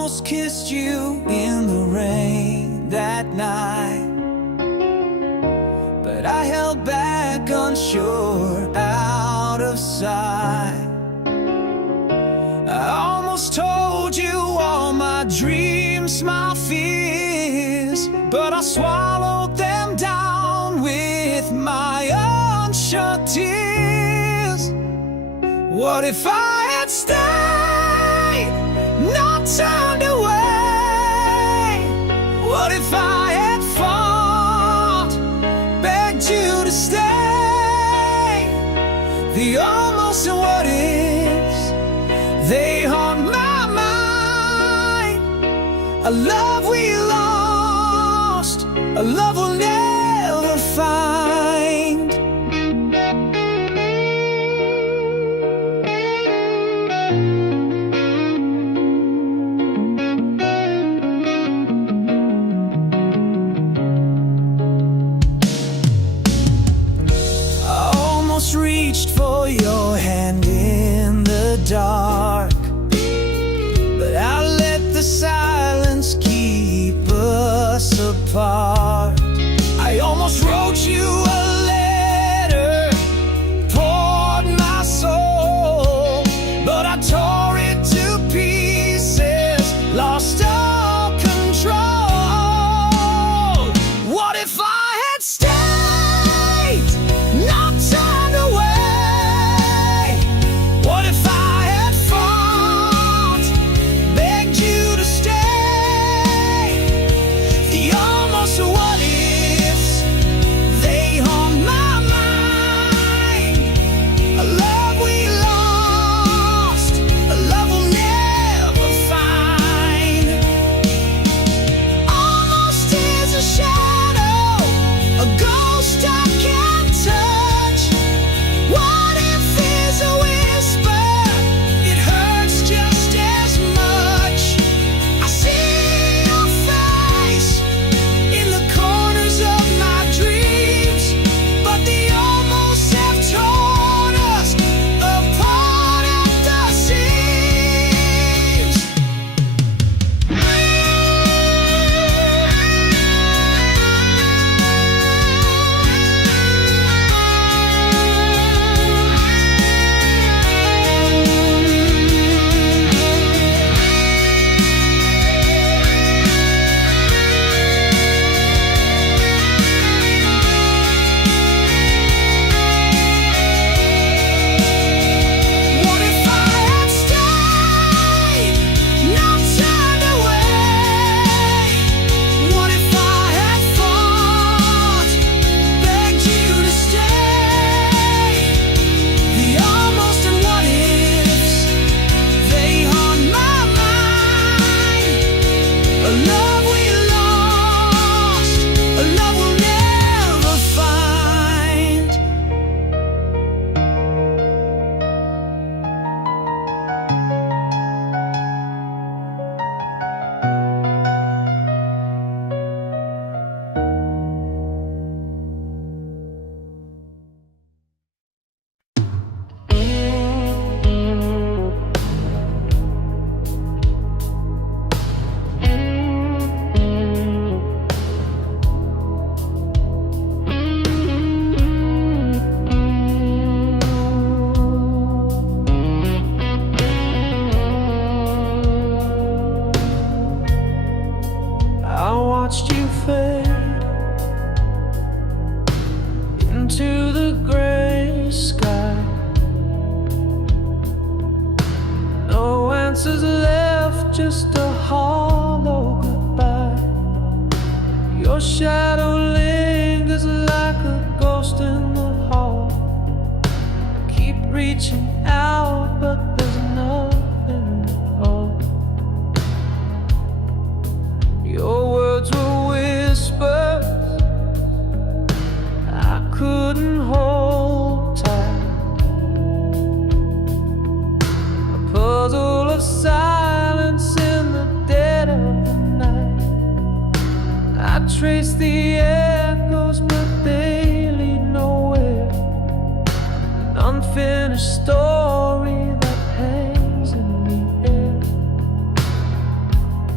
almost kissed you in the rain that night, but I held back, unsure, out of sight. I almost told you all my dreams, my fears, but I swallowed them down with my unshut tears. What if I had stayed, not turned away? What if I had fought, begged you to stay? The almost and what ifs, they haunt my mind. A love we lost, a love we'll never find. Reached for your hand in the dark, but I let the silence keep us apart. I almost wrote you a letter, poured my soul, but I tore it to pieces, lost all control. What if I had stayed, not turned away? What if I had fought, begged you to stay? The almost what ifs, they haunt my mind. A love we lost, a love we'll never find. Almost is a shadow, a ghost I can't touch. What if is a whisper, it hurts just as much. I see your face in the corners of my dreams, but the almost have torn us apart at the seams. What if I had stayed, not turned away? What if I had fought, begged you to stay? The almost and what ifs, they haunt my mind. A love we lost, a love we'll never find. I watched you fade into the gray sky. No answers left, just a hollow goodbye. Your shadow lingers like a ghost in the hall. Keep reaching out, but there's nothing at all. Your words were whispers I couldn't hold tight. A puzzle of silence in the dead of the night. I trace the echoes, but they lead nowhere. An unfinished story that hangs in the air.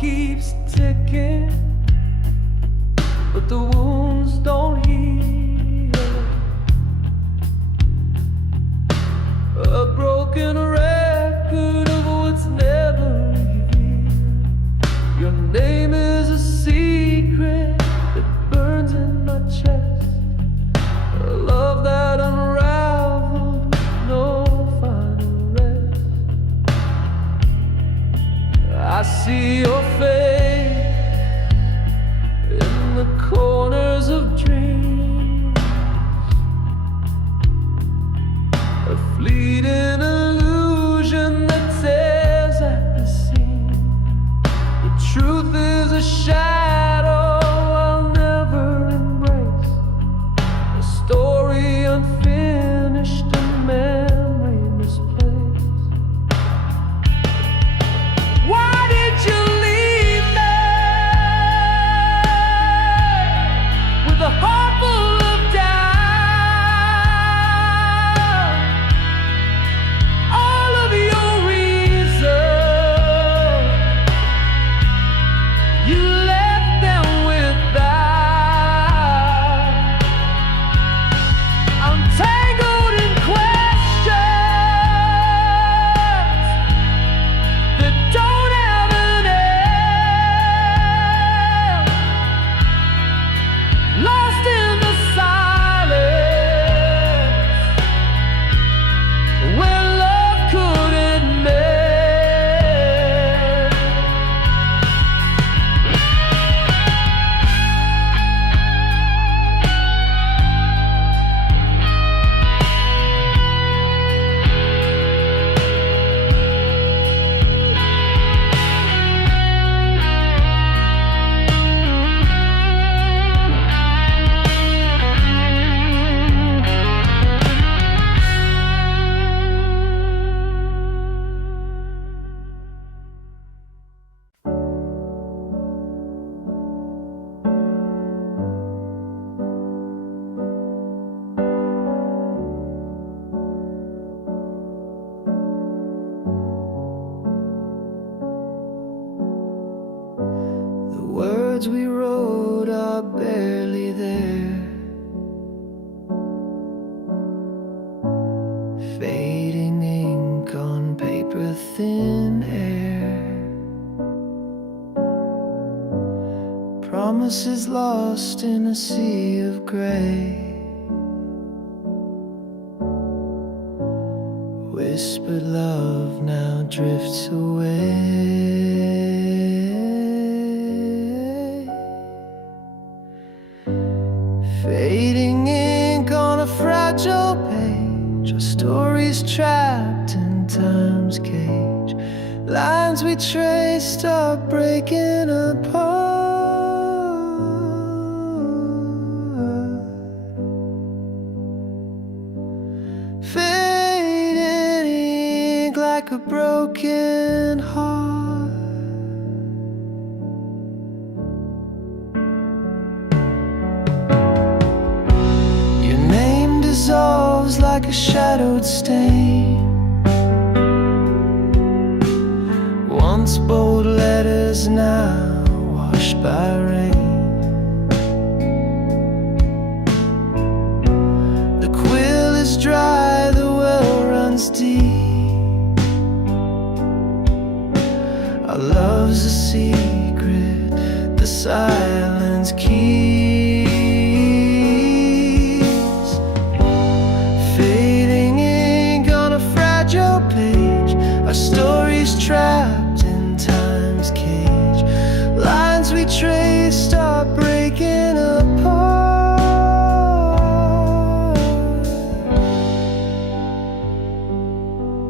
keeps ticking, but the wounds don't heal. A broken record of what's never revealed. Your name is a secret that burns in my chest, a love that unraveled with no final rest. I see your face in the corners of dreams, a fleeting illusion that tears at the seam. The truth is a shadow I'll never embrace, a story unfinished, a memory misplaced. Why did you leave me with a heart full of doubt? All of your reasons, you left them without. I'm tangled in questions that don't have an end, lost in the silence where love couldn't mend. The words we wrote are barely there, fading ink on paper, thin air. Promises lost in a sea of gray, whispered love now drifts away. Fading ink on a fragile page, our stories trapped in time's cage. Lines we traced are breaking apart. Fading ink like a broken heart. Your name dissolves like a shadowed stain, once bold letters now washed by rain. The quill is dry, the well runs deep. Our love's a secret the silence keeps. Fading ink on a fragile page, our stories trapped in time's cage. Lines we traced are breaking apart.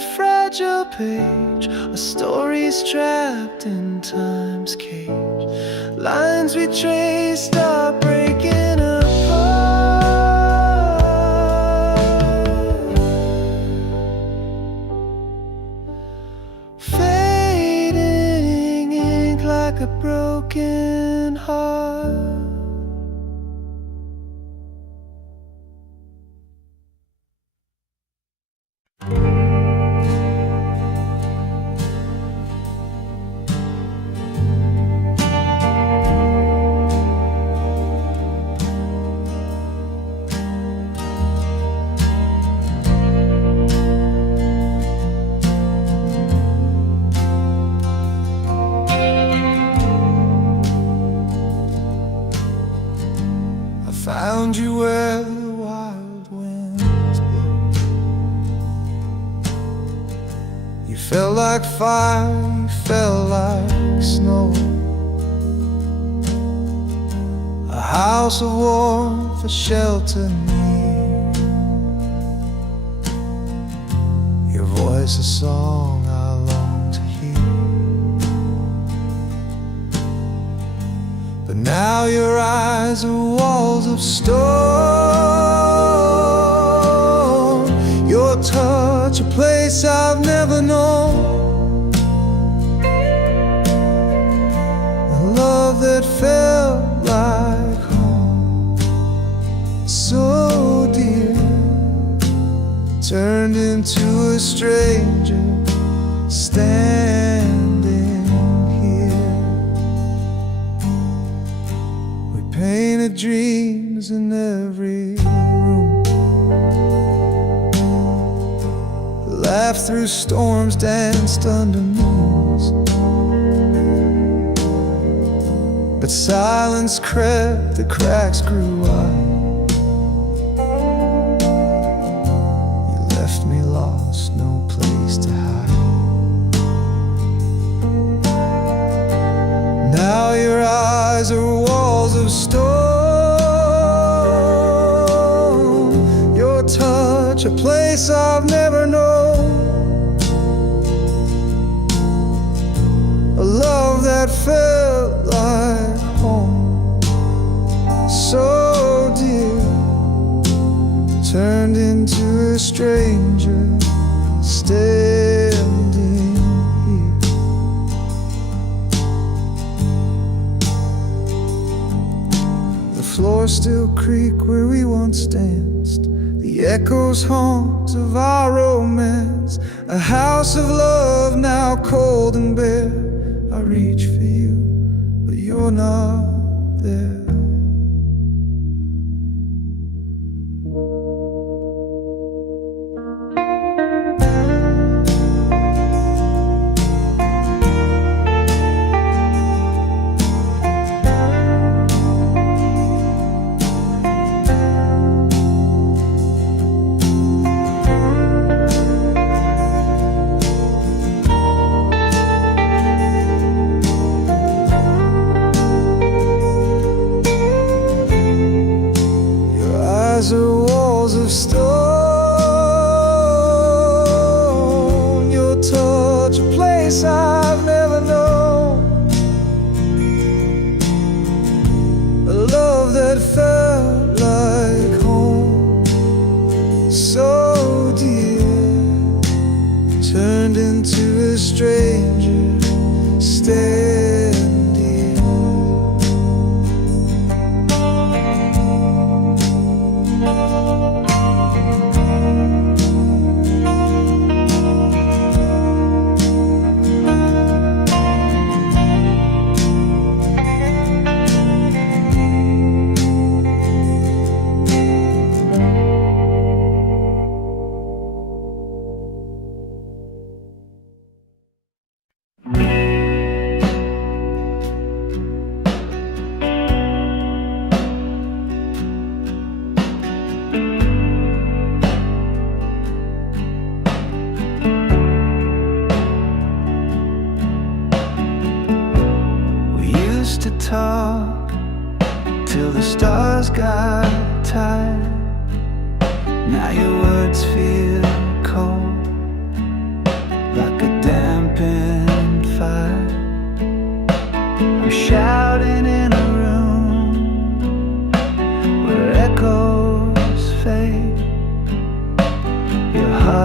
fragile page, a story's trapped in time's cage. Lines we traced are breaking apart, fading ink like a broken heart. Found you where the wild winds blow. You felt like fire, you felt like snow. A house of warmth, a shelter near. Your voice a song I long to hear. But now your eyes are walls of stone. Your touch a place I've never known. A love that felt like home, so dear, turned into a stranger standing here. We painted dreams in every room, laughed through storms, danced under moons. But silence crept, the cracks grew wide. You left me lost, no place to hide. Now your eyes are walls of stone. Your touch a place I've never known. A love that felt like home, so dear, turned into a stranger standing here. The floors still creak where we once danced. The echoes haunt of our romance. A house of love now cold and bare. I reach for you, but you're not there. Are walls of stone. Your touch a place I've never known. A love that felt like home, so dear, turned into a stranger standing. Talk till the stars got tired. Now your words feel cold.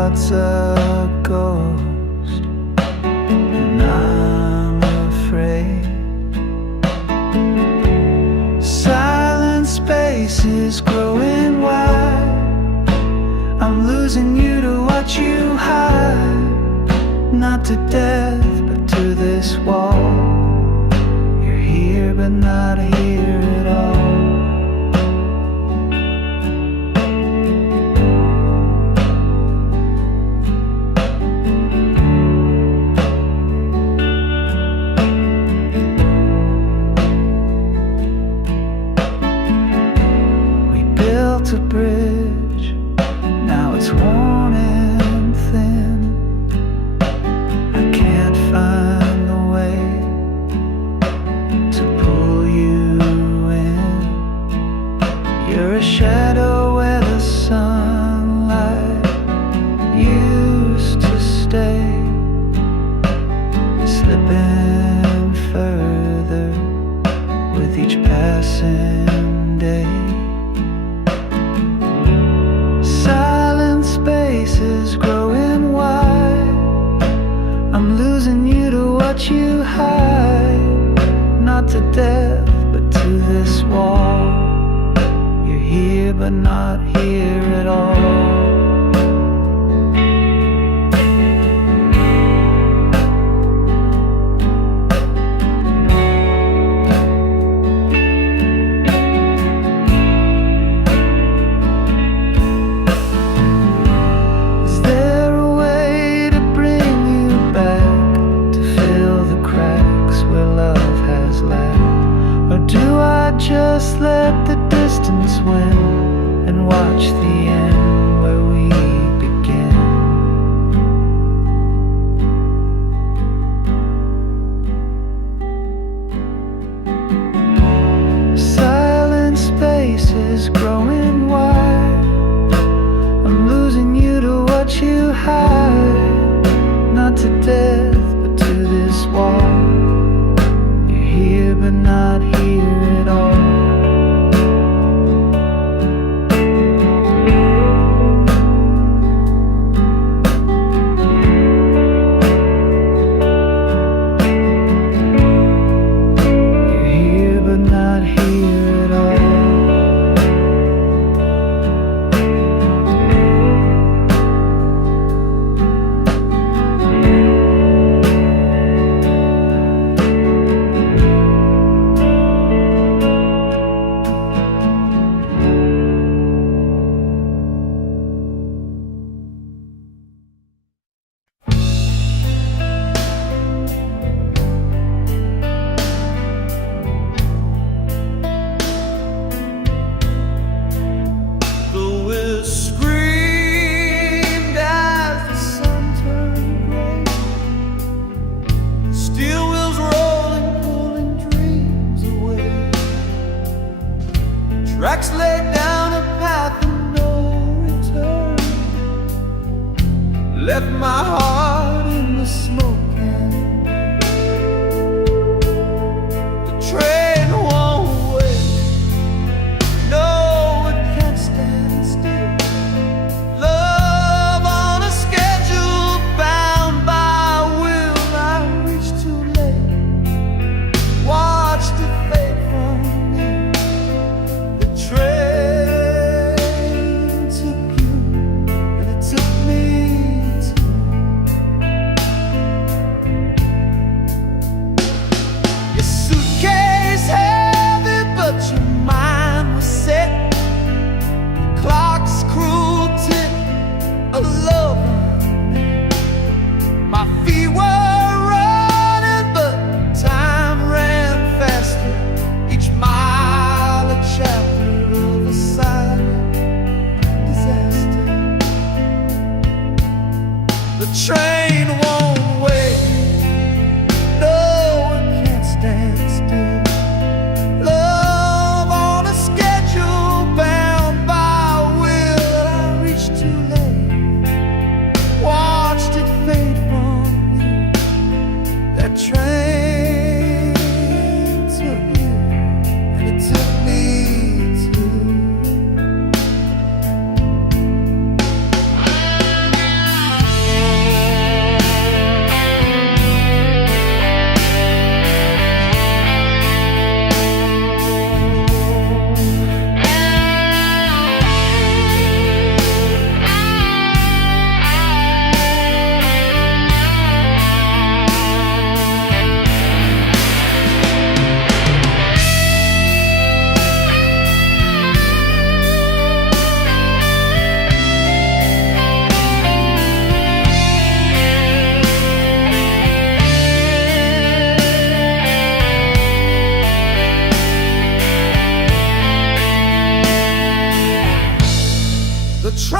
heart's a ghost, and I'm afraid. Silent space is growing wide. I'm losing you to what you hide. Not to death, but to this wall. You're here, but not here at all. A bridge, now it's worn and thin. I can't find the way to pull you in. You're a shadow where the sunlight used to stay, slipping further with each passing day. Spaces growing wide. I'm losing you to what you hide. Not to death, but to this wall. You're here, but not here at all. Just let the distance win and watch the end where we begin. Silent spaces growing wide. I'm losing you to what you hide. Not to death, but to this wall. You're here, but not here at all. Tracks laid down a path of no return. Left my heart in the smoke and the train won't wait. No, it can't stand still. Love on a schedule, bound by will. I reached too late, watched it fade from me. The train took you, and it took me too. Your suitcase heavy, but your mind was set. The clock's cruel tick, a lover. My feet were running, but time ran faster. Each mile a chapter of a silent disaster. The train won't wait. No, it can't stand still. Love on a schedule, bound by will. I reached too late, watched it fade from you. That train took you, and it took me too.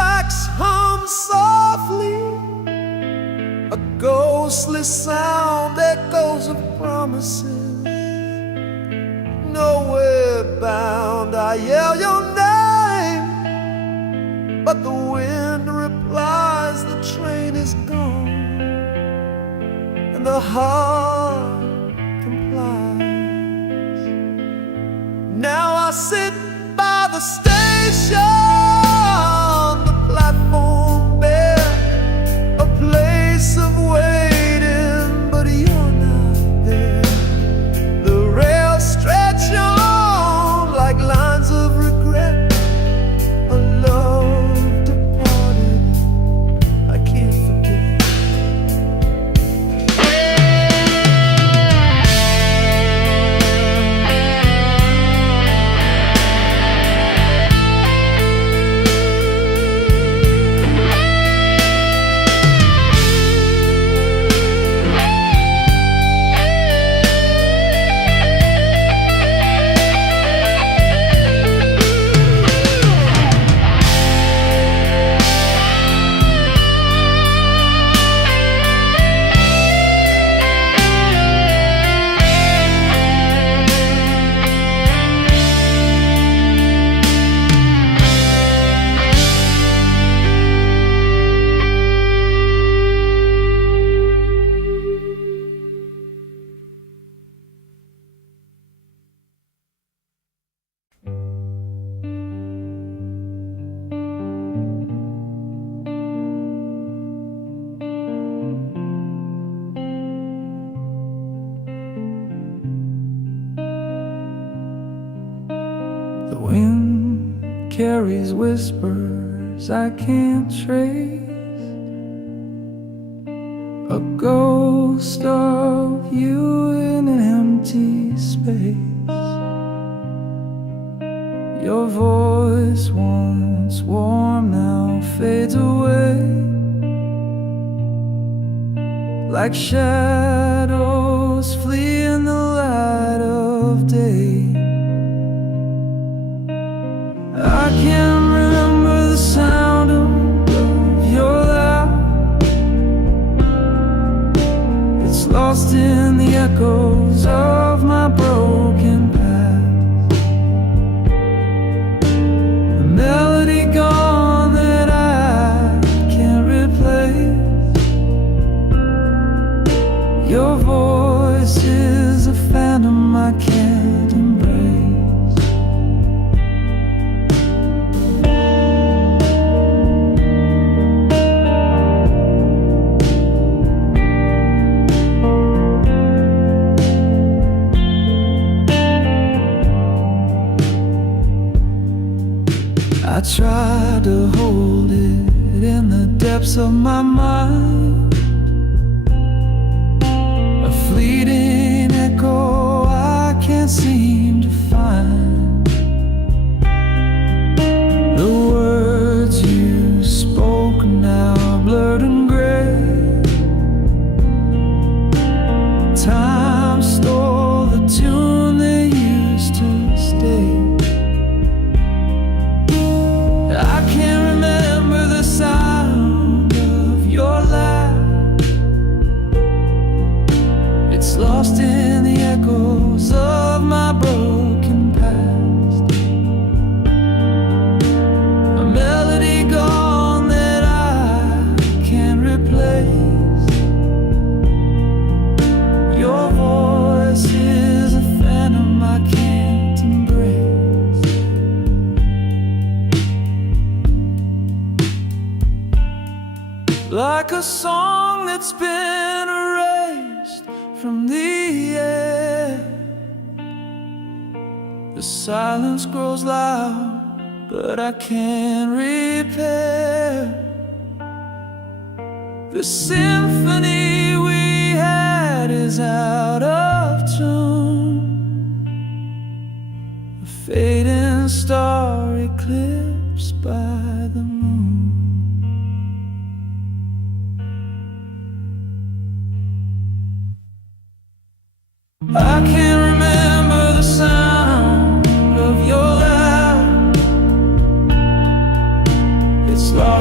sax hums softly, a ghostly sound echoes of promises. Nowhere bound, I yell your name, but the wind replies the train is gone, and the heart complies. Now I sit by the station, the platform bare, a place of waiting, but you're not there. The rails stretch on like lines of regret, a love departed I can't forget. The wind carries whispers I can't trace, a ghost of you in an empty space. Your voice, once warm, now fades away, like shadows flee in the light of day. I can't remember the sound of your laugh. It's lost in the echoes of my broken past. A melody gone that I can't replace. Your voice is a phantom I can't embrace. I tried to hold it in the depths of my mind, a fleeting echo I can't seem to find. The words you spoke now blurred and gray. Time stole the tune they used to stay. I can't remember the sound of your laugh. It's lost in the echoes of my broken past. A melody gone that I can't replace. Your voice is a phantom I can't embrace. Like a song that's been erased from the air, the silence grows loud, but I can't repair. The symphony we had is out of tune, a fading star eclipsed by the moon. I can't remember the sound of your laugh. It's lost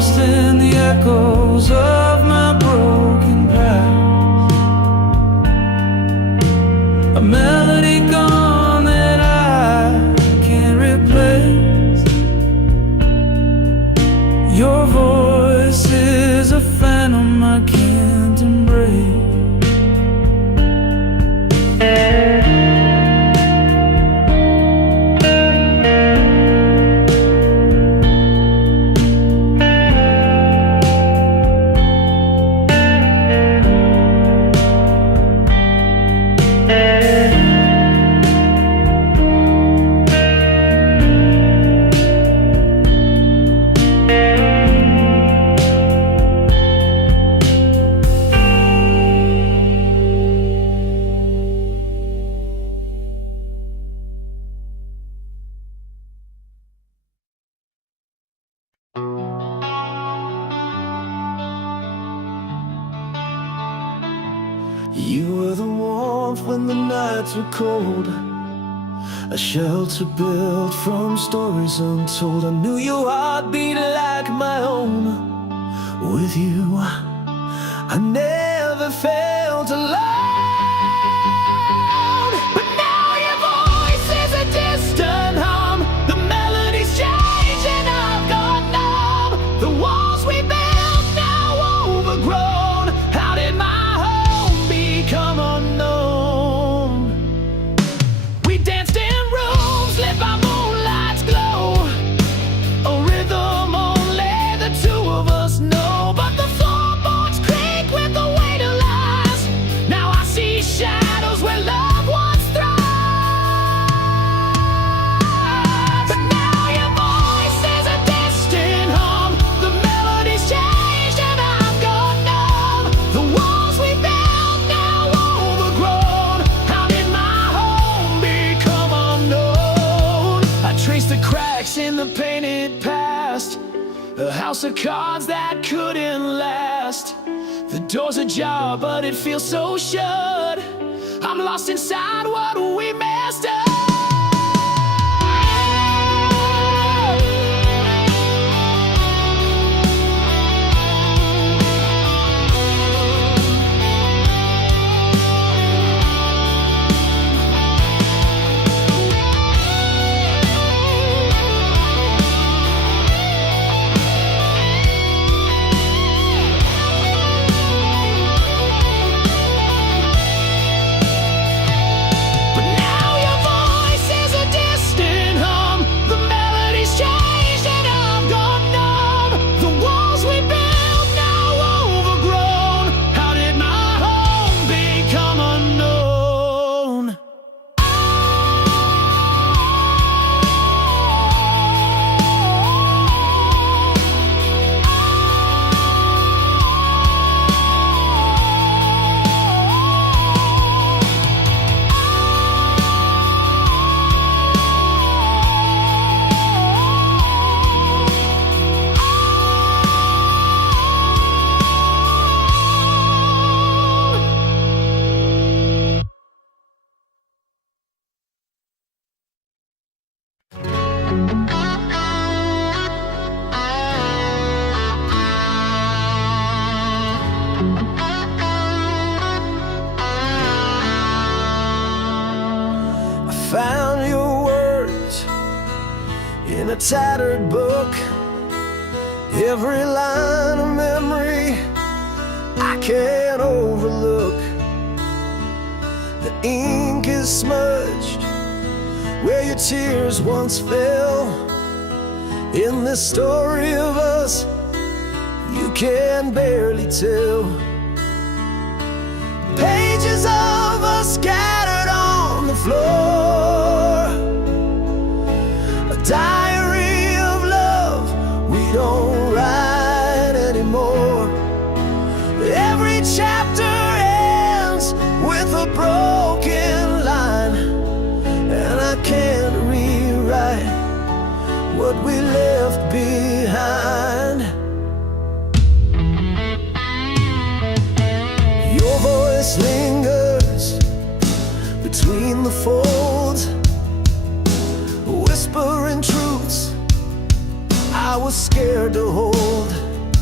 lost in the echoes of my broken past. A melody gone that I can't replace. Your voice is a phantom I can't embrace. You were the warmth when the nights were cold, a shelter built from stories untold. I knew your heart beat like my own. With you, I never felt alone. But now your voice is a distant hum. The melody's changed and I've gone numb. The walls we built now overgrown. How did my become unknown? We danced in rooms lit by moonlight's glow, a rhythm only the two of us know. But the floorboards creak with the weight of lies. Now I see shadows where love once thrived. But now your voice is a distant hum. The melody's changed and I've gone numb. The walls we built the cracks in the painted past, a house of cards that couldn't last. The door's ajar, but it feels so shut. I'm lost inside what we messed up. Found your words in a tattered book, every line a memory I can't overlook. The ink is smudged where your tears once fell. In this story of us you can barely tell. Pages of us scattered on the floor, a diary of love we don't write anymore. Every chapter ends with a broken line, and I can't rewrite what we left behind. Your voice lingers between the folds, whispering truths I was scared to hold.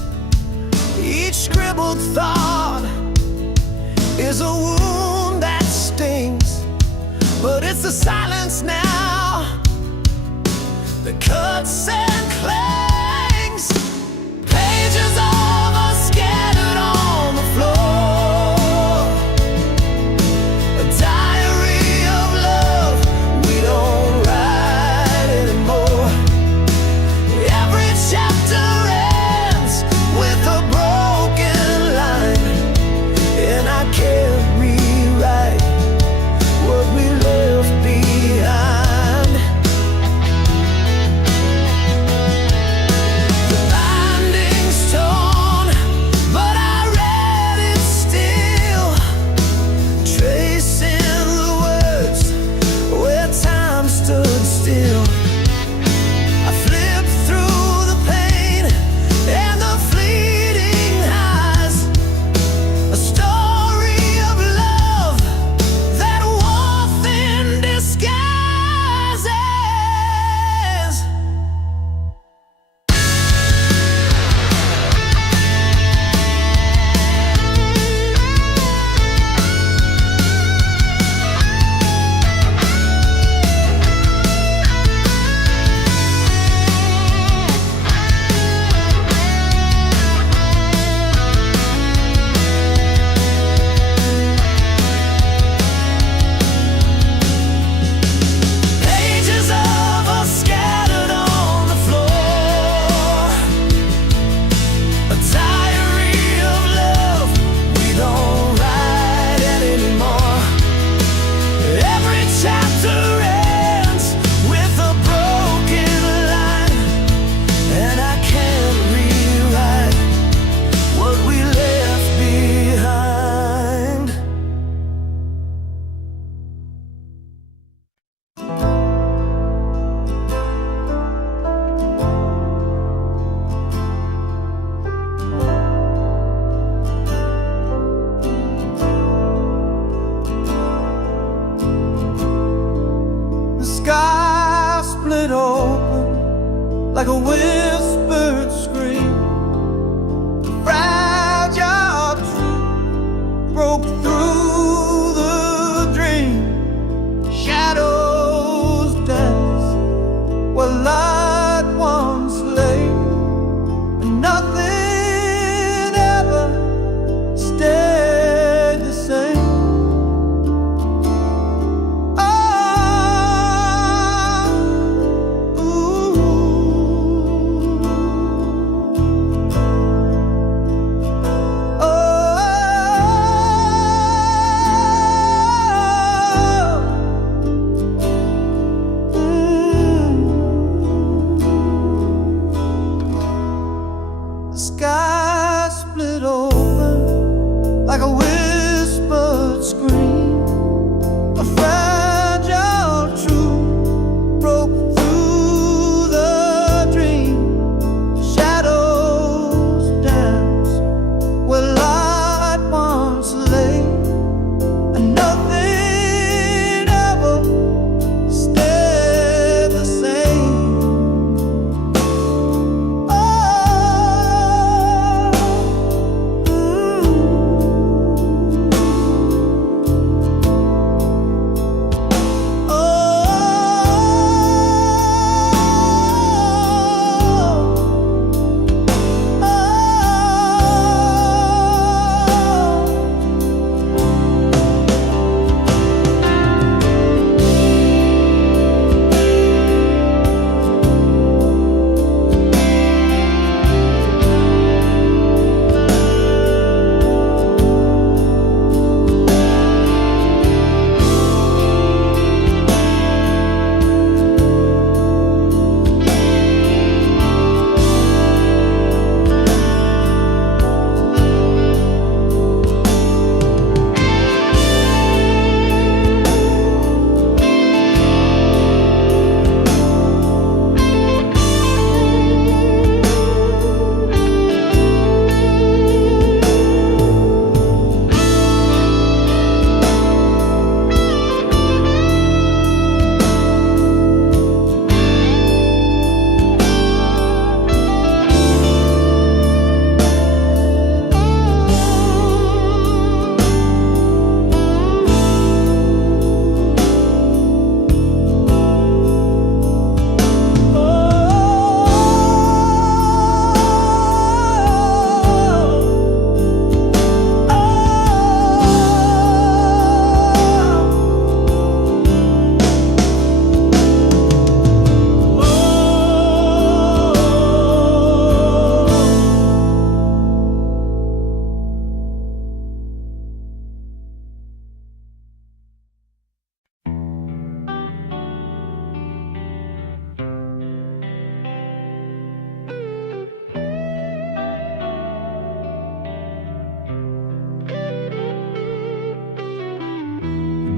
single thought is a wound that stings, but it's the silence now that cuts and clings. Pages of us scattered on the floor, a diary of love we don't write anymore. Every chapter ends with a broken line, and I can't rewrite what we left behind. The binding's torn, but I read it still, tracing the words where time stood still. I flipped through the pain and the fleeting highs, a story of love that warmth in disguises. Pages of us scattered on the floor, a diary of love we don't write anymore. Every chapter ends with a broken line, and I can't rewrite what we left behind. The sky split open like a whispered scream. The fragile truth broke through the dream. Shadows dance where light once lay, and nothing ever stayed the same. The sky split open like a whispered scream. A fragile truth broke through the dream. Shadows dance where light once lay, and nothing ever stayed the same.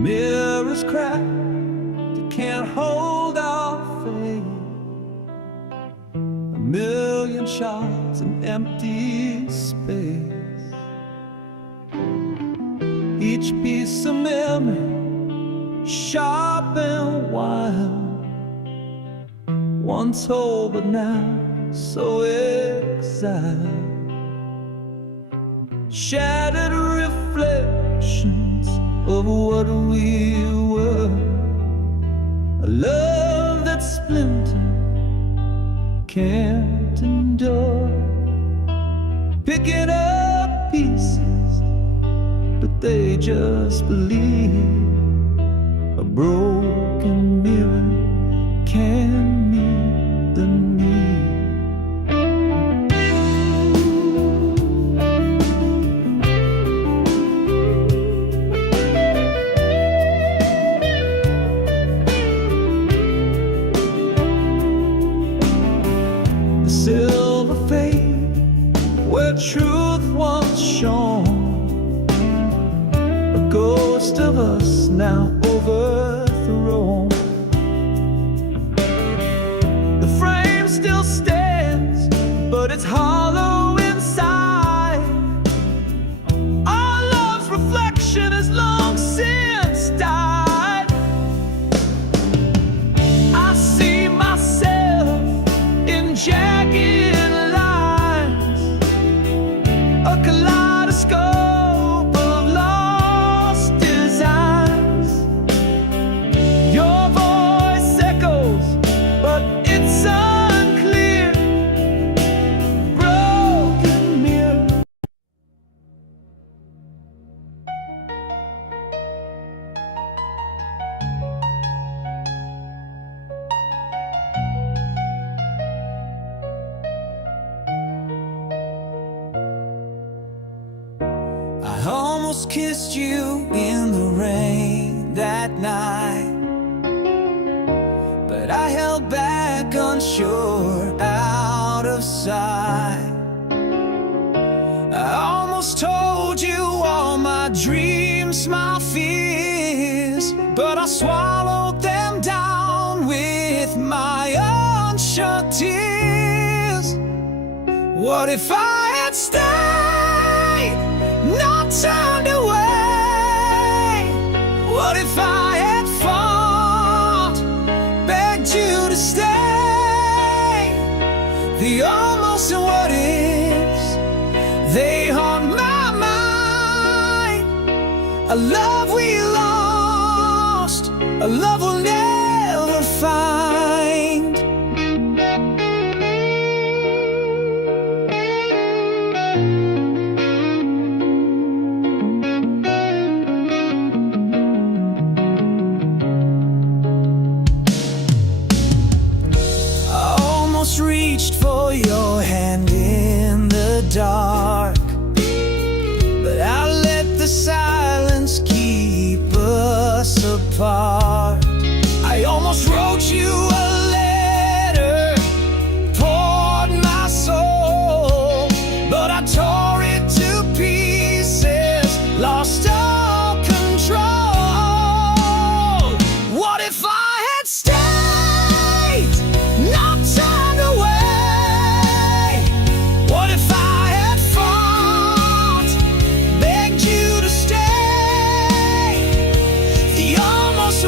mirrors crack, they can't hold our faith. A million shards in empty space. Each piece of memory, sharp and wild, once whole but now so exiled. Shattered reflections of what we were. A love that's splintered can't endure. Picking up pieces, but they just believe. A broken mirror can meet the need. The silver fade where truth once shone. A ghost of us now overthrown. The frame still stands, but it's hollow inside. Our love's reflection has long since died. I see myself in jagged lines, a kaleidoscope of lost designs. Your voice echoes, but it's unclear. Broken mirror. I almost kissed you in the rain that night, but I held back, unsure, out of sight. I almost told you all my dreams, my fears, but I swallowed them down with my unshut tears. What if I had stayed, not turned away? What if I had fought, begged you to stay? The almost and what ifs, they haunt my mind. A love we lost, a love we'll never find. Reached for your hand in the dark, but I let the silence keep us apart. I almost wrote you a letter, poured my soul, but I tore it to pieces, lost all control. What if I had stayed, not turned away? What if I had fought, begged you to stay? The almost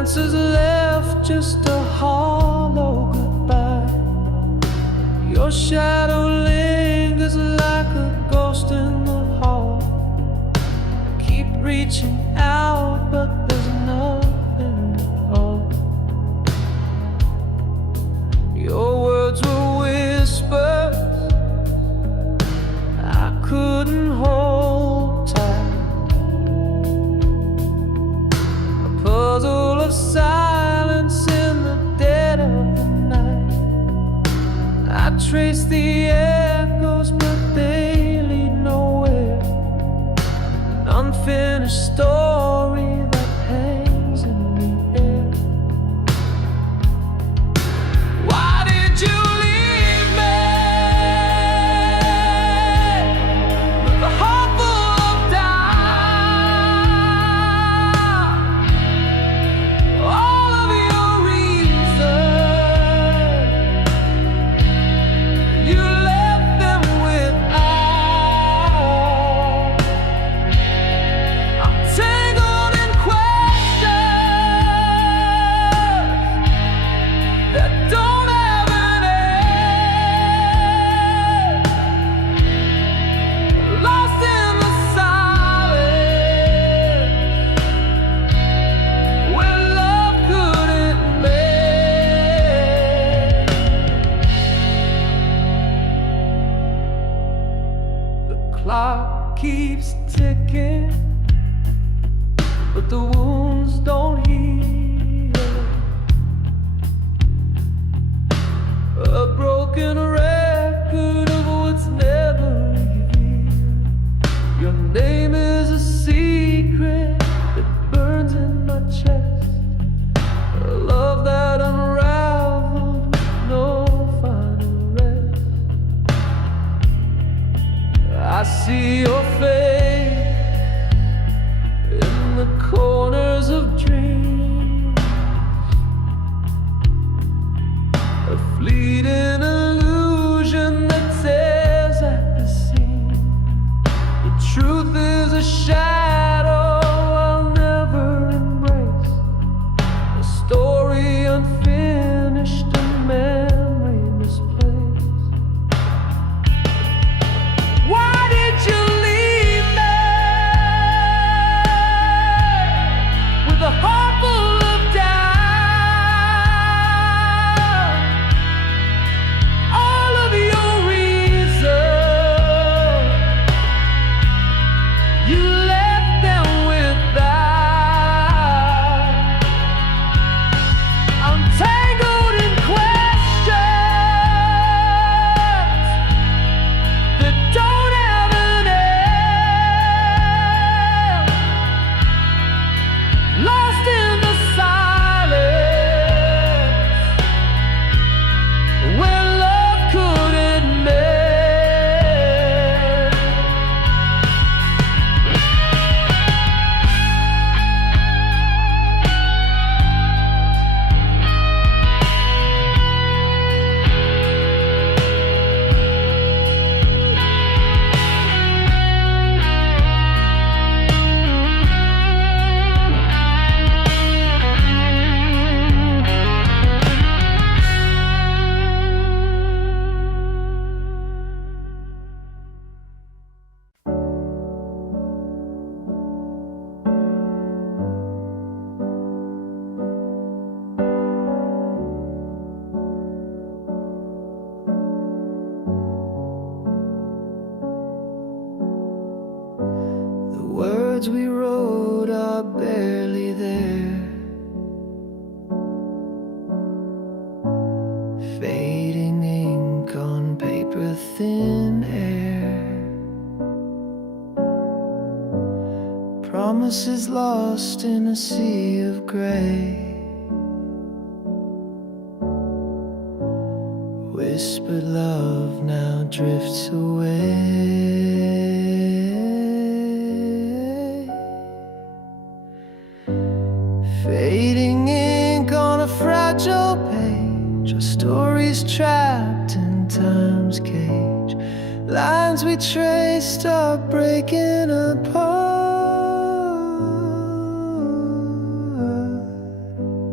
answers left just a hollow goodbye. Your shadow lingers like a ghost in the hall. I keep reaching out, but there's nothing at all. Your words were whispers I couldn't hold tight. A puzzle of silence in the dead of the night. I trace the echoes, but they lead nowhere. An unfinished story that hangs in the air. Why did you leave me with a heart full of doubt? All of your reasons, you left them without. I'm tangled in questions that don't have an end, lost in the silence where love couldn't mend. The clock keeps ticking, but the wounds don't heal. A broken record of what's never revealed. Your name is a secret that burns in my chest. A love that unraveled with no final rest. I see your face in the corners of dreams, a fleeting illusion that tears at the seam. The truth is a shadow I'll never embrace, a story unfinished, a memory misplaced. Why did you leave me with a heart full of doubt? All of your reasons, you left them without. I'm tangled in questions that don't have an end, lost in the silence where love couldn't mend. The words we wrote are barely there, fading ink on paper, thin air. Promises lost in a sea of gray. Whispered love now drifts away. Fading ink on a fragile page, our stories trapped in time's cage. Lines we traced are breaking apart.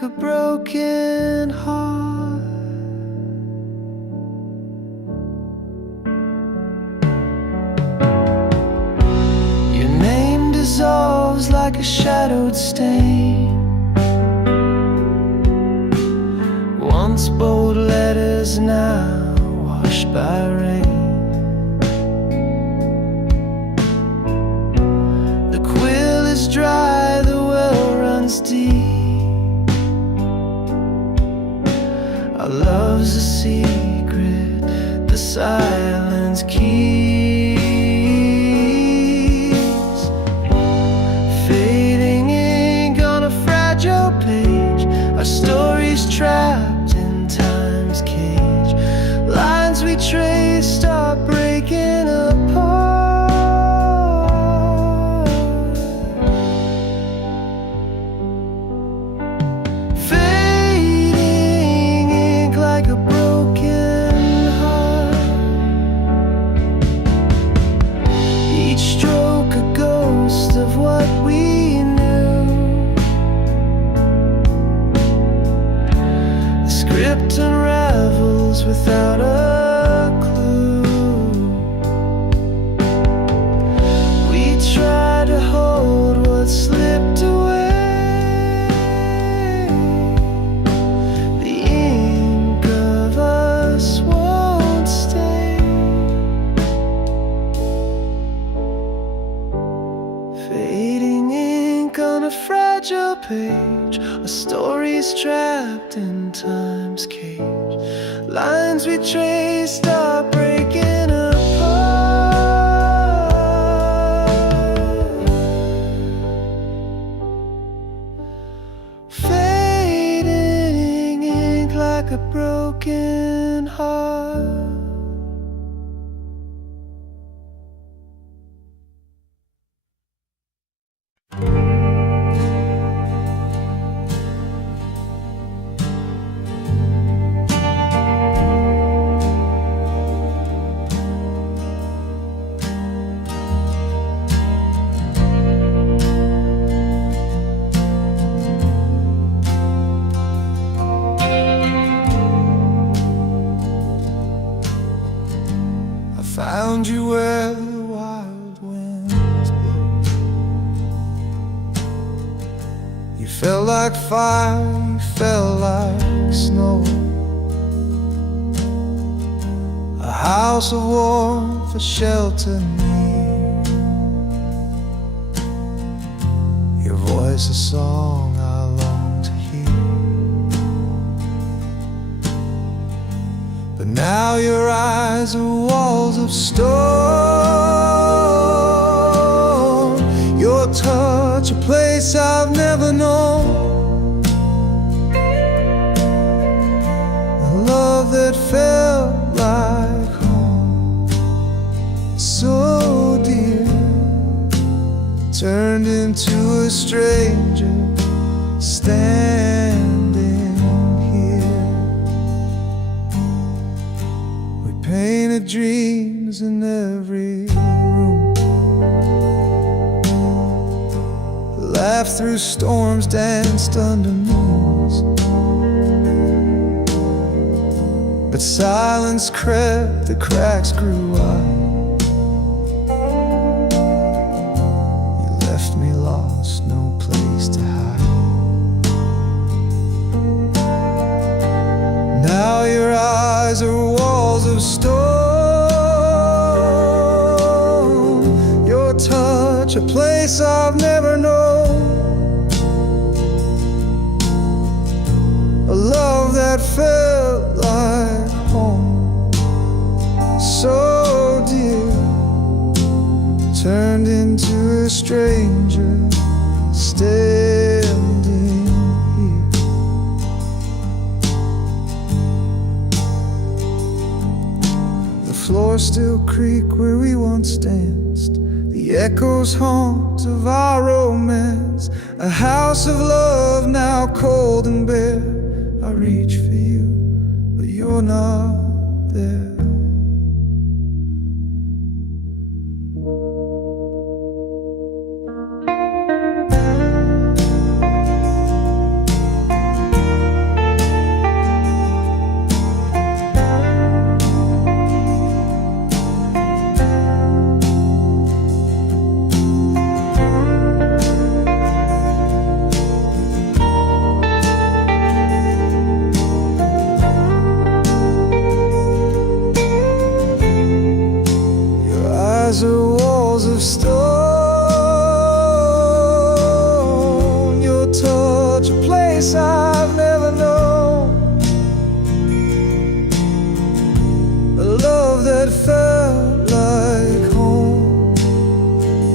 like a broken heart. Your name dissolves like a shadowed stain. Once bold letters, now washed by rain. The quill is dry, the well runs deep. Our love's a secret the silence keeps. Fading ink on a fragile page, our story's trapped in time's cage. Lines we traced are breaking apart. Fading ink like a broken heart. Each stroke a ghost of what we knew. The script unravels without a clue. We try to hold what slipped away. The ink of us won't stay. Fading ink on a fragile page, a story's trapped in time's cage. Lines we traced are breaking apart. Fading ink like a broken heart. I found you where the wild winds blow. You felt like fire, you felt like snow. A house of warmth, a shelter near. Your voice a song I long to hear. But now your eyes are walls of stone. Your touch a place I've never known. A love that felt like home, so dear, turned into a stranger standing here. We painted dreams in every room, laughed through storms, danced under moons. But silence crept, the cracks grew wide. You left me lost, no place to hide. Now your eyes are walls of stone. Your touch a place I've never known. A love that felt like home, so dear, turned into a stranger standing here. The floors still creak where we once danced. The echoes haunt of our romance. A house of love now cold and bare. I reach for you, but you're not there.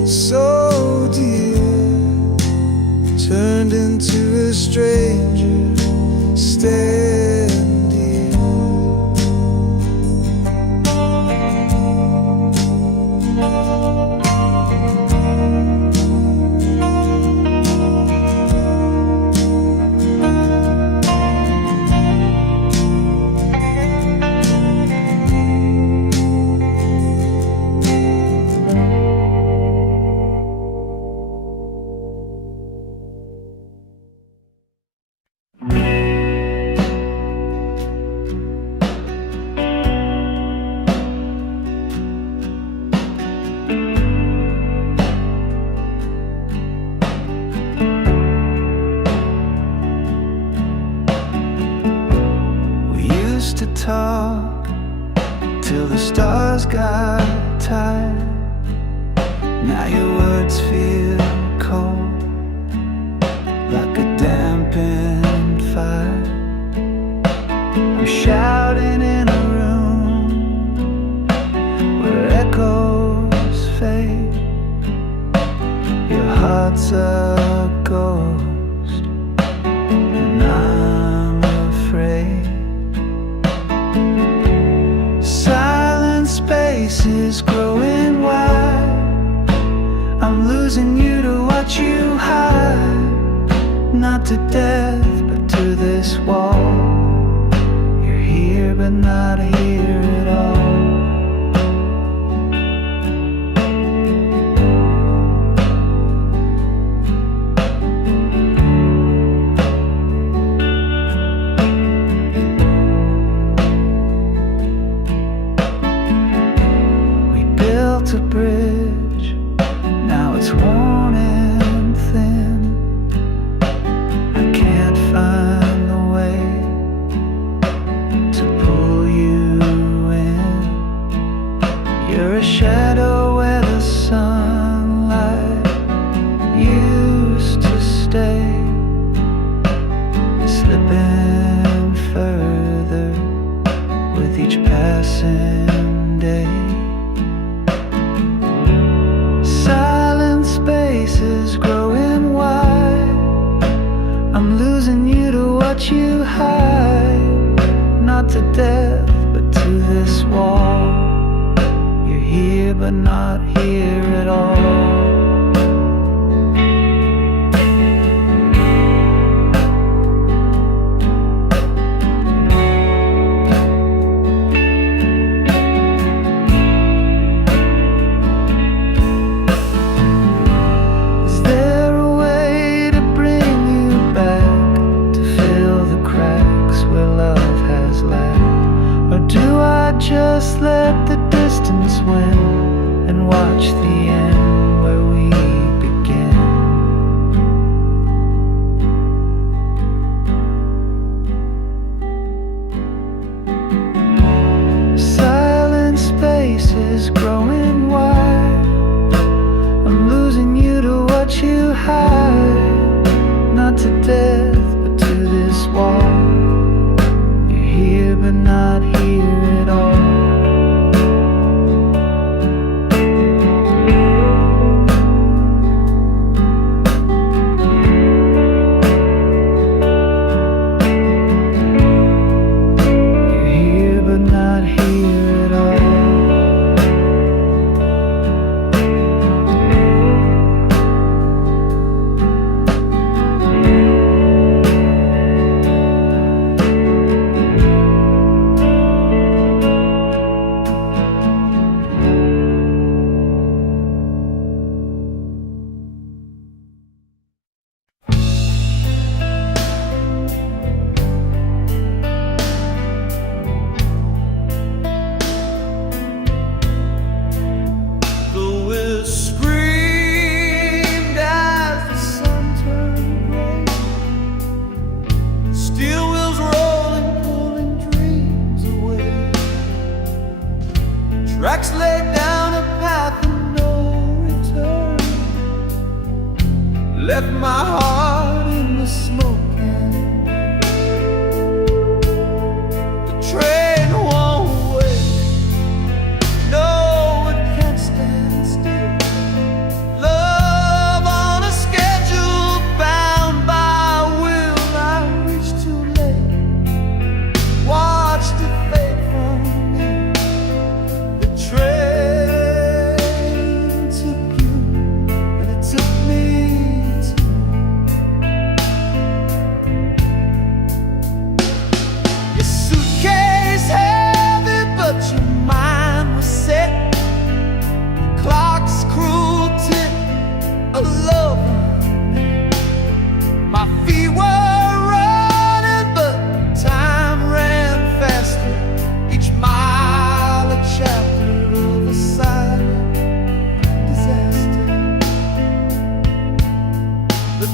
so dear, turned into a stranger standing here. To talk till the stars got tired. Now your words feel cold, like a dampened fire. I'm shouting in a room where echoes fade. Your heart's a ghost, and I'm afraid. Silent spaces growing wide. I'm losing you to watch you hide. Not to death, but to this wall. You're here, but not here at all. A bridge, now it's worn and thin. I can't find the way to pull you in. You're a shadow where the sunlight used to stay, slipping further with each passing day. Silent spaces growing wide. I'm losing you to watch you hide. Not to death, but to this wall. You're here, but not here at all. Just let the distance win and watch the end where we begin. Silent spaces growing wide. I'm losing you to watch you hide. Not to death, but to this wall. You're here, but not here at all. Tracks laid down a path of no return. Left my heart in the smoke and the train won't wait. No, it can't stand still.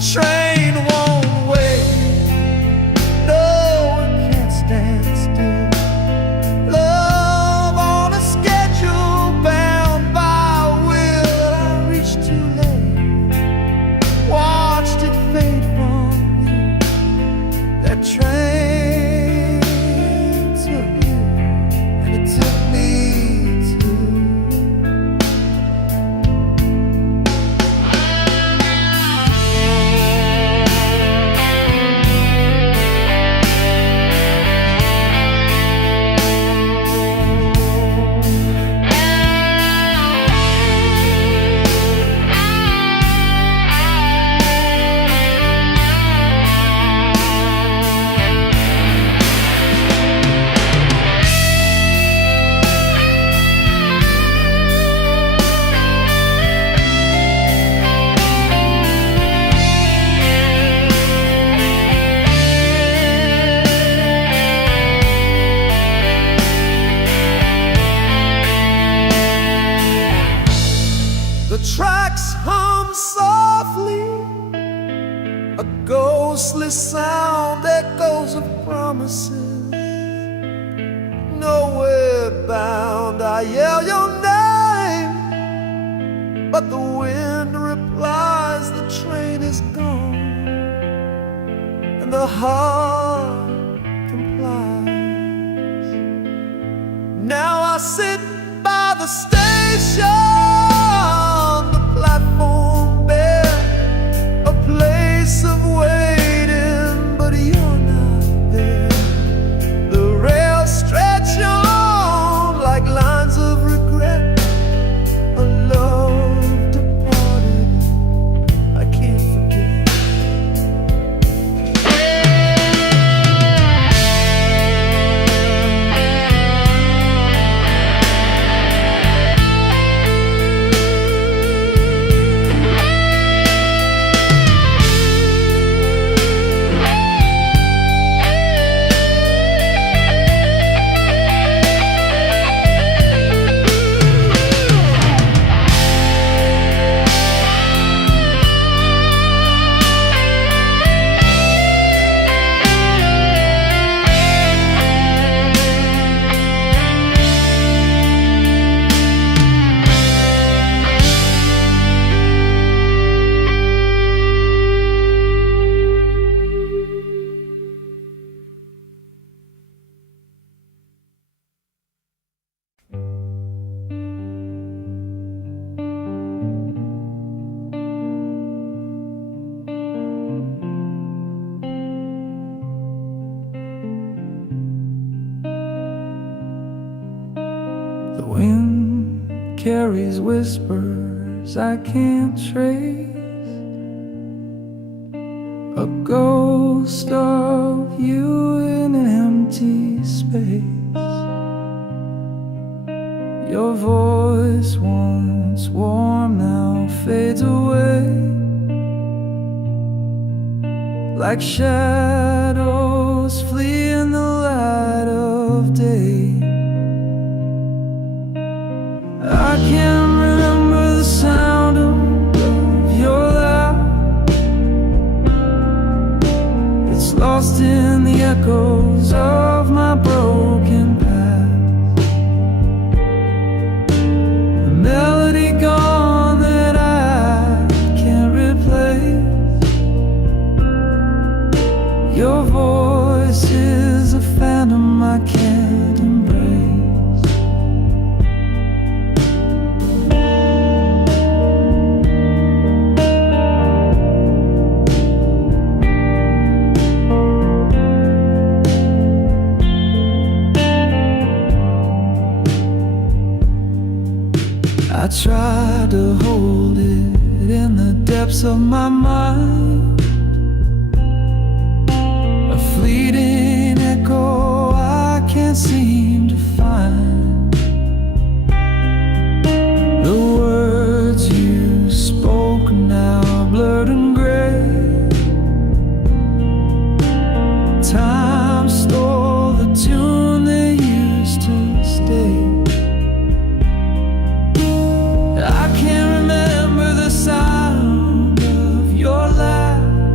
train won't wait. No, it can't stand still. Love on a schedule, bound by will. I reached too late, watched it fade from you. That train took you, and it took me too. The tracks hum softly, a ghostly sound, echoes of promises. Nowhere bound, I yell your name, but the wind replies the train is gone, and the heart complies. Now I sit by the station, platform bare, a place of waiting, but you're not there. The rails stretch on like lines of regret. A love departed, I can't forget. The wind carries whispers I can't trace, a ghost of you in an empty space. Your voice, once warm, now fades away, like shadows flee in the light of day. I can't remember the sound of your laugh. It's lost in the echoes of my broken past. The melody gone that I can't replace. Your voice is a phantom I can't embrace. I try to hold it in the depths of my mind, a fleeting echo I can't seem to find. The words you spoke now blurred and gray. Time stole the tune that used to stay. I can't remember the sound of your laugh.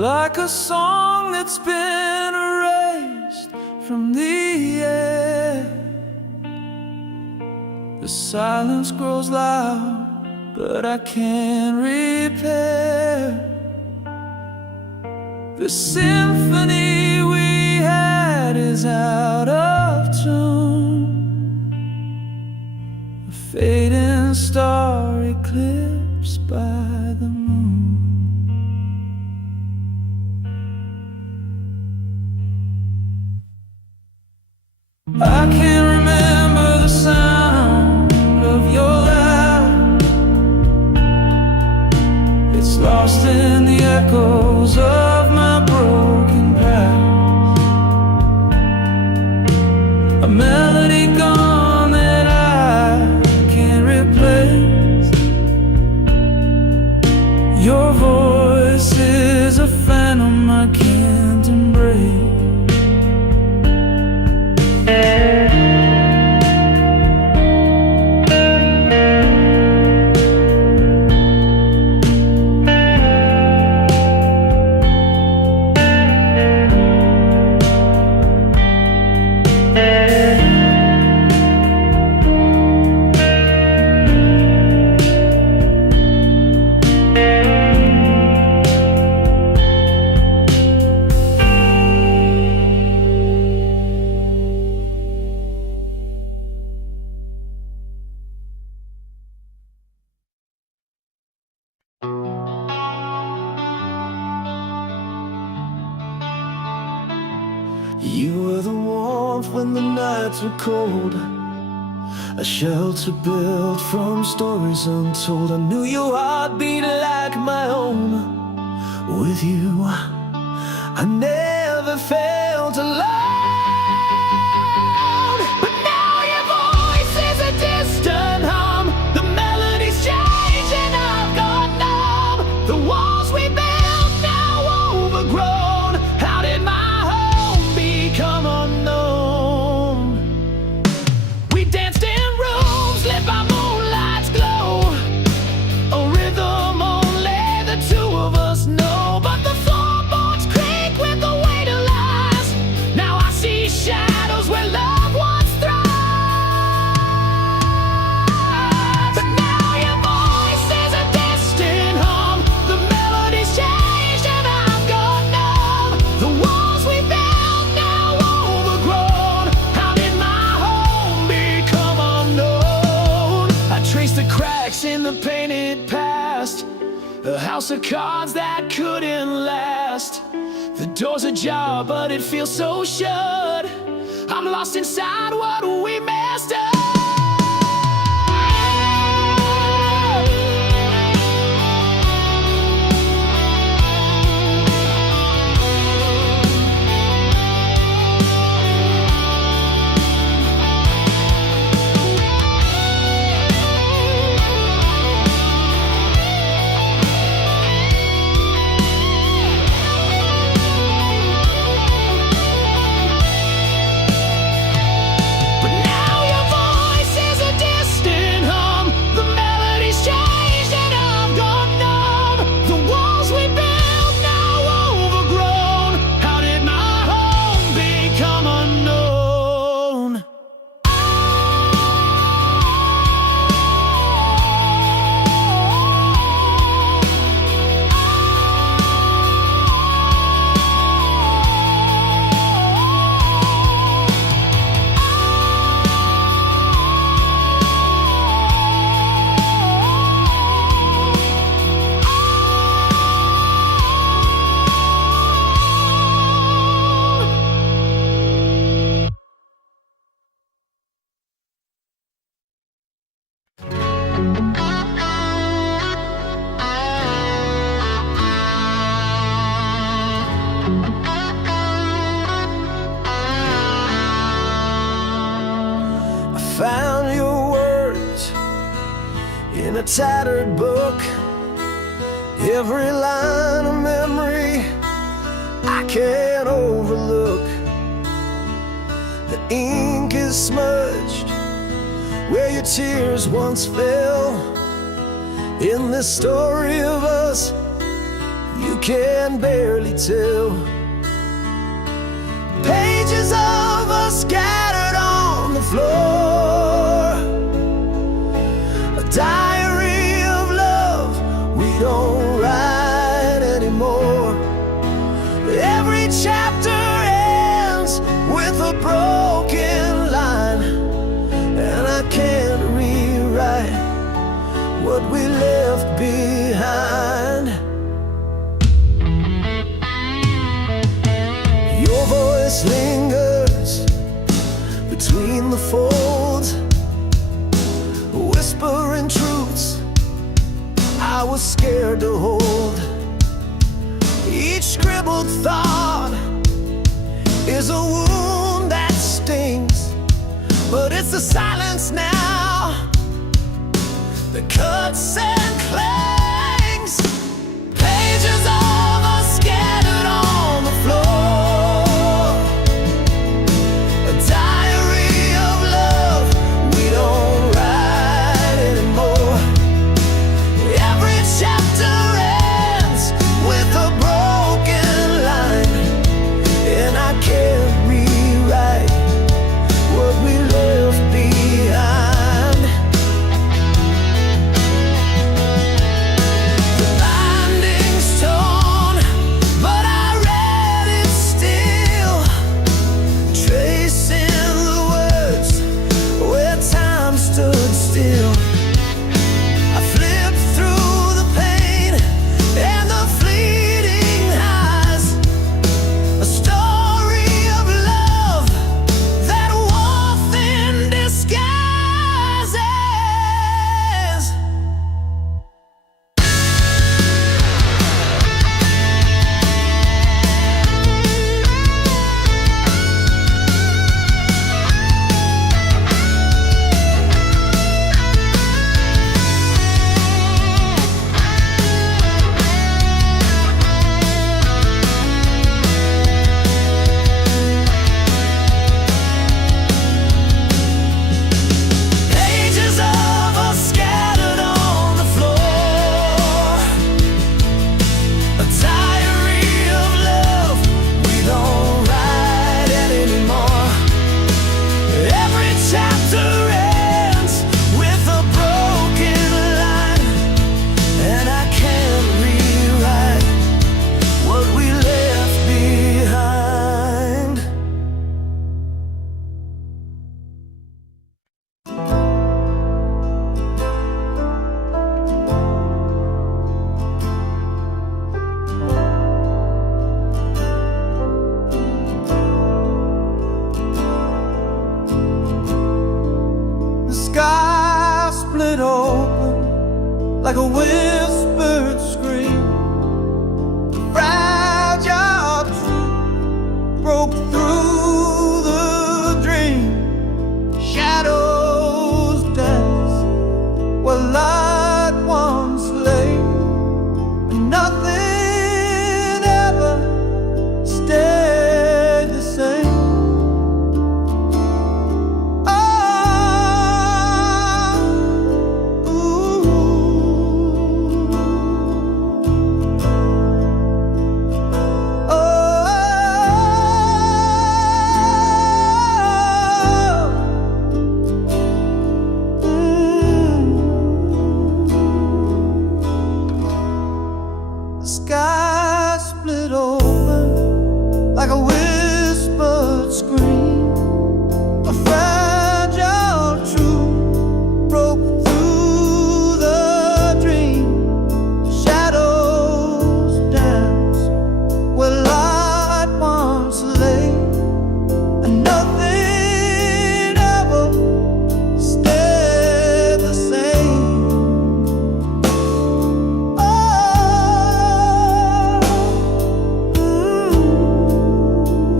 like a song that's been erased from the air. The silence grows loud, but I can't repair the symphony we had is out of tune. A fading star eclipsed by the moon. I can't remember the sound of your laugh. It's lost in the echoes of my broken past. A melody gone that I can't replace. Your voice is a phantom I can't embrace. You were the warmth when the nights were cold, a shelter built from stories untold. I knew your heart beat like my own. With you, I never felt alone. But now your voice is a distant hum. The melody's changed and I've gone numb. The walls we built now overgrown. How did my become unknown? We danced in rooms lit by moonlight's glow, a rhythm only the two of us know. But the floorboards creak with the weight of lies. Now I see shadows where love once thrived. But now your voice is a distant hum. The melody's changed and I've gone numb. The walls we built the cracks in the painted past, a house of cards that couldn't last. The door's ajar, but it feels so shut. I'm lost inside what we messed up. Found your words in a tattered book, every line a memory I can't overlook. The ink is smudged where your tears once fell. In this story of us, you can barely tell. Pages of us scattered on the floor, a diary of love we don't write anymore. Every chapter ends with a broken line, and I can't rewrite what we left behind. Your voice lingers between the folds, whispering truths I was scared to hold. Each scribbled thought is a wound that stings, but it's the silence now that cuts and clangs. Pages of us scattered on the floor, a diary of love we don't write anymore. Every chapter ends with a broken line, and I can't rewrite what we left behind. The binding's torn, but I read it still, tracing the words where time stood still. I flipped through the pain and the fleeting highs, a story of love that wolf in disguises. Pages of us scattered on the floor, a diary of love we don't write anymore. Every chapter ends with a broken line, and I can't rewrite what we left behind. The sky split open like a whispered scream. A fragile truth broke through the dream. Shadows dance where light once lay, and nothing ever stayed the same. The sky split open like a whispered scream. A fragile truth broke through the dream. Shadows dance where light once lay, and nothing ever stayed the same. Oh,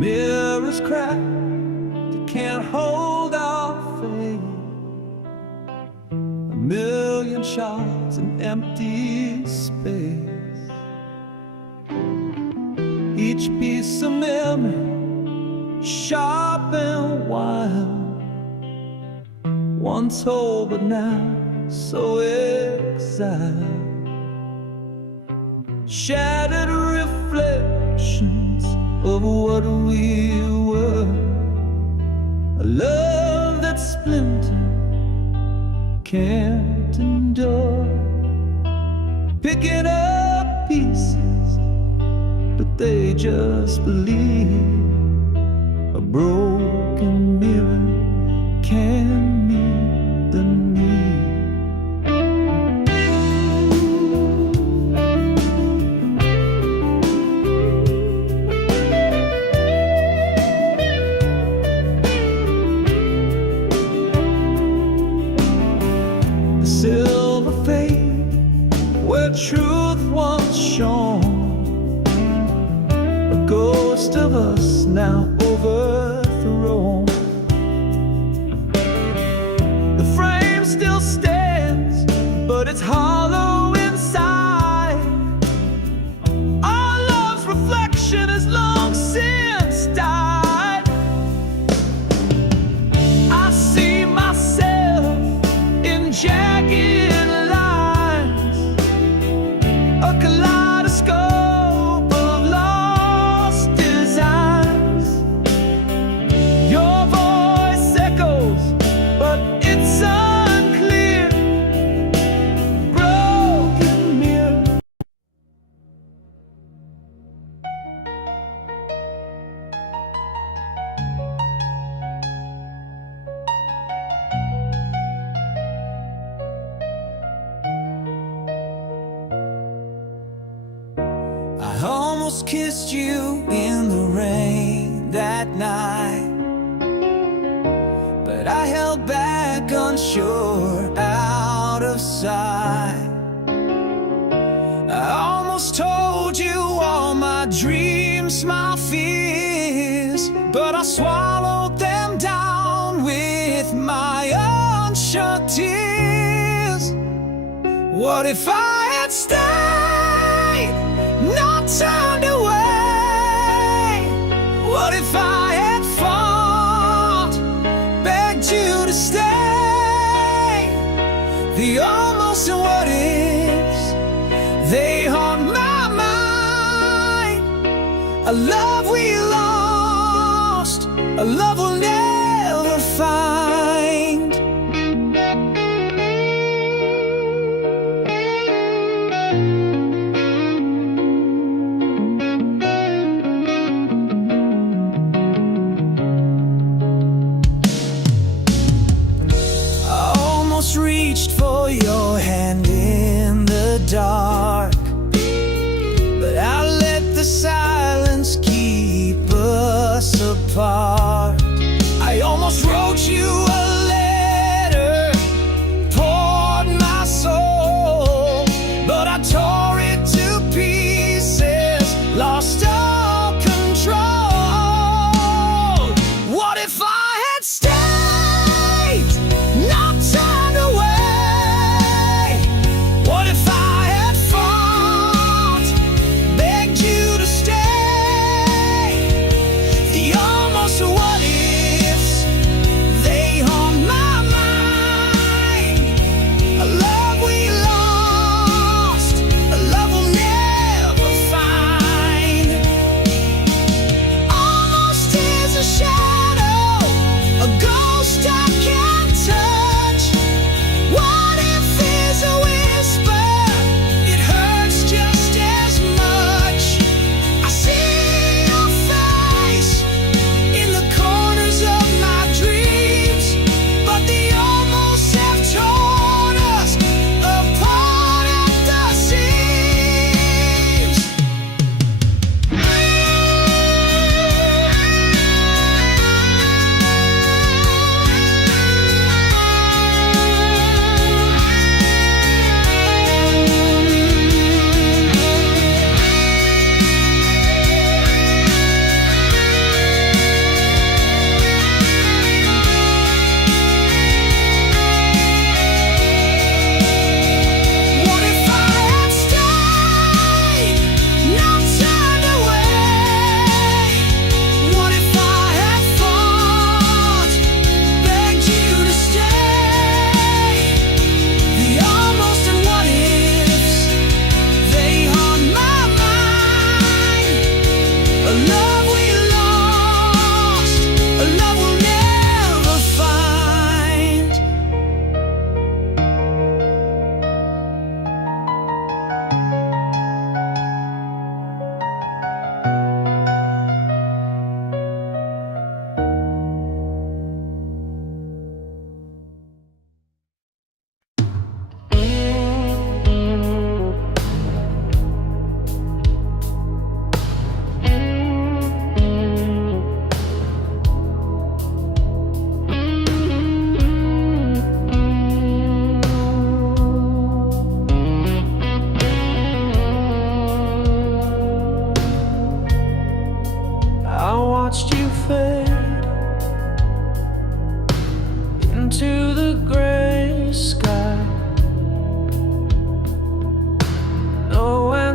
mirrors crack, they can't hold our faith. A million shards in empty space. Each piece of memory, sharp and wild, once whole but now so exiled. Shattered reflections of what we were. A love that splintered can't endure. Picking up pieces, but they just believe. A broken mirror can meet the need. The silver fade where truth once shone. A ghost of us now overthrown. The frame still stands, but it's hollow inside. Our love's reflection has long since died. I see myself in jagged lines, a kaleidoscope of lost designs. Your voice echoes, but it's unclear. Broken mirror. I almost kissed you in the rain that night, but I held back, unsure, out of sight. I almost told you all my dreams, my fears, but I swallowed them down with my unshut tears. What if I had stayed, not turned away? What if I had fought, begged you to stay? The almost and what ifs, they haunt my mind. A love we lost, a love we'll never find. Reached for your hand in the dark, but I let the silence keep us apart. I almost wrote you a letter, poured my soul, but I tore it to pieces, lost all control. What if I had stayed, not turned away? What if I had fought, begged you to stay? The almost what ifs, they haunt my mind. A love we lost, a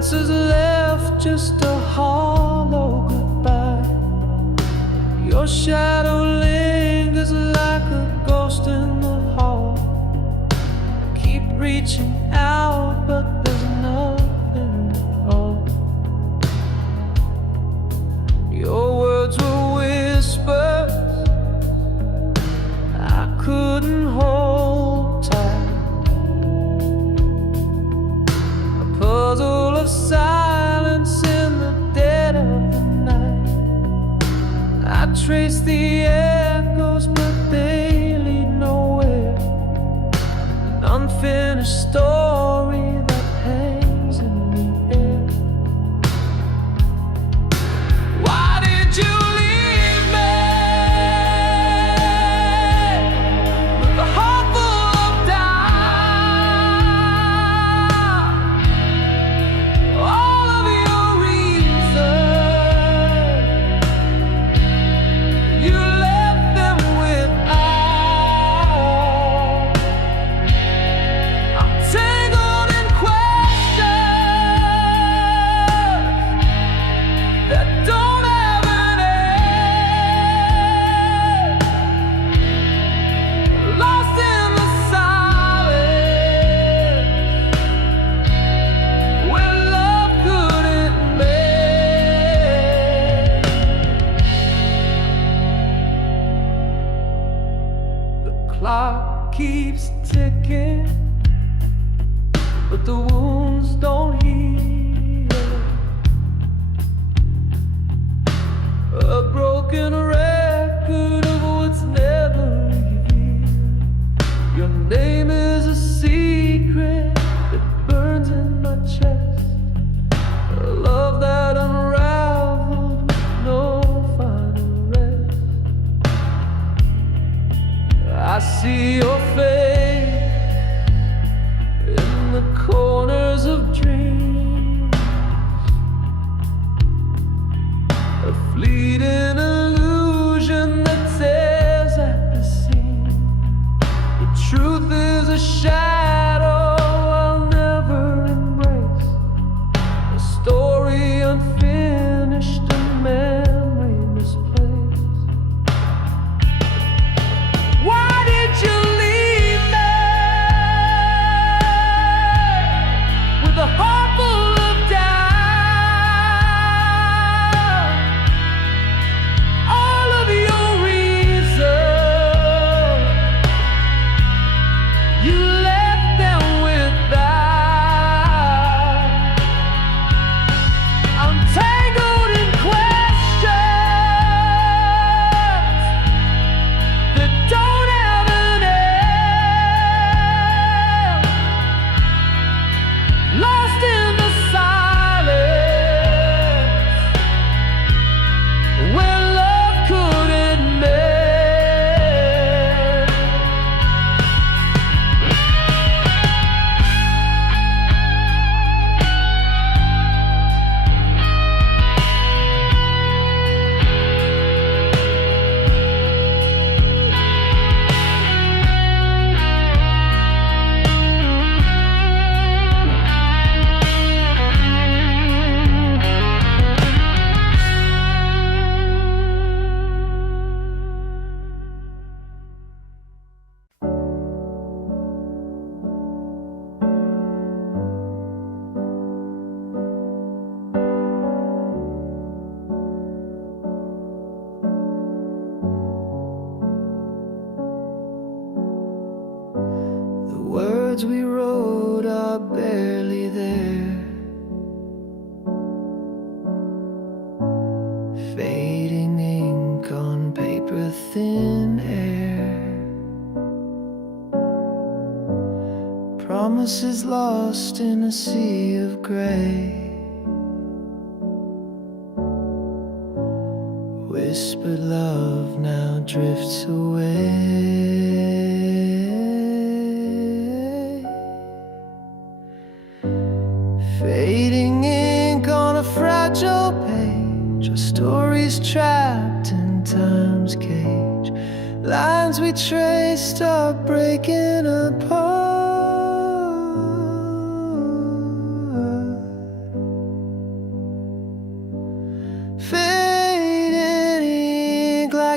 Silence has left just a hollow goodbye. Your shadow lingers like a ghost in the hall. Keep reaching out, but there's nothing at all. Your words were whispers I couldn't hold tight. A puzzle of silence in the dead of the night. I trace the echoes, but they lead nowhere. An unfinished story that hangs in the air. Why did you leave me with a heart full of doubt? All of your reasons, you left them without. I'm tangled in questions that don't have an end. Lost in the silence where love couldn't mend. The clock keeps ticking, but the wounds don't heal. A broken record of what's never revealed. Your name is a secret that burns in my chest. A love that unraveled with no final rest. I see your face in the corners of dreams, a fleeting illusion that tears at the seam. The truth is a shadow I'll never embrace, a story unfinished, a memory misplaced. Why did you leave me with a heart full of doubt? All of your reasons, you left them without. I'm tangled in questions that don't have an end. Lost in the silence where love couldn't mend. The words we wrote are barely there, fading ink on paper, thin air. Promises lost in a sea of gray. Whispered love now drifts away. Fading ink on a fragile page, our stories trapped in time's cage. Lines we traced are breaking apart.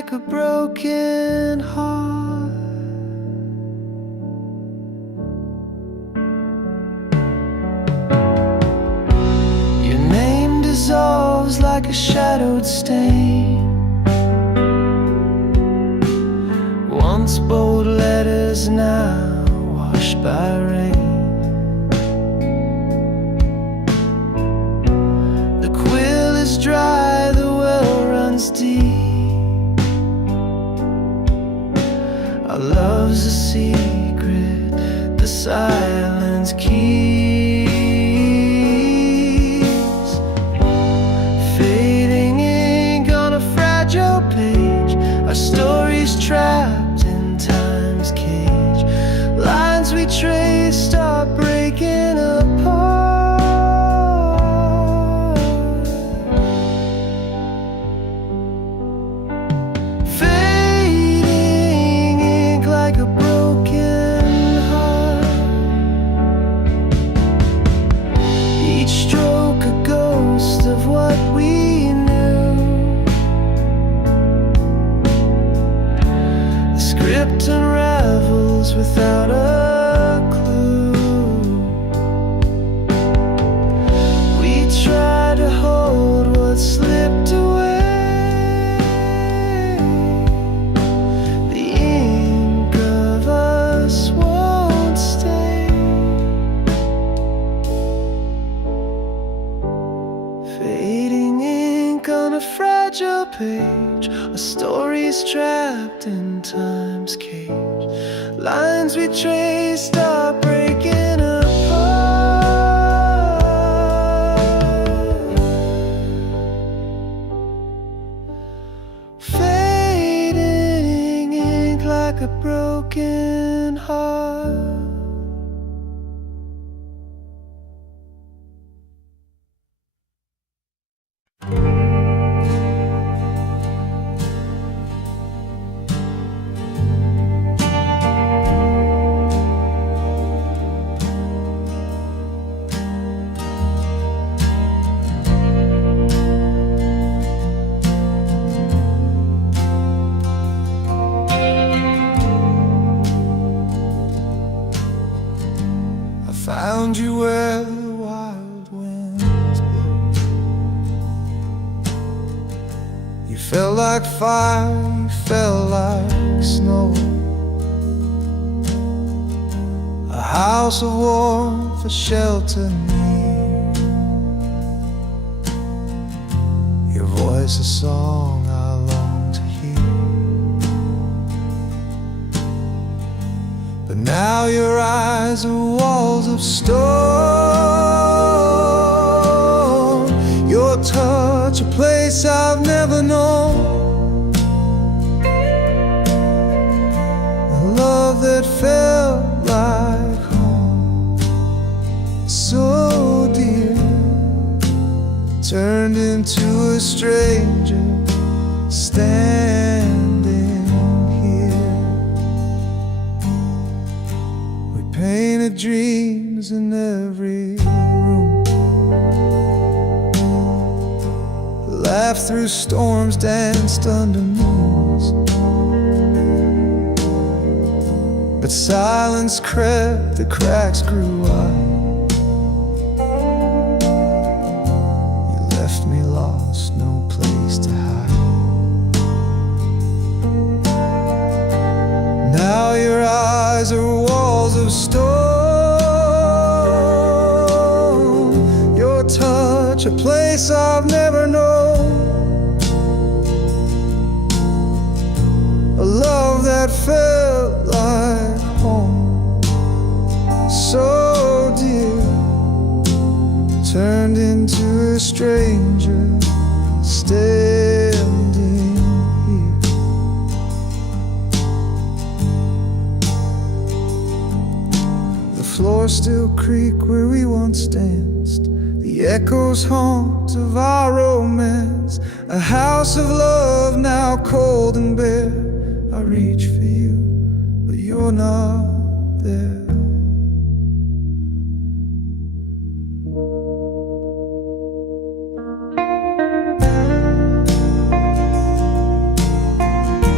like a broken heart. Your name dissolves like a shadowed stain. Once bold letters, now washed by rain. The quill is dry, the well runs deep. Our love's a secret the silence keeps. Fading ink on a fragile page, our story's trapped in time's cage. Lines we traced are breaking apart. Fading ink like a broken heart. Each stroke a ghost of what we knew. The script unravels without a clue. We try to hold what slipped away. The ink of us won't stay. Fading ink on a fragile page, a story's trapped in time's cage. Lines we traced are breaking apart. Fading ink like a broken heart. I found you where the wild winds blow. You felt like fire, you felt like snow. A house of warmth, a shelter near. Your voice a song I long to hear. But now your eyes are walls of stone. Your touch a place I've never known. A love that felt like home, so dear, turned into a stranger standing here. We painted dreams in every room, laughed through storms, danced under moons. But silence crept, the cracks grew wide. You left me lost, no place to hide. Now your eyes are walls of stone. Your touch a place I've never known. A love that felt like home, so dear, turned into a stranger standing here. The floors still creak where we once danced. The echoes haunt of our romance. A house of love now cold and bare. I reach for you, but you're not there.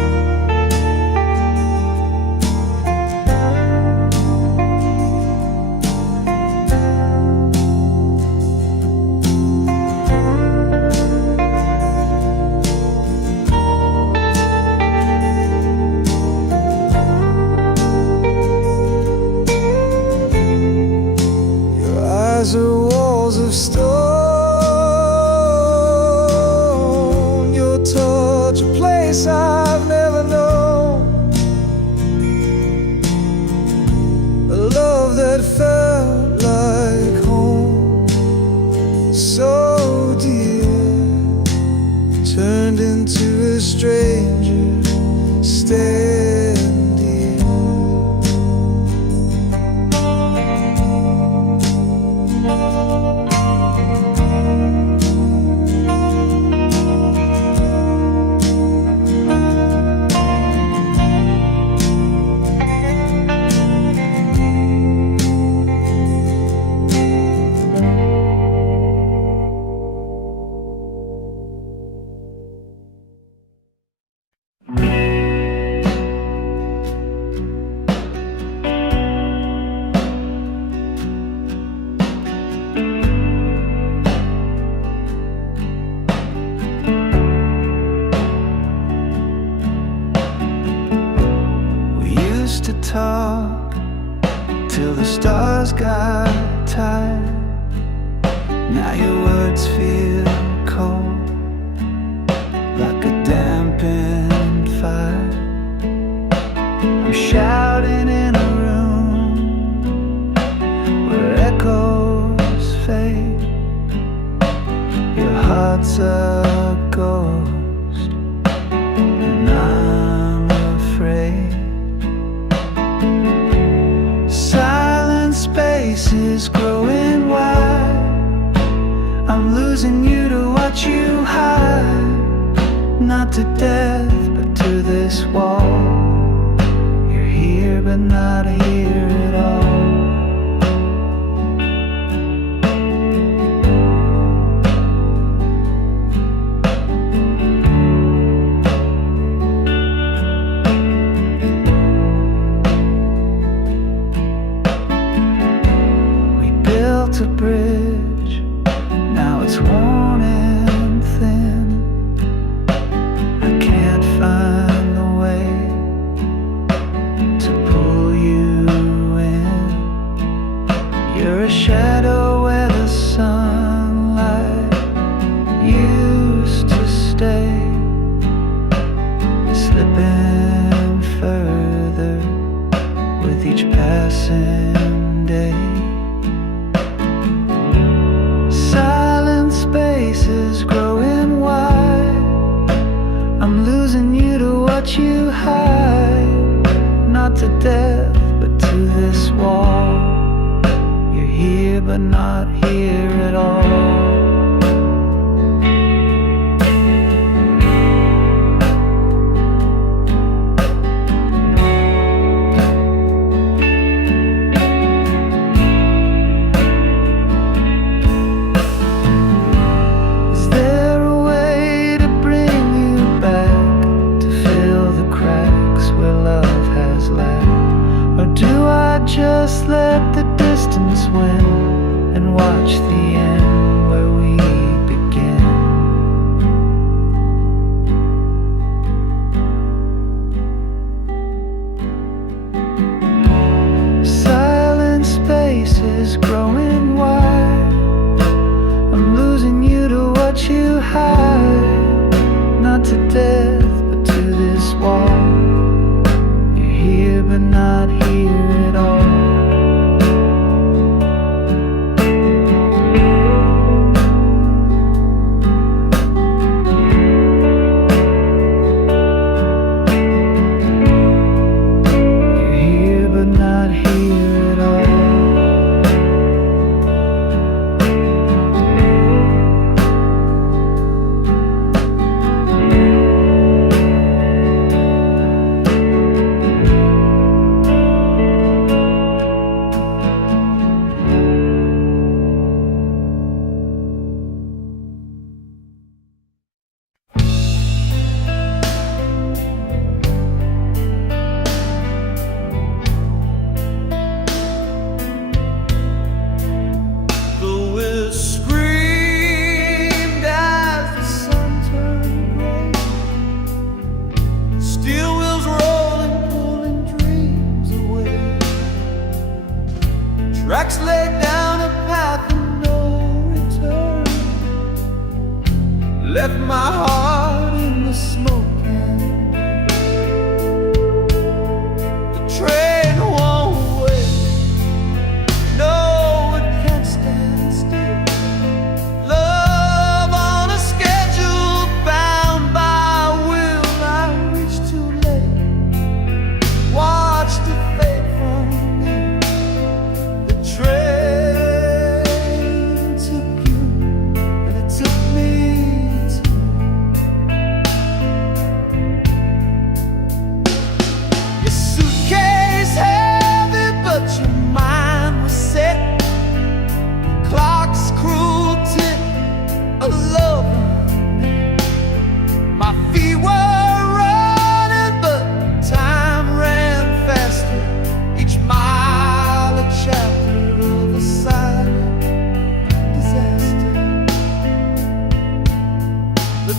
so dear, turned into a stranger, stand here. To talk till the stars got tired. Now your words feel cold, like a dampened fire. You're shouting in a room where echoes fade. Your heart's a ghost, and I'm afraid. Silent spaces growing wide. I'm losing you to watch you hide. Not to death, but to this wall. You're here, but not here at all. A bridge, now it's worn and thin. I can't find the way to pull you in. You're a shadow where the sunlight used to stay, slipping further with each passing day. Silent spaces growing wide. I'm losing you to watch you hide. Not to death, but to this wall. You're here, but not here at all. Just let the distance win and watch the end where we begin. Silent spaces growing wide. I'm losing you to watch you hide. Not to death, but to this wall. You're here, but not here at all. Tracks laid down a path of no return. Left my heart in the smoke pan. The train won't wait. No, it can't stand still.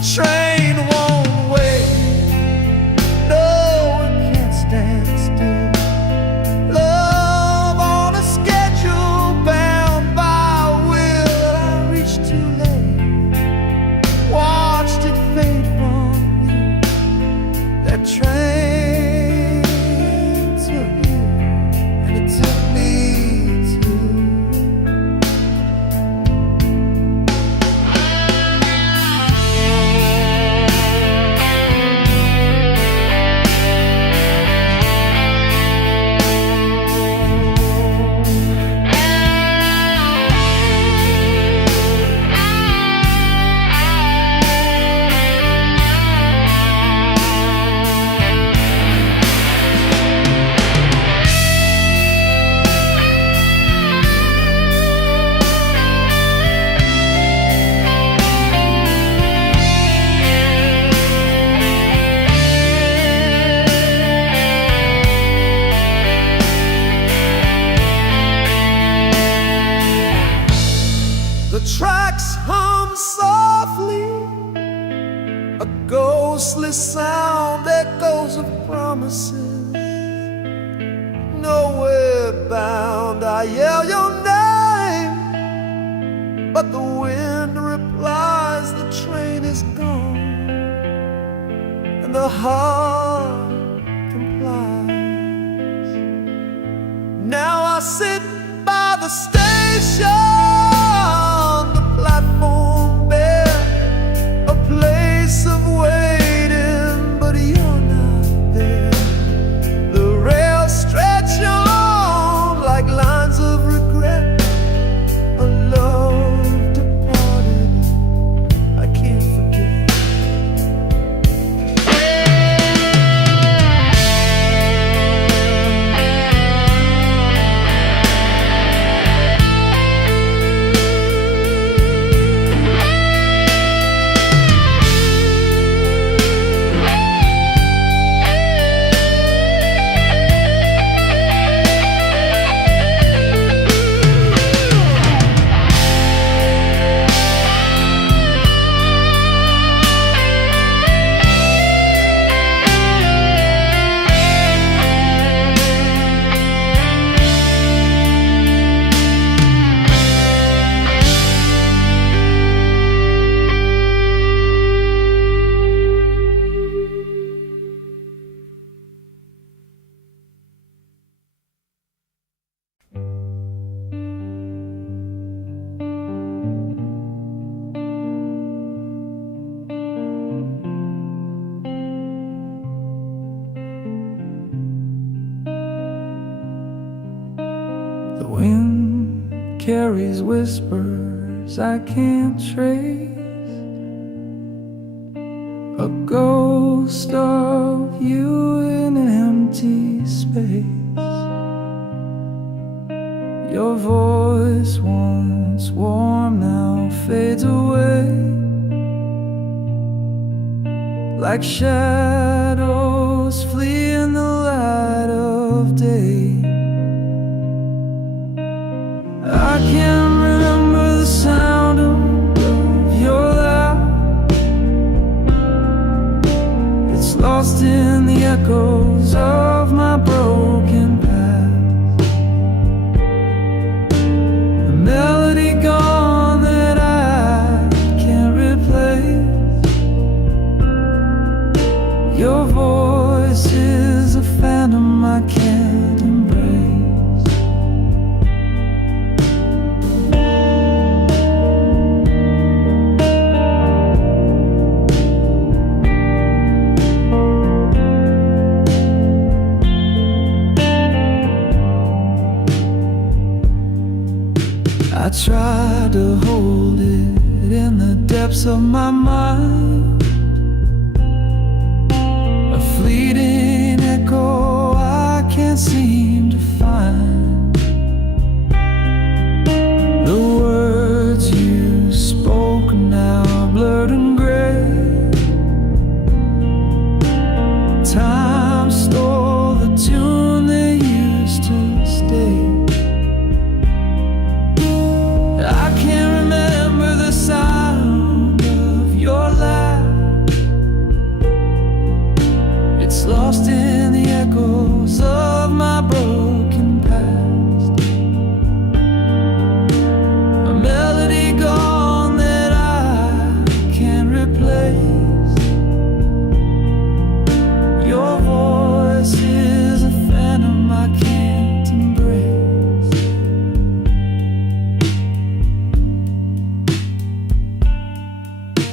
train won't wait. No, it can't stand still. Love on a schedule, bound by will. I reached too late, watched it fade from you. That train took you, and it took me too. The tracks hum softly, a ghostly sound, echoes of promises. Nowhere bound, I yell your name, but the wind replies the train is gone, and the heart complies. Now I sit by the station, platform bare, a place of waiting, but you're not there. The rails stretch on like lines of regret, a love departed I can't forget. The wind carries whispers I can't trace, a ghost of you in an empty space. Your voice, once warm, now fades away, like shadows flee in the light of day. I can't remember the sound of your laugh. It's lost in the echoes of my broken past. A melody gone that I can't replace. Your voice is a phantom I can't embrace. I try to hold it in the depths of my mind, a fleeting echo I can't seem to find. The words you spoke now blurred and gray. Time stole the tune they used to stay. I can't remember the sound of your laugh.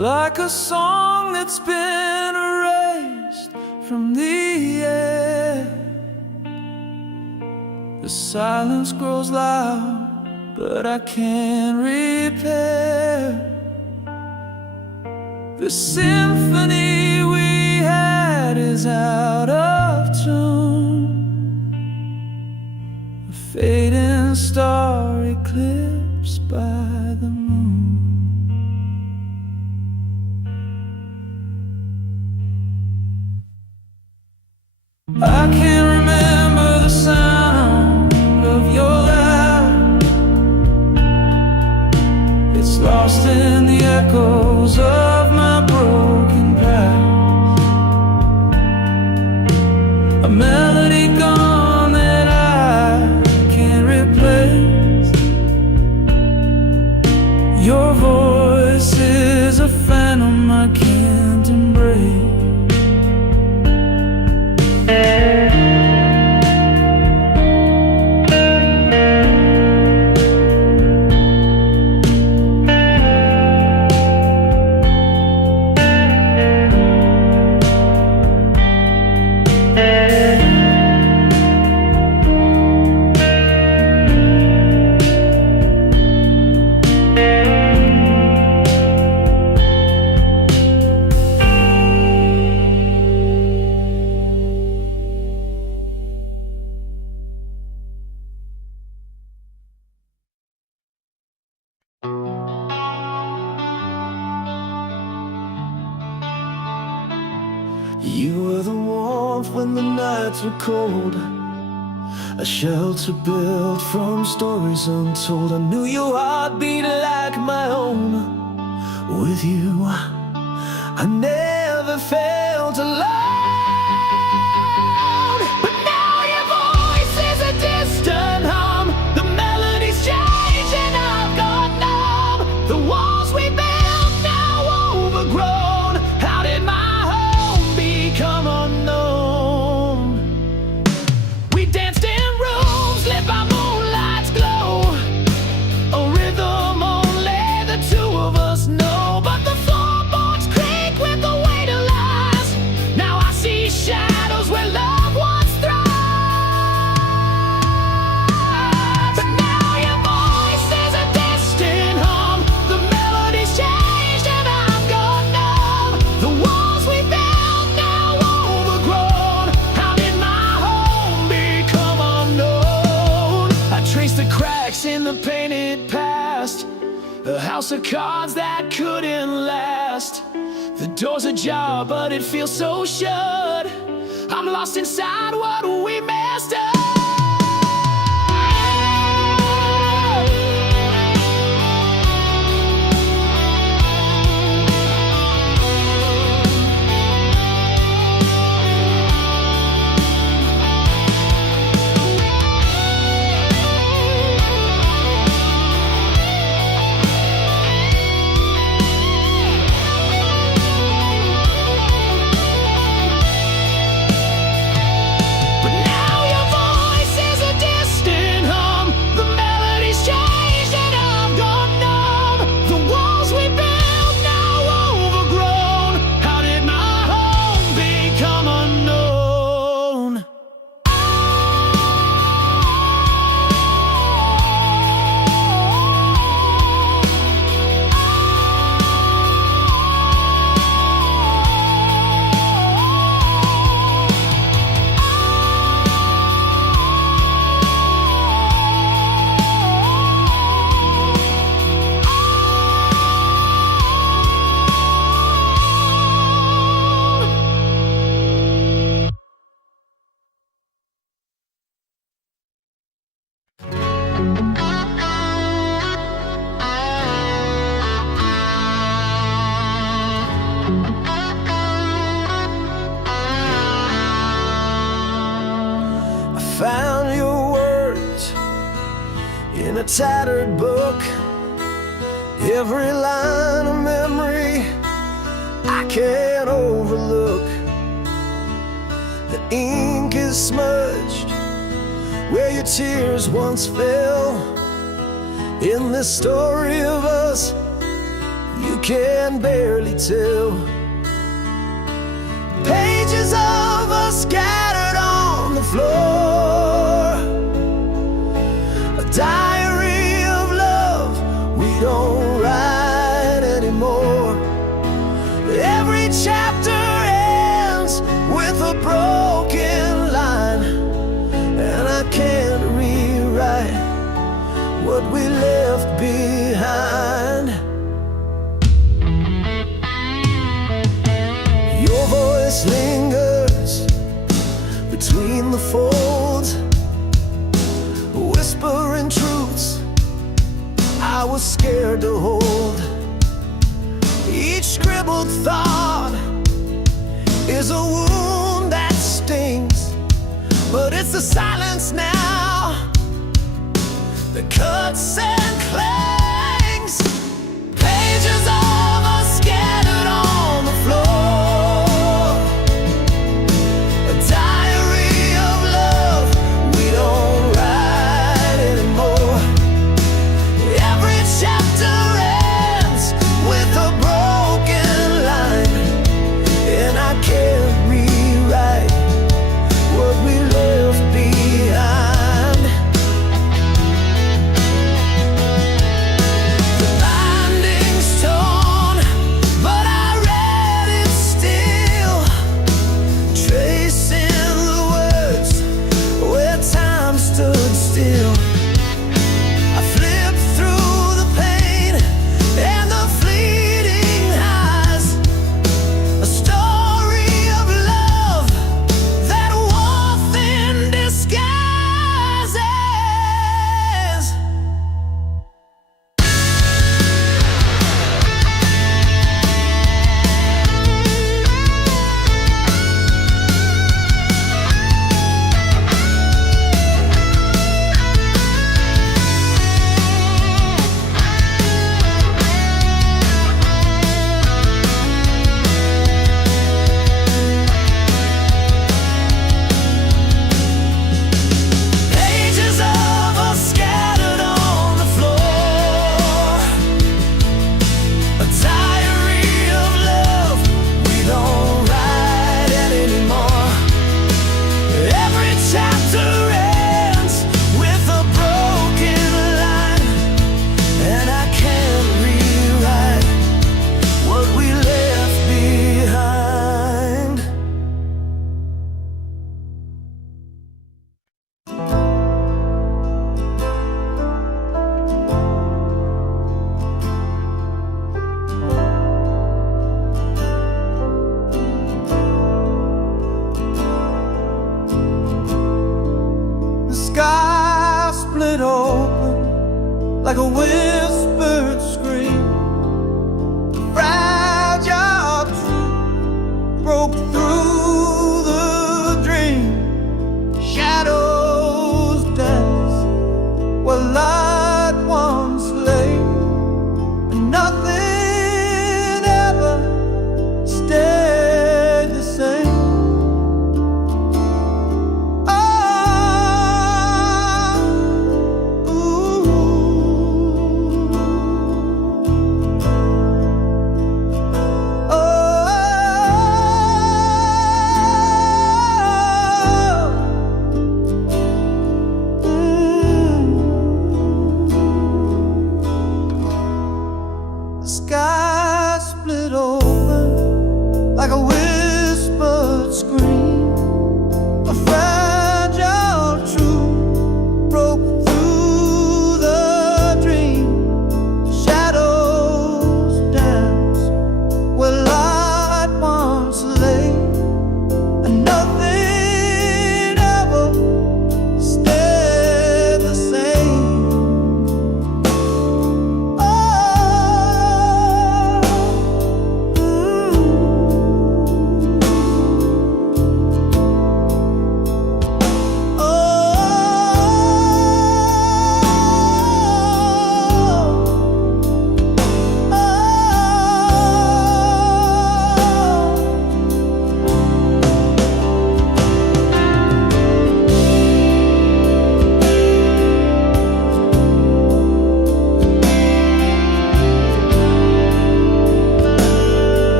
like a song that's been erased from the air. The silence grows loud, but I can't repair the symphony we had is out of tune. A fading star eclipsed by the moon. I can't remember the sound of your laugh. It's lost in the echoes of my broken past. A melody gone that I can't replace. Your voice is a phantom I can't embrace. You were the warmth when the nights were cold, a shelter built from stories untold. I knew your heart beat like my own. With you, I never felt alone. But now your voice is a distant hum. The melody's changed and I've gone numb. The walls we built now overgrown. How did my become unknown? We danced in rooms lit by moonlight's glow, a rhythm only the two of us know. But the floorboards creak with the weight of lies. Now I see shadows where love once thrived. But now your voice is a distant hum. The melody's changed and I'm gone numb. The walls we built the cracks in the painted past, a house of cards that couldn't last. The door's ajar, but it feels so shut. I'm lost inside what we messed up. Found your words in a tattered book, every line a memory I can't overlook. The ink is smudged where your tears once fell. In this story of us, you can barely tale. Pages of us scattered on the floor, a diary of love we don't write anymore. Every chapter ends with a broken line, and I can't rewrite what we left behind. Your voice lingers between the folds, whispering truths I was scared to hold. Each scribbled thought is a wound that stings, but it's the silence now that cuts and clings. Pages of us scattered on the floor, a diary of love we don't write anymore. Every chapter ends with a broken line, and I can't rewrite what we left behind. The binding's torn, but I read it still, tracing the words where time stood still. I flipped through the pain and the fleeting highs, a story of love that wore thin disguises. Pages of us scattered on the floor, a diary of love we don't write anymore. Every chapter ends with a broken line, and I can't rewrite what we left behind. The sky split open like a whispered scream. The fragile truth broke through the dream. Shadows dance where light once lay, and nothing ever stayed the same. The sky split open like a whispered scream. A fragile truth broke through the dream. Shadows dance where light once lay, and nothing ever stayed the same.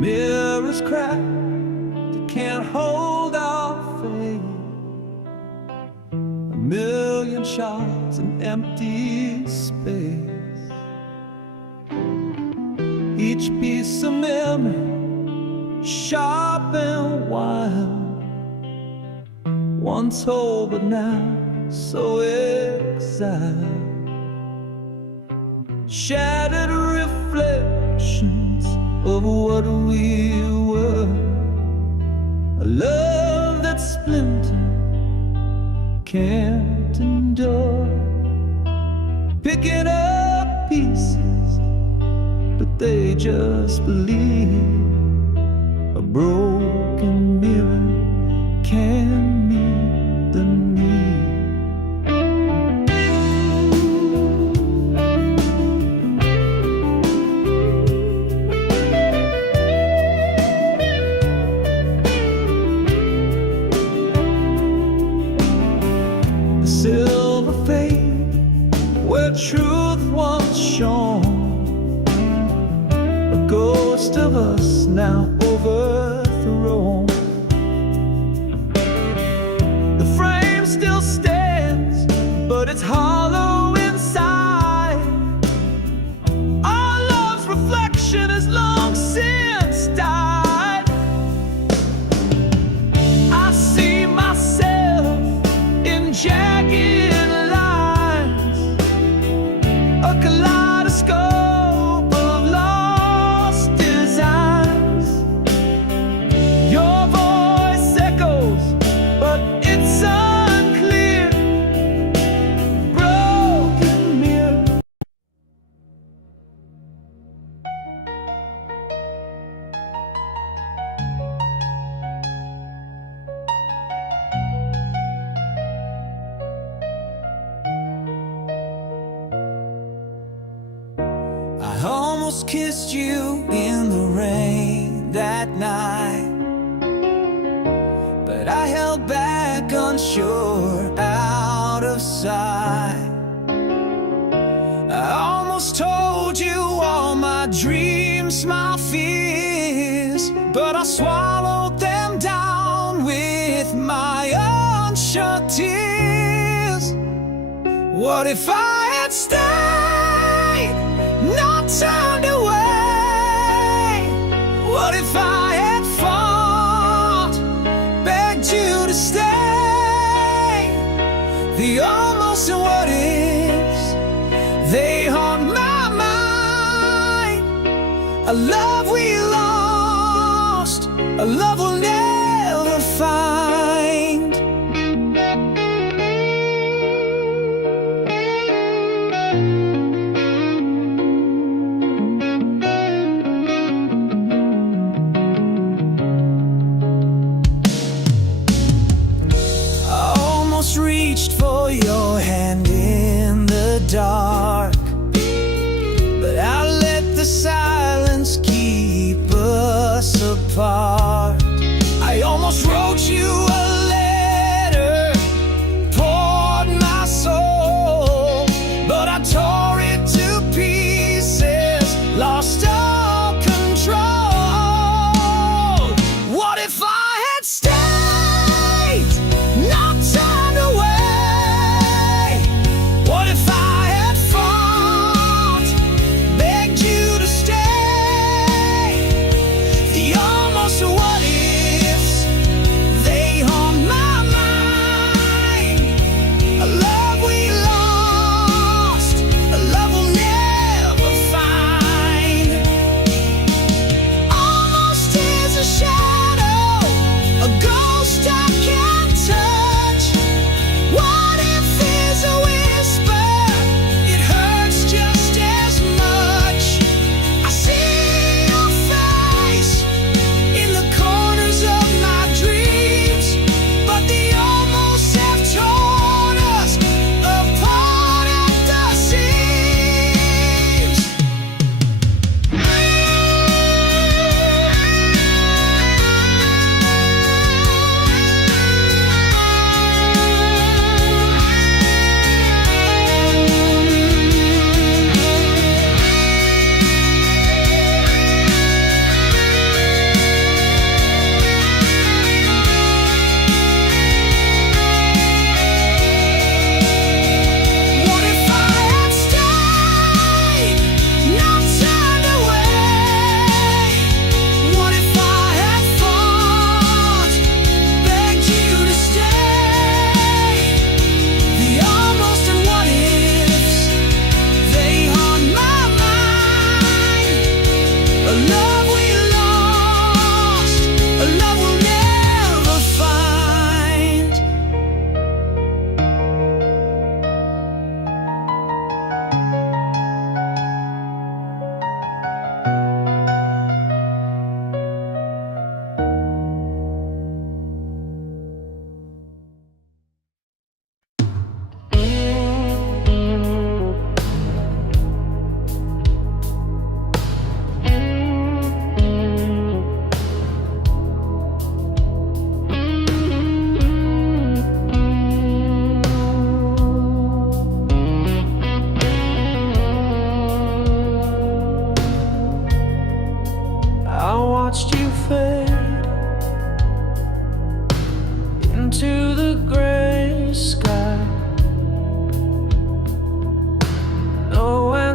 mirror's cracked, it can't hold our fate. A million shards in empty space. Each piece of memory, sharp and wild, once whole but now so exiled. Shattered reflections of what we were. A love that's splintered can't endure. Picking up pieces, but they just believe. A broken mirror can meet the need. The silver fade where truth once shone. A ghost of us now overthrown. The frame still stands, but it's hollow inside. Our love's reflection has long since died. I see myself in jagged lines, a kaleidoscope of lost designs. Your voice echoes, but it's unclear. Broken mirror. I almost kissed you in the rain that night, but I held back unsure, out of sight. I almost told you all my dreams, my fears, but I swallowed them down with my unshut tears. What if I had stayed, not turned away? What if I had fought, begged you to stay? The almost and what ifs, they haunt my mind. A love we lost, a love we'll never find. Reached for your hand in the dark, but I let the silence keep us apart.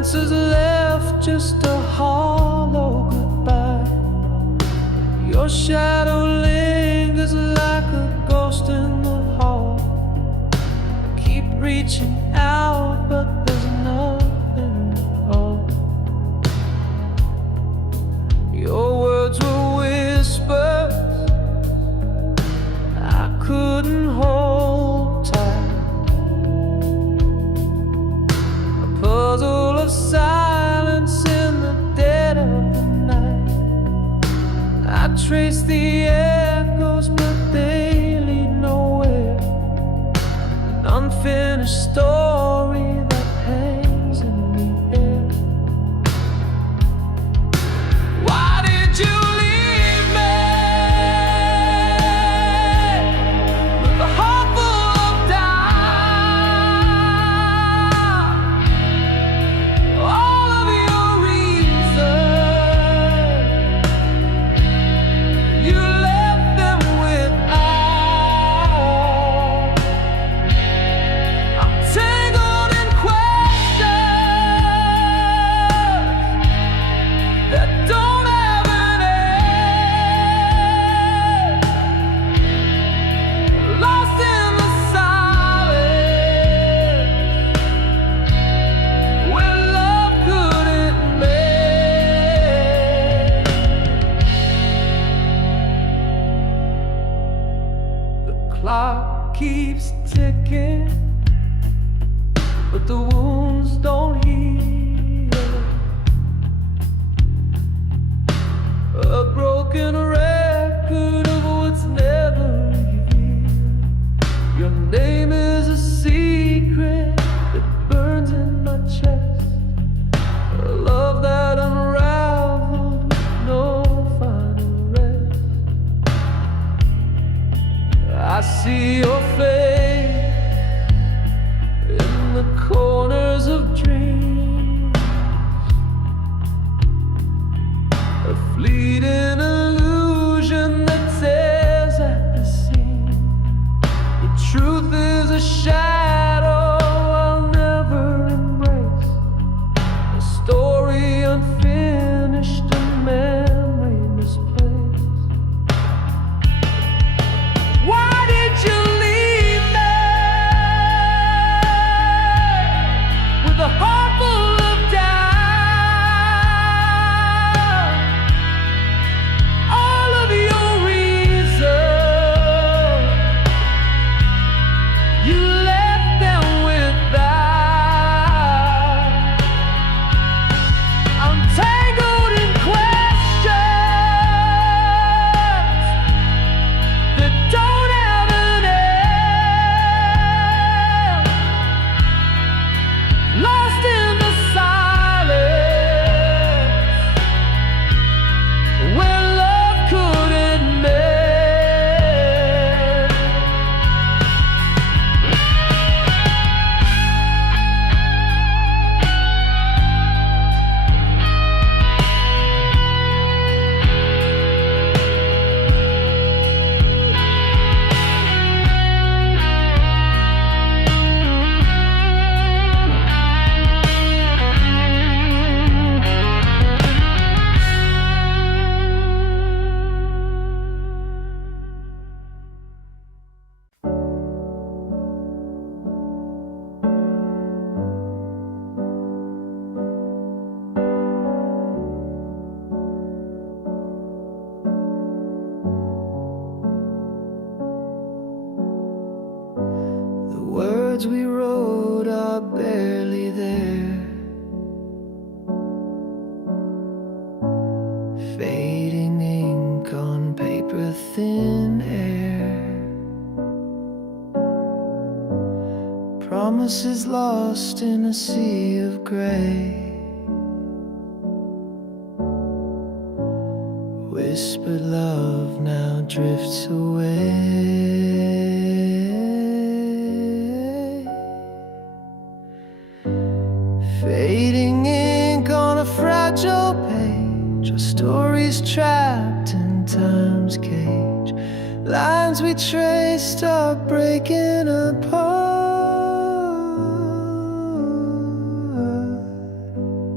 has left just a hollow goodbye. Your shadow lingers like a ghost in the hall. Keep reaching out, but there's nothing at all. Your words were whispers I couldn't hold tight. A puzzle of silence in the dead of the night. I trace the echoes, but they lead nowhere. An unfinished story that hangs in the air. Why did you leave me with a heart full of doubt? All of your reasons, you left them without. I'm tangled in questions that don't have an end. Lost in the silence where love couldn't mend. The clock keeps ticking, but the wounds don't heal. A broken record of what's never revealed. Your name is a secret that burns in my chest. A love that unraveled with no final rest. I see your face in the corners of dreams, a fleeting illusion that tears at the seam. The truth is a shadow I'll never embrace, a story unfinished, a memory misplaced. Why did you leave me with a heart full of doubt? All of your reasons, you left them without. I'm tangled in questions that don't have an end. Lost in the silence where love couldn't mend. The words we wrote are barely there, fading ink on paper, thin air. Promises lost in a sea of gray. Whispered love now drifts away. Fading ink on a fragile page, our stories trapped in time's cage. Lines we traced are breaking apart.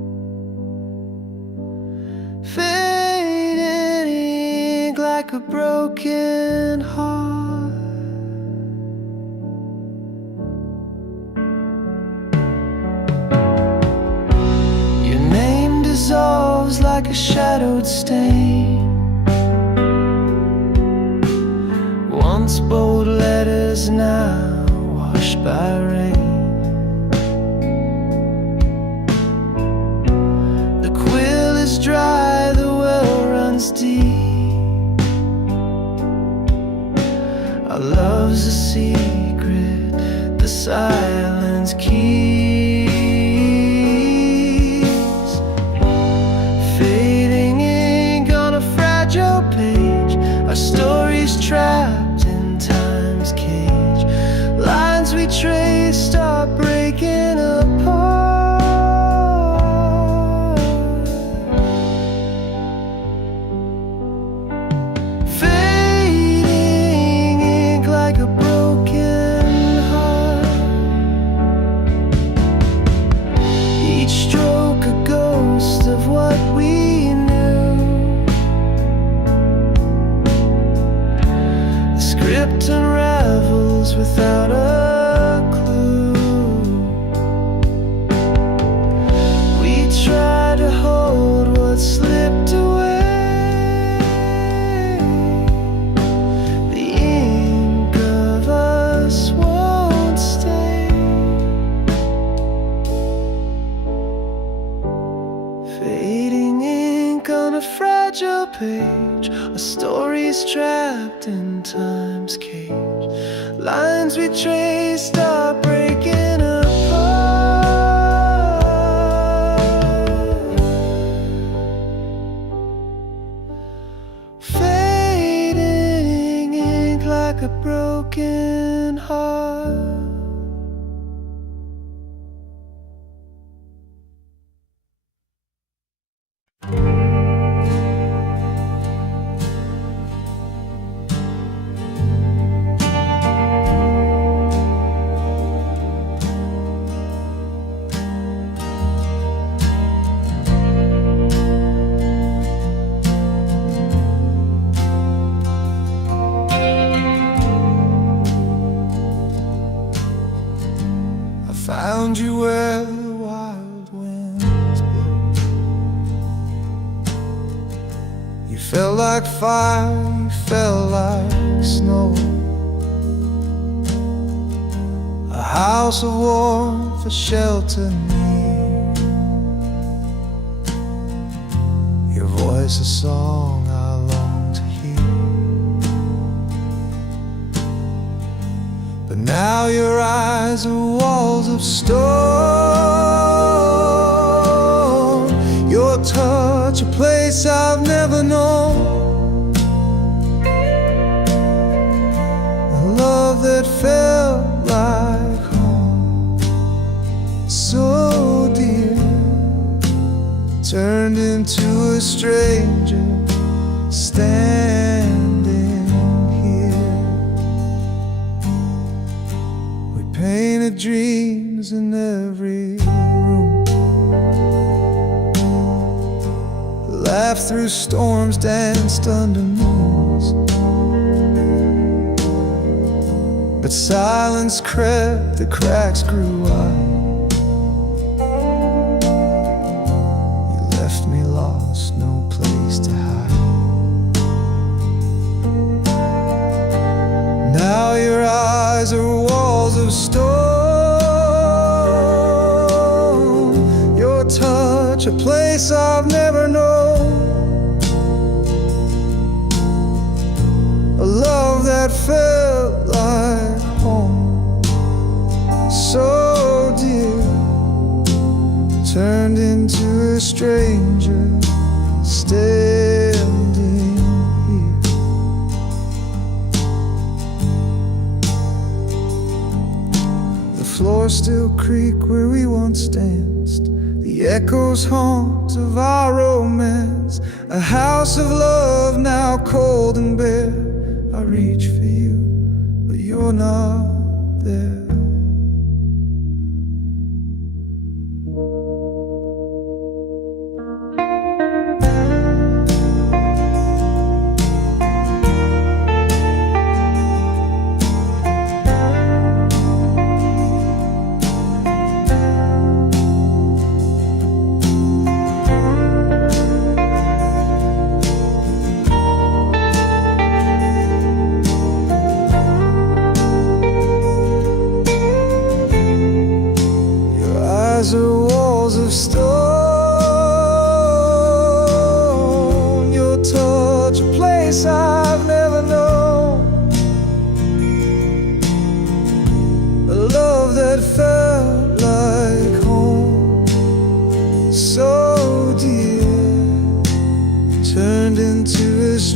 a broken heart. Your name dissolves like a shadowed stain. Once bold letters, now washed by rain. The quill is dry, the well runs deep. Our love's a secret the silence keeps. Fading ink on a fragile page, our story's trapped in time's cage. Lines we traced are breaking apart. Fading ink like a broken heart. Each stroke a ghost of what we knew. The script unravels without a clue. We try to hold what slipped away. The ink of us won't stay. Fading ink on a fragile page, a story's trapped in time's cage. Lines we traced are breaking apart. Fading ink like a broken heart. I found you where the wild winds blow. You felt like fire, you felt like snow. A house of warmth, a shelter near. Your voice a song I long to hear. But now your eyes are walls of stone. Your touch a place I've never known. A love that felt like home, so dear, turned into a stranger standing here. We painted dreams in every room, laughed through storms, danced under moons. But silence crept, the cracks grew wide. You left me lost, no place to hide. Now your eyes are walls of stone. Your touch a place I've never known. A love that felt like home, so dear, turned into a stranger standing here. The floors still creak where we once danced. The echoes haunt of our romance. A house of love now cold and bare. I reach for you, but you're not there.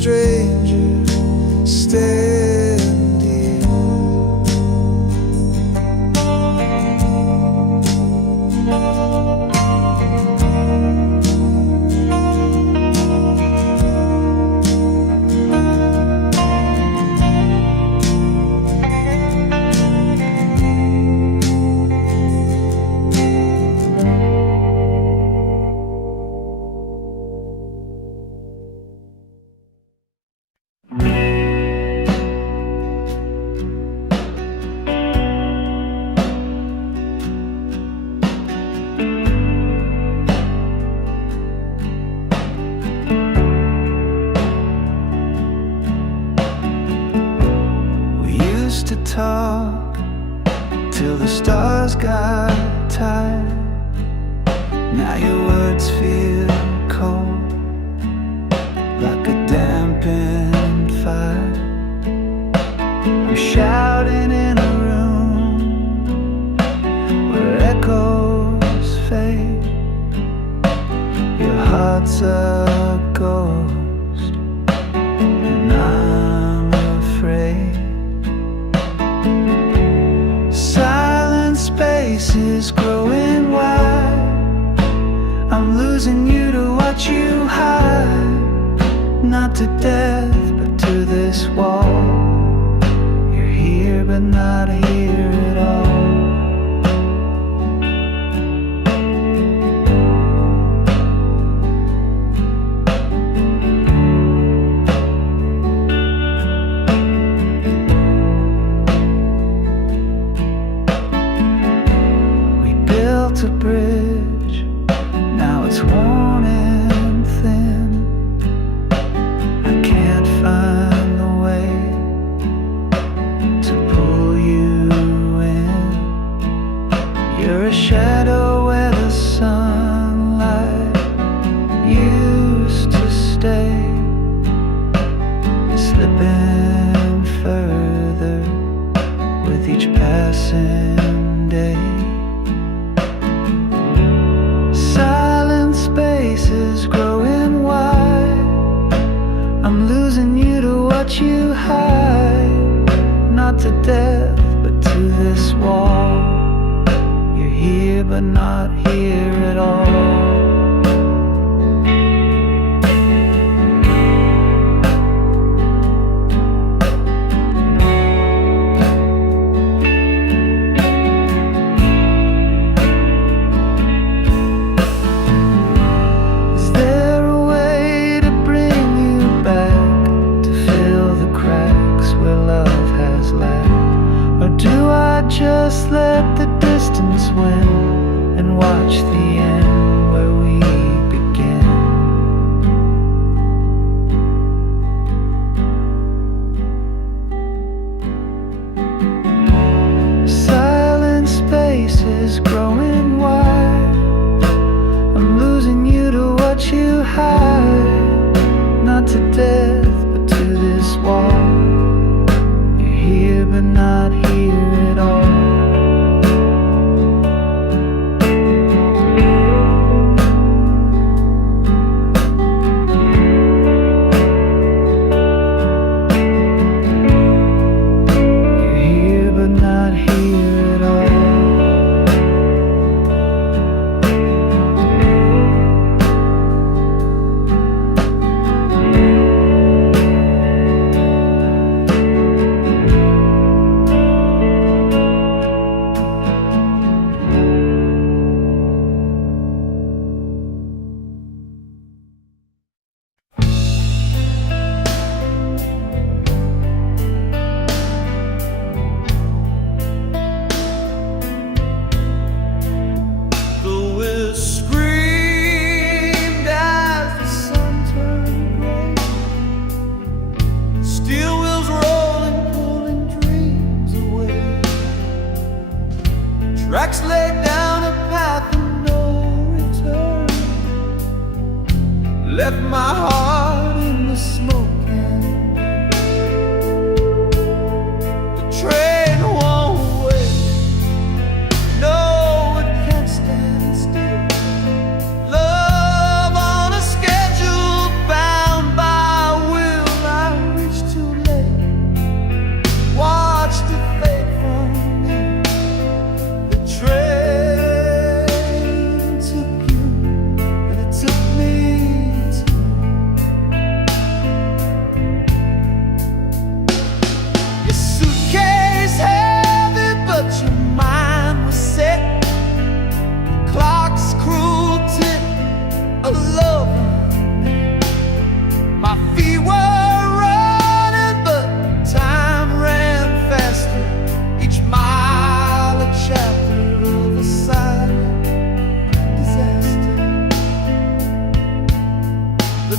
stranger stand here. To talk till the stars got tired. Now your words feel cold, like a dampened fire. You're shouting in a room where echoes fade. Your heart's a ghost, and I'm afraid. Silent spaces growing wide. I'm losing you to watch you hide. Not to death, but to this wall. You're here, but not here at all. A bridge, now it's worn and thin. I can't find the way to pull you in. You're a shadow where the sunlight used to stay, slipping further with each passing day. Silent spaces growing wide. I'm losing you to watch you hide. Not to death, but to this wall. You're here, but not here at all. Just let the distance win and watch the end where we begin. Silent spaces growing wide. I'm losing you to watch you hide. Not to death, but to this wall. You're here, but not here at all. Tracks laid down a path of no return. Left my heart in the smoke and the train won't wait. No, it can't stand still. Love on a schedule, bound by will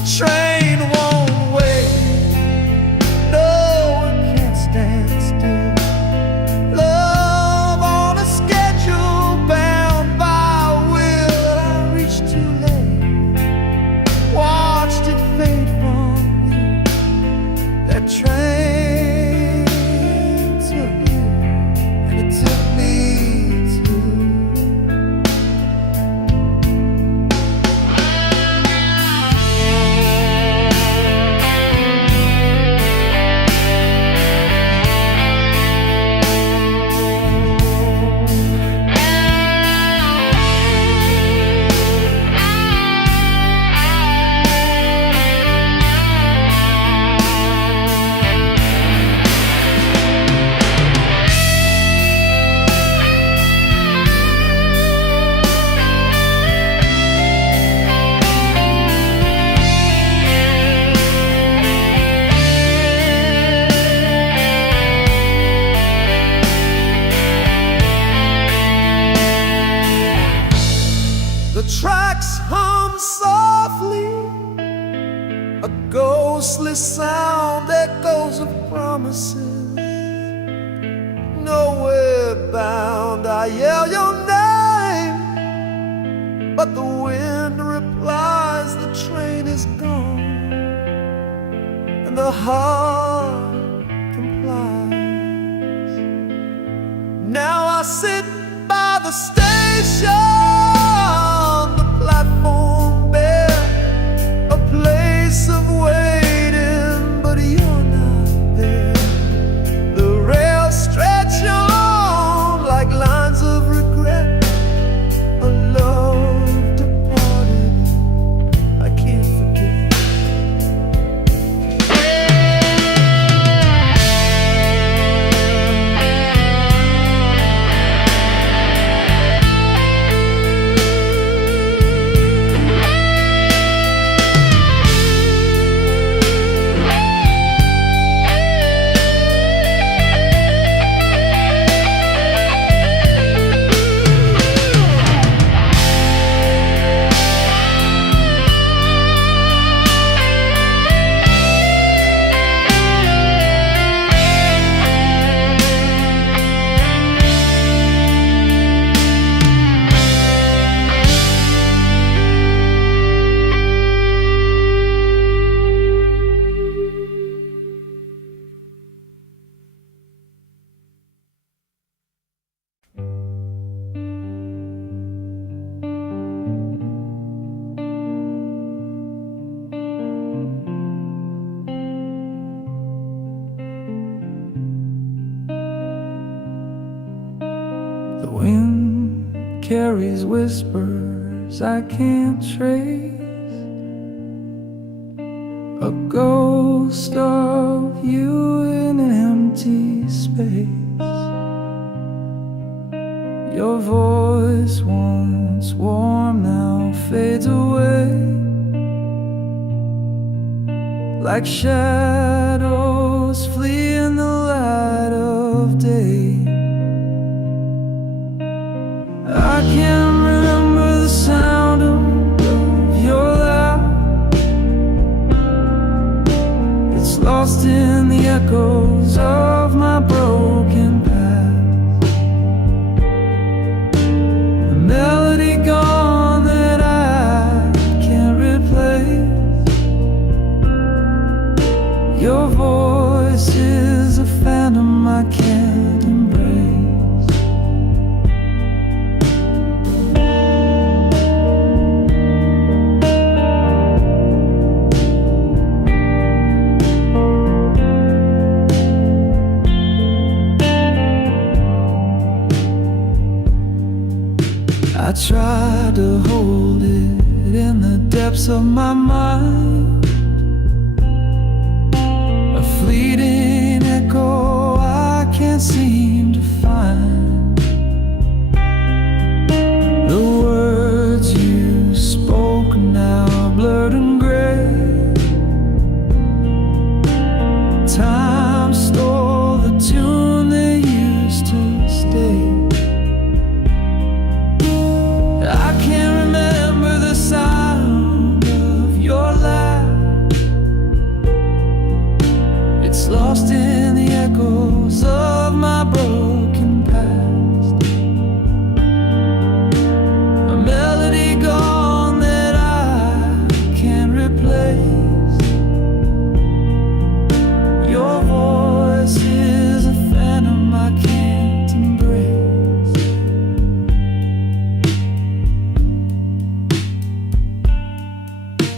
train won't wait. No, it can't stand still. Love on a schedule, bound by will. I reached too late, watched it fade from me. That train took you, and it took me too. The tracks hum softly, a ghostly sound, echoes of promises. Nowhere bound, I yell your name, but the wind replies the train is gone, and the heart complies. Now I sit by the station, platform bare, a place of waiting, but you're not there. The rails stretch on like lines of regret, a love departed I can't forget. The wind carries whispers I can't trace, a ghost of you in an empty space. Your voice, once warm, now fades away, like shadows flee in the light of day. I can't remember the sound of your laugh. It's lost in the echoes of my broken past. A melody gone that I can't replace. Your voice is a phantom I can't embrace. I try to hold it in the depths of my mind, a fleeting echo I can't seem to find. The words you spoke now blurred and gray. Time stole the tune that used to stay. I can't remember the sound of your laugh.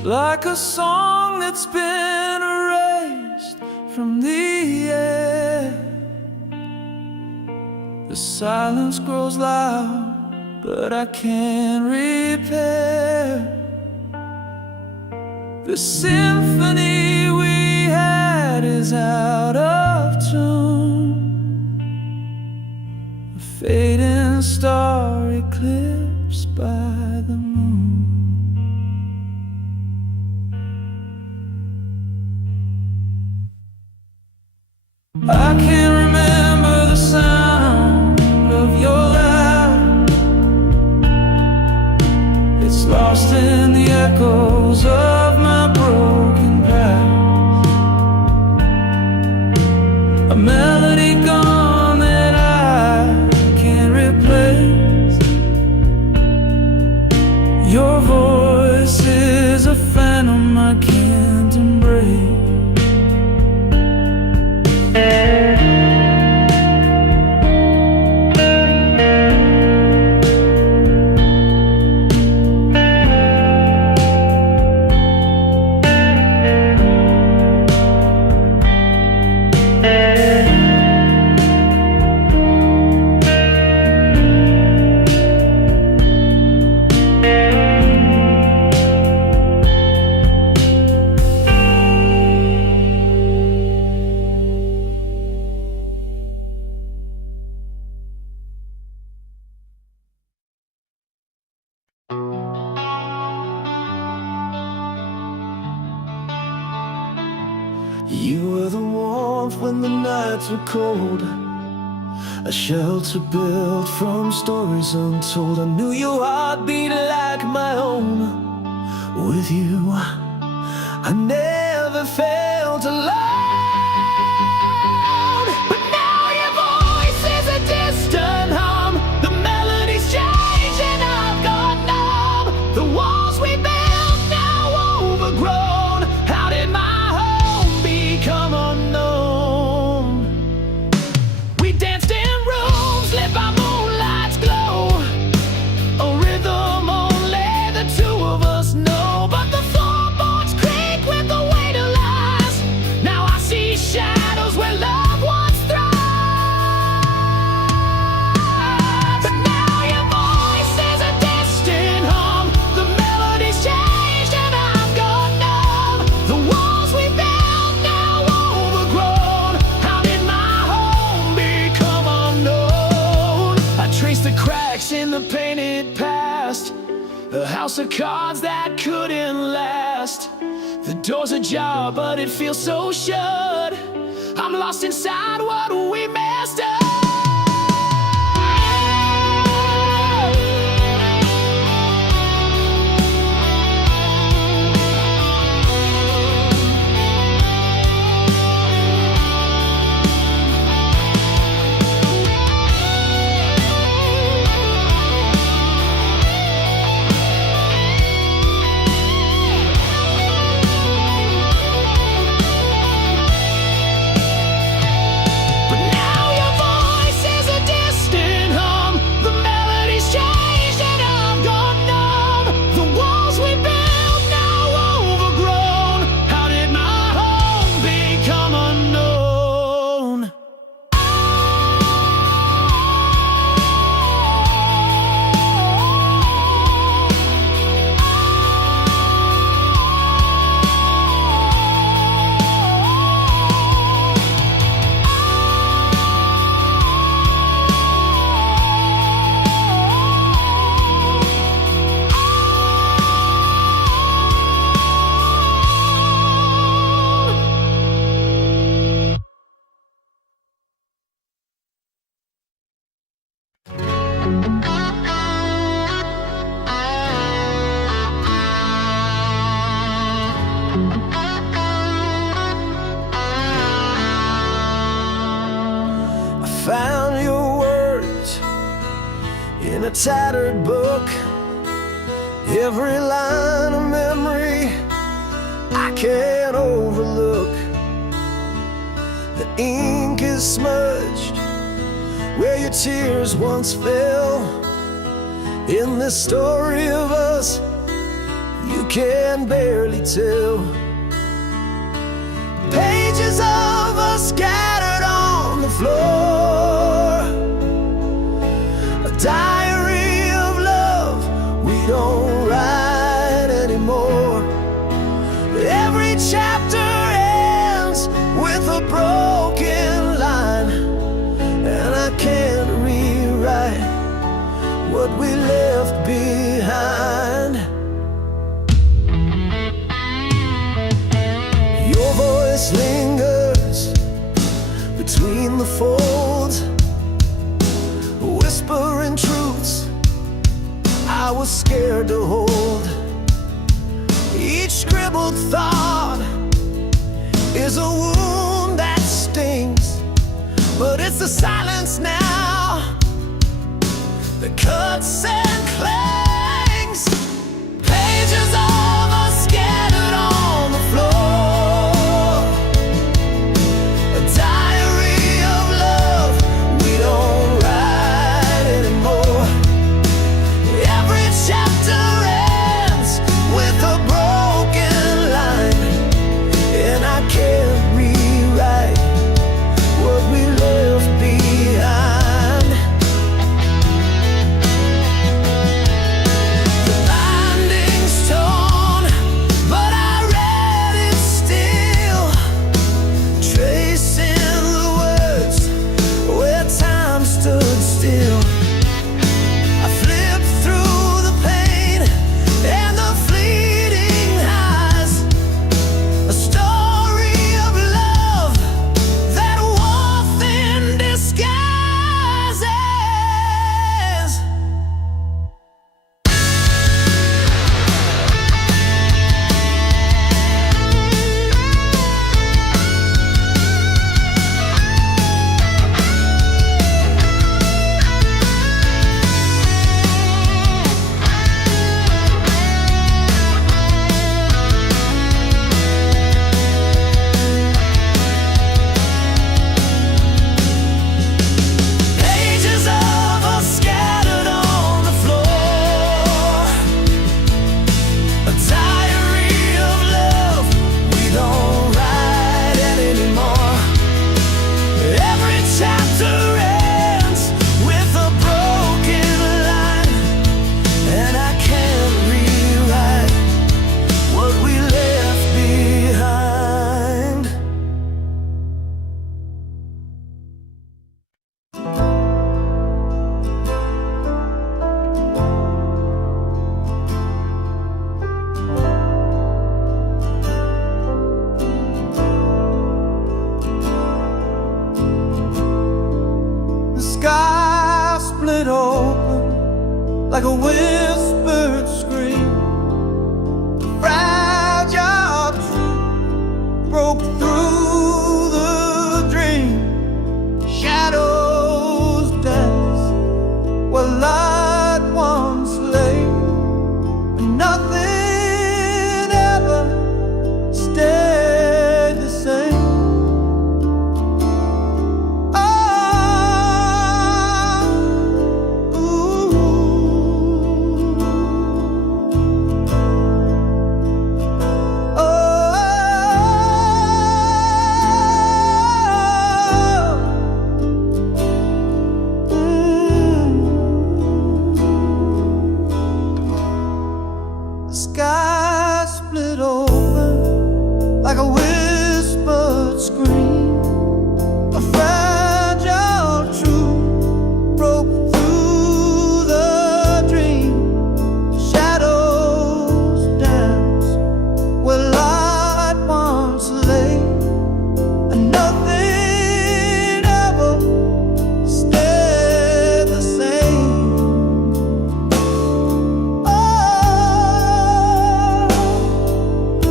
like a song that's been erased from the air. The silence grows loud, but I can't repair the symphony we had is out of tune. A fading star eclipsed by the moon. I can't remember the sound of your laugh. It's lost in the echoes of my broken past. A melody gone that I can't replace. Your voice is a phantom I can't embrace. You were the warmth when the nights were cold, a shelter built from stories untold. I knew your heart beat like my own. With you, I never felt alone. But now your voice is a distant hum. The melody's changed and I've got numb. The walls we built now overgrown. How did my become unknown? We danced in rooms lit by moonlight's glow, a rhythm only the two of us know. But the floorboards creak with the weight of lies. Now I see shadows where love once thrived. But now your voice is a distant hum. The melody's changed and I've got numb. The walls we built the cracks in the painted past, a house of cards that couldn't last. The door's ajar, but it feels so shut. I'm lost inside what we messed up. Found your words in a tattered book, every line a memory I can't overlook. The ink is smudged where your tears once fell. In this story of us, you can barely tell. Pages of us scattered on the floor, a diary of love we don't write anymore. Every chapter ends with a broken line, and I can't rewrite what we left behind. Your voice lingers between the folds, whispering truths I was scared to hold. Each scribbled thought is a wound that stings, but it's the silence now that cuts and clings. Pages of us scattered on the floor, a diary of love we don't write anymore. Every chapter ends with a broken line, and I can't rewrite what we left behind. The binding's torn, but I read it still, tracing the words where time stood still. I flipped through the pain and the fleeting highs, a story of love that wore thin disguises. Pages of us scattered on the floor, a diary of love we don't write anymore. Every chapter ends with a broken line, and I can't rewrite what we left behind. The sky split open like a whispered scream. The fragile truth broke through the dream. Shadows dance where light once lay, but nothing ever stayed the same. The sky split open like a whispered scream. A fragile truth broke through the dream. Shadows dance where light once lay, and nothing ever stayed the same.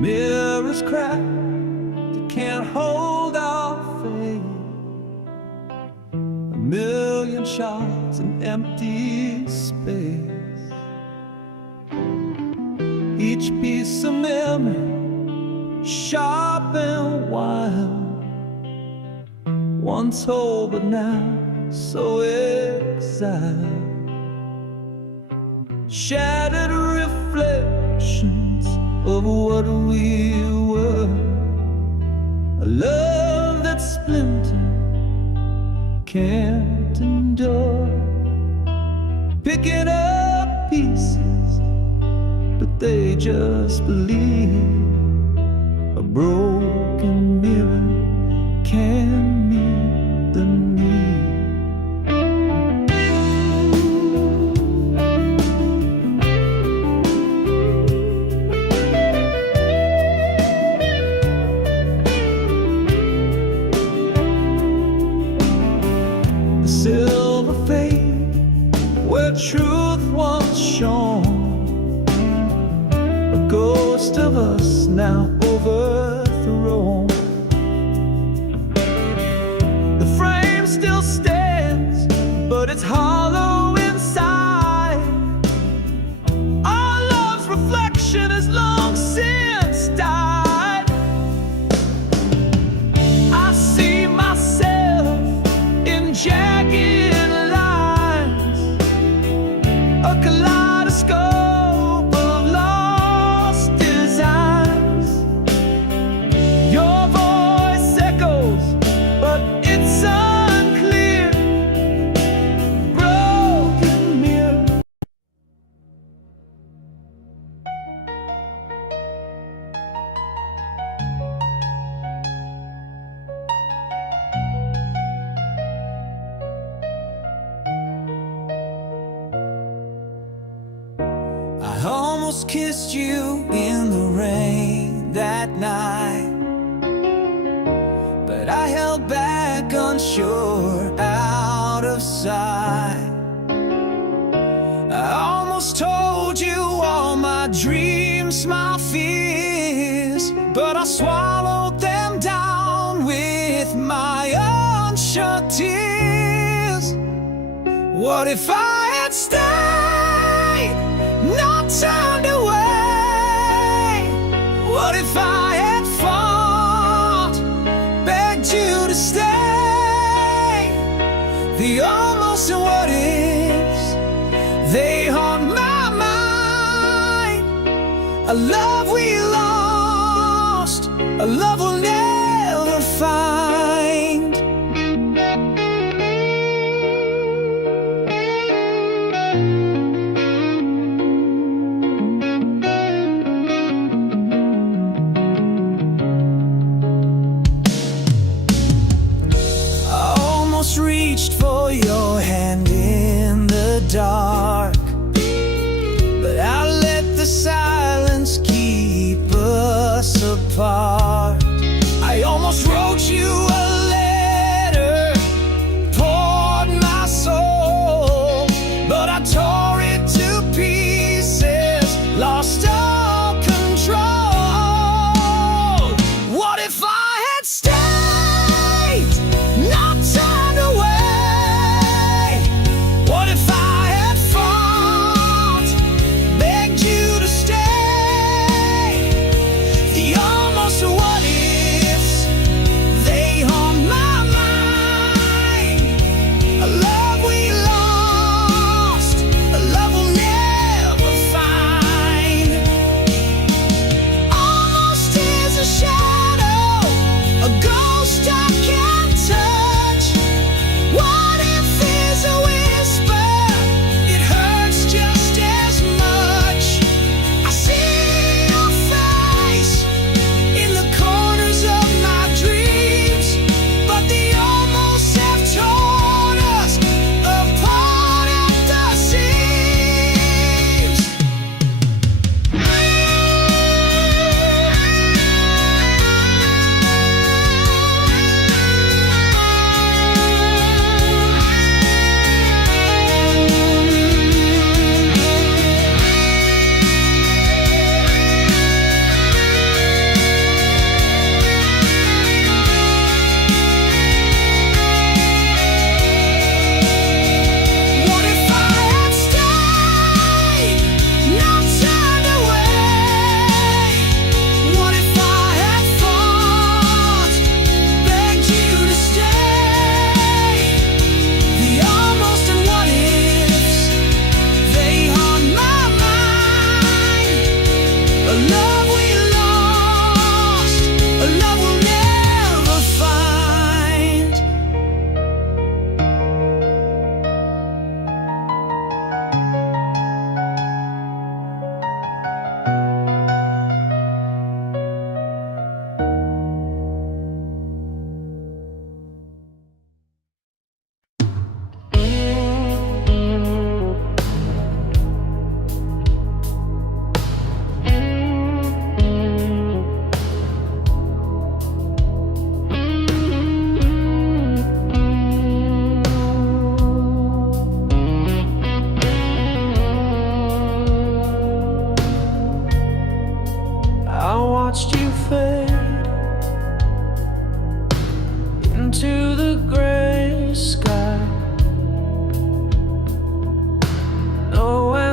mirrors cracked, it can't hold our faith. A million shards in empty space. Each piece of memory, sharp and wild, once whole but now so exiled. Shattered reflections of what we were. A love that's splintered can't endure. Picking up pieces, but they just believe. A broken mirror can meet the need. The silver fade where truth once shone. A ghost of us now overthrown. The frame still stands, but it's hollow inside. Our love's reflection has long since died. I see myself in jagged lines, a kaleidoscope of lost designs. Your voice echoes, but it's unclear. Broken mirror. I almost kissed you in the rain that night, but I held back unsure, out of sight. I almost told you all my dreams, my fears, but I swallowed them down with my unshut tears. What if I had stayed, not turned away? What if I had fought, begged you to stay? The almost and what ifs, they haunt my mind. A love we lost, a love we'll never find. Reached for your hand in the dark, but I let the silence keep us apart. I almost wrote you a letter, poured my soul, but I tore it to pieces, lost all control. What if I had stayed, not turned away? What if I had fought, begged you to stay? The almost what ifs, they haunt my mind. A love we lost, a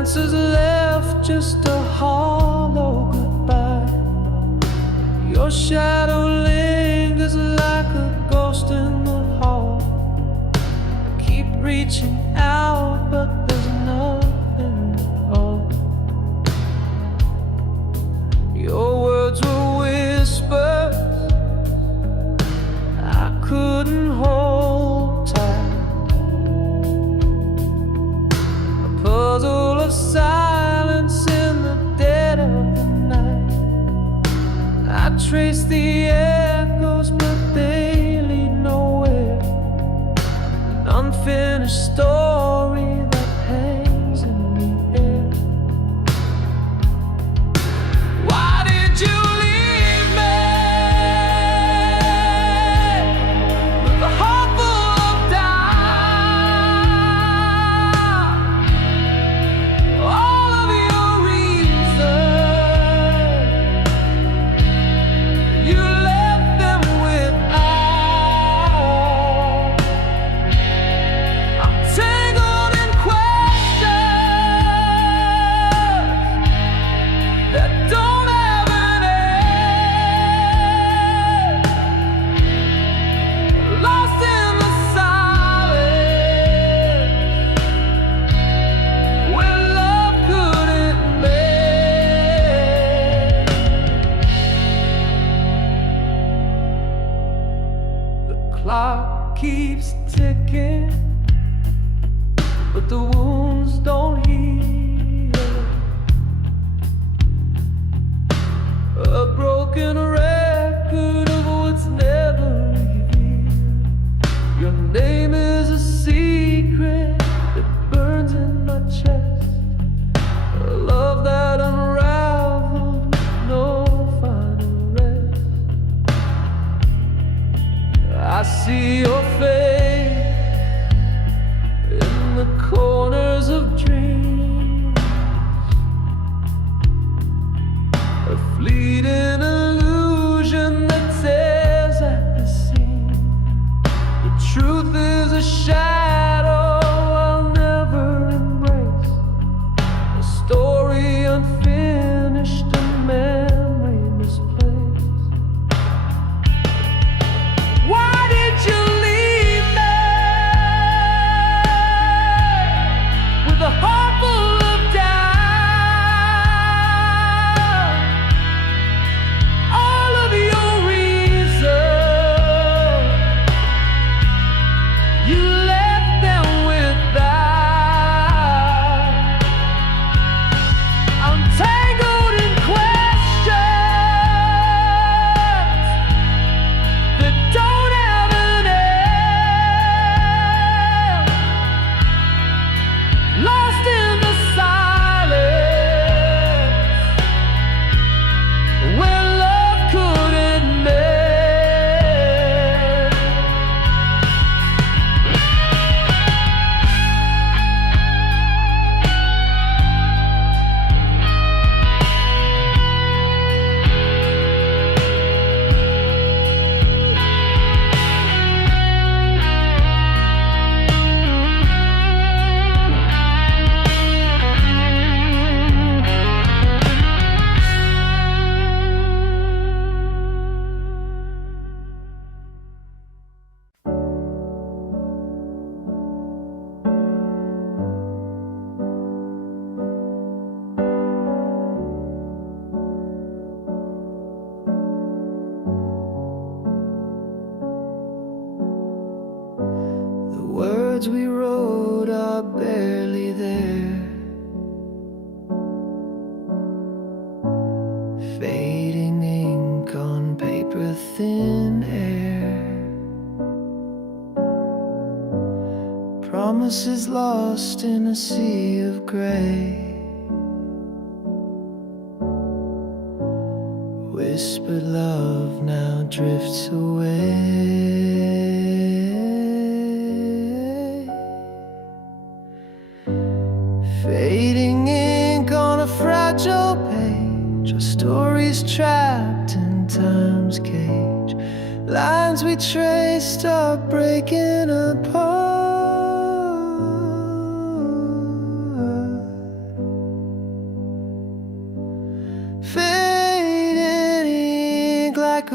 has left just a hollow goodbye. Your shadow lingers like a ghost in the hall. I keep reaching out, but there's nothing at all. Your words were whispers I couldn't hold tight. A puzzle of silence in the dead of the night. I trace the echoes, but they lead nowhere. An unfinished story that hangs in the air. Why did you leave me with a heart full of doubt? All of your reasons, you left them without. I'm tangled in questions that don't have an end, lost in the silence where love couldn't mend. The clock keeps ticking, but the wounds don't heal. A broken record of what's never revealed. Your name is a secret that burns in my chest. A love that unraveled with no final rest. I see your face in the corners of dreams, a fleeting illusion that tears at the seam. The truth is a shadow I'll never embrace, a story unfinished, a memory misplaced. Why did you leave me with a heart full of doubt? All of your reasons, you left them without. I'm tangled in questions that don't have an end, lost in the silence where love couldn't mend. The words we wrote are barely there, fading ink on paper, thin air. Promises lost in a sea of gray. Whispered love now drifts away. Fading ink on a fragile page, our stories trapped in time's cage. Lines we traced are breaking apart.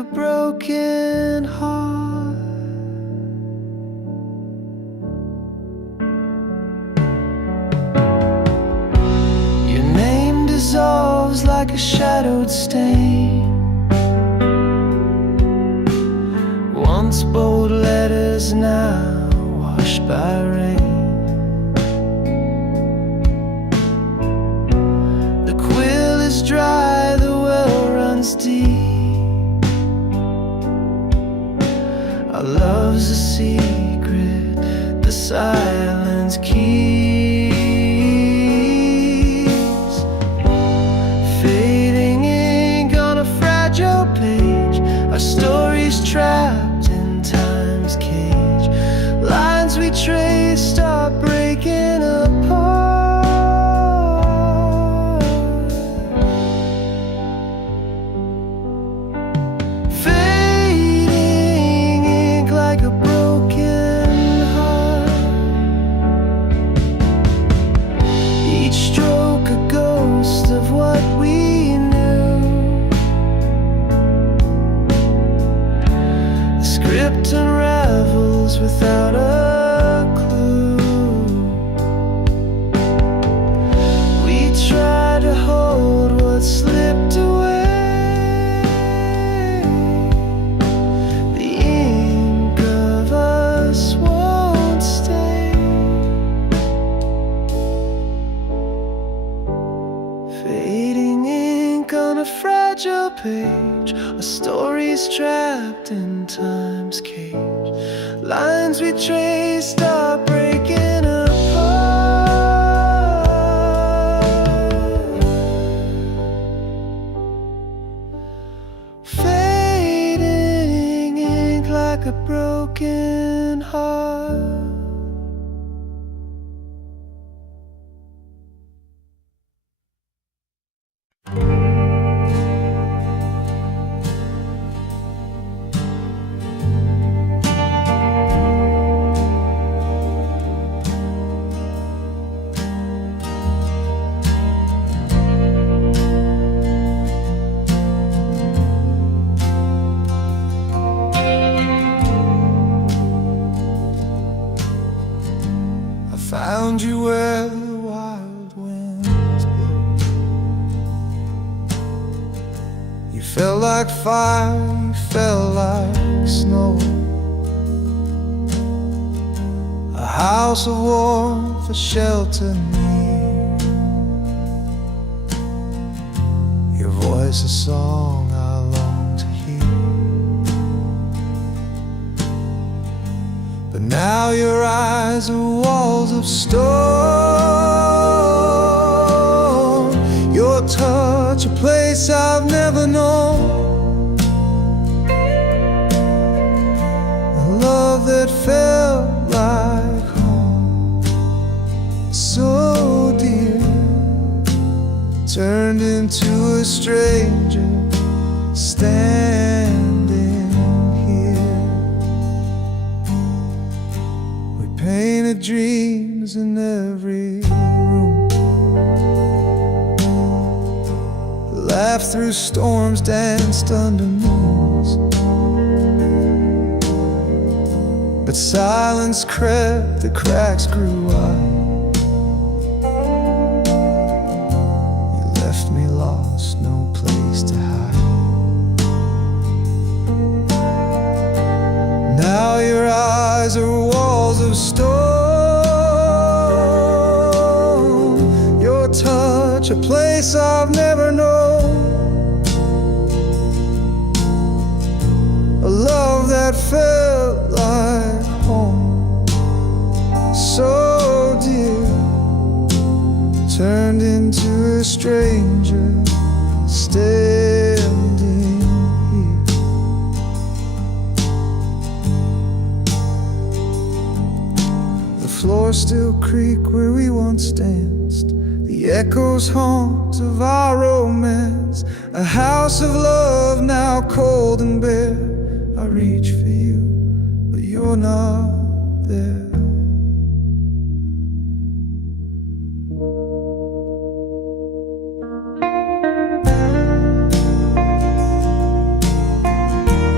a broken heart. Your name dissolves like a shadowed stain. Once bold letters, now washed by rain. The quill is dry, the well runs deep. Our love's a secret the silence keeps. Fading ink on a fragile page, our story's trapped in time's cage. Lines we traced are breaking apart. Fading ink like a broken heart. Each stroke a ghost of what we knew. The script unravels without a clue. We try to hold what slipped away. The ink of us won't stay. Fading ink on a fragile page, a story's trapped in time's cage. Lines we traced are breaking apart. Fading ink like a broken heart. I found you where the wild winds blow. You felt like fire, you felt like snow. A house of warmth, a shelter near. Your voice a song I long to hear. But now your eyes are walls of stone. Your touch a place I've never known. A love that felt like home, so dear, turned into a stranger standing here. We painted dreams in every room, laughed through storms, danced under moons. But silence crept, the cracks grew wide. You left me lost, no place to hide. Now your eyes are walls of stone. Your touch a place I've never known. A love that felt like home, so dear, turned into a stranger standing here. The floors still creak where we once danced. The echoes haunt of our romance. A house of love now cold and bare. I reach for you, but you're not there.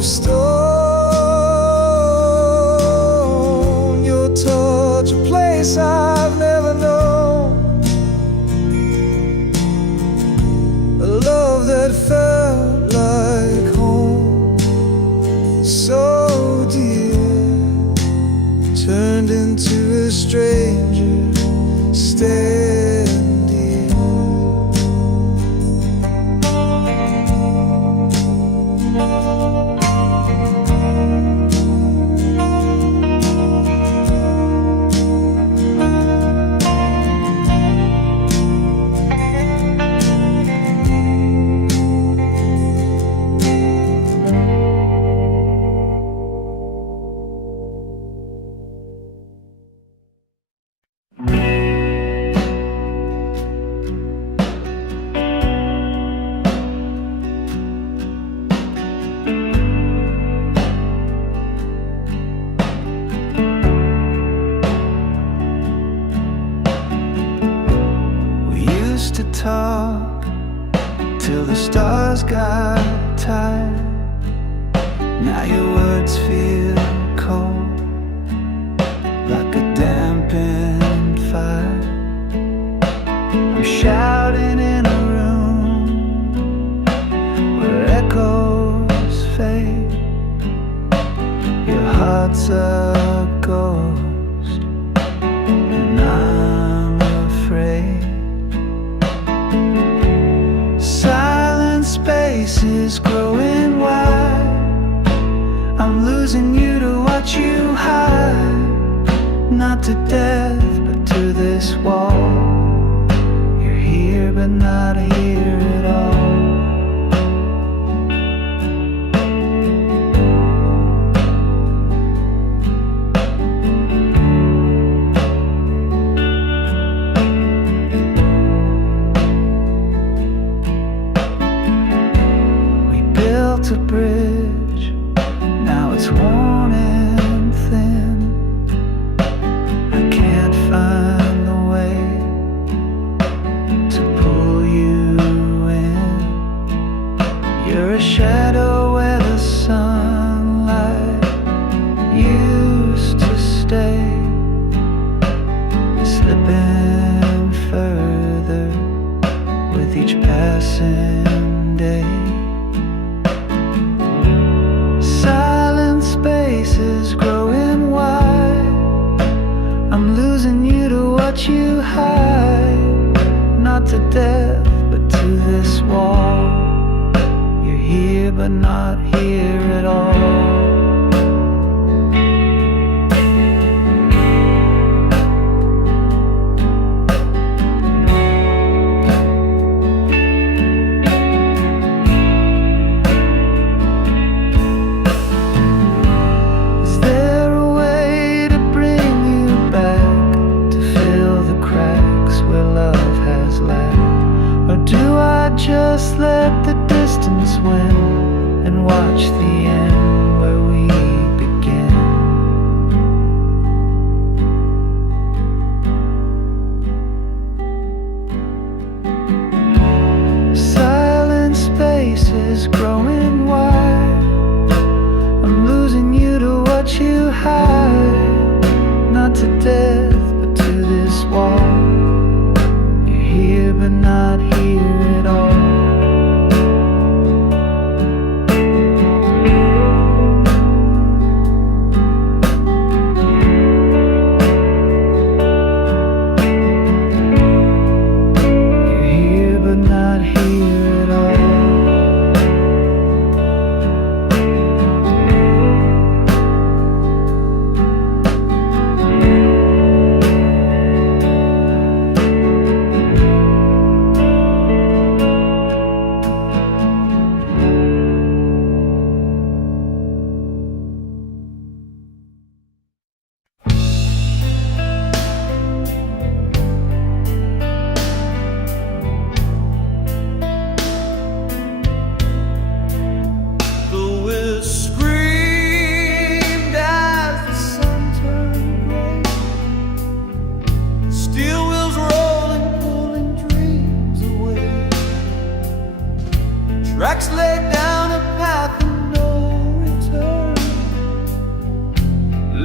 of stone. Your touch, a place I've never known. A love that felt like home, so dear, turned into a stranger standing here. To talk till the stars got tired. Now your words feel cold, like a dampened fire. I'm shouting in a room where echoes fade. Your heart's a ghost, and I'm afraid. Spaces growing wide. I'm losing you to watch you hide. Not to death, but to this wall. You're here, but not here at all. A bridge, now it's worn and thin. I can't find the way to pull you in. You're a shadow where the sunlight used to stay, slipping further with each passing day. Spaces growing wide. I'm losing you to watch you hide. Not to death, but to this wall. You're here, but not here at all. Just let the distance win and watch the end.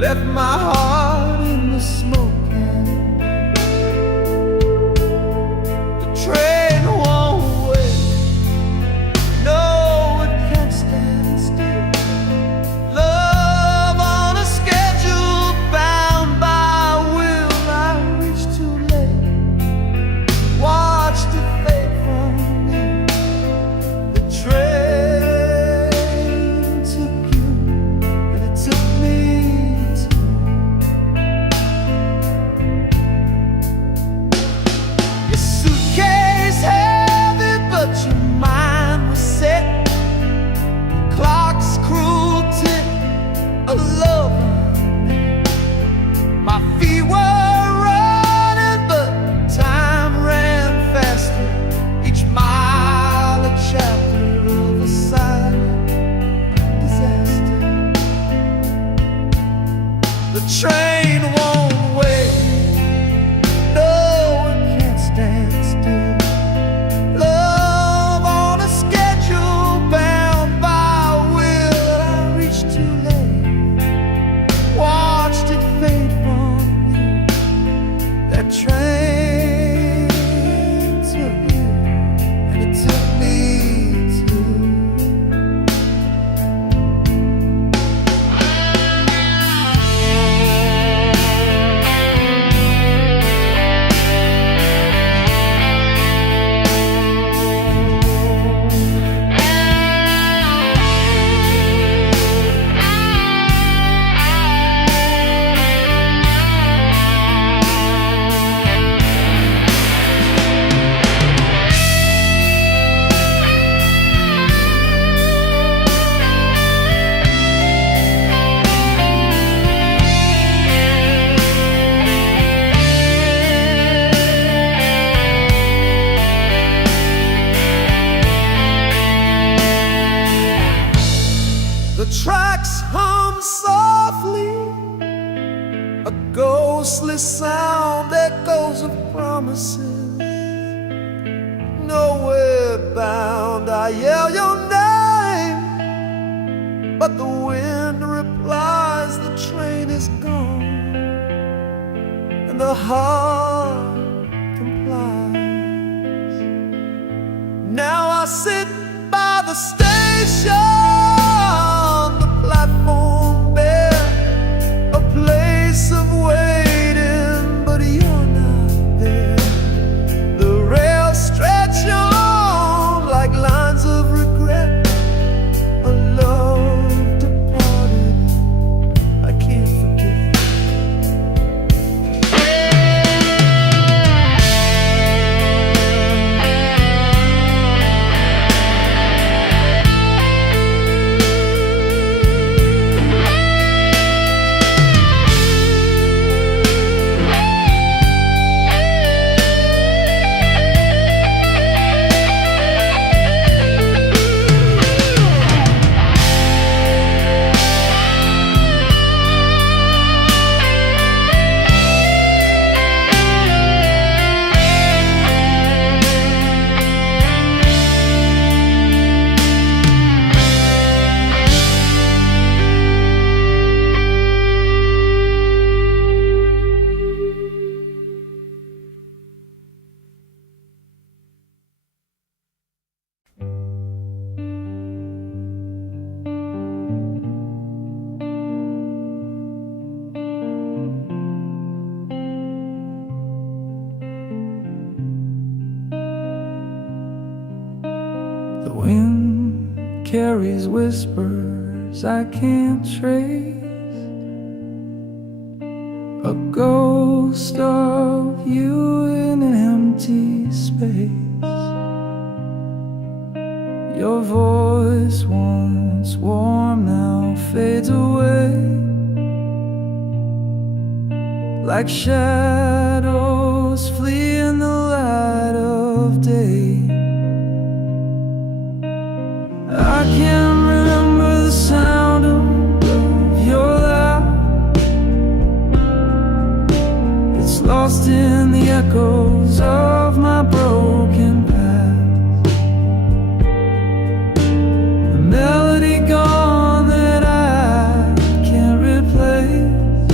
left my heart in the smoke can. The train won't wait, no, it can't stand still. Love on a schedule, bound by will. I reached too late, watched it fade from me. The train took you, and it took me too. Your suitcase heavy, but your mind was set. Clock's cruel tick, a lover. My feet were running, but time ran faster. Each mile a chapter of a silent disaster. The train won't wait, no, it can't stand still. Love on a schedule, bound by will. I reached too late, watched it fade from me. That train took you, and it took me too. The tracks hum softly, a ghostly sound, echoes of promises. Nowhere bound, I yell your name, but the wind replies the train is gone, and the heart complies. Now I sit by the station, the platform bare, a place of waiting, but you're not there. The rails stretch on like lines of regret. A love departed, I can't forget. The wind carries whispers I can't trace, a ghost of you in an empty space. Your voice, once warm, now fades away, like shadows flee in the light of day. I can't remember the sound of your laugh. It's lost in the echoes of my broken past. The melody gone that I can't replace.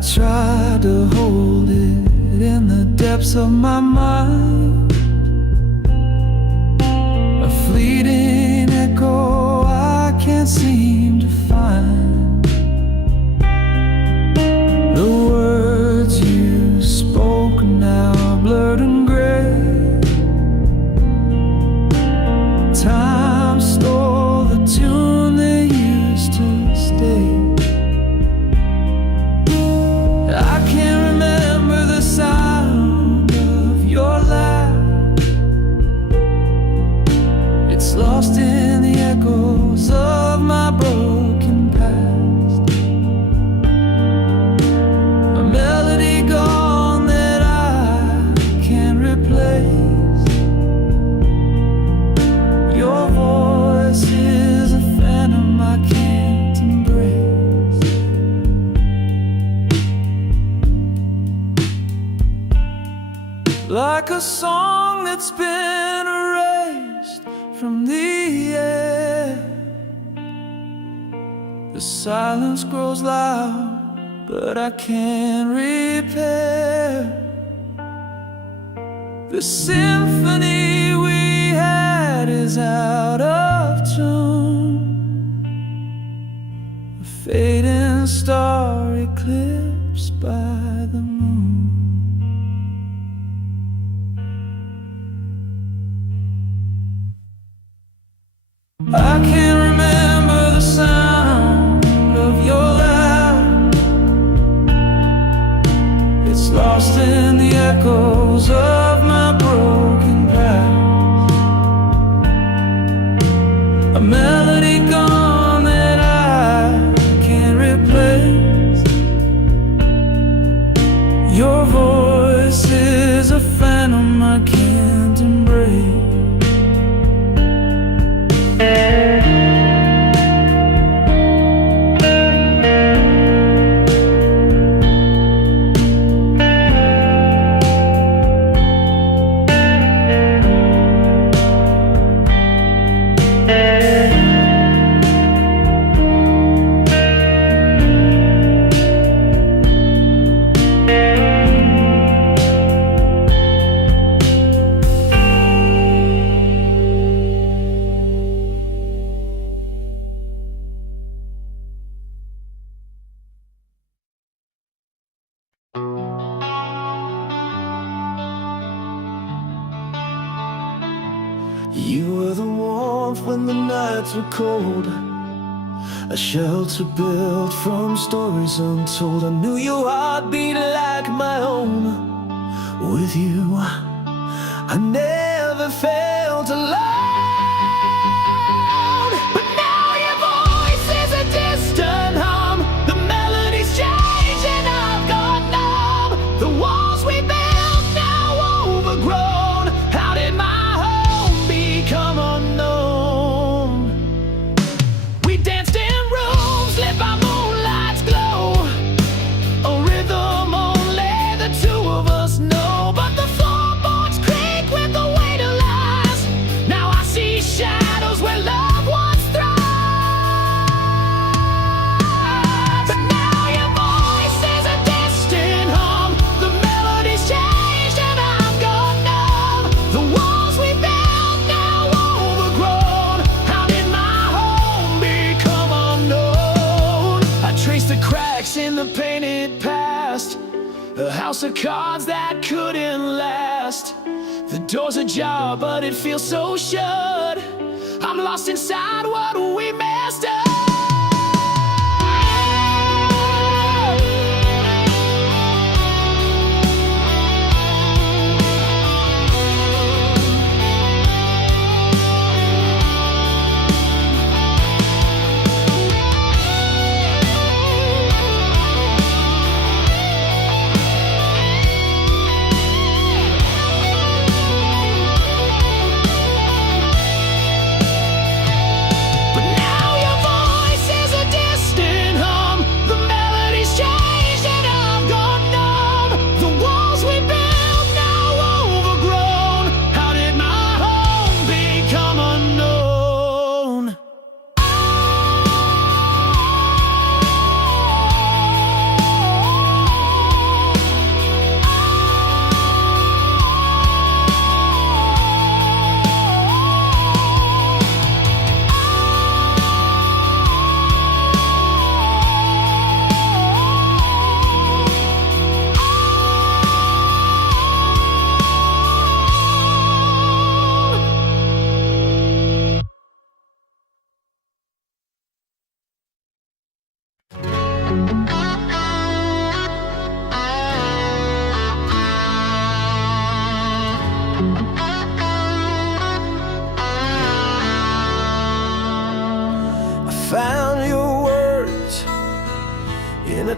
tried to hold it in the depths of my mind, a fleeting echo I can't seem to find. The words you spoke now blurred and gray. Time stole the tune they used to stay. I can't remember the sound of your laugh. It's lost in the echoes of my broken past. A melody gone that I can't replace. Your voice is a phantom I can't embrace. Like a song that's been erased from the air, the silence grows loud, but I can't repair the symphony we had is out of tune. A fading star eclipsed by the moon. I can't remember the sound of your laugh. It's lost in the echoes of my broken past. A melody gone that I can't replace. Your voice is a phantom I can't embrace. You were the warmth when the nights were cold, a shelter built from stories untold. I knew your heart beat like my own. With you, I never felt alone. But now your voice is a distant hum. The melody's changed and I've got numb. The walls we built now overgrown. How did my home become unknown? We danced in rooms lit by moonlight's glow, a rhythm only the two of us know. But the floorboards creak with the weight of lies. Now I see shadows where love once thrived. But now your voice is a distant hum. The melody's changed and I've got numb. The walls we built now overgrown. How did my home become unknown? I traced the cracks in the painted past, a house of cards that couldn't last. The door's ajar, but it feels so shut. I'm lost inside what we messed up. But now your voice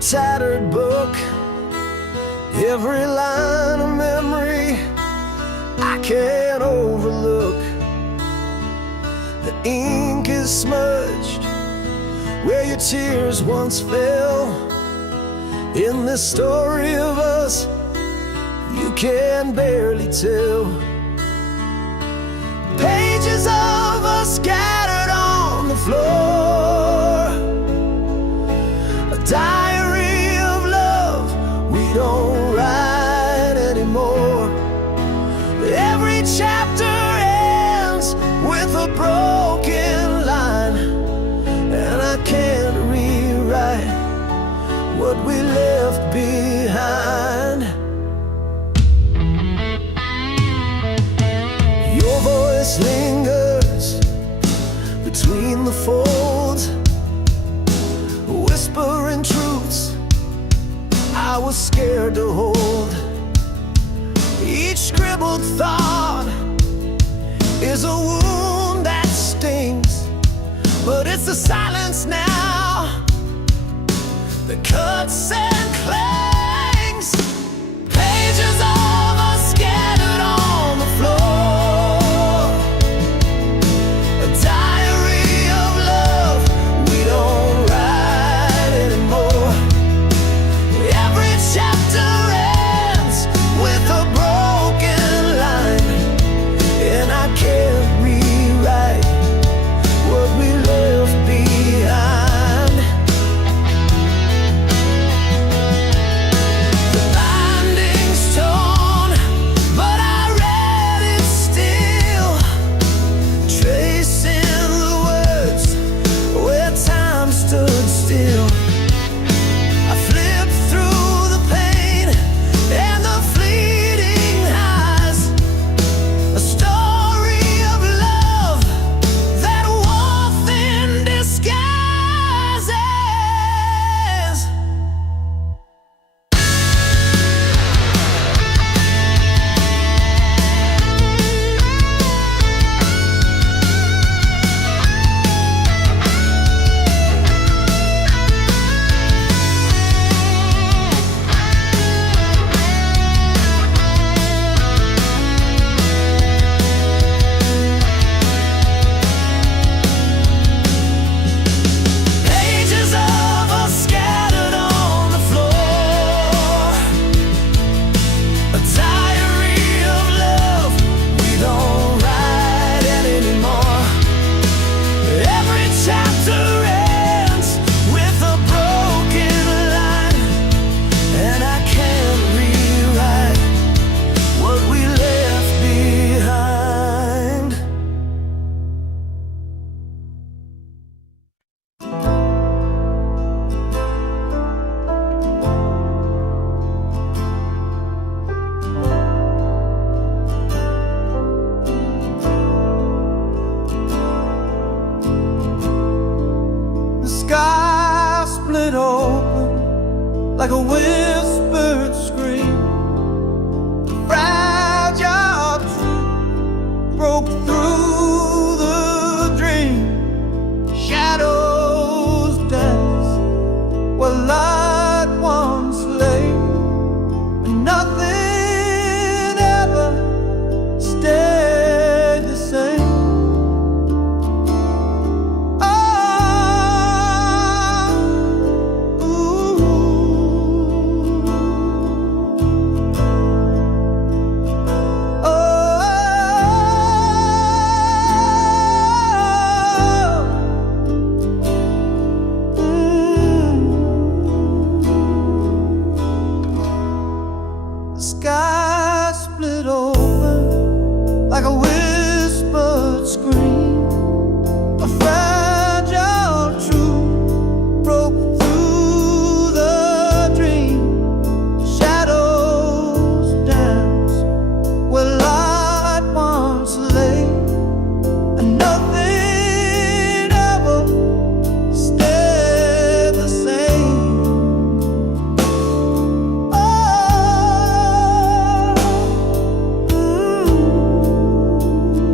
tattered book, every line of memory I can't overlook. The ink is smudged where your tears once fell. In this story of us you can barely tell. Pages of us scattered on the floor, a diary of love we don't write anymore. Every chapter ends with a broken line, and I can't rewrite what we left behind. Your voice lingers between the folds, whispering truths I was scared to hold. Each scribbled thought is a wound that stings, but it's the silence now that cuts and clings. Pages of us scattered on the floor, a diary of love we don't write anymore. Every chapter ends with a broken line, and I can't rewrite what we left behind. The binding's torn, but I read it still, tracing the words where time stood still. I flipped through the pain and the fleeting highs, a story of love that wore thin disguises. Pages of us scattered on the floor, a diary of love we don't write anymore. Every chapter ends with a broken line, and I can't rewrite what we left behind. The sky split open like a whispered scream. The fragile truth broke through the dream. Shadows dance where light once lay, and nothing ever stayed the same. The sky split open like a whispered scream. A fragile truth broke through the dream. Shadows dance where light once lay, and nothing ever stayed the same. Oh,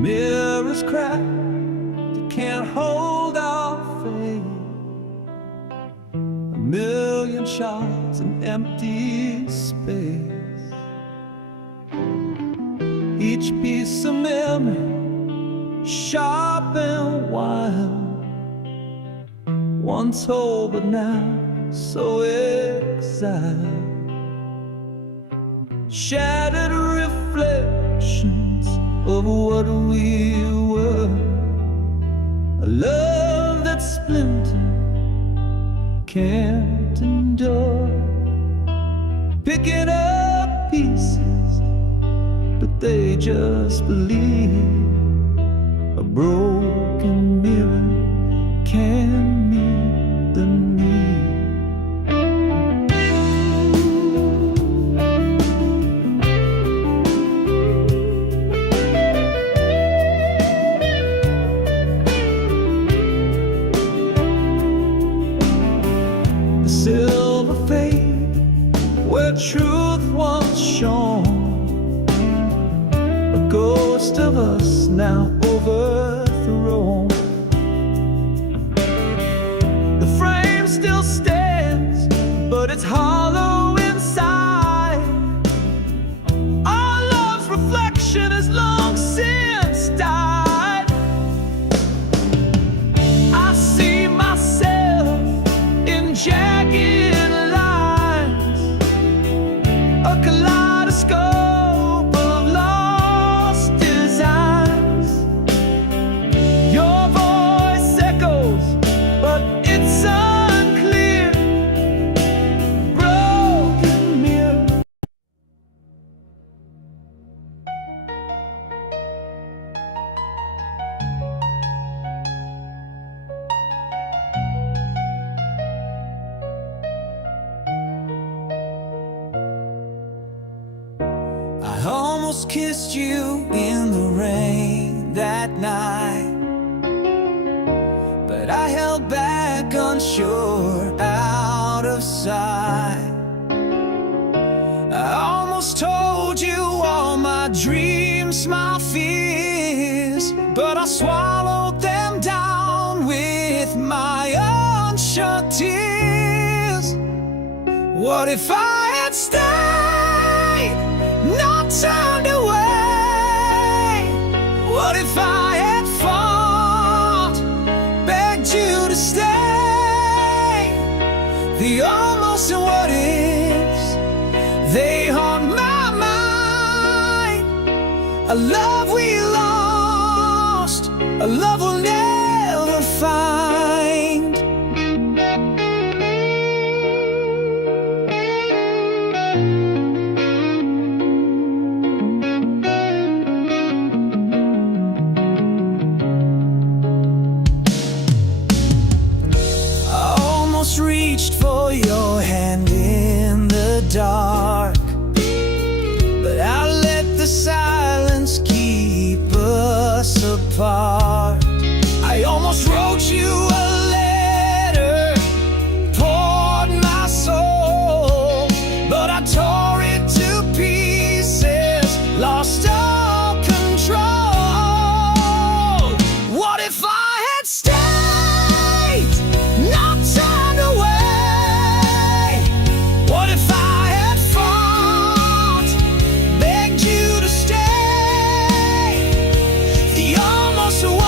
mirror's cracked, it can't hold our faith. A million shards in empty space. Each piece of memory, sharp and wild, once whole but now so exiled. Shattered reflections of what we were. A love that's splintered can't endure. Picking up pieces, but they just believe. A broken mirror can meet the need. The silver fade where truth once shone. A ghost of us now overthrown. The frame still stands, but it's hollow inside. Our love's reflection has long since died. I see myself in jagged lines, a kaleidoscope of lost designs. Your voice echoes, but it's unclear. Broken mirror. I almost kissed you in the rain that night, but I held back unsure, out of sight. I almost told you all my dreams, my fears, but I swallowed them down with my unshut tears. What if I had stayed, not turned away? What if I had fought, begged you to stay? The almost and what ifs, they haunt my mind. A love we lost, a love we'll never find. Reached for your hand in the dark, but I let the silence keep us apart. I almost wrote you a letter, poured my soul, but I tore it to pieces, lost all control. What if I had stayed, not turned away? What if I had fought, begged you to stay? The almost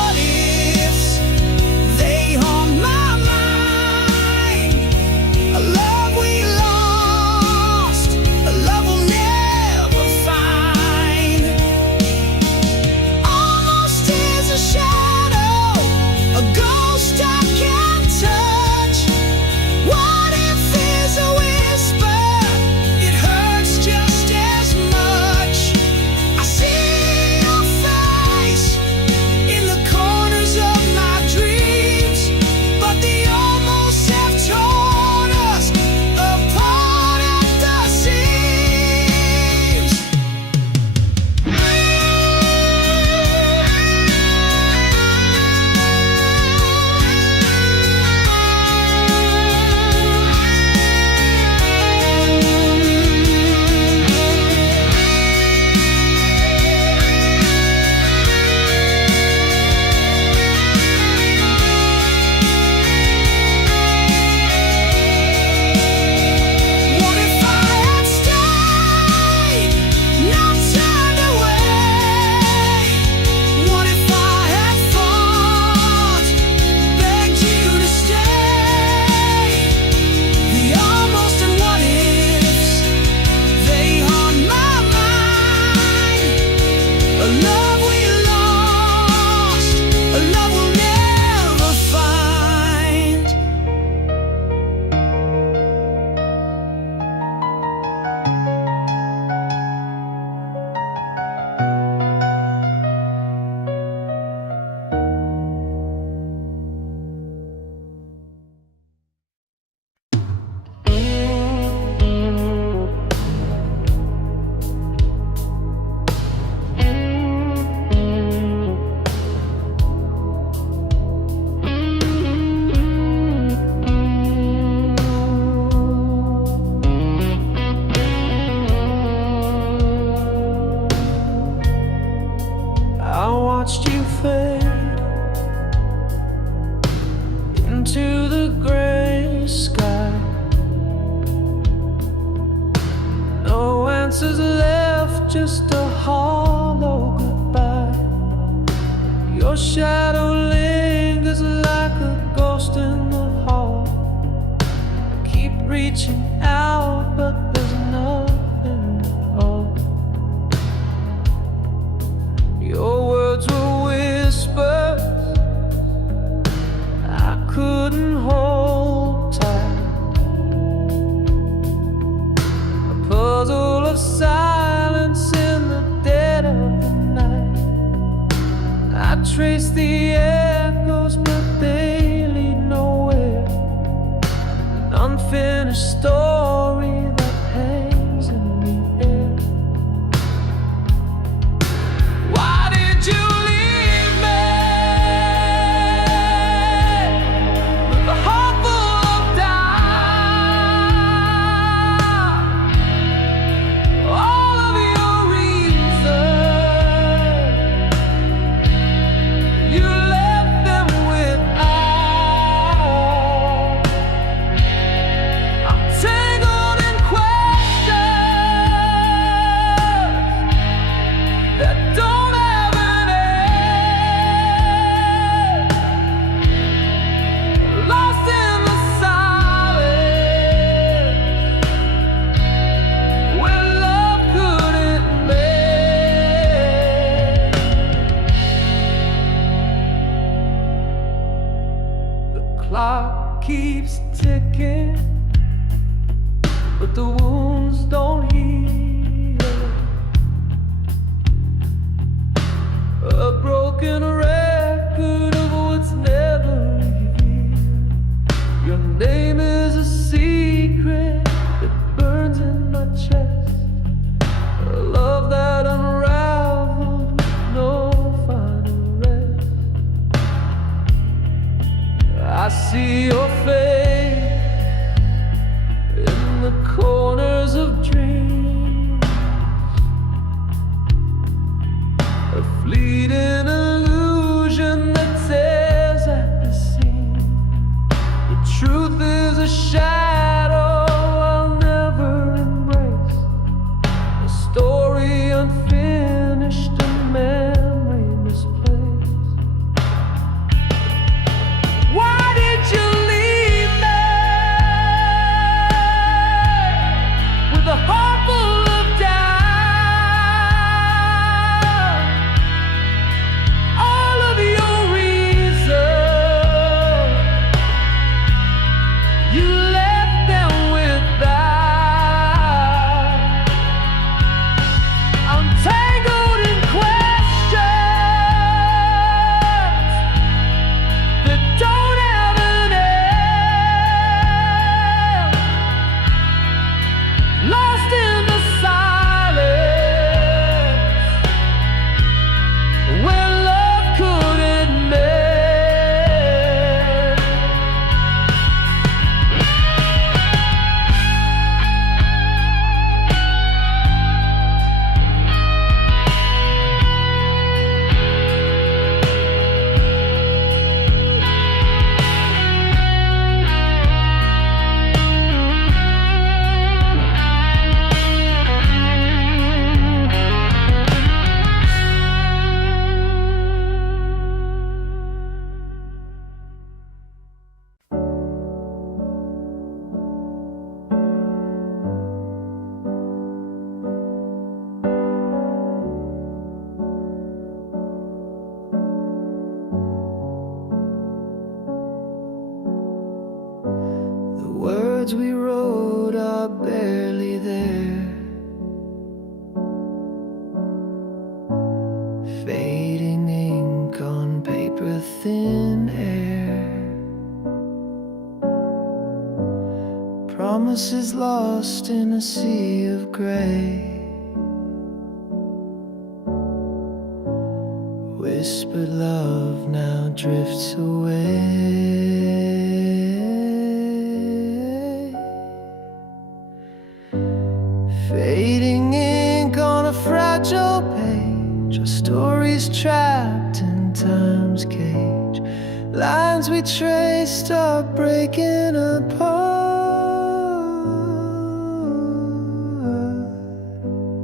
answers left just a hollow goodbye. Your shadow lingers like a ghost in the hall. Keep reaching out, but there's nothing at all. Your words were whispers I couldn't hold tight. A puzzle of silence in the dead of the night. I trace the echoes, but they lead nowhere. An unfinished story that hangs in the air. Why did you leave me with a heart full of doubt? All of your reasons, you left them without. I'm tangled in questions that don't have an end. Lost in the silence where love couldn't mend. The clock keeps ticking, but the wounds don't heal. A broken record of what's never revealed. Your name is a secret that burns in my chest. A love that unraveled with no final rest. I see your face in the corners of dreams, a fleeting illusion that tears at the seam. The truth is a shadow I'll never embrace, a story unfinished, a memory misplaced. Why did you leave me with a heart full of doubt? All of your reasons, you left them without. I'm tangled in questions that don't have an end. Lost in the silence where love couldn't mend. The words we wrote are barely there, fading ink on paper, thin air. Promises lost in a sea of gray. Whispered love now drifts away. Fading ink on a fragile page, our stories trapped in time's cage. Lines we traced are breaking apart.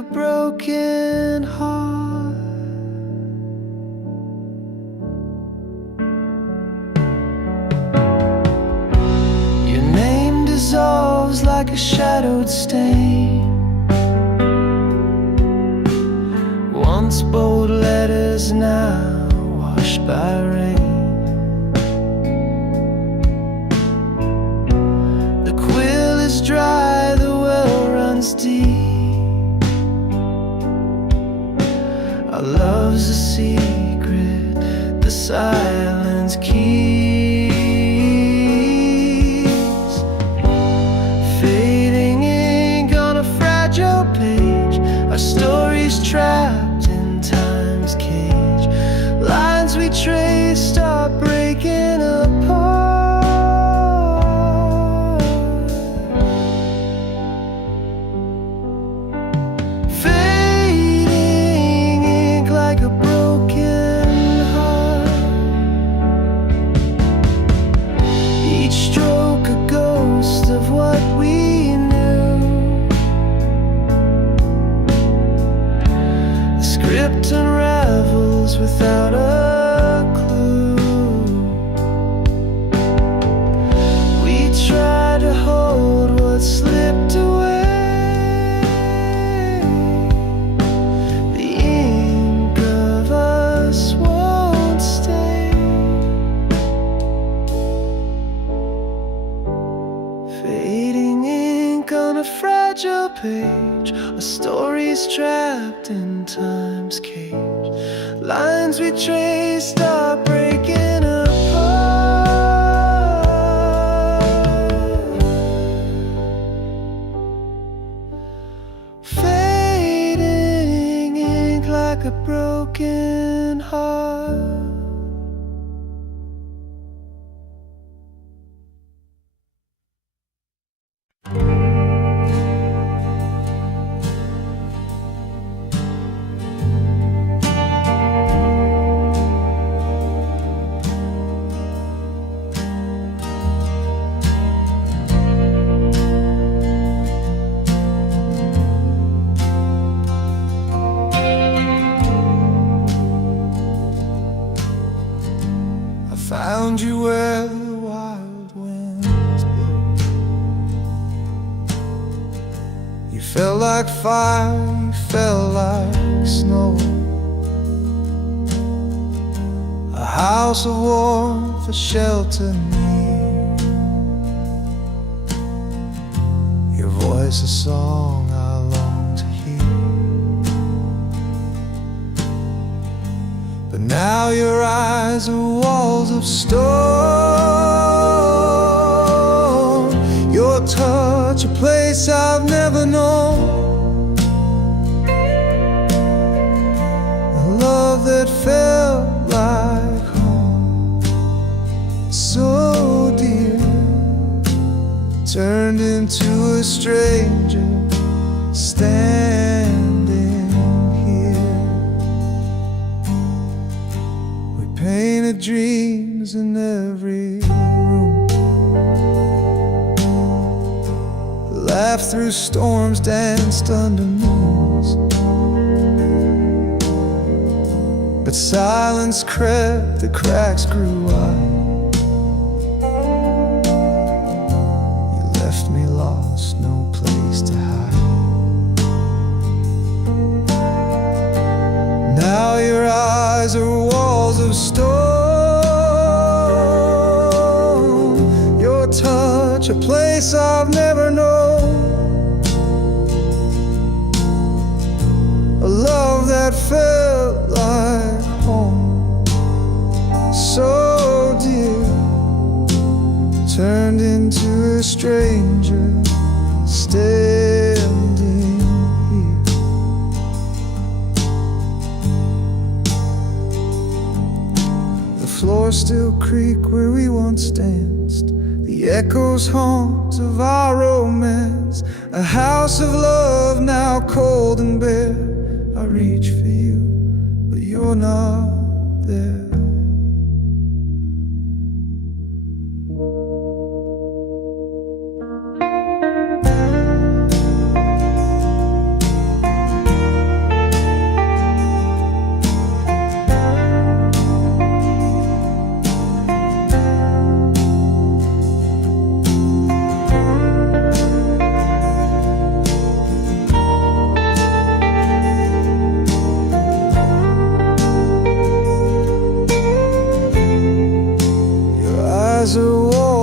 a broken heart. Your name dissolves like a shadowed stain. Once bold letters, now washed by rain. The quill is dry, the well runs deep. Our love's a secret the silence keeps. Fading ink on a fragile page, our story's trapped in time's cage. Lines we traced are breaking apart. Fading ink like a broken heart. Each stroke a ghost of what we knew. The script unravels without a clue. We try to hold what slipped away. The ink of us won't stay. Fading ink on a fragile page, a story's trapped in time's cage. Lines we traced are breaking apart. Fading ink like a broken heart. I found you where the wild winds blow. You felt like fire, you felt like snow. A house of warmth, a shelter near. Your voice a song I long to hear. But now your eyes are walls of stone. Your touch a place I've never known. A love that felt like home, so dear, turned into a stranger standing here. We painted dreams in every room, laughed through storms, danced under moons. But silence crept, the cracks grew wide. You left me lost, no place to hide. Now your eyes are walls of stone. Your touch a place I've never known. A love that felt like home, so dear, turned into a stranger standing here. The floors still creak where we once danced. The echoes haunt of our romance. A house of love now cold and bare. I reach for you, but you're not there.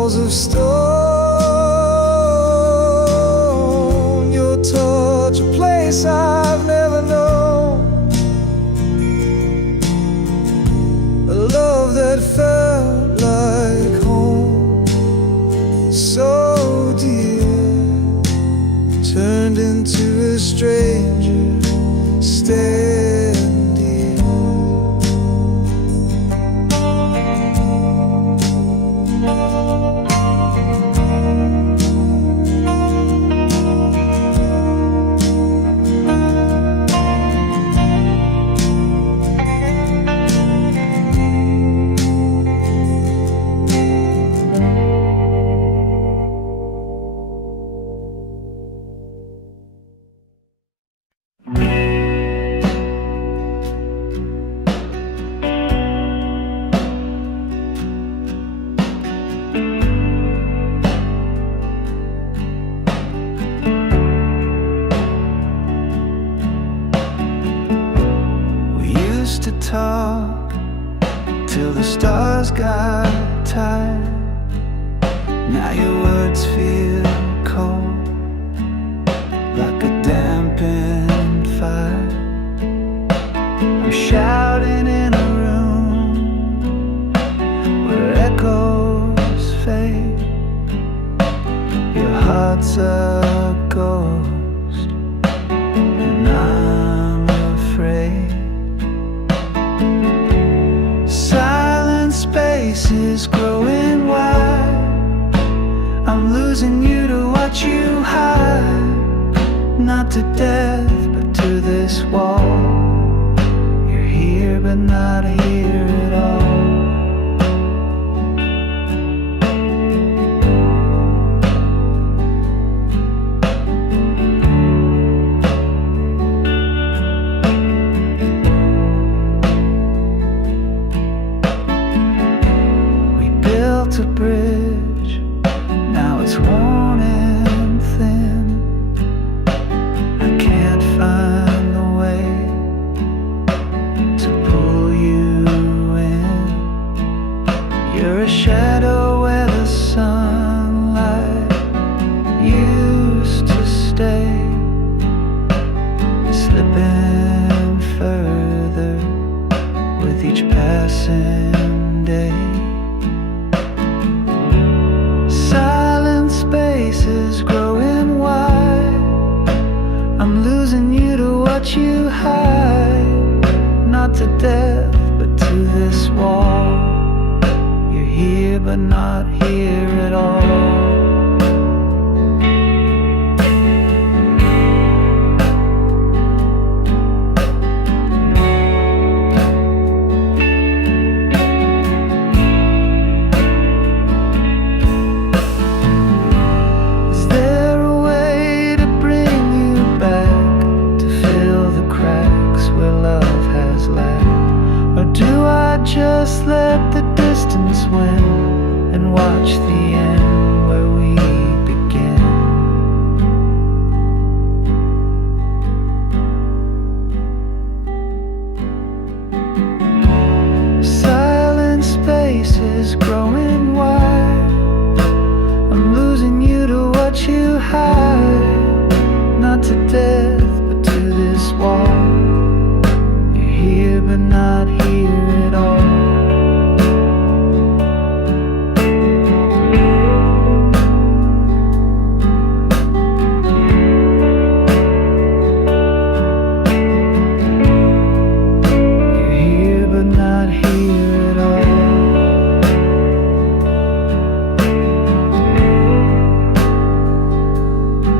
walls of stone, your touch a place I've never known, a love that felt like home, so dear, turned into a stranger, stand here. To talk till the stars got tired. Now your words feel cold, like a dampened fire. I'm shouting in a room where echoes fade. Your heart's a ghost, and I'm afraid. Silent spaces growing wide. I'm losing you to watch you hide. Not to death, but to this wall. You're here, but not here at all. A bridge, now it's worn and thin. I can't find the way to pull you in. You're a shadow where the sunlight used to stay, slipping further with each passing day. Silent spaces growing wide. I'm losing you to watch you hide. Not to death, but to this wall. You're here, but not here at all. Just let the distance win and watch the end where we begin. Silent spaces growing wide. I'm losing you to watch you hide. Not to death, but to this wall. You're here, but not here at all.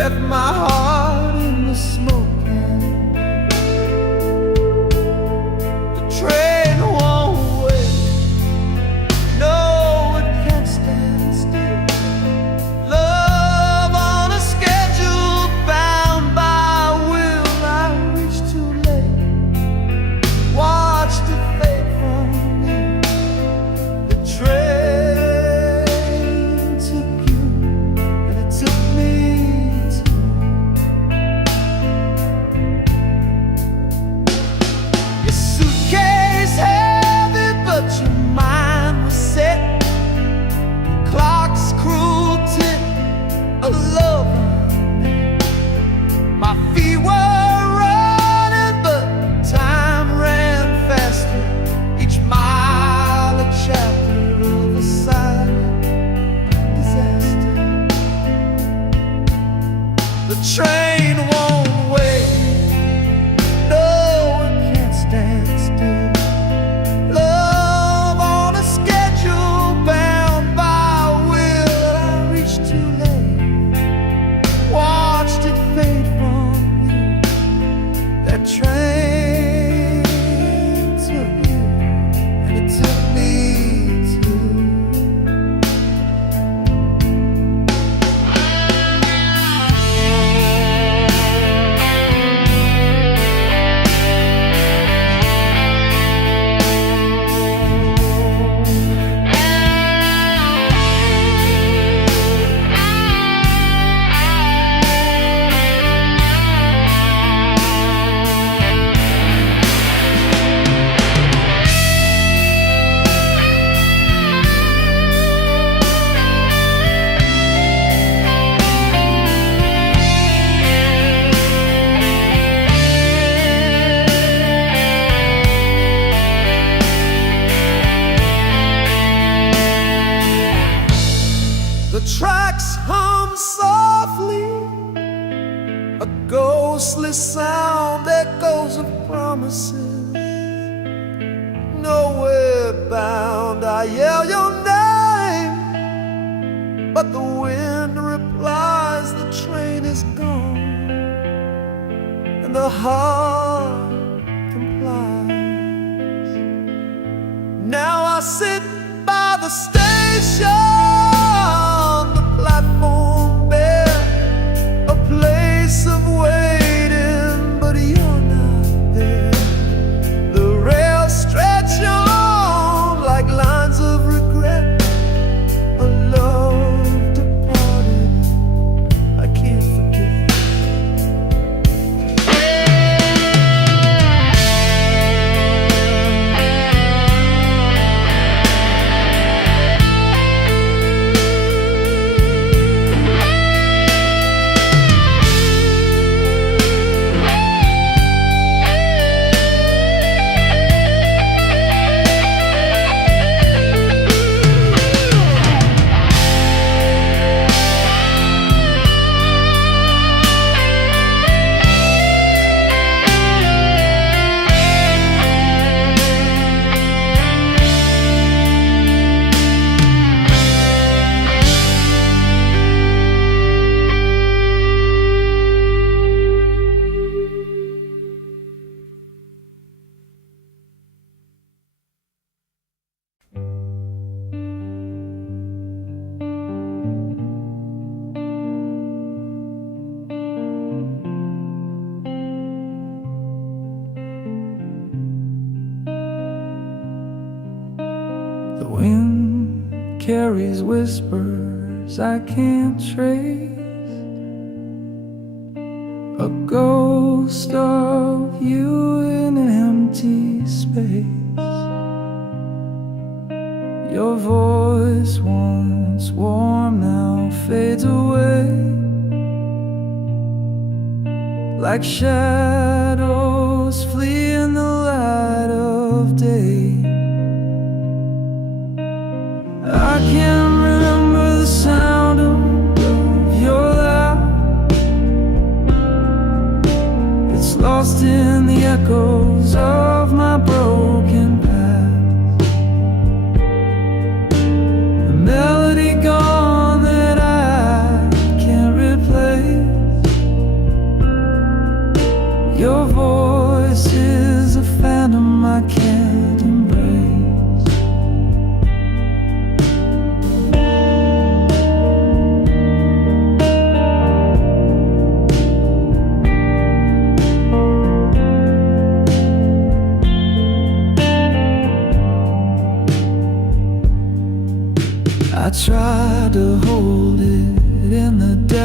left my heart in the smoke can. The train won't wait, no, it can't stand still. Love on a schedule, bound by will. I reached too late, watched it fade from me. The train took you, and it took me too. Your suitcase heavy, but your mind was set. Clock's cruel tick, a lover. My feet were running, but time ran faster. Each mile a chapter of a silent disaster. The train won't wait, no, it can't stand still. Love on a schedule, bound by will. I reached too late, watched it fade from you. That train took you, and it took me too. The tracks hum softly, a ghostly sound, echoes of promises. Nowhere bound, I yell your name, but the wind replies the train is gone, and the heart complies. Now I sit by the station, the platform bare, a place of waiting, but you're not there. The rails stretch on like lines of regret, a love departed I can't forget. The wind carries whispers I can't trace, a ghost of you in an empty space. Your voice, once warm, now fades away, like shadows flee in the light of day. I can't remember the sound of your laugh. It's lost in the echoes of my broken past. The melody gone that I can't replace.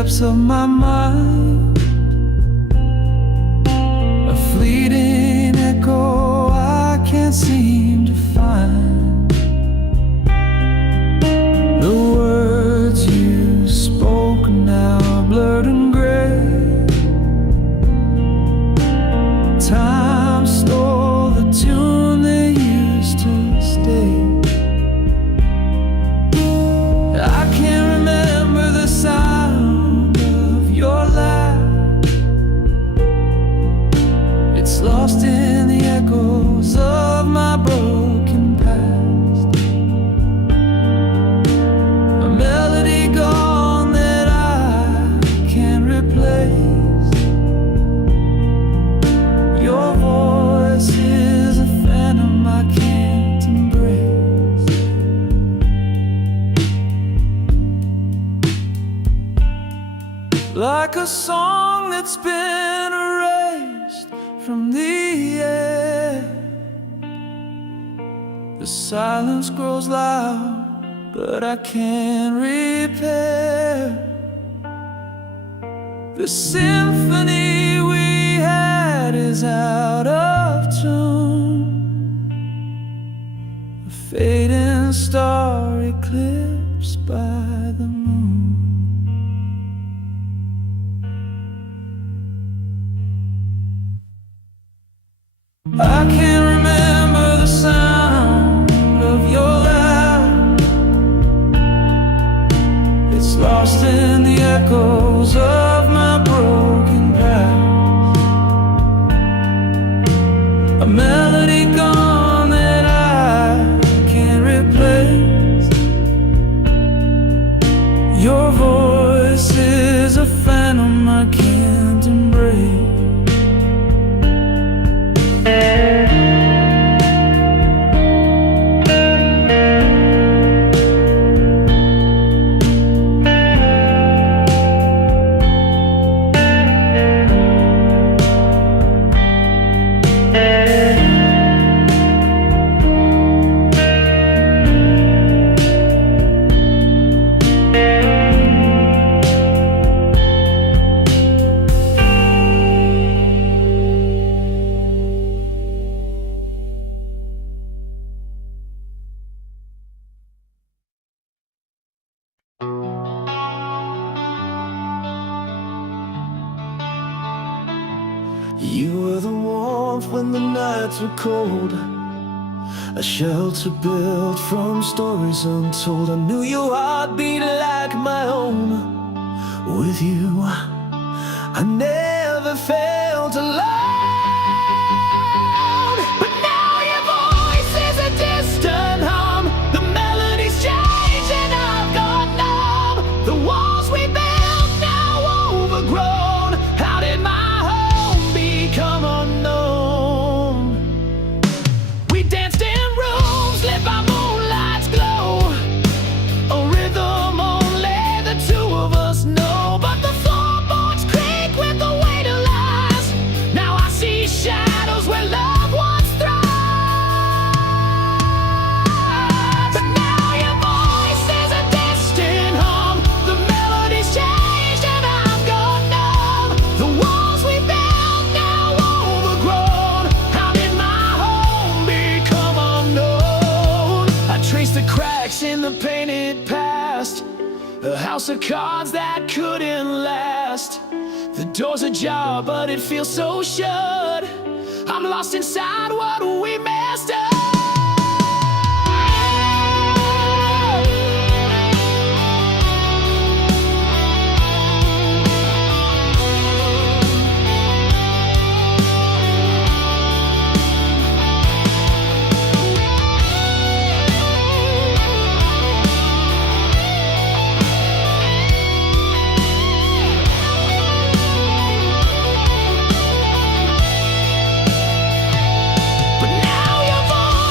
depths of my mind, a fleeting echo I can't seem to find. The words you spoke now are blurred and gray. Time stole the tune they used to stay. I can't remember the sound of your laugh. It's lost in the echoes of my broken past. A melody gone that I can't replace. Your voice is a phantom I can't embrace. Like a song that's been erased from the air, the silence grows loud, but I can't repair the symphony we had is out of tune. A fading star eclipsed by the moon. I can't remember the sound of your laugh. It's lost in the echoes of my broken past. A melody gone that I can't replace. Your voice is a phantom I can't embrace. You were the warmth when the nights were cold, a shelter built from stories untold. I knew your heart beat like my own. With you, I never felt alone. But now your voice is a distant hum. The melody's changed and I've got numb. The walls we built now overgrown. How did my home become unknown? We danced in rooms lit by moonlight's glow, a rhythm only the two of us know. But the floorboards creak with the weight of lies. Now I see shadows where love once thrived. But now your voice is a distant hum. The melody's changed and I've got numb. The walls we built now overgrown. How did my home become unknown? I traced the cracks in the painted past, a house of cards that couldn't last. The door's ajar, but it feels so shut. I'm lost inside what we messed up. But now your voice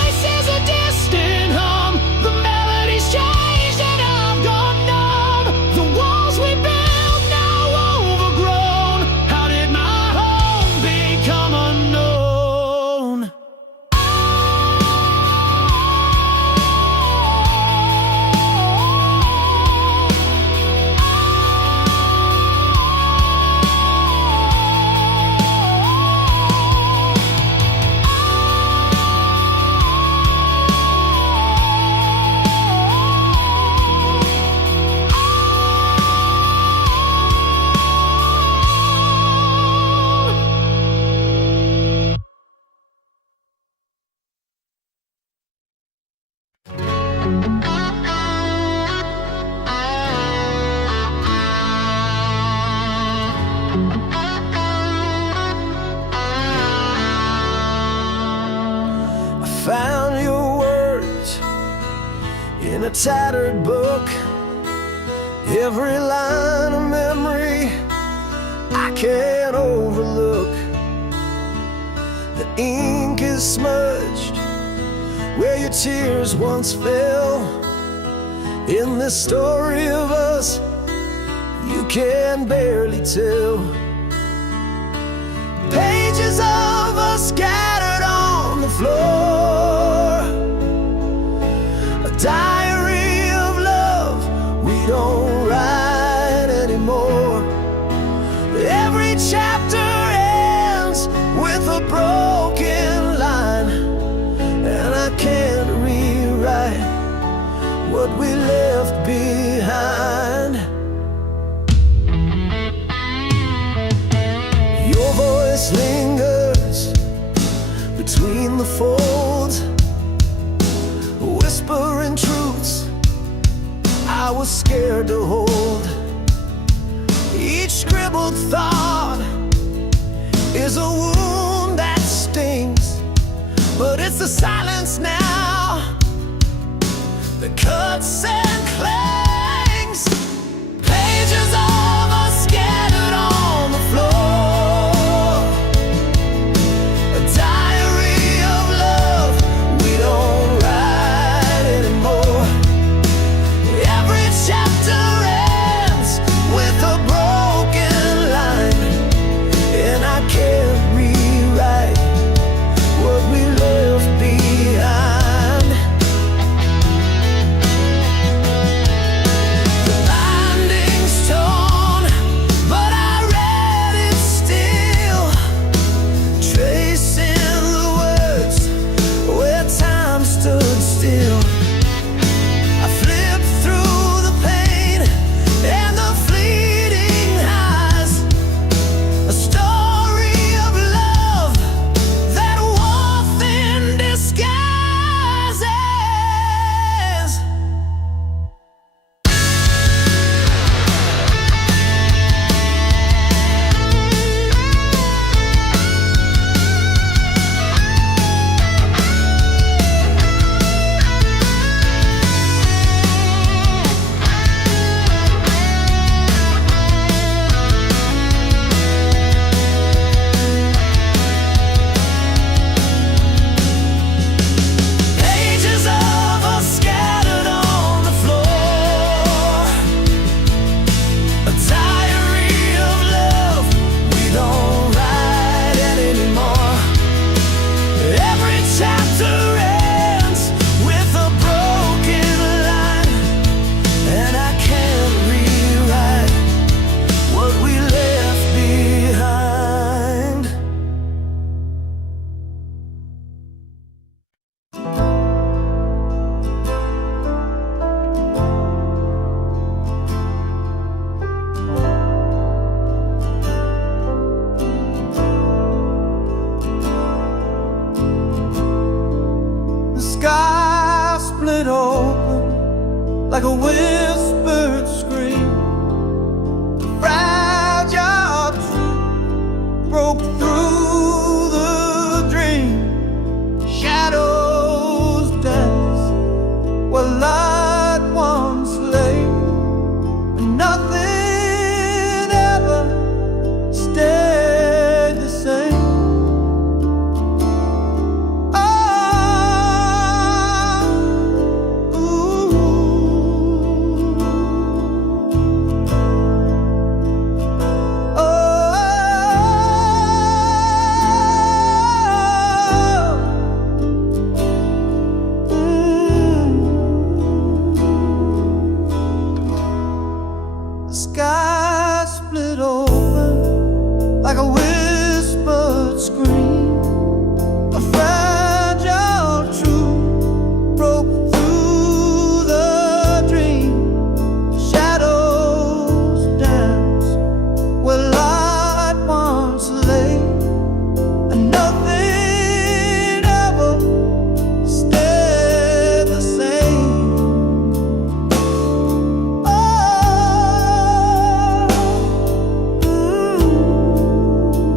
tattered book, every line of memory I can't overlook. The ink is smudged where your tears once fell. In this story of us you can barely tell. Pages of us scattered on the floor, a diary of love we don't write anymore. Every chapter ends with a broken line, and I can't rewrite what we left behind. Your voice lingers between the folds, whispering truths I was scared to hold. Each scribbled thought is a wound that stings, but it's the silence now that cuts and clangs. Pages of us scattered on the floor, a diary of love we don't write anymore. Every chapter ends with a broken line, and I can't rewrite what we left behind. The binding's torn, but I read it still, tracing the words where time stood still. I flipped through the pain and the fleeting highs, a story of love that wore thin disguises. Pages of us scattered on the floor, a diary of love we don't write anymore. Every chapter ends with a broken line, and I can't rewrite what we left behind. The sky split open like a whispered scream. The fragile truth broke through the dream. Shadows dance where light once lay, and nothing ever stayed the same. The sky split open like a whispered scream. A fragile truth broke through the dream. Shadows dance where light once lay, and nothing ever stayed the same. Oh,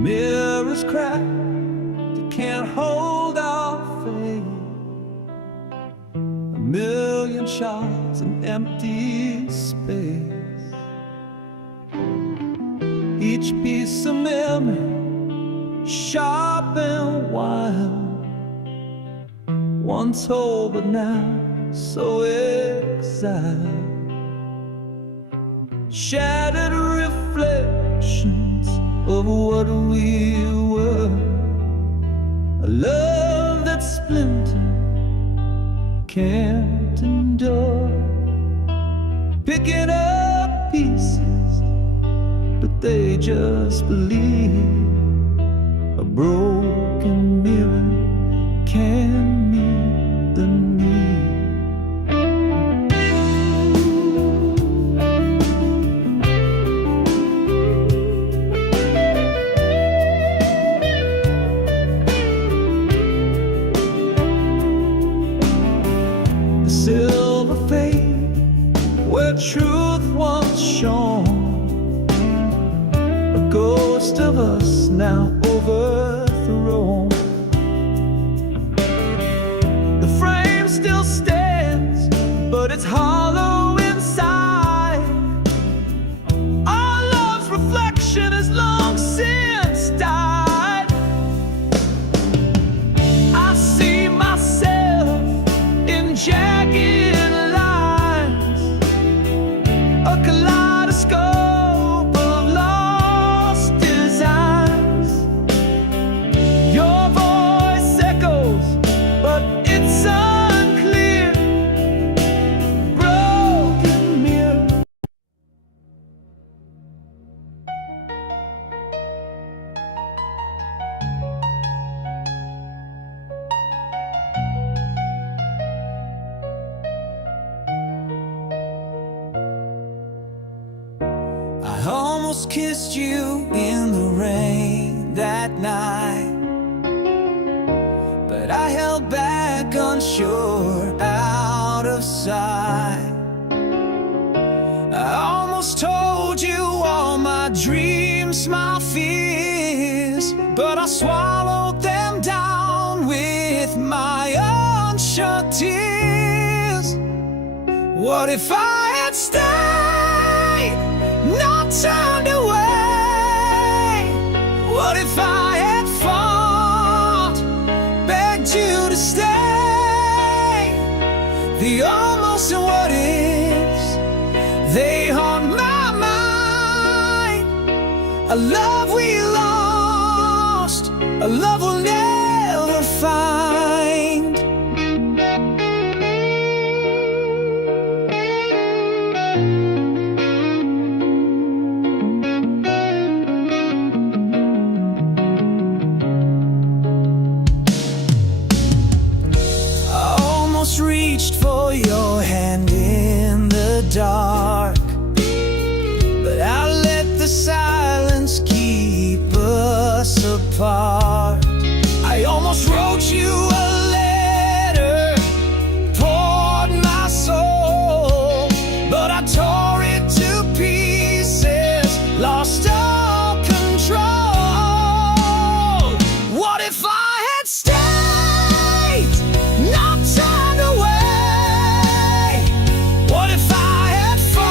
mirror's cracked, it can't hold our faith. A million shards in empty space. Each piece of memory, sharp and wild, once whole but now so exiled. Shattered reflections of what we were. A love that splintered can't endure. Picking up pieces, but they just believe a broken mirror can meet the need. The silver fade where truth once shone. A ghost of us now overthrown. The frame still stands, but it's hollow inside. Our love's reflection has long since died. I see myself in jagged lines, a kaleidoscope of lost designs. Your voice echoes, but it's unclear. Broken mirror. I almost kissed you in the rain that night, but I held back unsure, out of sight. I almost told you all my dreams, my fears, but I swallowed them down with my unshut tears. What if I had stayed, not turned away? What if I had fought, begged you to stay? The almost and what ifs, they haunt my mind. A love we lost, a love we'll never find. Reached for your hand in the dark, but I let the silence keep us apart. I almost wrote you a letter, poured my soul, but I tore it to pieces, lost all control. What if I had stayed, not turned away? What if I had fought?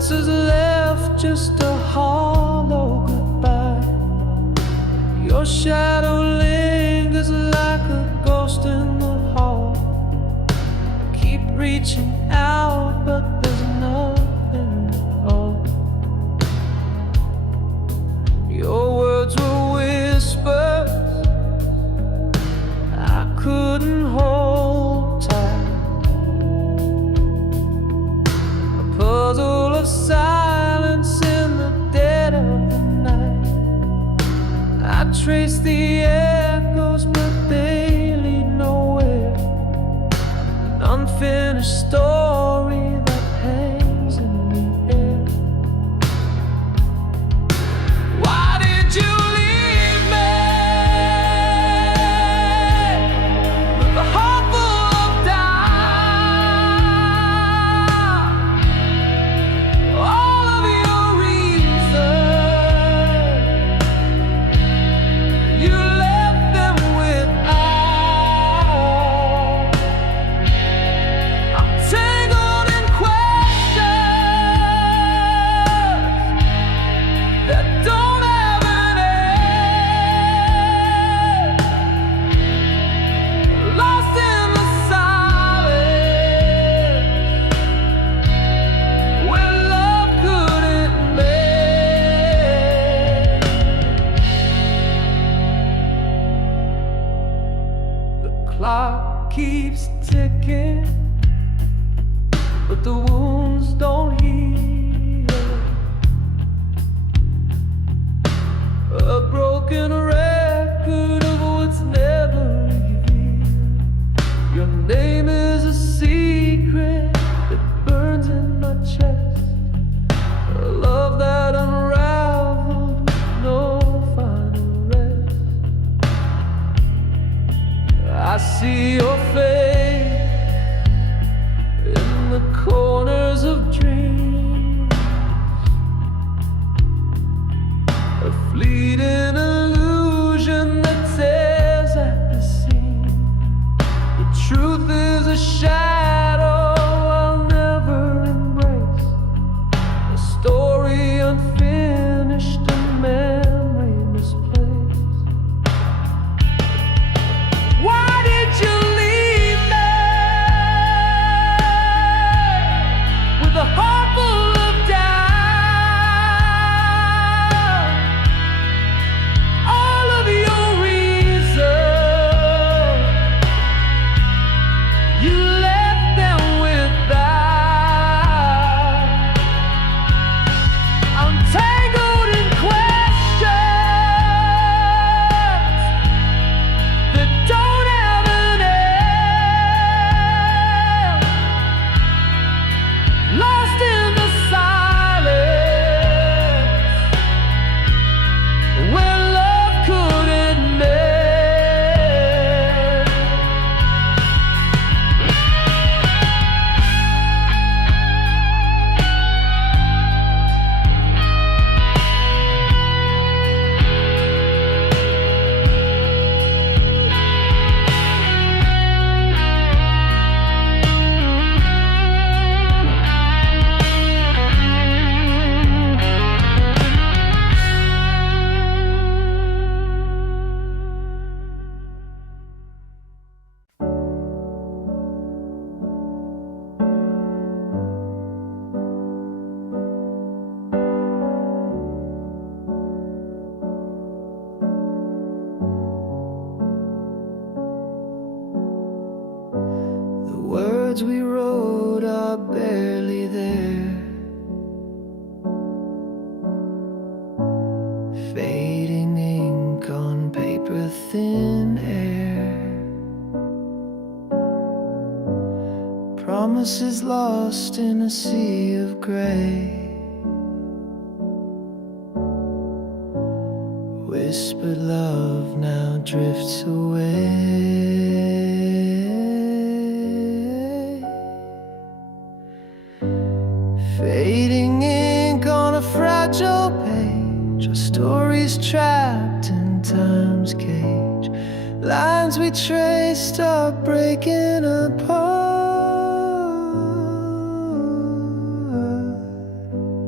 answers left just a hollow goodbye. Your shadow lingers like a ghost in the hall. Keep reaching out, but there's nothing at all. Your words were whispers I couldn't hold tight. A puzzle of silence in the dead of the night. I trace the echoes, but they lead nowhere. An unfinished story that hangs in the air. Why did you leave me with a heart full of doubt? All of your reasons, you left them without. I'm tangled in questions that don't have an end. Lost in the silence where love couldn't mend. The clock keeps ticking, but the wounds don't heal. A broken record of what's never revealed. Your name is a secret that burns in my chest. A love that unraveled with no final rest. I see your face in the corners of dreams, a fleeting illusion that tears at the seam. The truth is a shadow I'll never embrace, a story unfinished, a memory misplaced. Why did you leave me with a heart full of doubt? All of your reasons, you left them without. I'm tangled in questions that don't have an end. Lost in the silence where love couldn't mend. The words we wrote are barely there, fading ink on paper, thin air. Promises lost in a sea of gray. Whispered love now drifts away. Fading ink on a fragile page, our stories trapped in time's cage. Lines we traced are breaking apart.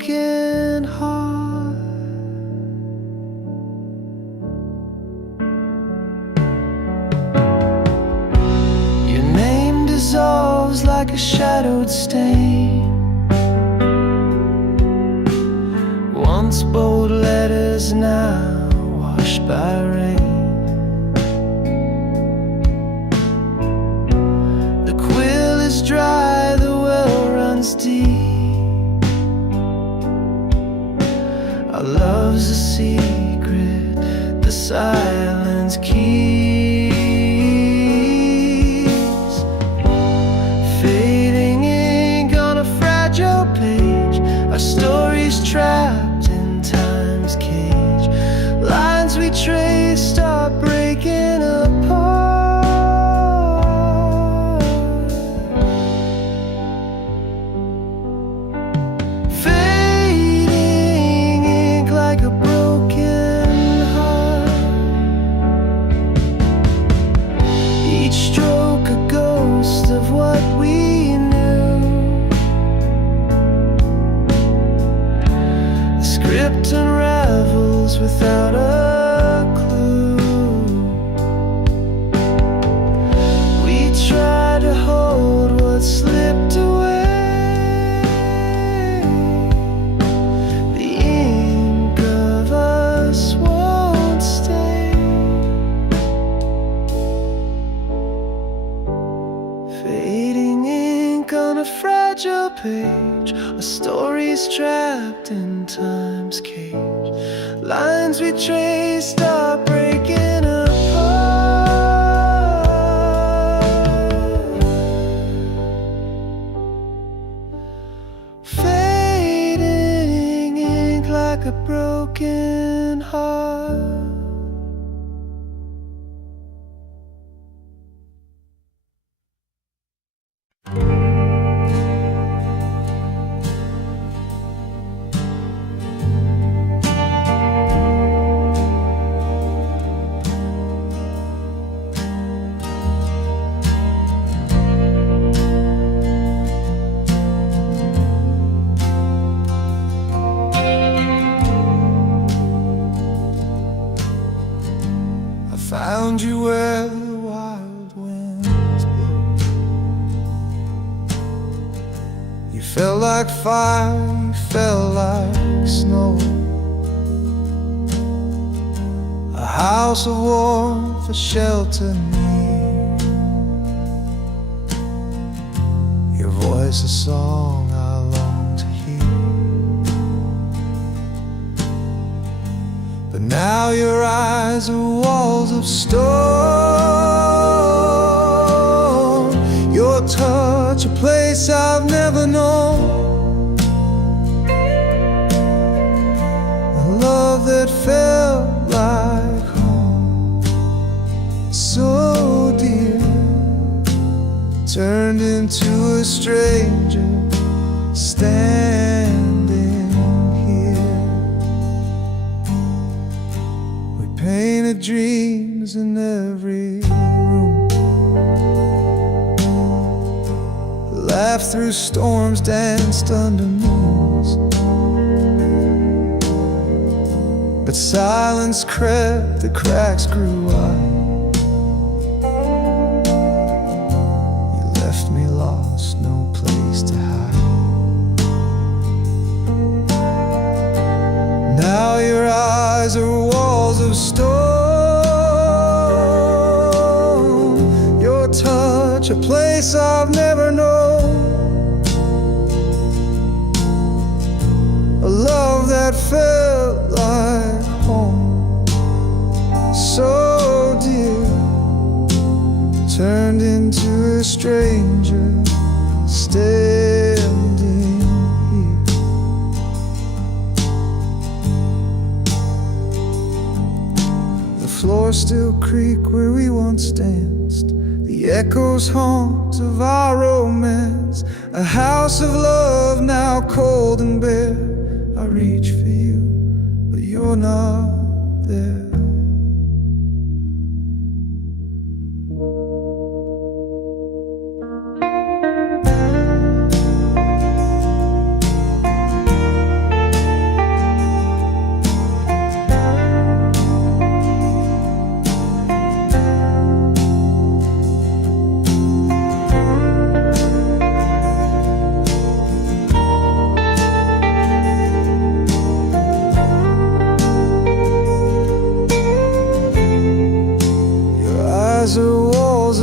broken heart. Your name dissolves like a shadowed stain. Once bold letters, now washed by rain. The quill is dry, the well runs deep. Our love's a secret, the silence keeps. Fading ink on a fragile page, our story's trapped in time's cage. Lines we trace start breaking apart. Fading ink like a broken heart. Each stroke a ghost of what we knew. The script unravels without a clue. We try to hold what slipped away. The ink of us won't stay. Fading ink on a fragile page, a story's trapped in time's cage. Lines we trace start breaking apart. Fading ink like a broken heart. I found you where the wild winds blow. You felt like fire, you felt like snow. A house of warmth, a shelter near. Your voice a song I long to hear. But now your eyes are walls of stone. Your touch a place I've never known. A love that felt like home, so dear, turned into a stranger standing here. We painted dreams in every room, laughed through storms, danced under moons. But silence crept, the cracks grew wide. You left me lost, no place to hide. Now your eyes are walls of stone. Your touch a place I've never known. A love that felt like home, so dear, turned into a stranger standing here. The floors still creak where we once danced. The echoes haunt of our romance. A house of love now cold and bare. I reach for you, but you're not there.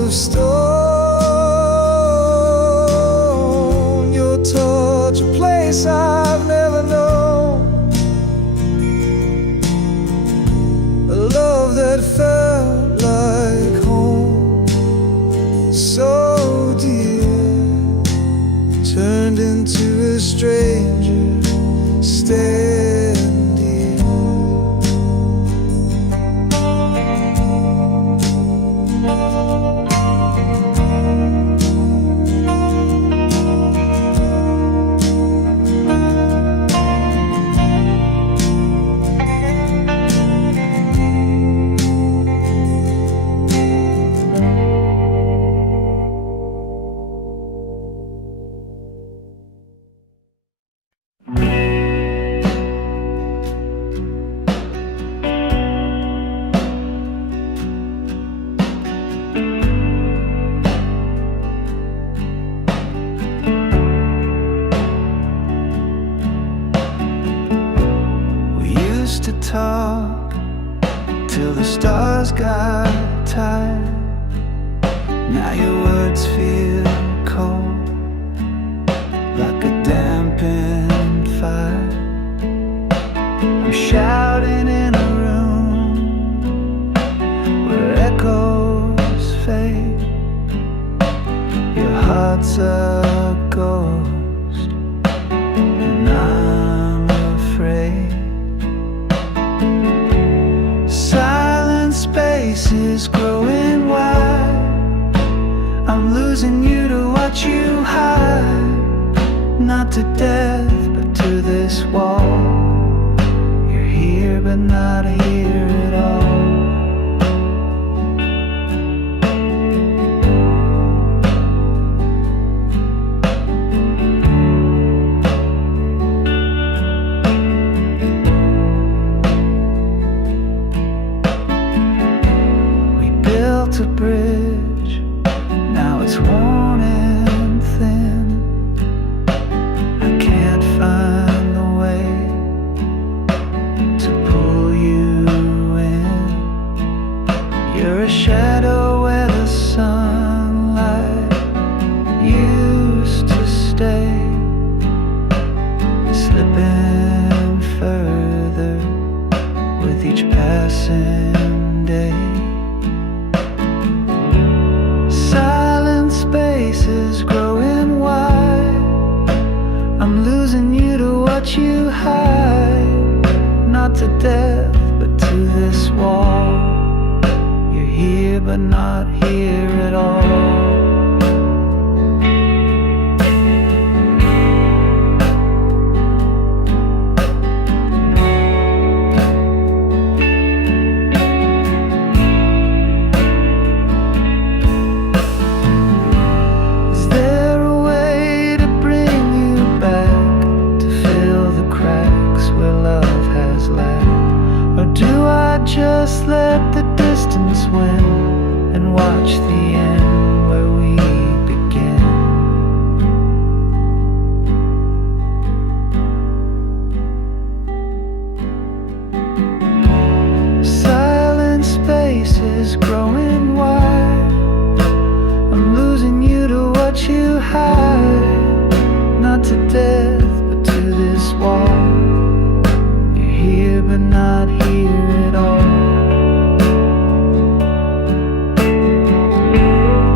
of stone. Your touch, a place I've never known. A love that felt like home, so dear, turned into a stranger standing here. To talk till the stars got tired. Now your words feel cold, like a dampened fire. I'm shouting in a room where echoes fade. Your heart's a ghost, and I'm afraid. Silent spaces growing wide. I'm losing you to watch you hide. Not to death, but to this wall. You're here, but not here at all. A bridge, now it's worn and thin. I can't find the way to pull you in. You're a shadow where the sunlight used to stay, slipping further with each passing day. Silent spaces growing wide. I'm losing you to watch you hide. Not to death, but to this wall. You're here, but not here at all. Just let the distance win and watch the end where we begin. Silent spaces growing wide. I'm losing you to watch you hide. Not to death, but to this wall. You're here, but not here at all.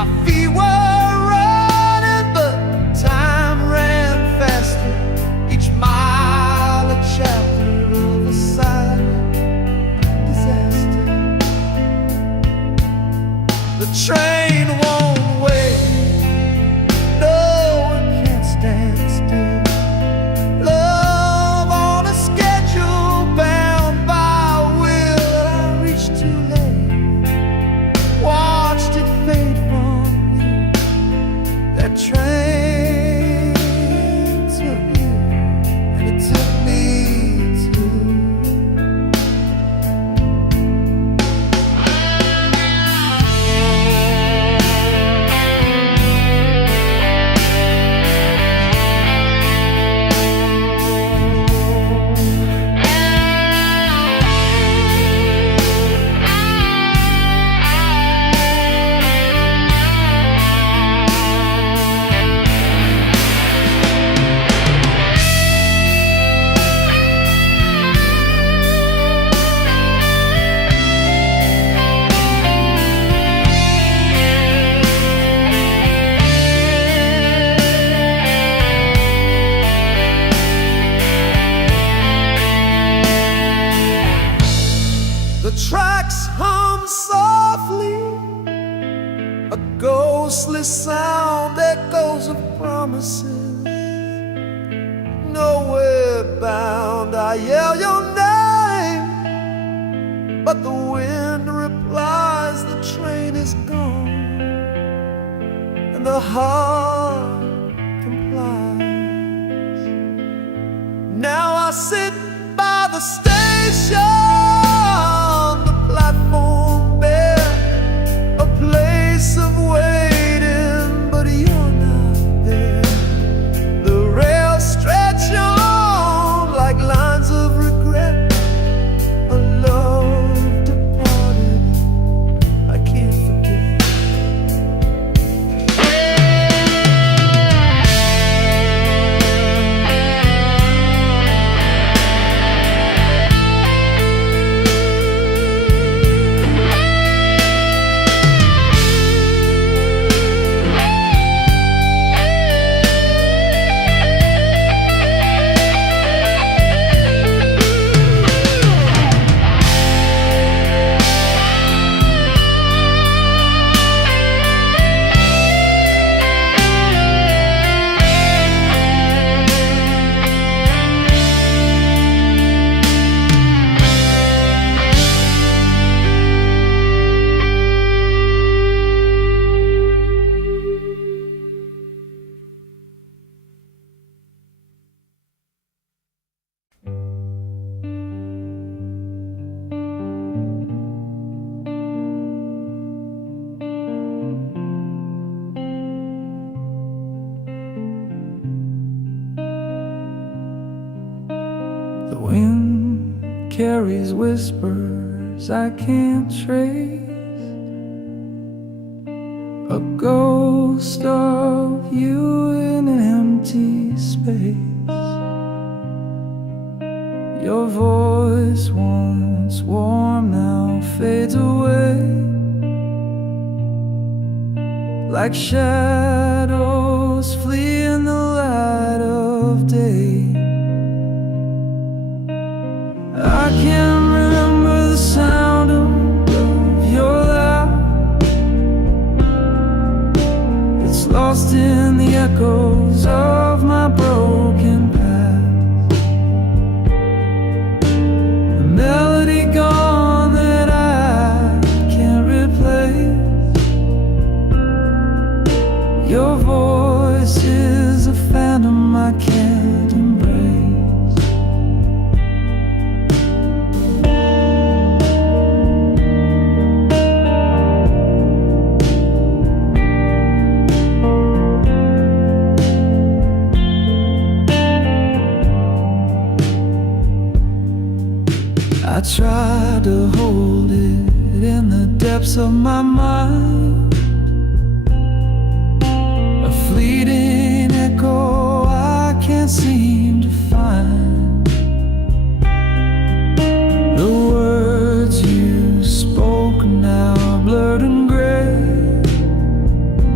My feet were running, but time ran faster. Each mile a chapter of a silent disaster. The train won't wait, no, it can't stand still. Love on a schedule, bound by will. I reached too late, watched it fade from you. That train took you, and it took me too. The tracks hum softly, a ghostly sound, echoes of promises. Nowhere bound, I yell your name, but the wind replies the train is gone, and the heart complies. Now I sit by the station, the platform bare, a place of waiting, but you're not there. The rails stretch on like lines of regret. A love departed, I can't forget. The wind carries whispers I can't trace, a ghost of you in an empty space. Your voice, once warm, now fades away, like shadows flee in the light of day. I can't remember the sound of your laugh. It's lost in the echoes of my broken past. The melody gone that I can't replace. Your voice is a phantom I can't embrace. I try to hold it in the depths of my mind, a fleeting echo I can't seem to find. The words you spoke now are blurred and gray,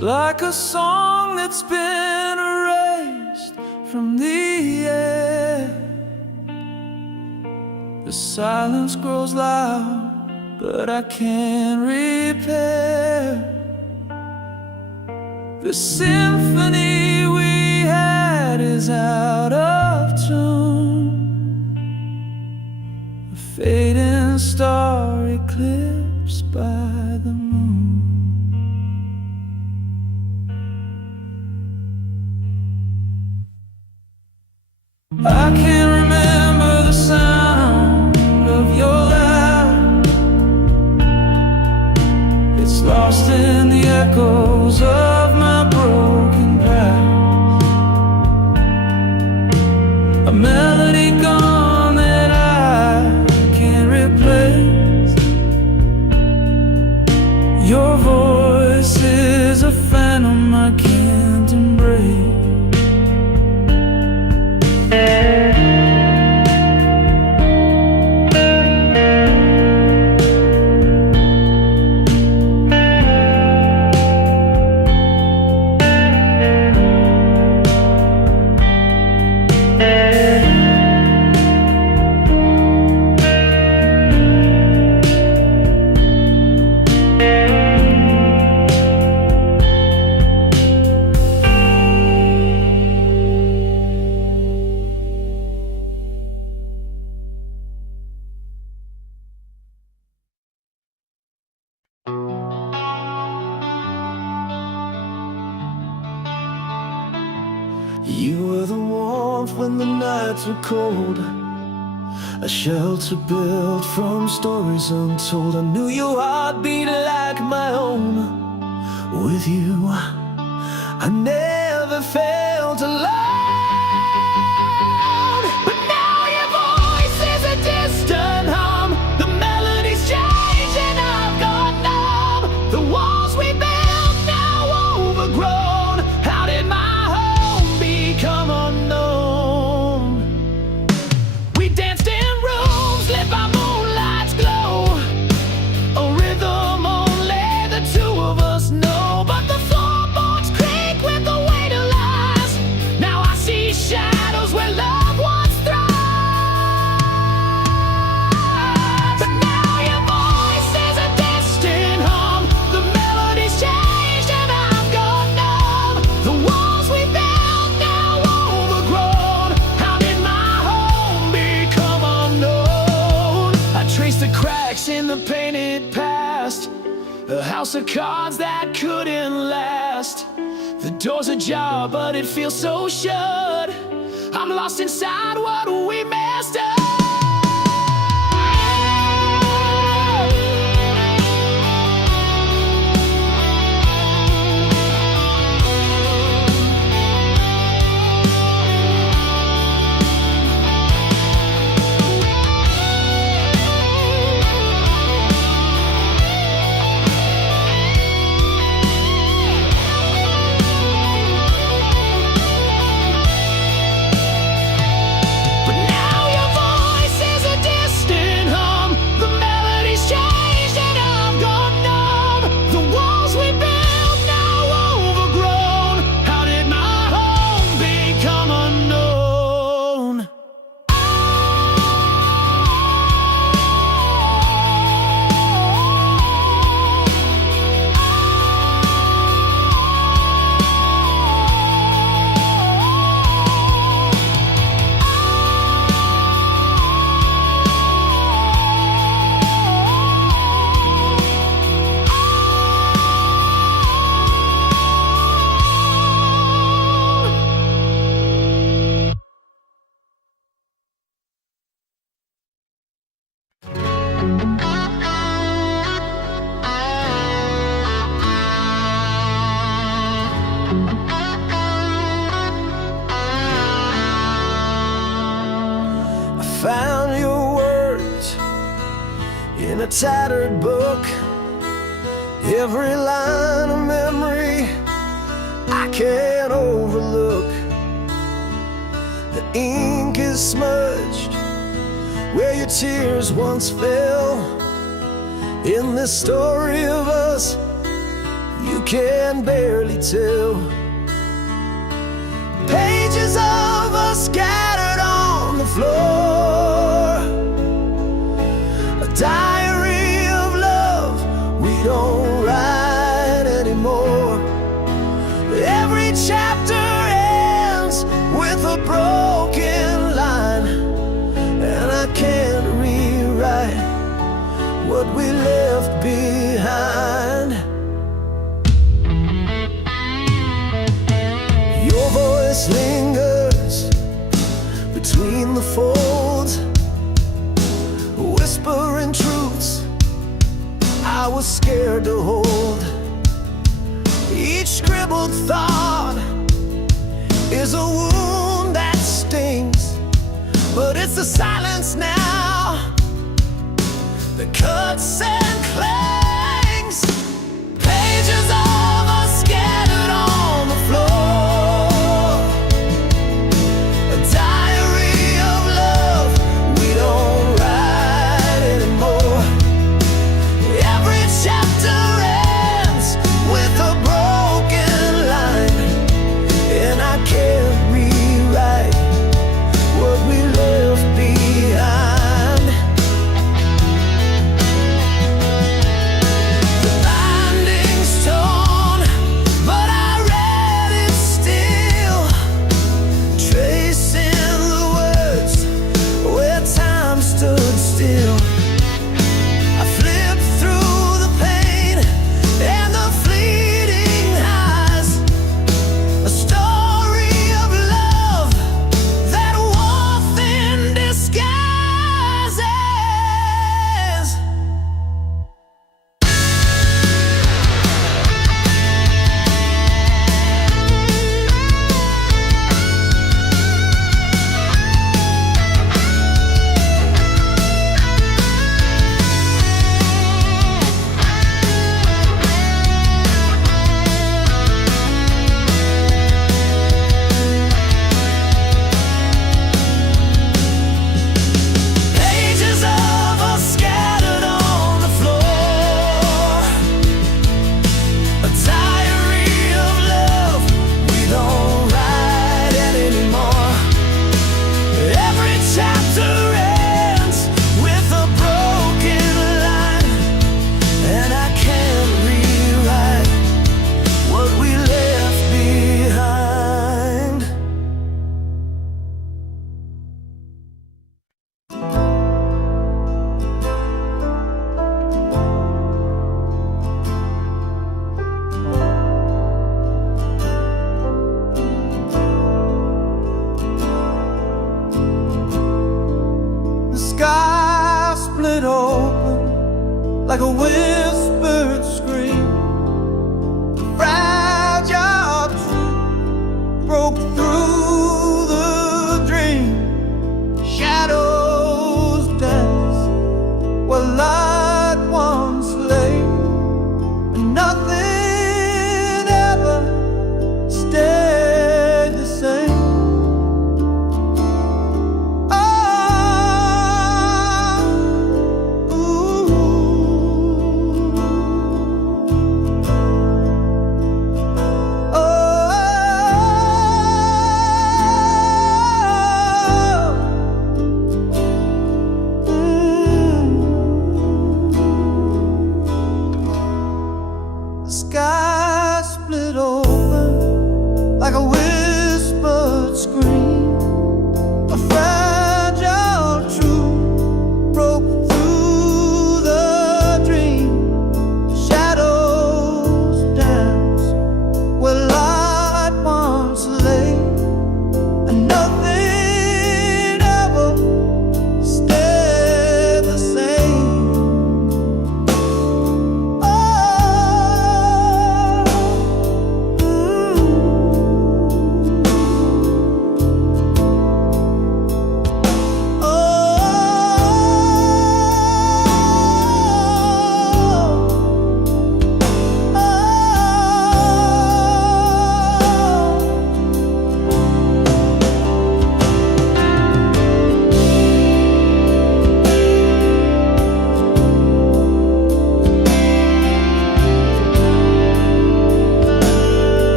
like a song that's been erased from the air. The silence grows loud, but I can't repair the symphony we had is out of tune. A fading star eclipsed by the moon. I can't remember the sound of your laugh. It's lost in the echoes of my broken past. A melody gone that I can't replace. Your voice is a phantom I can't embrace. You were the warmth when the nights were cold, a shelter built from stories untold. I knew your heart beat like my own. With you, I never felt alone. But now your voice is a distant hum. The melody's changed and I've gone numb. The walls we built now overgrown. How did my become unknown? We danced in rooms lit by moonlight's glow, a rhythm only the two of us know. But the floorboards creak with the weight of lies. Now I see shadows where love once thrived. But now your voice is a distant hum. The melody's changed and I've gone numb. The walls we built the cracks in the painted past, a house of cards that couldn't last. The door's ajar, but it feels so shut. I'm lost inside what we messed up. Found your words in a tattered book, every line of memory I can't overlook. The ink is smudged where your tears once fell. In this story of us, you can't can barely tell. Pages of us scattered on the floor, a diary of love we don't write anymore. Every chapter ends with a broken line, and I can't rewrite what we left behind. Your voice lingers between the folds, whispering truths I was scared to hold. Each scribbled thought is a wound that stings, but it's the silence now that cuts and clangs. Pages of us scattered on the floor, a diary of love we don't write anymore. Every chapter ends with a broken line, and I can't rewrite what we left behind. The binding's torn, but I read it still, tracing the words where time stood still. I flipped through the pain and the fleeting highs, a story of love that wore thin disguises. Pages of us scattered on the floor, a diary of love we don't write anymore. Every chapter ends with a broken line, and I can't rewrite what we left behind. The sky split open like a whispered scream. The fragile truth broke through the dream. Shadows dance where light once lay, and nothing ever stayed the same. The sky split open like a whispered scream. A fragile truth broke through the dream. Shadows dance where light once lay, and nothing ever stayed the same. Oh,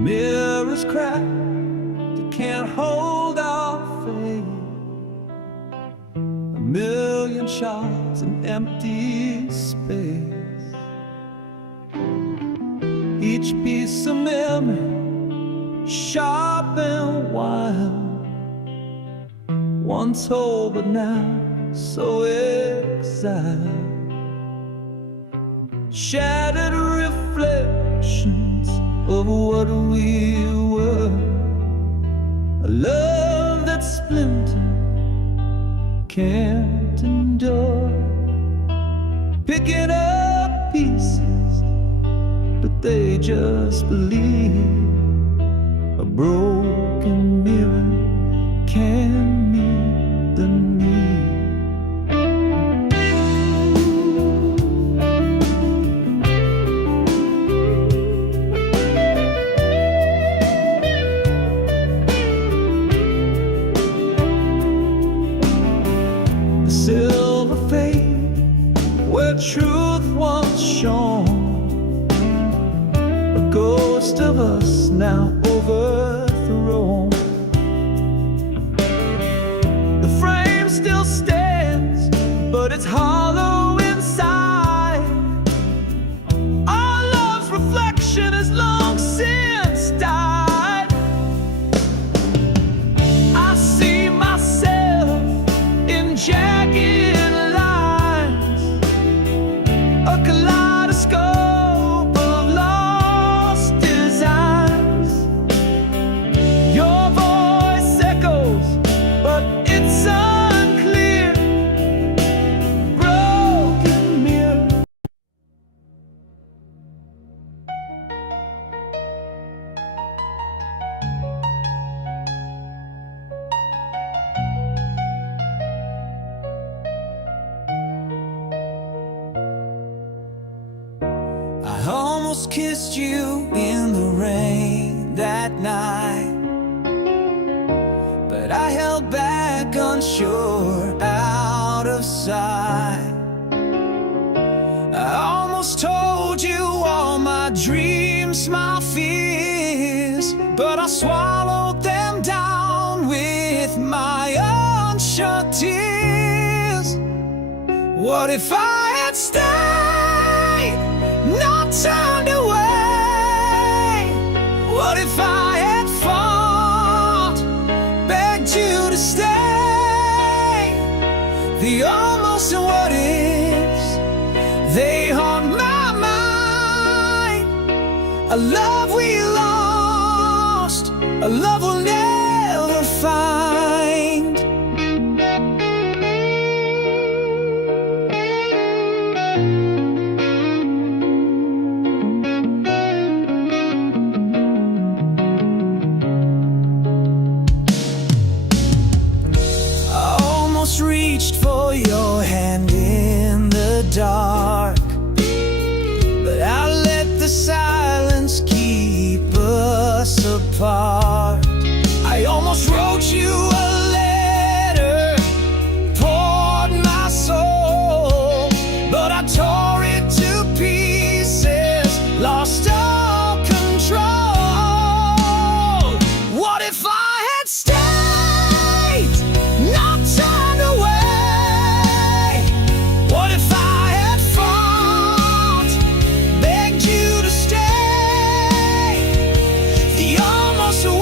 mirror's cracked, it can't hold our faith. A million shards in empty space. Each piece of memory, sharp and wild, once whole but now so exiled. Shattered reflections of what we were. A love that splintered can't endure. Picking up pieces, but they just believe. A broken mirror can meet the need. The silver fade where truth once shone. A ghost of us now overthrown. The frame still stands, but it's hollow inside. Our love's reflection has long since died. I see myself in jagged lines, a kaleidoscope of lost designs. Your voice echoes, but it's unclear. Broken mirror. I almost kissed you in the rain that night, but I held back unsure, out of sight. I almost told you all my dreams, my fears, but I swallowed them down with my unshut tears. What if I had stayed, not turned away? What if I had fought, begged you to stay? The almost and what ifs, they haunt my mind. A love we lost, a love we'll never find. Reached for your hand in the dark, but I let the silence keep us apart. I almost wrote you a letter, poured my soul, but I tore it to pieces, lost all control. What if I had stayed, not turned away? What if I had fought, begged you to stay? The almost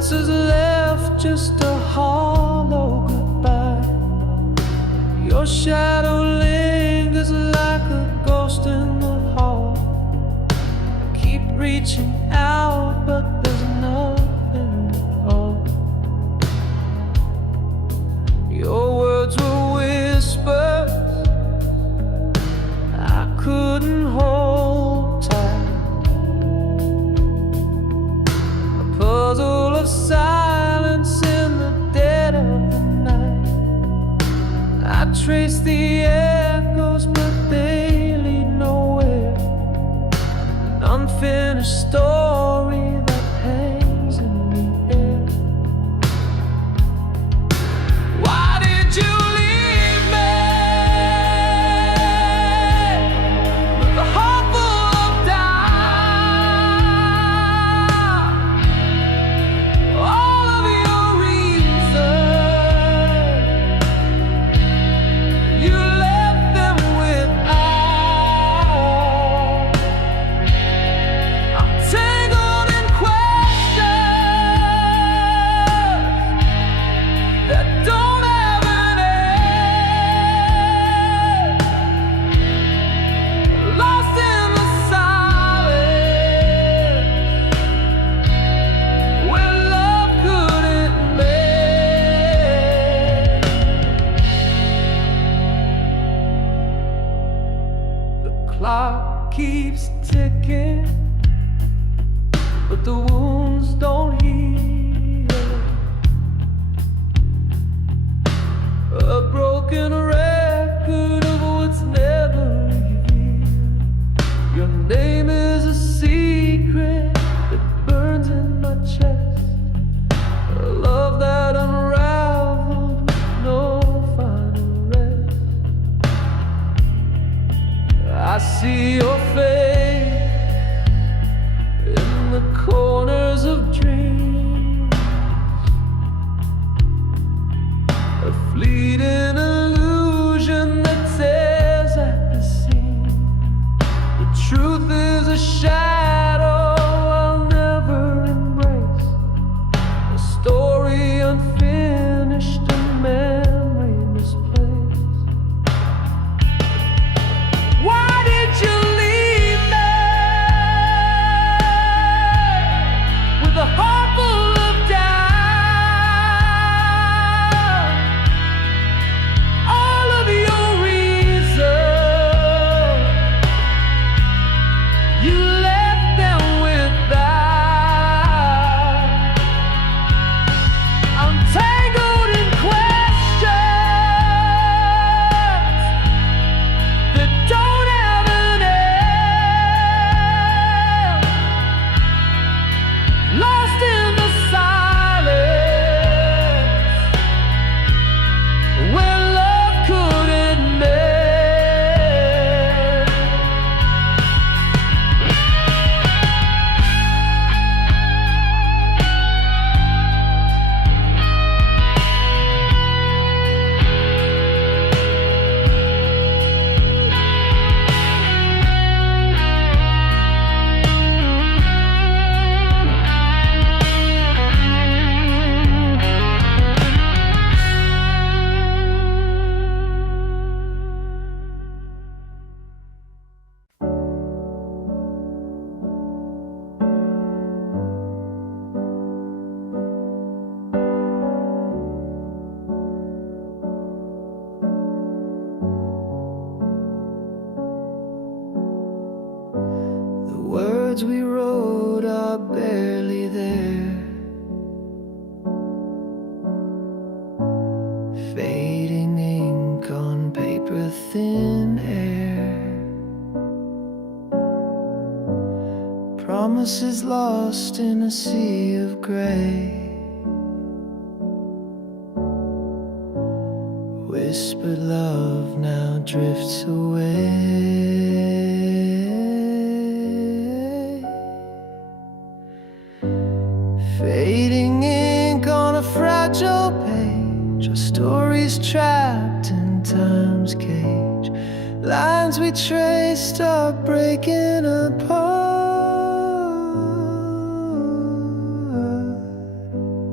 answers left just a hollow goodbye. Your shadow lingers like a ghost in the hall. I keep reaching out, but there's nothing at all. Your words were whispers I couldn't hold tight. A puzzle of silence in the dead of the night. I trace the echoes, but they lead nowhere. An unfinished story that hangs in the air. Why did you leave me with a heart full of doubt? All of your reasons, you left them without. I'm tangled in questions that don't have an end. Lost in the silence where love couldn't mend. The clock keeps ticking, but the wounds don't heal. A broken record of what's never revealed. Your name is a secret that burns in my chest. A love that unraveled with no final rest. I see your face in the corners of dreams, a fleeting illusion that tears at the seam. The truth is a shadow I'll never embrace, a story unfinished, a memory misplaced. Why did you leave me with a heart full of doubt? All of your reasons, you left them without. I'm tangled in questions that don't have an end. Lost in the silence where love couldn't mend. The words we wrote are barely there, fading ink on paper, thin air. Promises lost in a sea of gray. Whispered love now drifts away. Fading ink on a fragile page, our stories trapped in time's cage. Lines we traced are breaking apart.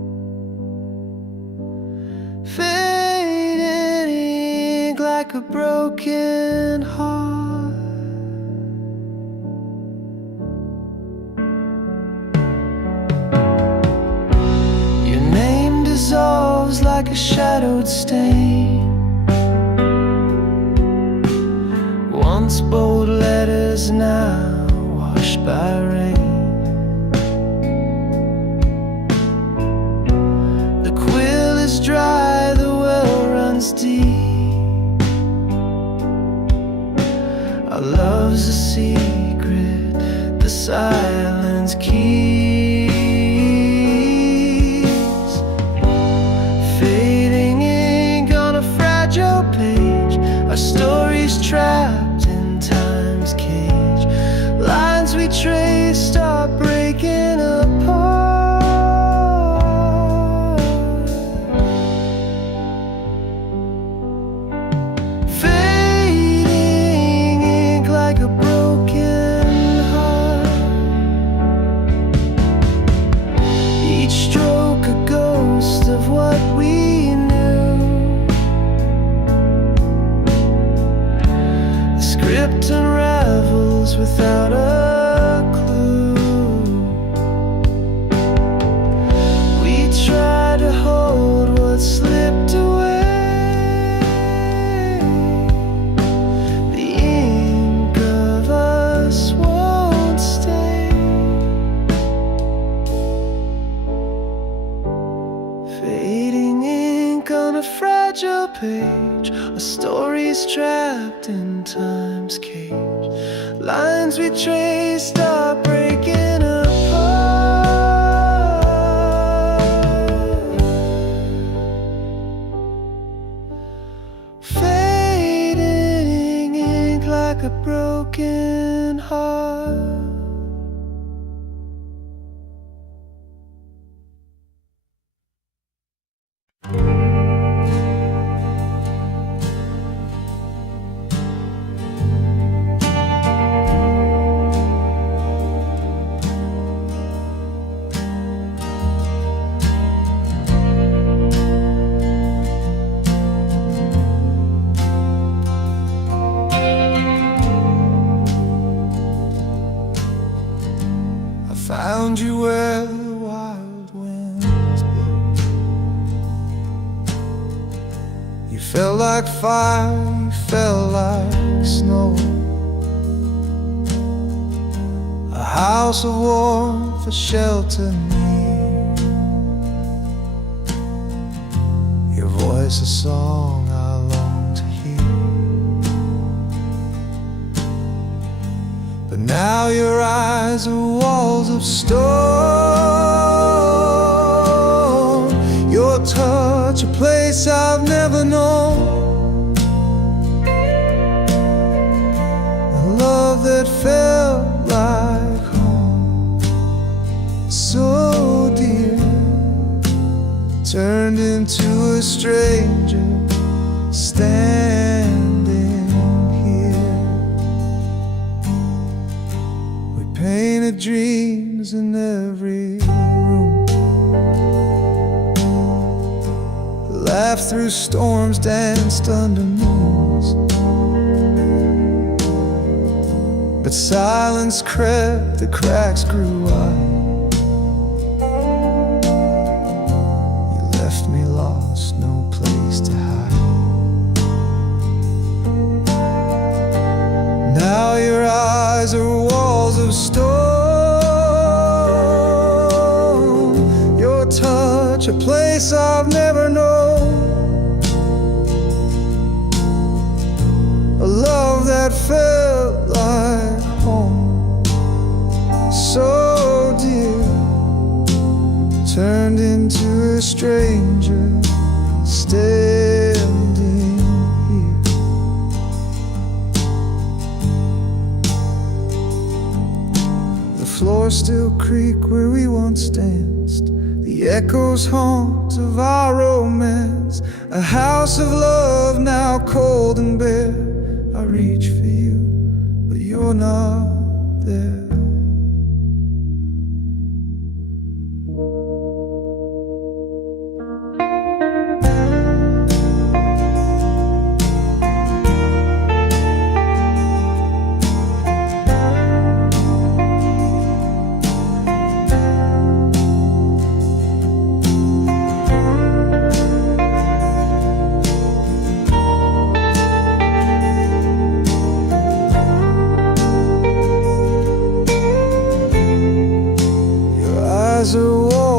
a broken heart. Your name dissolves like a shadowed stain. Once bold letters, now washed by rain. The quill is dry, the well runs deep. Our love's a secret, the silence keeps. Fading ink on a fragile page, our story's trapped in time's cage. Lines we traced are breaking apart. Fading ink like a broken heart. Each stroke a ghost of what we knew. The script unravels without a clue. We try to hold what slipped away. The ink of us won't stay. Fading ink on a fragile page, a story's trapped in time's cage. Lines we traced are breaking apart. Fading ink like a broken heart. Found you where the wild winds blow. You felt like fire, you felt like snow. A house of warmth, a shelter near. Your voice a song I long to hear. But now your eyes are walls of stone. Your touch a place I've never known. A love that felt like home, so dear, turned into a stranger standing here. We painted dreams in every room, laughed through storms, danced under moons. But silence crept, the cracks grew wide. You left me lost, no place to hide. Now your eyes are walls of stone. Your touch a place I've never known. A love that felt like home, so dear, turned into a stranger standing here. The floor still creak where we once danced. The echoes haunt of our romance. A house of love now cold and bare. I reach for you, but you're not there.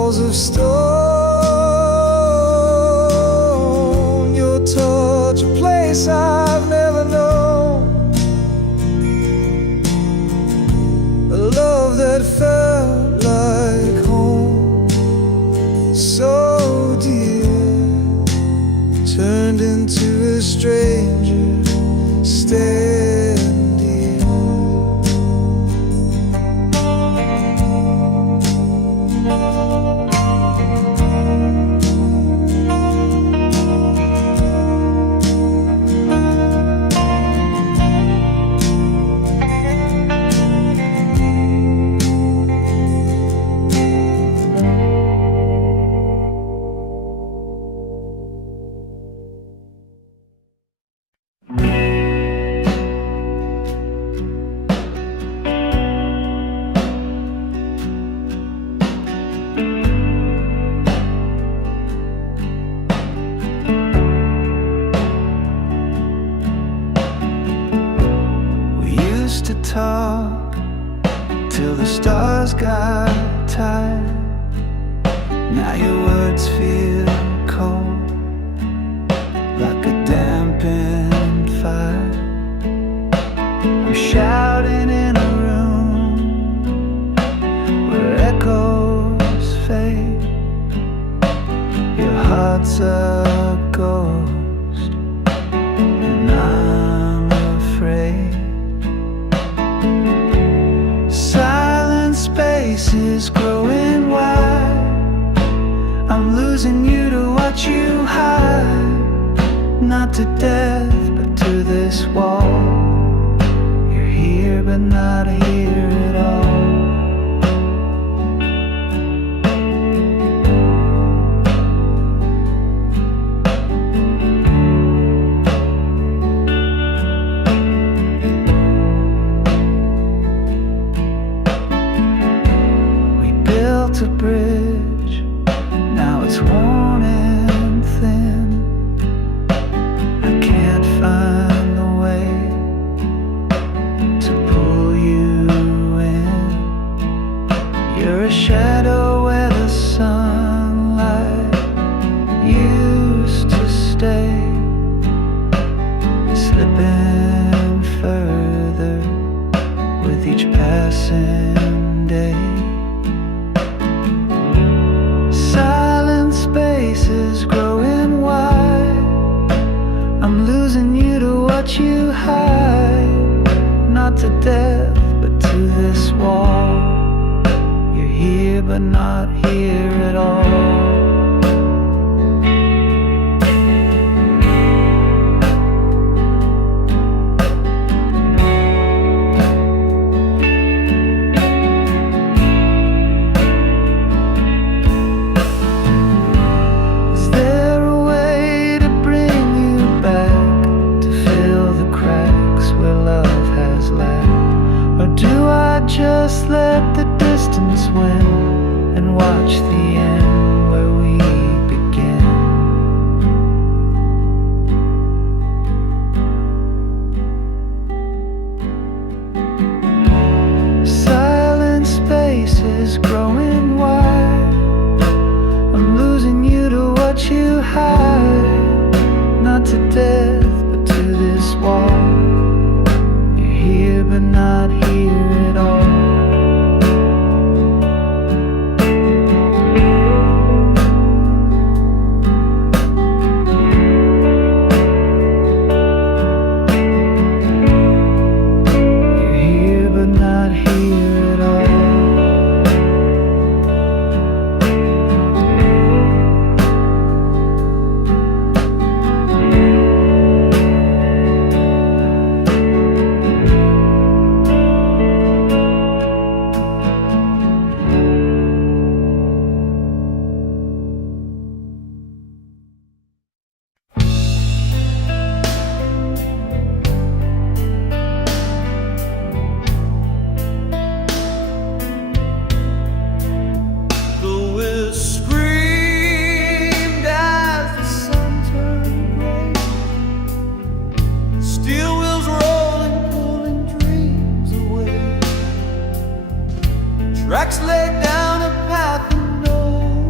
walls of stone, your touch a place I've never known, a love that felt like home, so dear, turned into a stranger standing here. To talk till the stars got tired. Now your words feel cold, like a dampened fire. I'm shouting in a room where echoes fade. Your heart's a ghost, and I'm afraid. Spaces growing wide, I'm losing you to what you hide. Not to death, but to this wall. You're here, but not here at all. A bridge, now it's worn and thin. I can't find the way to pull you in. You're a shadow where the sunlight used to stay, slipping further with each passing day. Silent spaces growing wide, I'm losing you to what you hide. Not to death, but to this wall. You're here, but not here at all. Just let the distance win and watch the end where we begin. Silent spaces growing wide, I'm losing you to what you hide. Not to death, but to this wall. You're here, but not here at all. Tracks laid down a path of no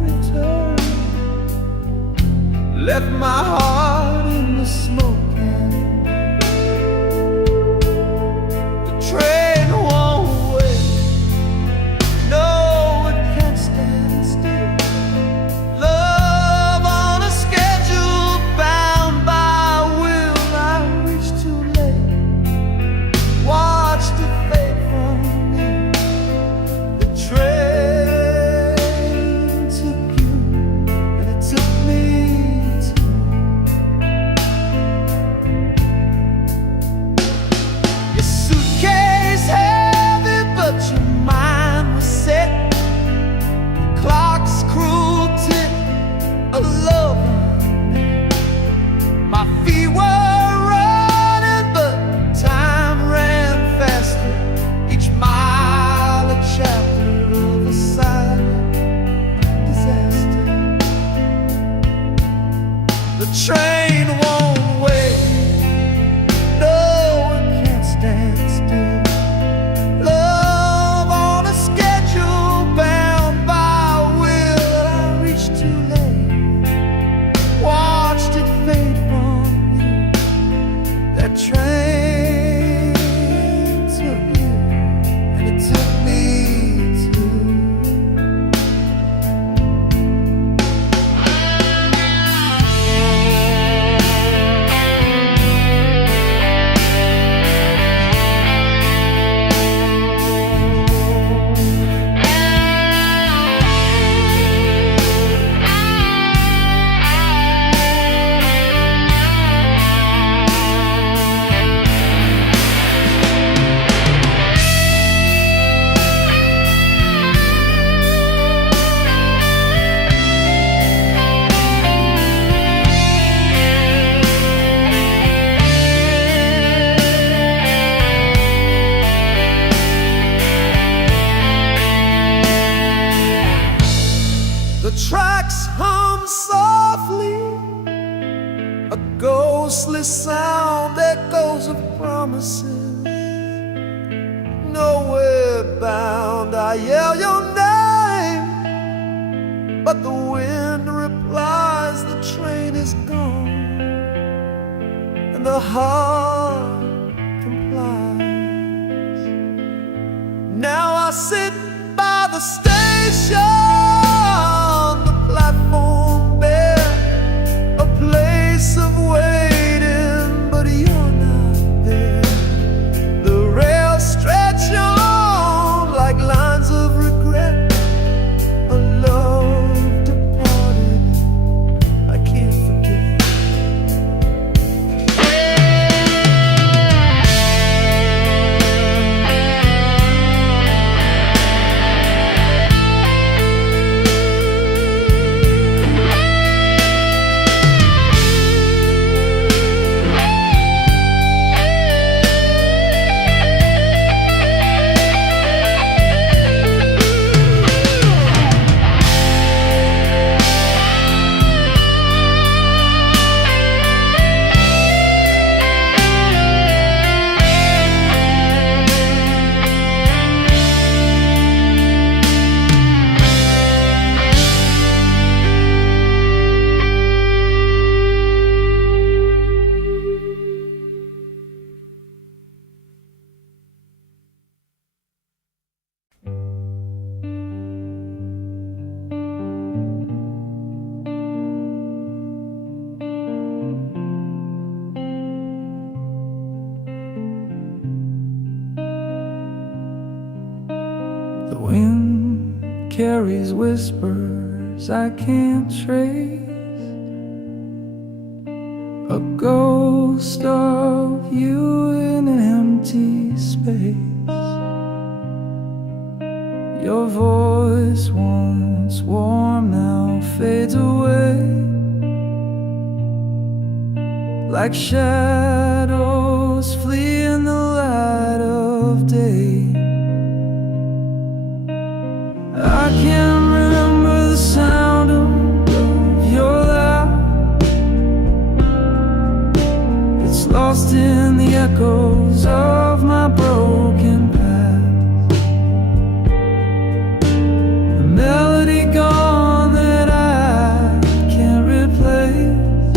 left my heart in the smoke. The train won't wait, no, it can't stand still. Love on a schedule, bound by will. I reached too late, watched it fade from me. The train took you, and it took me too. Your suitcase heavy, but your mind was set. The clock's cruel tick, a love. My feet were running, but time ran faster. Each mile a chapter of a silent disaster. The train won't wait, no, it can't stand still. Love on a schedule, bound by will. I reached too late, watched it fade from you. That train took you, and it took me too. The tracks hum softly, a ghostly sound echoes of promises. Nowhere bound, I yell your name, but the wind replies the train is gone, and the heart complies. Now I sit by the station, the platform bare, a place of waiting, but you're not there. The rails stretch on like lines of regret, a love departed I can't forget. The wind carries whispers I can't trace, a ghost of you in an empty space. Your voice once warm now fades away, like shadows flee in the light of day. I can't remember the sound of your laugh. It's lost in the echoes of my broken past. The melody gone that I can't replace.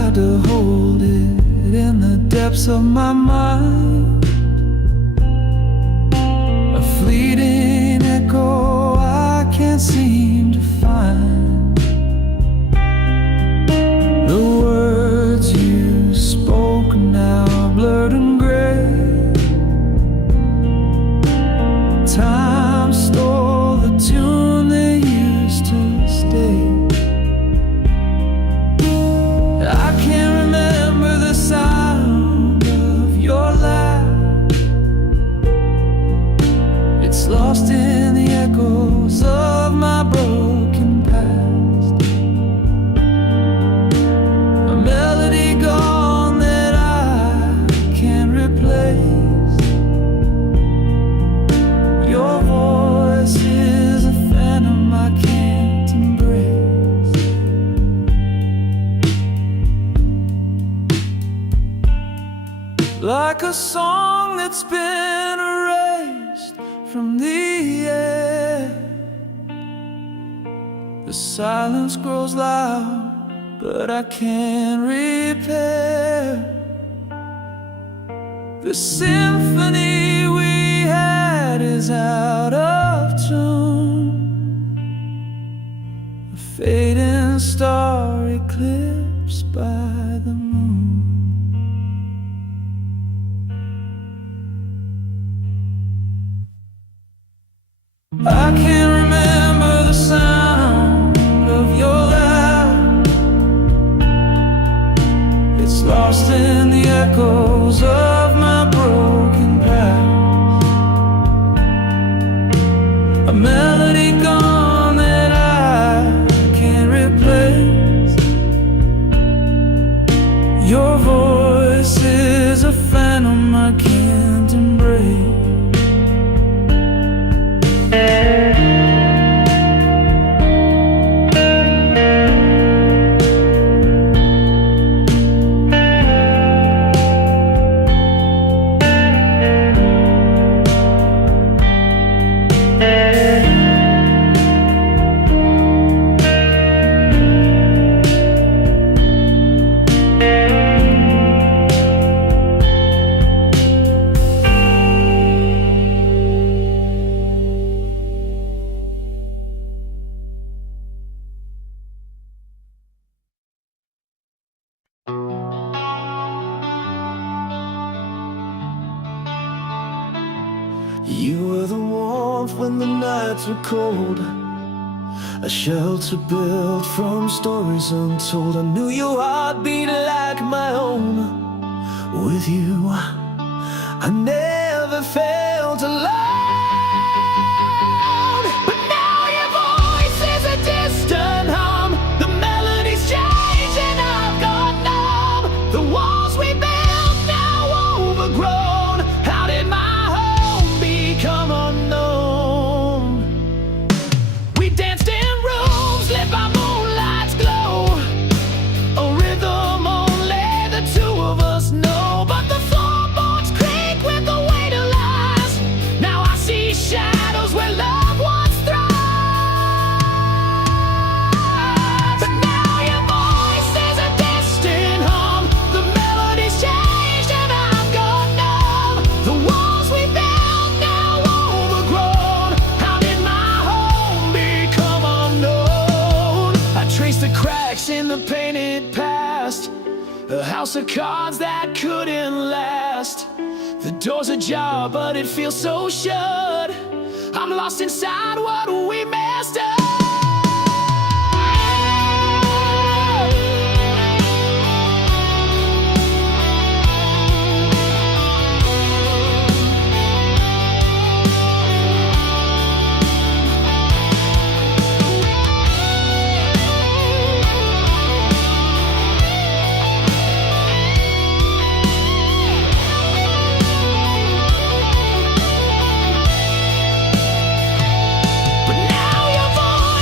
tried to hold it in the depths of my mind, a fleeting echo I can't seem to find. The words you spoke now are blurred and gray. Time stole the tune they used to stay. I can't remember the sound of your laugh. It's lost in the echoes of my broken past. A melody gone that I can't replace. Your voice is a phantom I can't embrace. Like a song that's been erased from the air, the silence grows loud, but I can't repair the symphony we had is out of tune. A fading star eclipsed by the moon. I can't remember the sound of your laugh. It's lost in the echoes of my broken past. A melody gone that I can't replace. Your voice is a phantom I can't embrace. You were the warmth when the nights were cold, a shelter built from stories untold. I knew your heart beat like my own. With you, I never felt alone. But now your voice is a distant hum. The melody's changed and I've got numb. The walls we built now overgrown. How did my home become unknown? We danced in rooms lit by moonlight's glow, a rhythm only the two of us know. But the floorboards creak with the weight of lies. Now I see shadows where love once thrived. But now your voice is a distant hum. The melody's changed and I've got numb. The walls we built now overgrown. How did my home become unknown? I traced the cracks in the painted past, a house of cards that couldn't last. The door's ajar, but it feels so shut. I'm lost inside what we messed up. But now your voice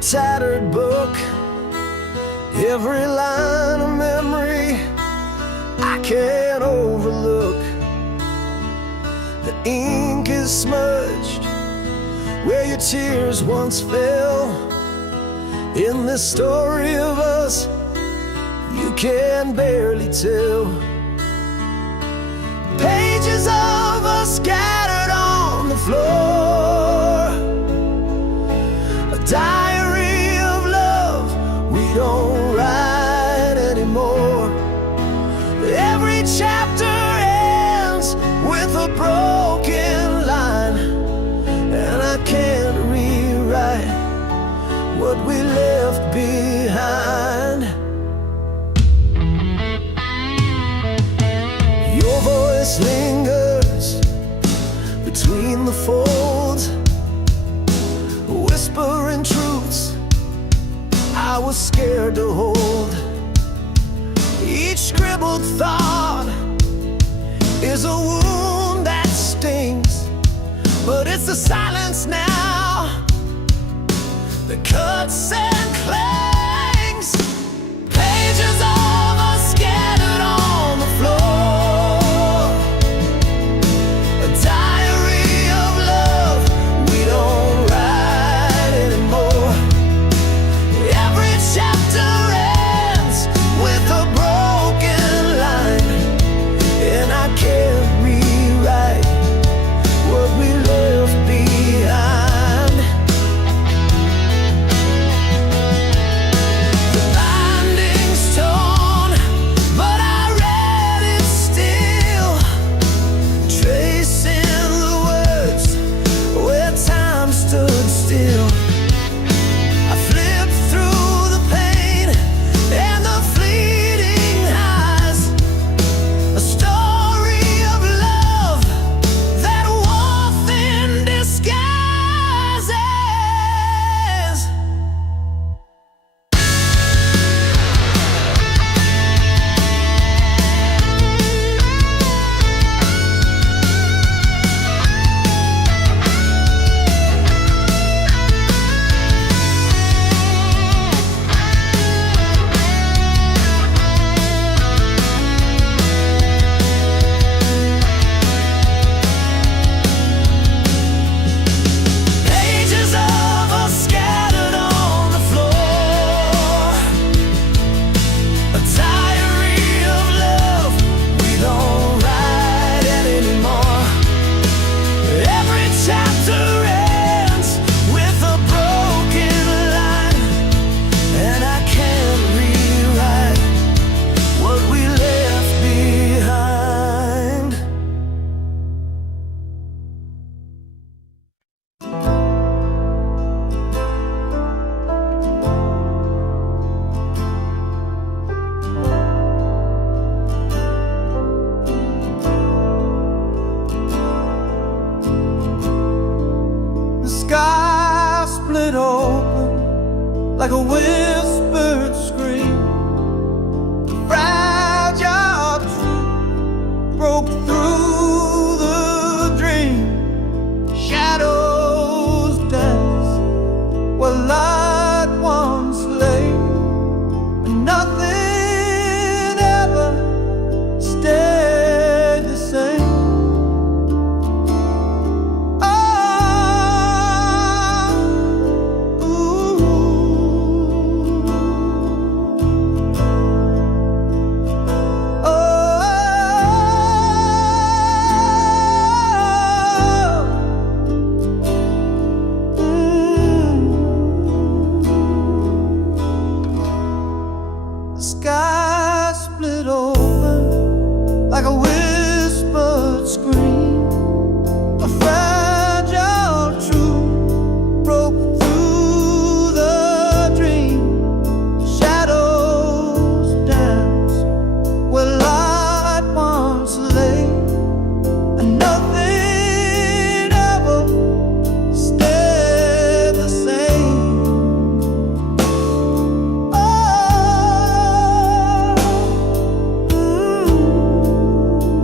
tattered book, every line of memory I can't overlook. The ink is smudged where your tears once fell. In this story of us, you can barely tell. Pages of us scattered on the floor, a diary of love we don't write anymore. Every chapter ends with a broken line, and I can't rewrite what we left behind. Your voice lingers between the folds, whispering truths I was scared to hold. Each scribbled thought is a wound that stings, but it's the silence now that cuts and clangs. Pages of us scattered on the floor, a diary of love we don't write anymore. Every chapter ends with a broken line, and I can't rewrite what we left behind. The binding's torn, but I read it still, tracing the words where time stood still. I flipped through the pain and the fleeting highs, a story of love that wolf in disguises. Pages of us scattered on the floor, a diary of love we don't write anymore. Every chapter ends with a broken line, and I can't rewrite what we left behind. The sky split open like a whispered scream. Fragile truth broke through the dream. Shadows dance where light once lay, and nothing ever stayed the same. The sky split open like a whispered scream. A fragile truth broke through the dream. Shadows dance where light once lay, and nothing ever stayed the same. Oh,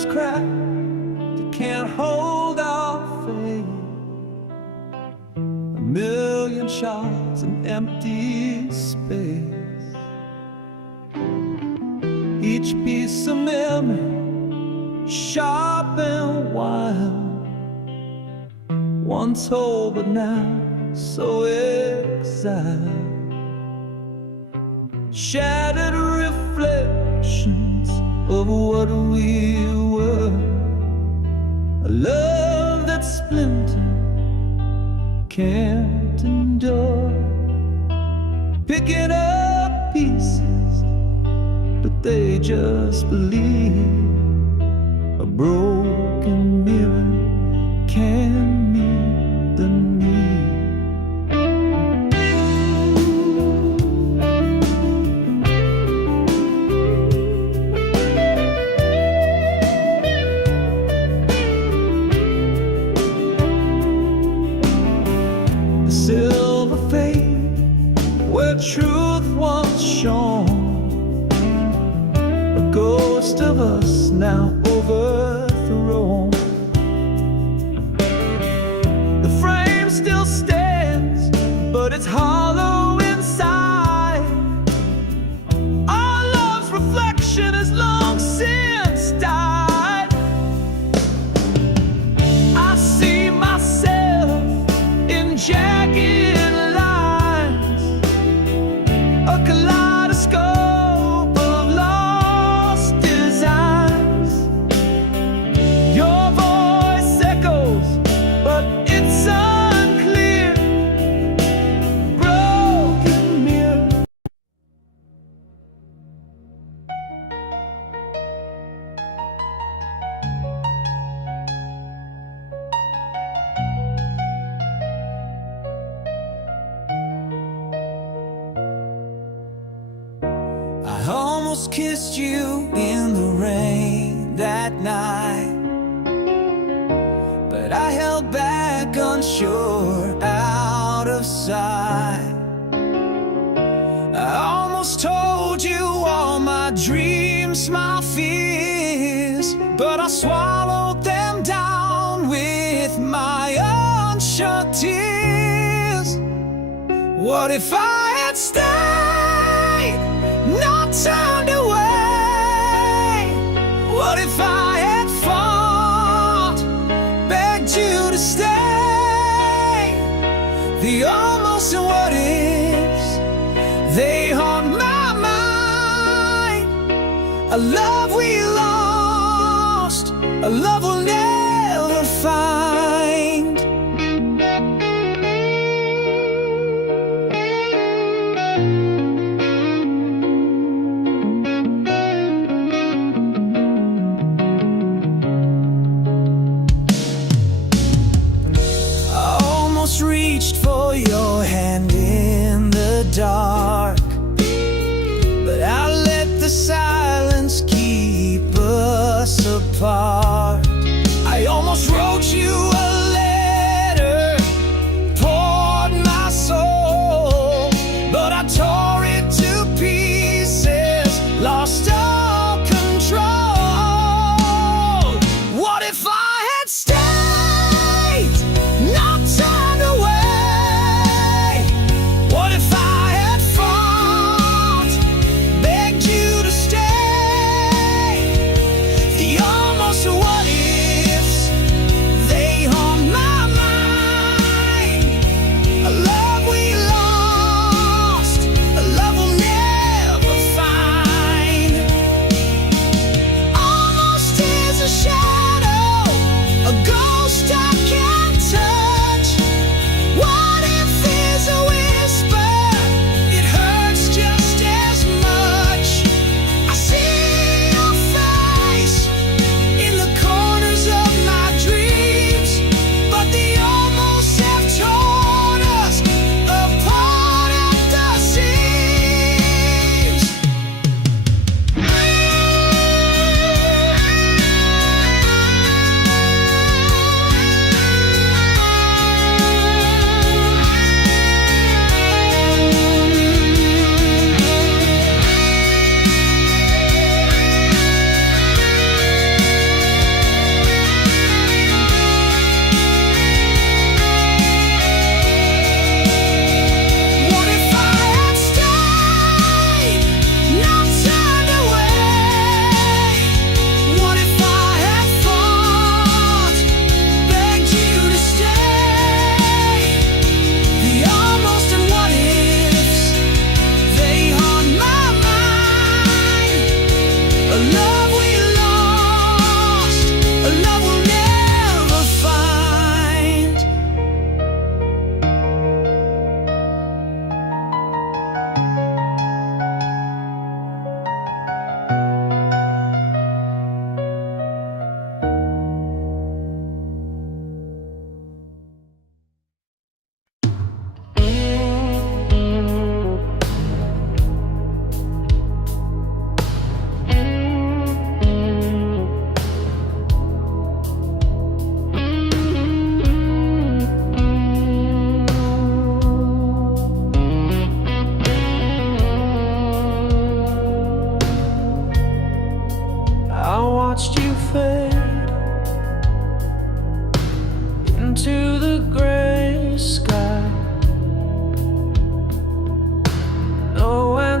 is cracked, it can't hold our faith. A million shots in empty space. Each piece of memory, sharp and wild, once whole but now so exiled. Shattered reflections of what we were. A love that splintered can't endure. Picking up pieces, but they just believe. A broken mirror can meet the need. The silver fade where truth once shone. A ghost of us now overthrown. The frame still stands, but it's hollow inside. Our love's reflection has long since died. I see myself in jagged lines, a kaleidoscope of lost designs. Your voice echoes, but it's unclear. Broken mirror. I almost kissed you in the rain that night, but I held back unsure, out of sight. I almost told you all my dreams, my fears, but I swallowed them down with my unshut tears. What if I had stayed, not turned away? What if I had fought, begged you to stay? The almost and what ifs, they haunt my mind. A love we lost, a love we'll never find. Reached for your hand in the dark, but I let the silence keep us apart.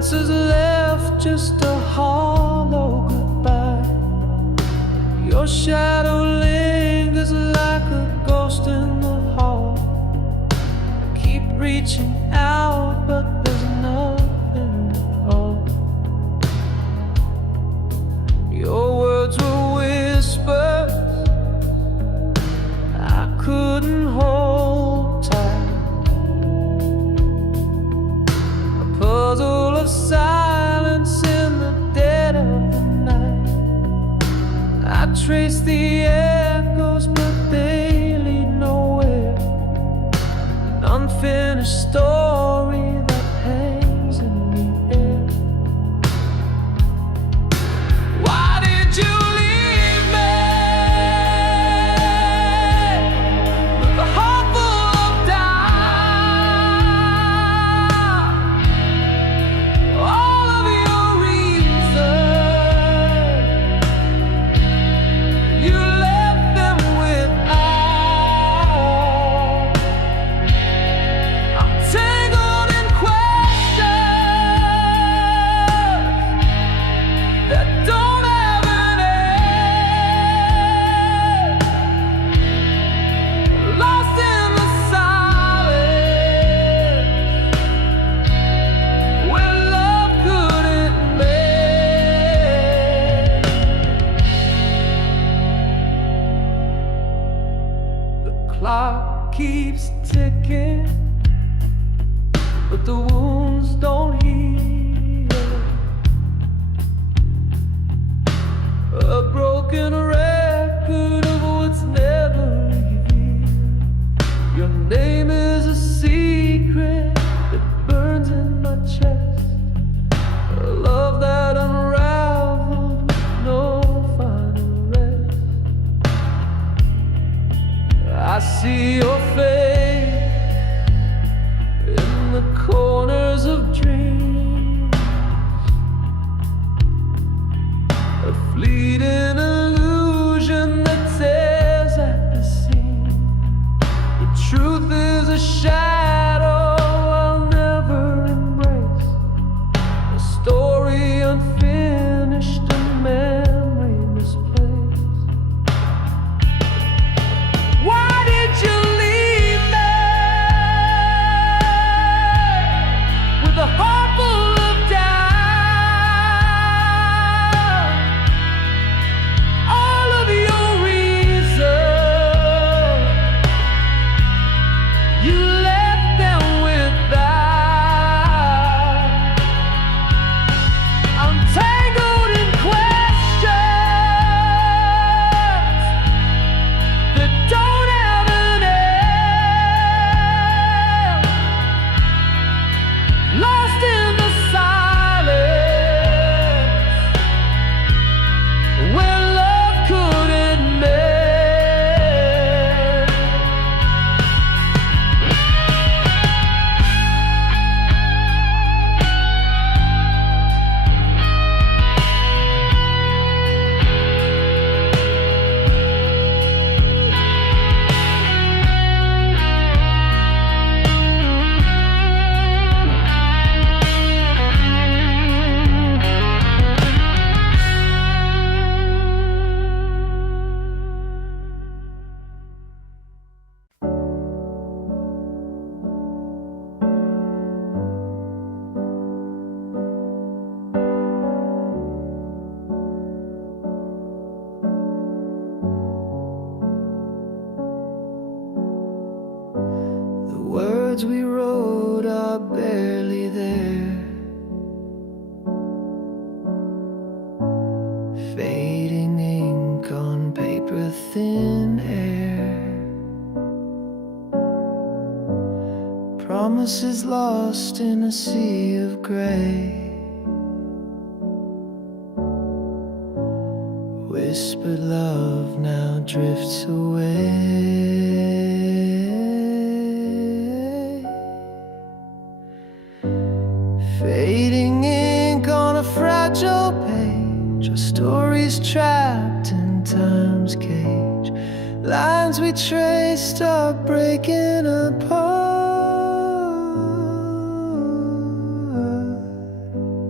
answers left just a hollow goodbye. Your shadow lingers like a ghost in the hall. I keep reaching out, but there's nothing at all. Your words were whispers I couldn't hold tight. A puzzle of silence in the dead of the night. I trace the echoes, but they lead nowhere. An unfinished story that hangs in the air. Why did you leave me with a heart full of doubt? All of your reasons, you left them without. I'm tangled in questions that don't have an end. Lost in the silence where love couldn't mend. The clock keeps ticking, but the wounds don't heal. A broken record of what's never revealed. Your name is a secret that burns in my chest. A love that unraveled with no final rest. I see your face in the corners of dreams, a fleeting illusion that tears at the seam. The truth is a shadow I'll never embrace, a story unfinished, a memory misplaced. Why did you leave me with a heart full of doubt? All of your reasons, you left them without. I'm tangled in questions that don't have an end. Lost in the silence where love couldn't mend. The words we wrote are barely there, fading ink on paper, thin air. Promises lost in a sea of gray. Whispered love now drifts away. Fading ink on a fragile page, our stories trapped in time's cage. Lines we traced are breaking apart.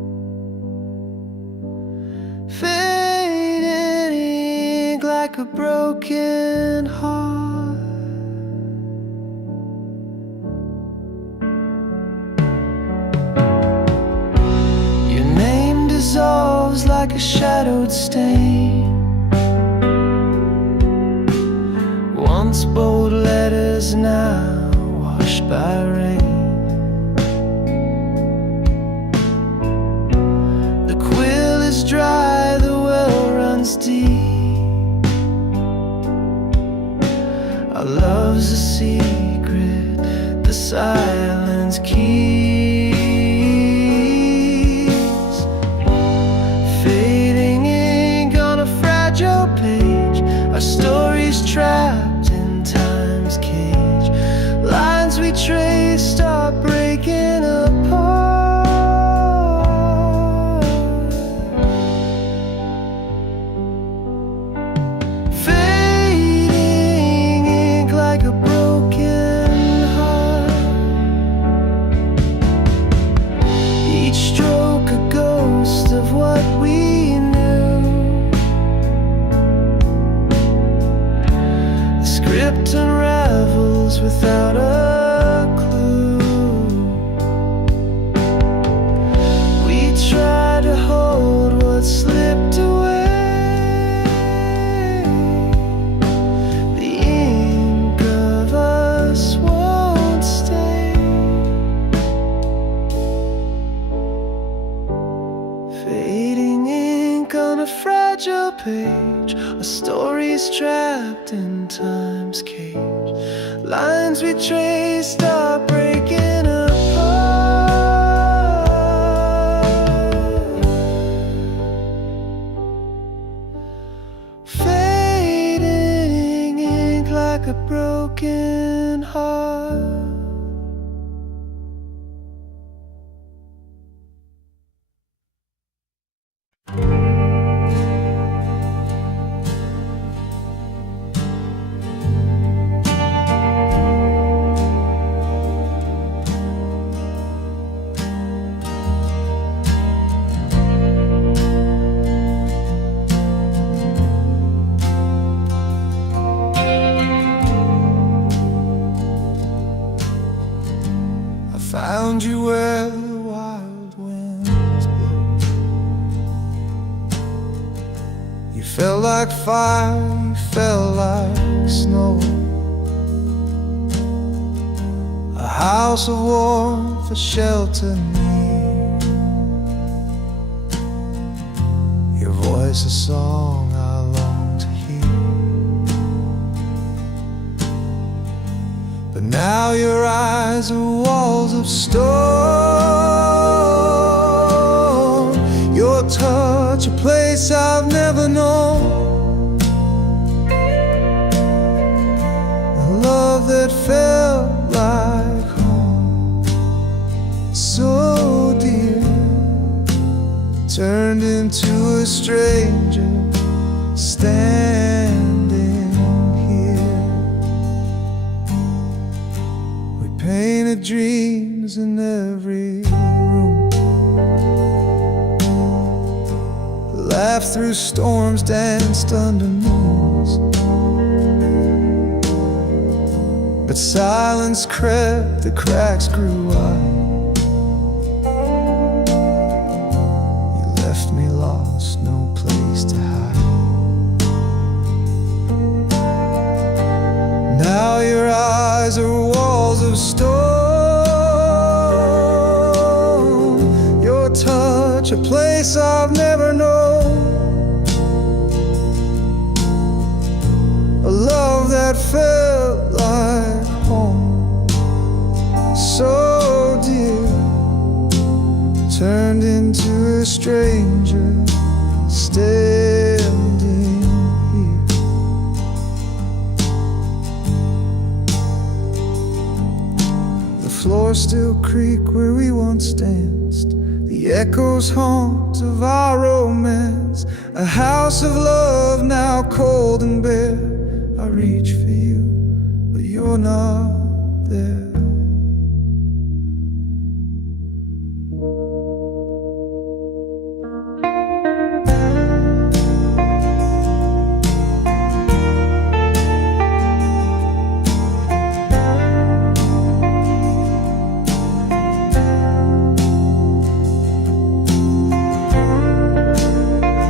like a shadowed stain. Once bold letters, now washed by rain. The quill is dry, the well runs deep. Our love's a secret, the silence keeps. Fading ink on a fragile page, our story's trapped in time's cage. Lines we trace start breaking apart. Fading ink like a broken heart. Each stroke a ghost of what we knew. The script unravels without a clue. We try to hold what slipped away. The ink of us won't stay. Fading ink on a fragile page, a story's trapped in time's cage. Lines we trace start breaking apart. Fading ink like a broken heart. Found you where the wild winds blow. You felt like fire, you felt like snow. A house of warmth, a shelter near. Your voice a song I long to hear. But now your eyes are walls of stone. Your touch, a place I've never known. A love that felt like home, so dear, turned into a stranger standing here. We painted dreams in every room, laughed through storms, danced under moons. But silence crept, the cracks grew wide. You left me lost, no place to hide. Now your eyes are walls of stone. Your touch, a place I've never known. A love that felt like home, so dear, turned into a stranger standing here. The floor still creak where we once danced. The echoes haunt of our romance. A house of love now cold and bare. I reach for you, but you're not there.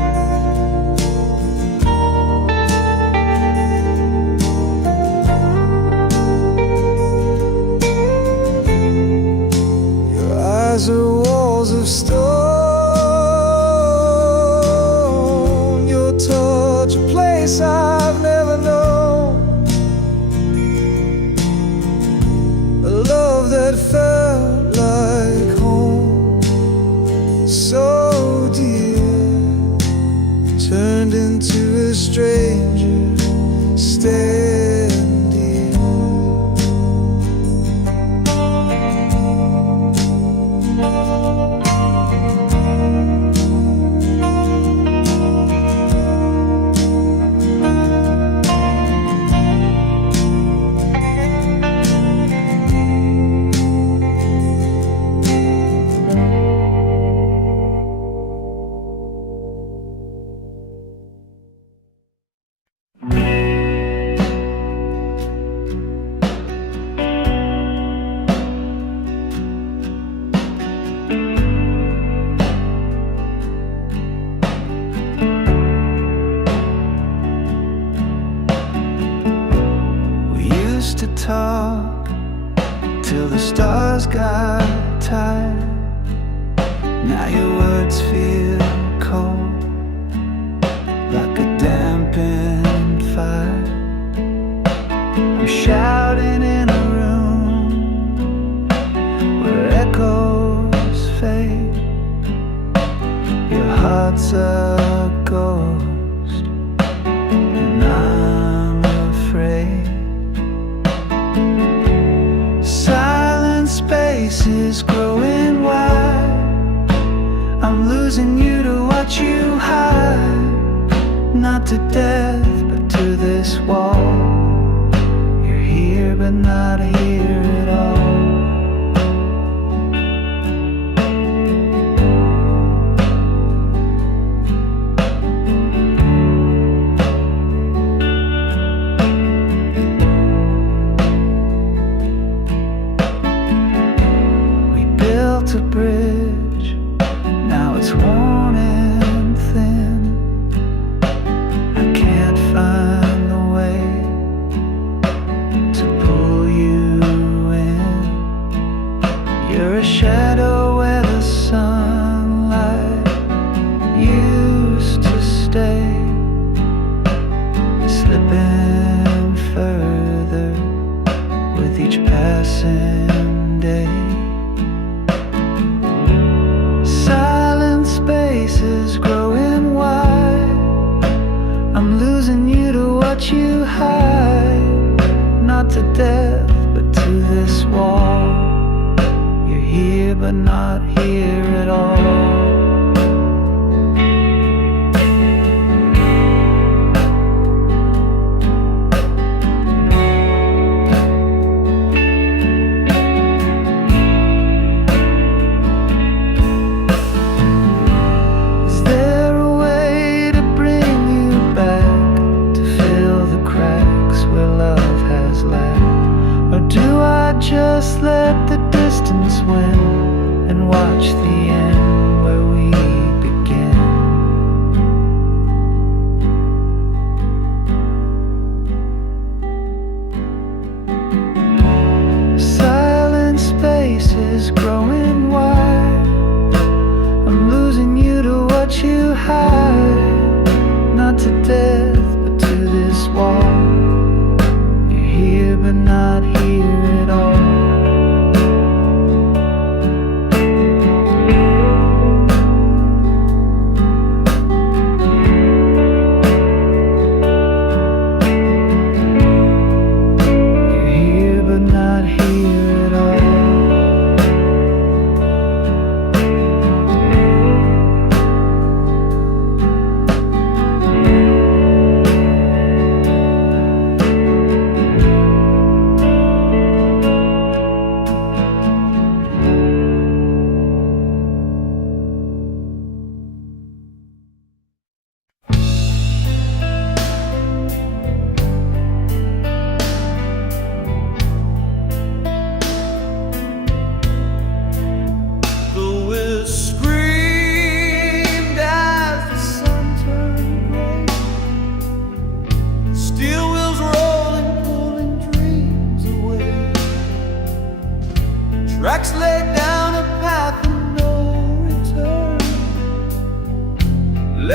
walls of stone. Your touch, a place I've never known, a love that felt like home, so dear, turned into a stranger standing here. To talk till the stars got tired. Now your words feel cold, like a dampened fire. I'm shouting in a room where echoes fade. Your heart's a ghost, and I'm afraid. Silent spaces growing wide. I'm losing you to what you hide. Not to death, but to this wall. You're here, but not here at all. A bridge, now it's worn and thin. I can't find the way to pull you in. You're a shadow where the sunlight used to stay, slipping further with each passing day. Spaces growing wide. I'm losing you to what you hide. Not to death, but to this wall. You're here, but not here at all. Just let the distance win and watch the end where we begin. Silent spaces growing wide. I'm losing you to what you hide. Not to death, but to this wall. You're here, but not here at all.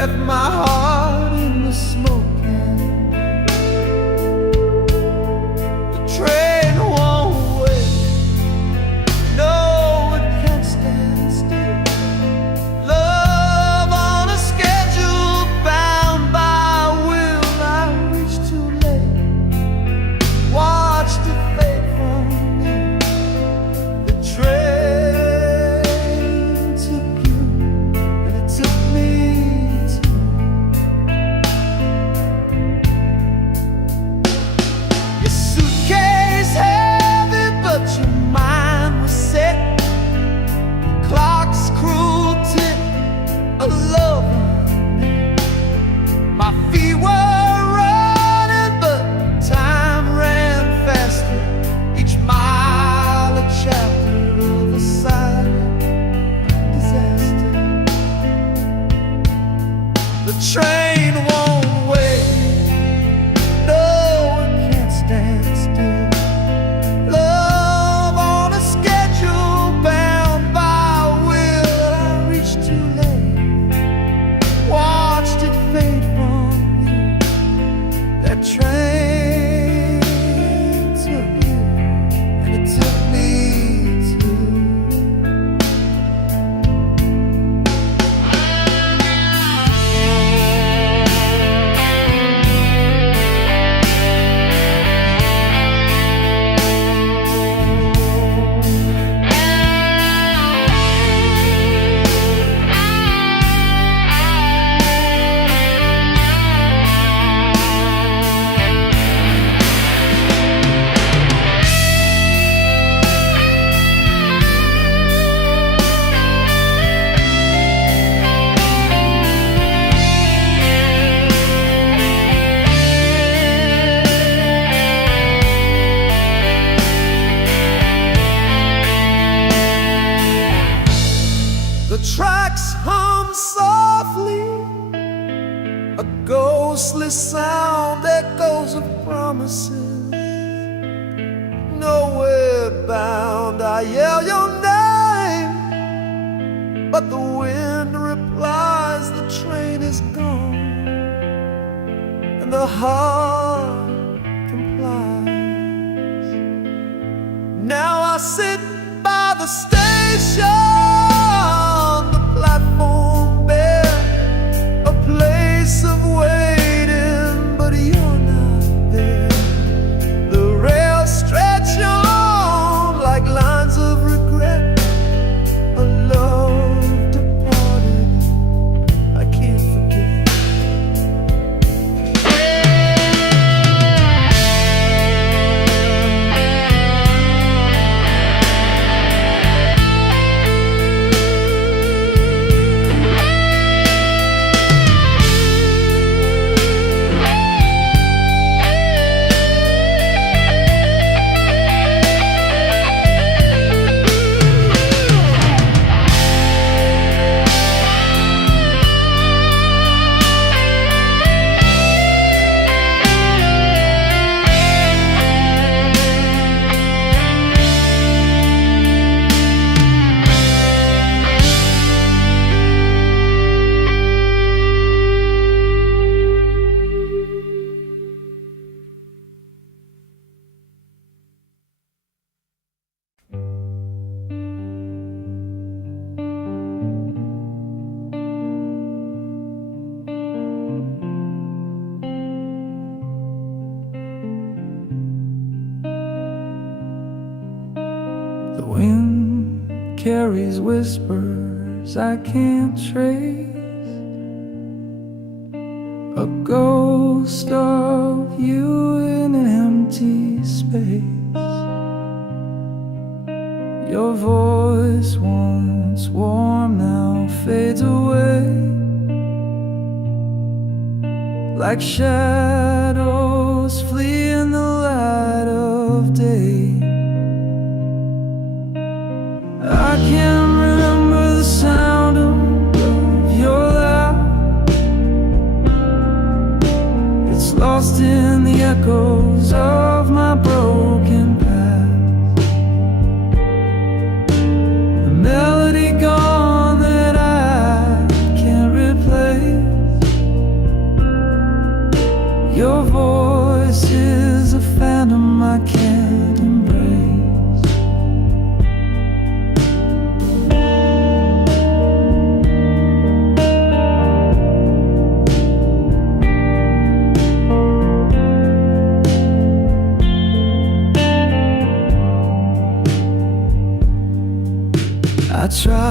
left my heart in the smoke can. The train won't wait, no, it can't stand still. Love on a schedule, bound by will. I reached too late, watched it fade from me. The train took you, and it took me too. Your suitcase heavy, but your mind was set. Clock's cruel tick, a love. My feet were running, but time ran faster. Each mile a chapter of a silent disaster. The train won't wait, no, it can't stand still. Love on a schedule, bound by will. I reached too late, watched it fade from you. That train took you, and it took me too. The tracks hum softly, a ghostly sound echoes of promises. Nowhere bound, I yell your name, but the wind replies the train is gone, and the heart complies. Now I sit by the station, the platform bare, a place of waiting, but you're not there. The rails stretch on like lines of regret, a love departed I can't forget. The wind carries whispers I can't trace, a ghost of you in an empty space. Your voice once warm now fades away, like shadows flee in the light of day. I can't remember the sound of your laugh. It's lost in the echoes of my broken past. The melody gone that I can't replace.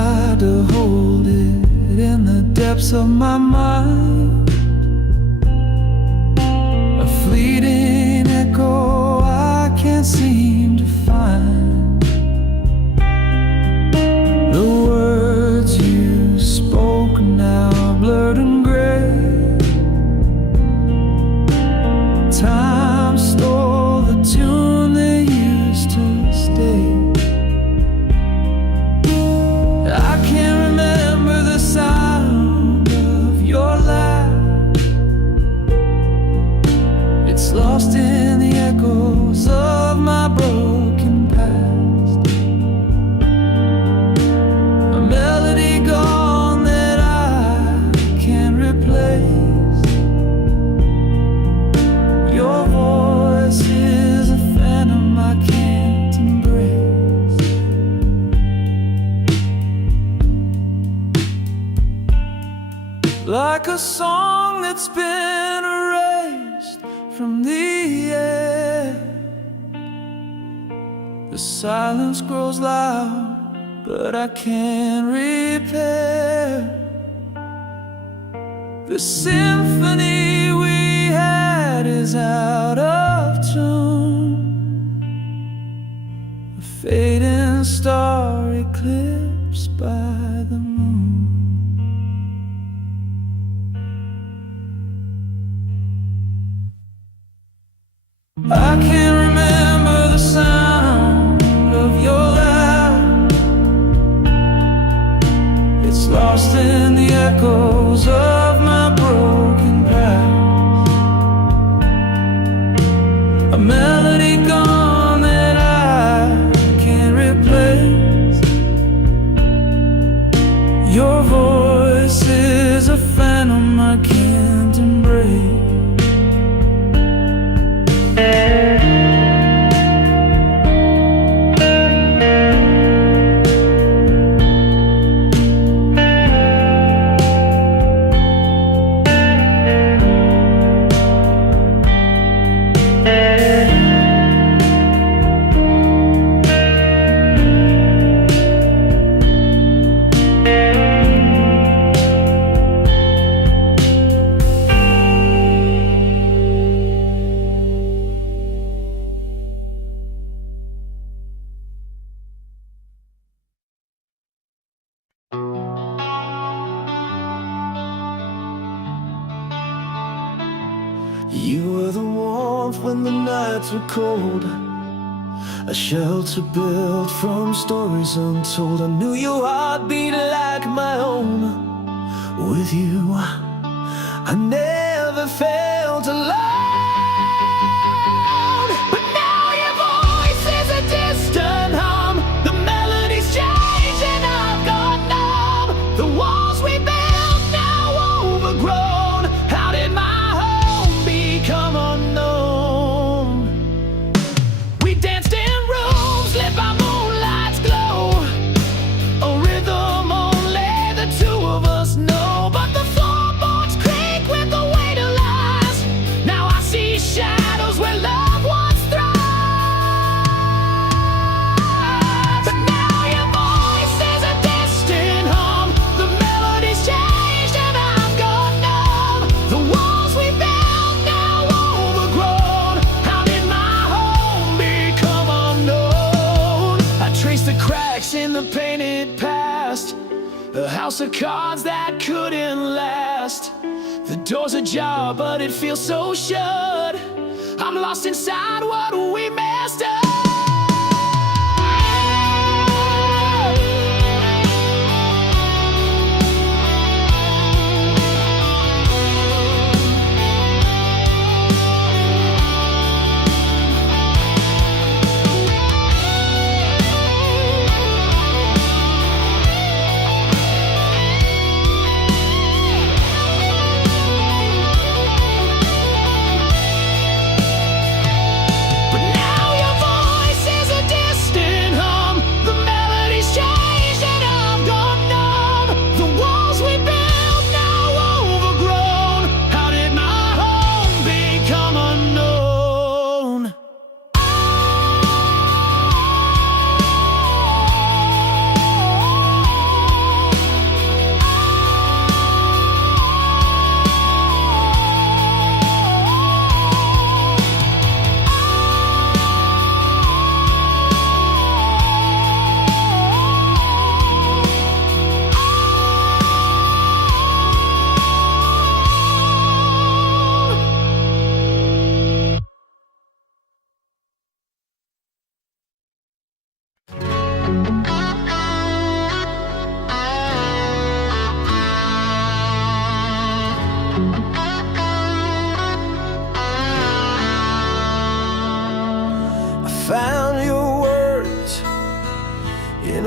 tried to hold it in the depths of my mind, a fleeting echo I can't seem to find. The words you spoke now blurred and gray. Time stole the tune they used to stay. I can't remember the sound of your laugh. It's lost in the echoes of my broken past. A melody gone that I can't replace. Your voice is a phantom I can't embrace. Like a song that's been erased from the air, the silence grows loud, but I can't repair the symphony we had is out of tune. A fading star eclipsed by the moon. I can't remember the sound of your laugh. It's lost in the echoes of my broken past. A melody gone that I can't replace. Your voice is a phantom I can't embrace. You were the warmth when the nights were cold, a shelter built from stories untold. I knew your heart beat like my own. With you, I never felt alone. But now your voice is a distant hum. The melody's changed and I've got numb. The walls we built now overgrown. How did my become unknown? We danced in rooms lit by moonlight's glow, a rhythm only the two of us know. But the floorboards creak with the weight of lies. Now I see shadows where love once thrived. But now your voice is a distant hum. The melody's changed and I've got numb. The walls we built now overgrown. How did my home become unknown? I traced the cracks in the painted past, a house of cards that couldn't last. The door's ajar but it feels so shut. I'm lost inside what we messed up. But now your voice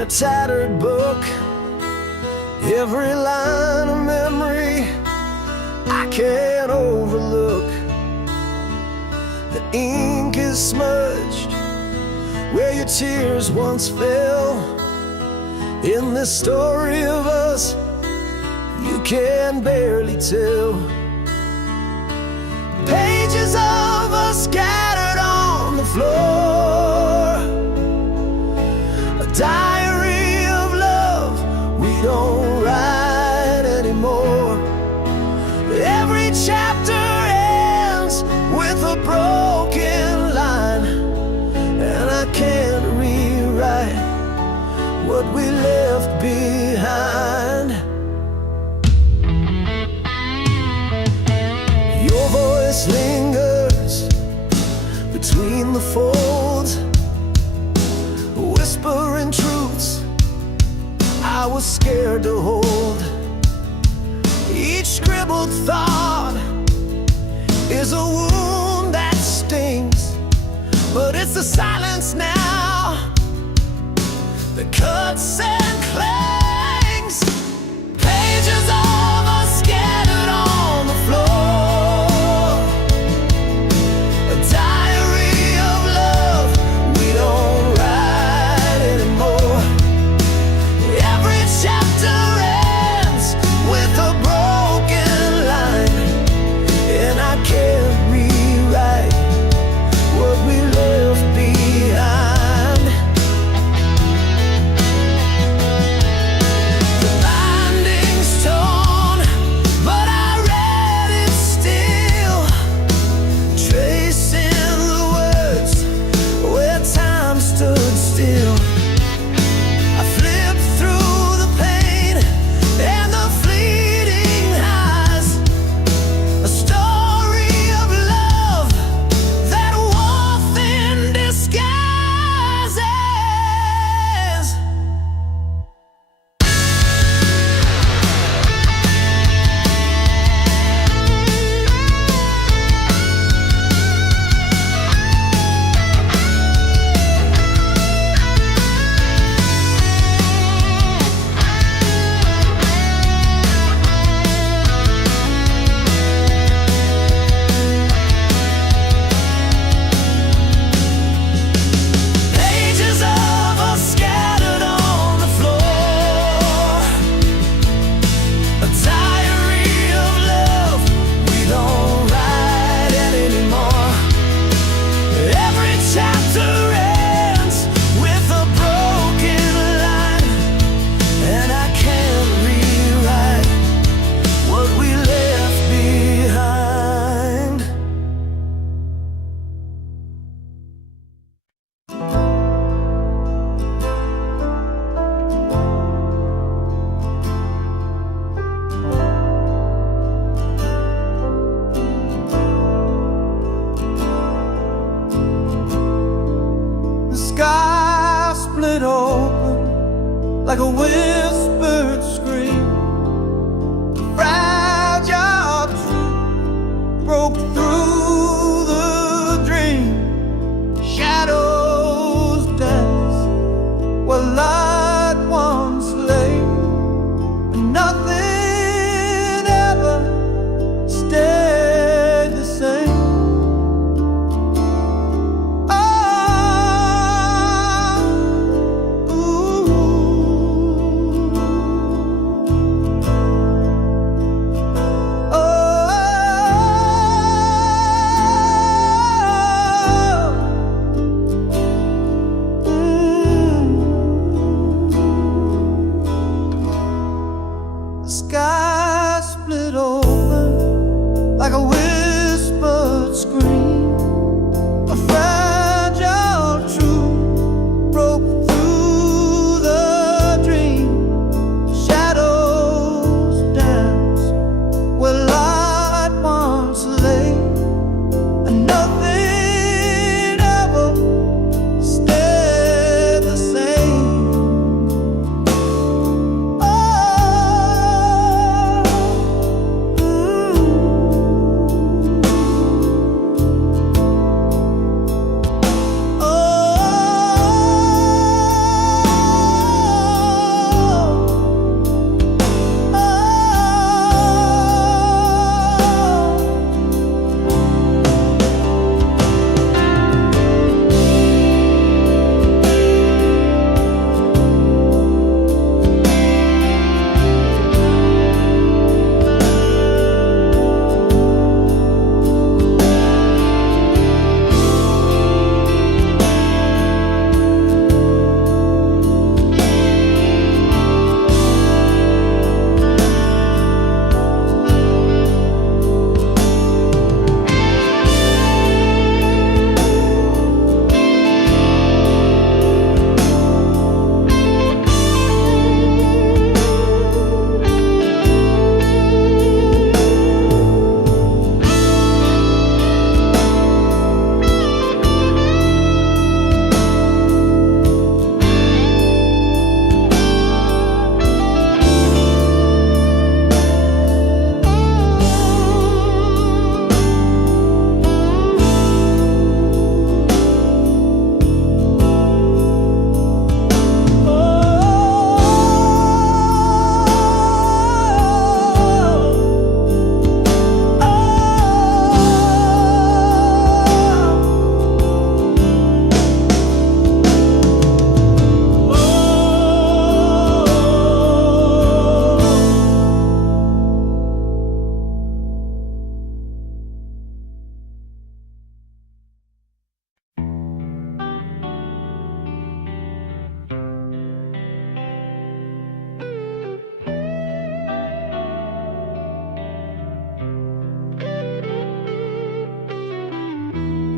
tattered book, every line a memory I can't overlook. The ink is smudged where your tears once fell. In this story of us you can barely tell. Pages of us scattered on the floor, a diary of love we don't write anymore. Every chapter ends with a broken line, and I can't rewrite what we left behind. Your voice lingers between the folds, whispering truths I was scared to hold. Each scribbled thought is a wound that stings, but it's the silence now that cuts and clangs. Pages of us scattered on the floor, a diary of love we don't write anymore. Every chapter ends with a broken line, and I can't rewrite what we left behind. The binding's torn, but I read it still, tracing the words where time stood still. I flipped through the pain and the fleeting highs, a story of love that wore thin disguises. Pages of us scattered on the floor, a diary of love we don't write anymore. Every chapter ends with a broken line, and I can't rewrite what we left behind. The sky split open like a whispered scream. Fragile truth broke through the dream. Shadows dance where light once lay, and nothing ever stayed the same. The sky split open like a whispered scream. A fragile truth broke through the dream. Shadows dance where light once lay, and nothing ever stayed the same.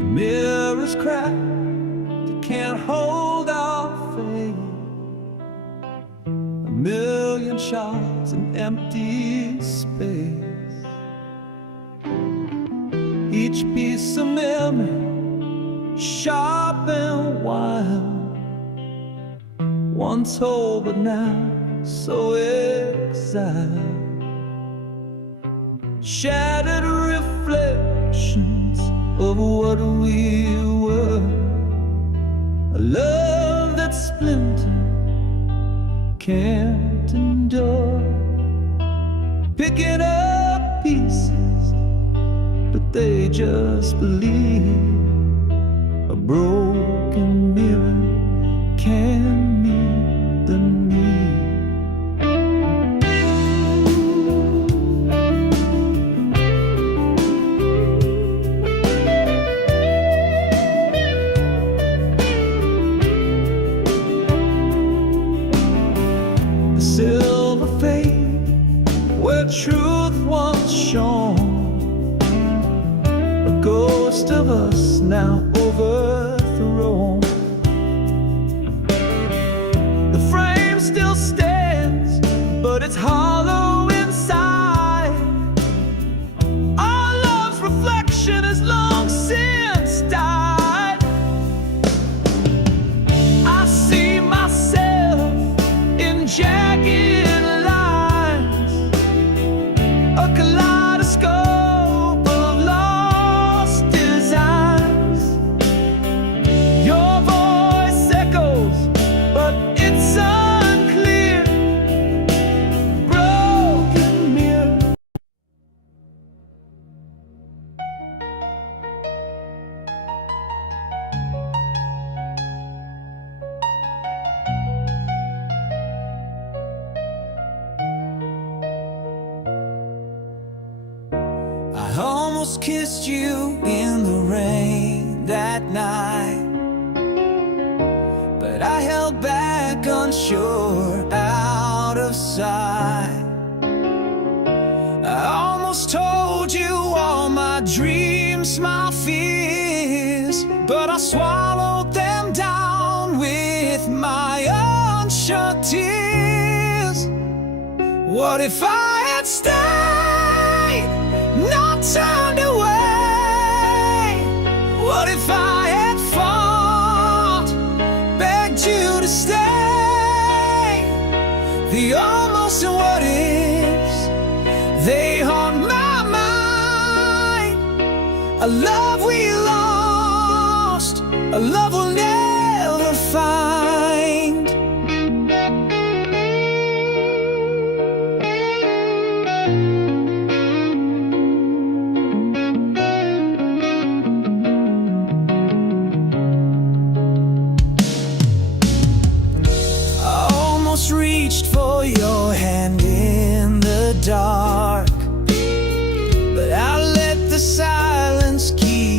mirrors cracked, they can't hold our faith. A million shards in empty space. Each piece of memory, sharp and wild, once whole but now so exiled. Shattered reflections of what we were. A love that splintered can't endure. Picking up pieces, but they just believe. A broken mirror can meet the need. The silver fade where truth once shone. A ghost of us now overthrown. The frame still stands, but it's hollow inside. Our love's reflection has long since died. I see myself in jagged lines, a kaleidoscope of lost designs. Your voice echoes, but it's unclear. Broken mirror. I almost kissed you in the rain that night, but I held back, unsure, out of sight. I almost told you all my dreams, my fears, but I swallowed them down with my unshut tears. What if I had stayed, not turned away? What if I had fought, begged you to stay? The almost and what ifs, they haunt my mind. A love we lost, a love we'll never find. Reached for your hand in the dark, but I let the silence keep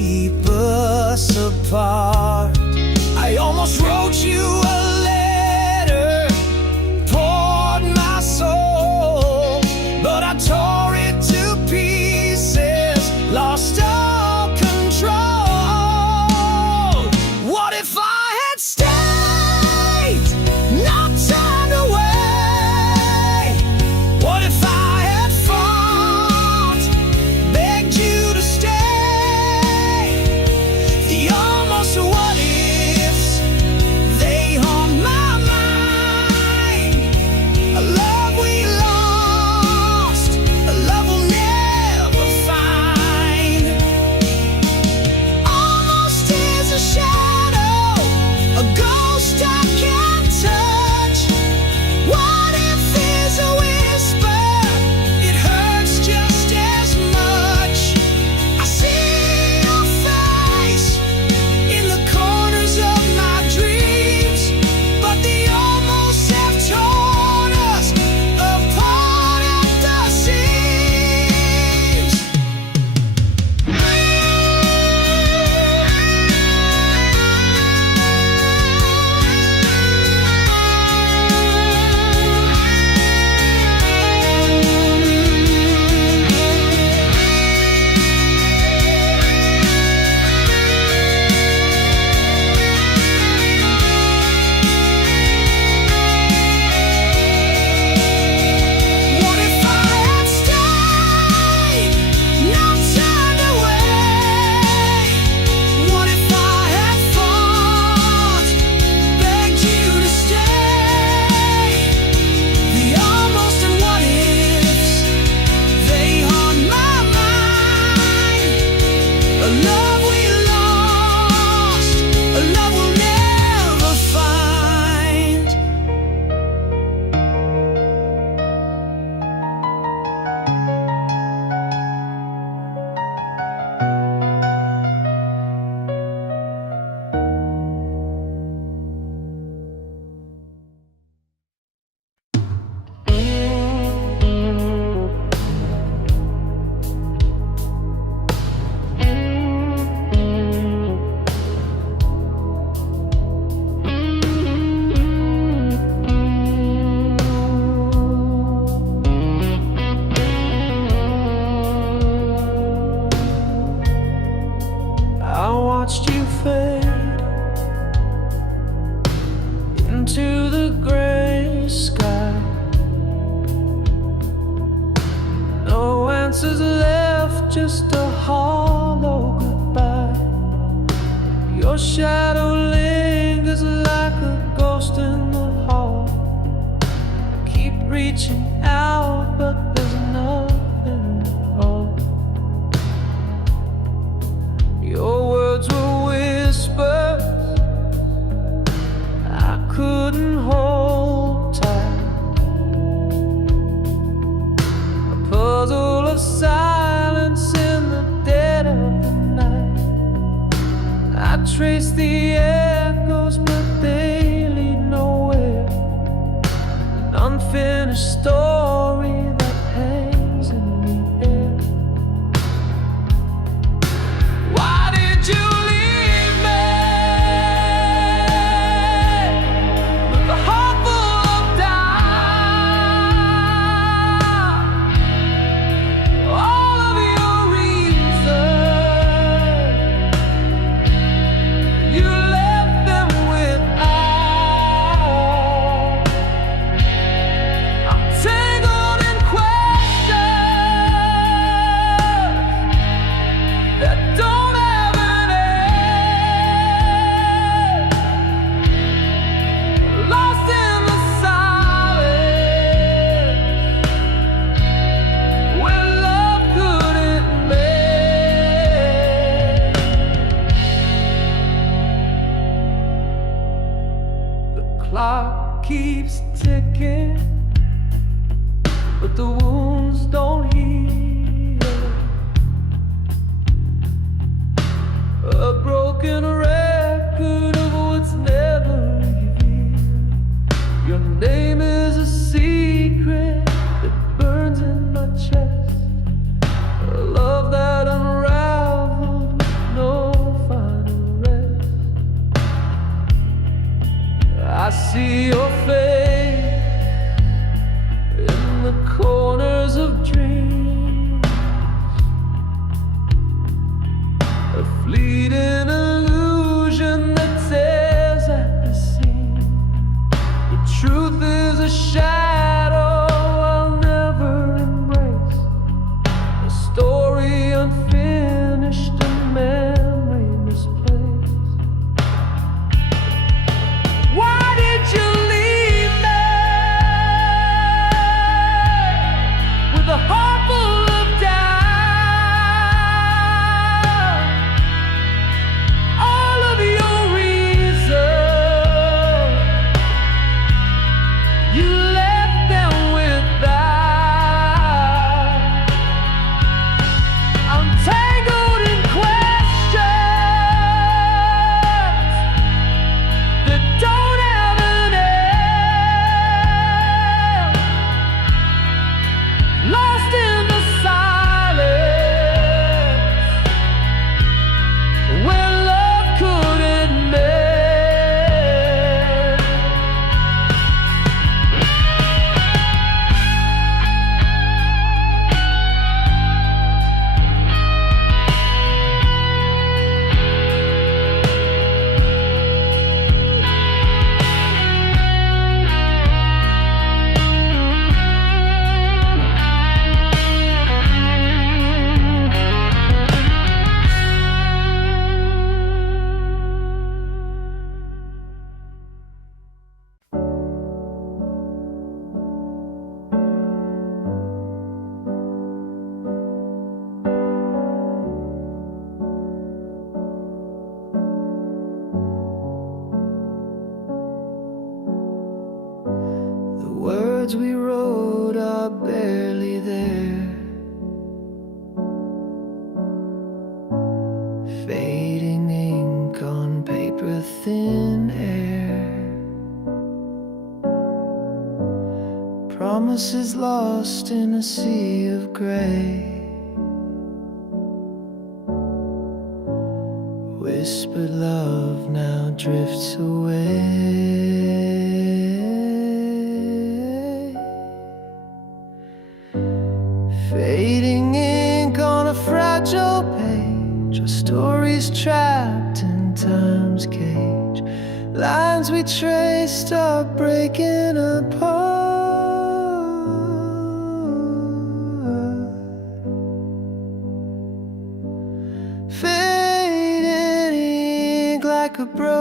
just a hollow goodbye. Your shadow lingers like a ghost in the hall. Keep reaching out, but there's nothing at all. Your words were whispers I couldn't hold tight. A puzzle of silence in the dead of the night. I trace the echoes, but they lead nowhere. An unfinished story that hangs in the air. Why did you leave me with a heart full of doubt? All of your reasons, you left them without. I'm tangled in questions that don't have an end, lost in the silence where love couldn't mend. The clock keeps ticking, but the wounds don't heal. A broken record of what's never revealed. Your name is a secret that burns in my chest. A love that unraveled with no final rest. I see your face in the corners of dreams, a fleeting illusion that tears at the seam. The truth is a shadow I'll never embrace, a story unfinished, a memory misplaced. Why did you leave me with a heart full of doubt? All of your reasons, you left them without. I'm tangled in questions that don't have an end, lost in the silence where love couldn't mend. The words we wrote are barely there, fading ink on paper, thin air. Promises lost in a sea of gray. Whispered love now drifts away. Fading ink on a fragile page, our stories trapped in time's cage. Lines we traced are breaking apart.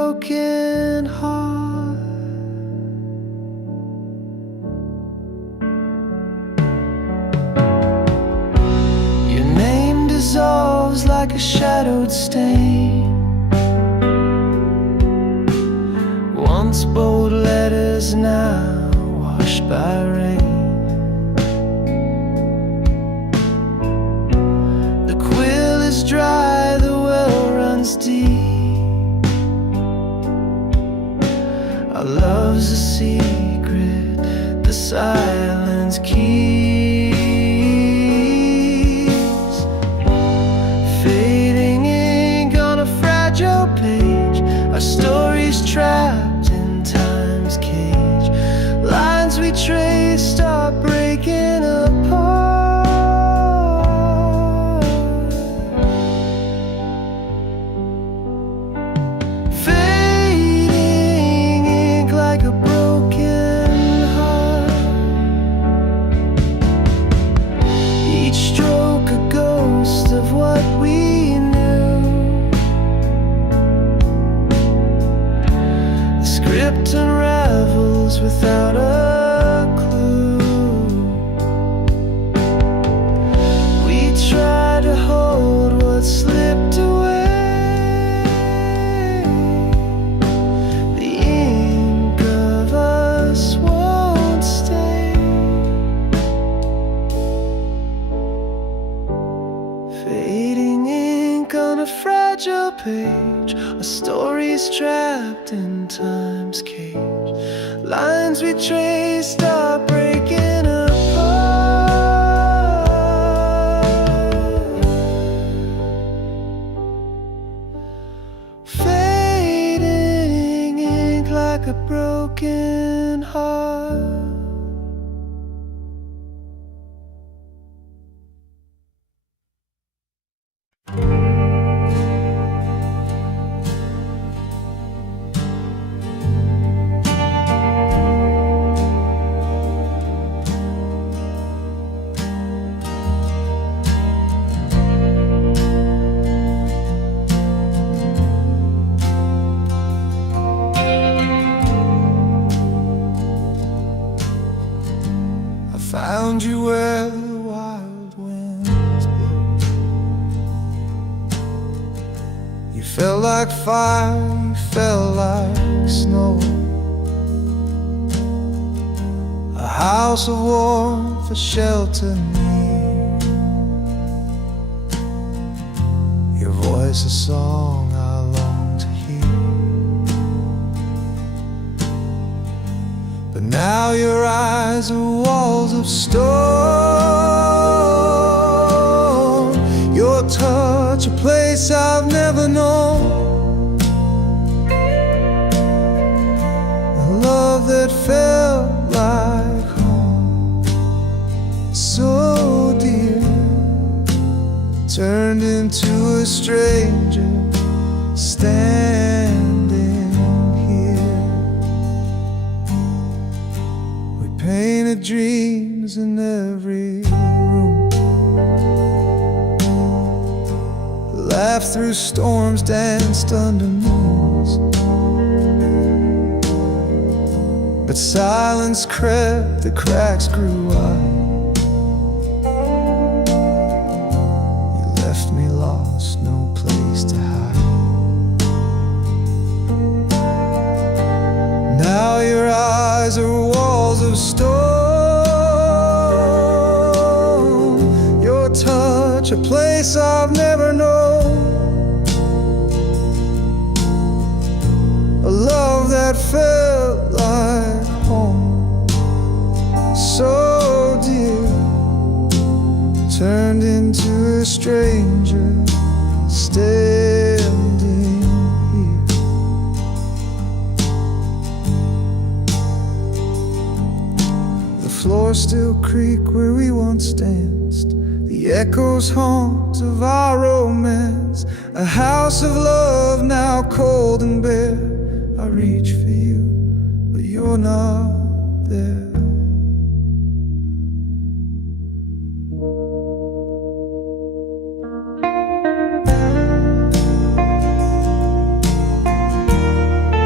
broken heart. Your name dissolves like a shadowed stain. Once bold letters, now washed by rain. The quill is dry, the well runs deep. Our love's a secret, the silence keeps. Fading ink on a fragile page, our story's trapped in time's cage. Lines we traced are breaking apart. Fading ink like a broken heart. Each stroke a ghost of what we knew. The script unravels without a clue. We try to hold what slipped away. The ink of us won't stay. Fading ink on a fragile page, a story's trapped in time's cage. Lines we traced are breaking apart. Fading ink like a broken heart. Found you where the wild winds blow. You felt like fire, you felt like snow. A house of warmth, a shelter near. Your voice a song I long to hear. But now your eyes are walls of stone. Your touch a place I've never known. A love that felt like home, so dear, turned into a stranger standing here. We painted dreams in every room, laughed through storms, danced under moons. But silence crept, the cracks grew wide. You left me lost, no place to hide. Now your eyes are walls of stone. Your touch a place I've never known. A love that felt like home, so dear, turned into a stranger standing here. The floor still creak where we once danced. The echoes haunt of our romance. A house of love now cold and bare. I reach for you, but you're not there.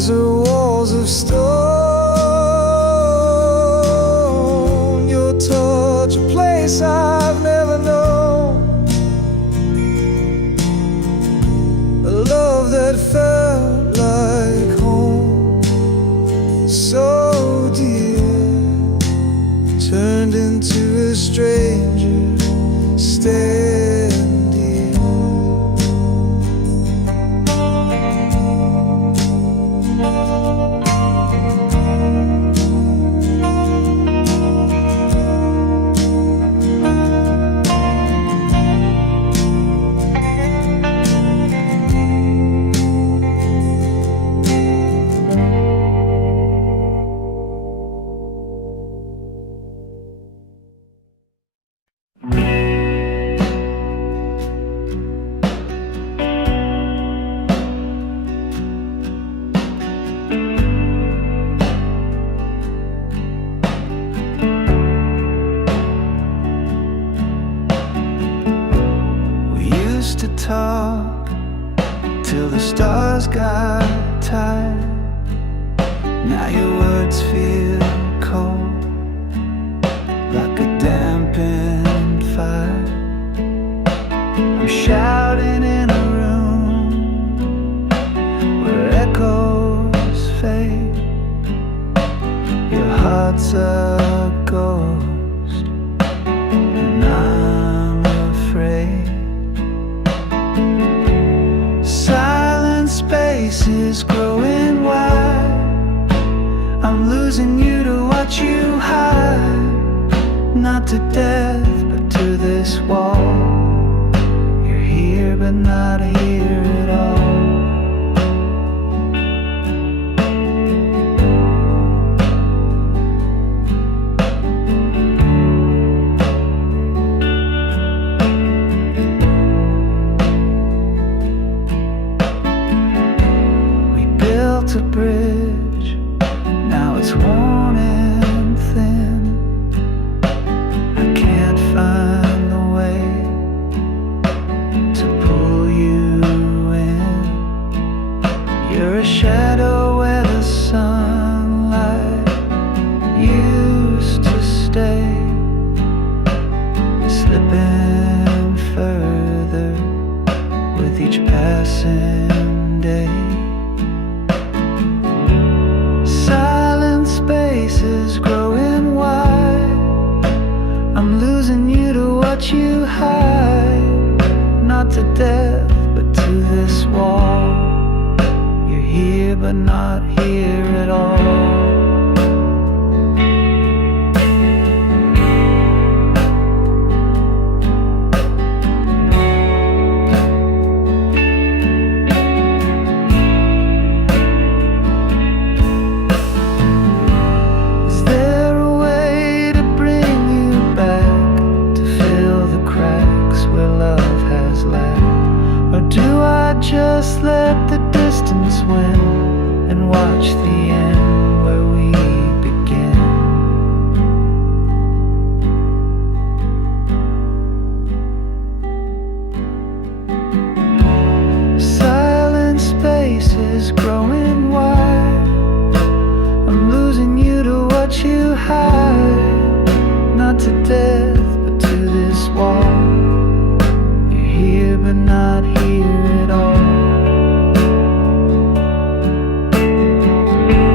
desert walls of stone. Your touch, a place I've never known, a love that felt like home, so dear, turned into a stranger standing here. To talk till the stars got tired. Now your words feel cold, like a dampened fire. I'm shouting in a room where echoes fade. Your heart's a ghost, and I'm afraid. Spaces growing wide, I'm losing you to watch you hide. Not to death, but to this wall. You're here, but not here at all. A bridge, now it's worn and thin. I can't find the way to pull you in. You're a shadow where the sunlight used to stay, slipping further with each passing day. Spaces growing wide, I'm losing you to watch you hide. Not to death, but to this wall. You're here, but not here at all. Just let the distance win and watch the end where we begin. Silent spaces growing wide, I'm losing you to watch you hide. Not to death, but to this wall. You're here, but not here at all.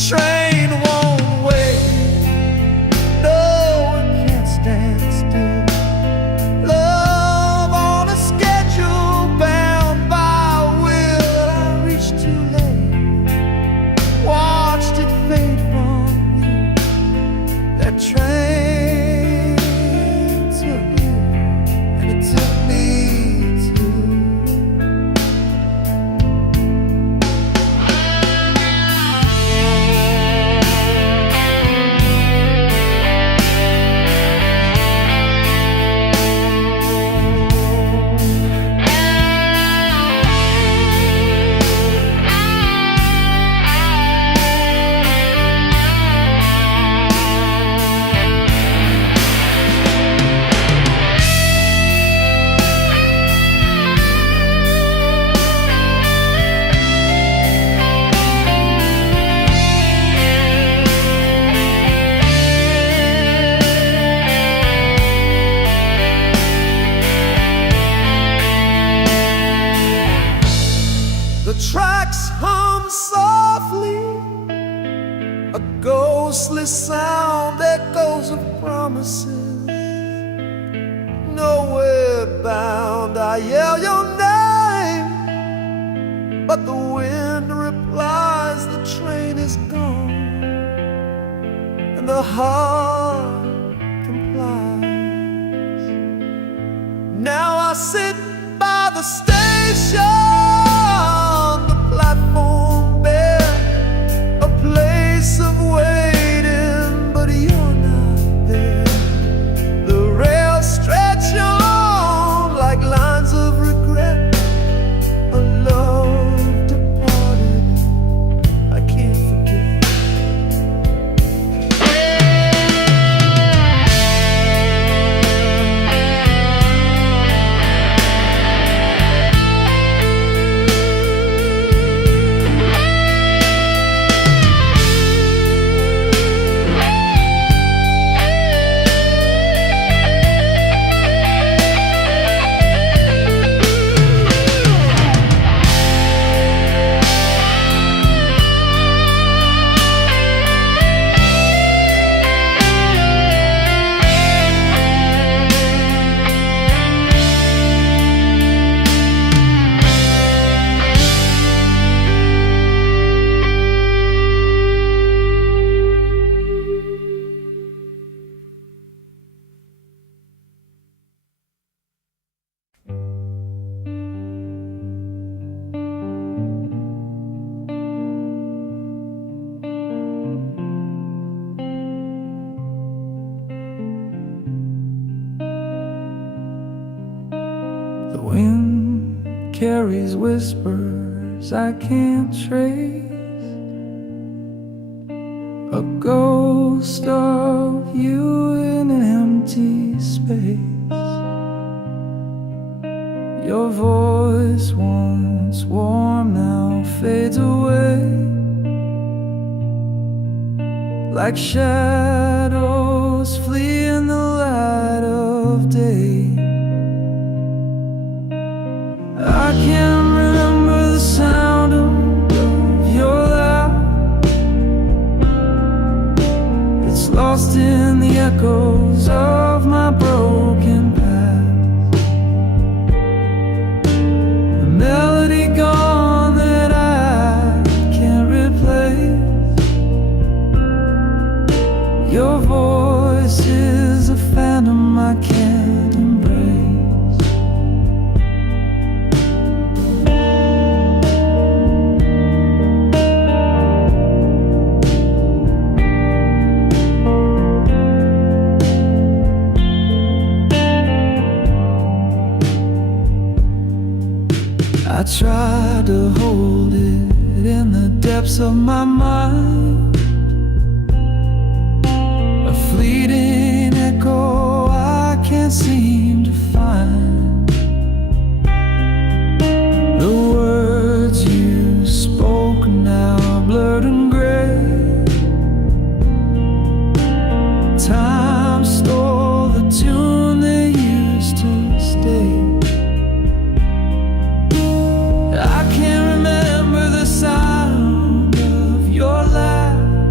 train won't wait. No, it can't stand still. Love on a schedule, bound by will. I reached too late, watched it fade from you. That train took you, and it took me too. The tracks hum softly, a ghostly sound echoes of promises. Nowhere bound, I yell your name, but the wind replies the train is gone, and the heart complies. Now I sit by the station, platform bare, a place of waiting, but you're not there. The rails stretch on like lines of regret. A love departed, I can't forget. The wind carries whispers I can't trace, a ghost of you in an empty space. Your voice, once warm, now fades away, like shadows flee in the light of day. I can't remember the sound of your laugh. It's lost in the echoes of my broken past. A melody gone that I can't replace. Your voice is a phantom I can't embrace. I tried to hold it in the depths of my mind, a fleeting echo I can't seem to find. The words you spoke now blurred and gray. Time stole the tune they used to stay. I can't remember the sound of your laugh.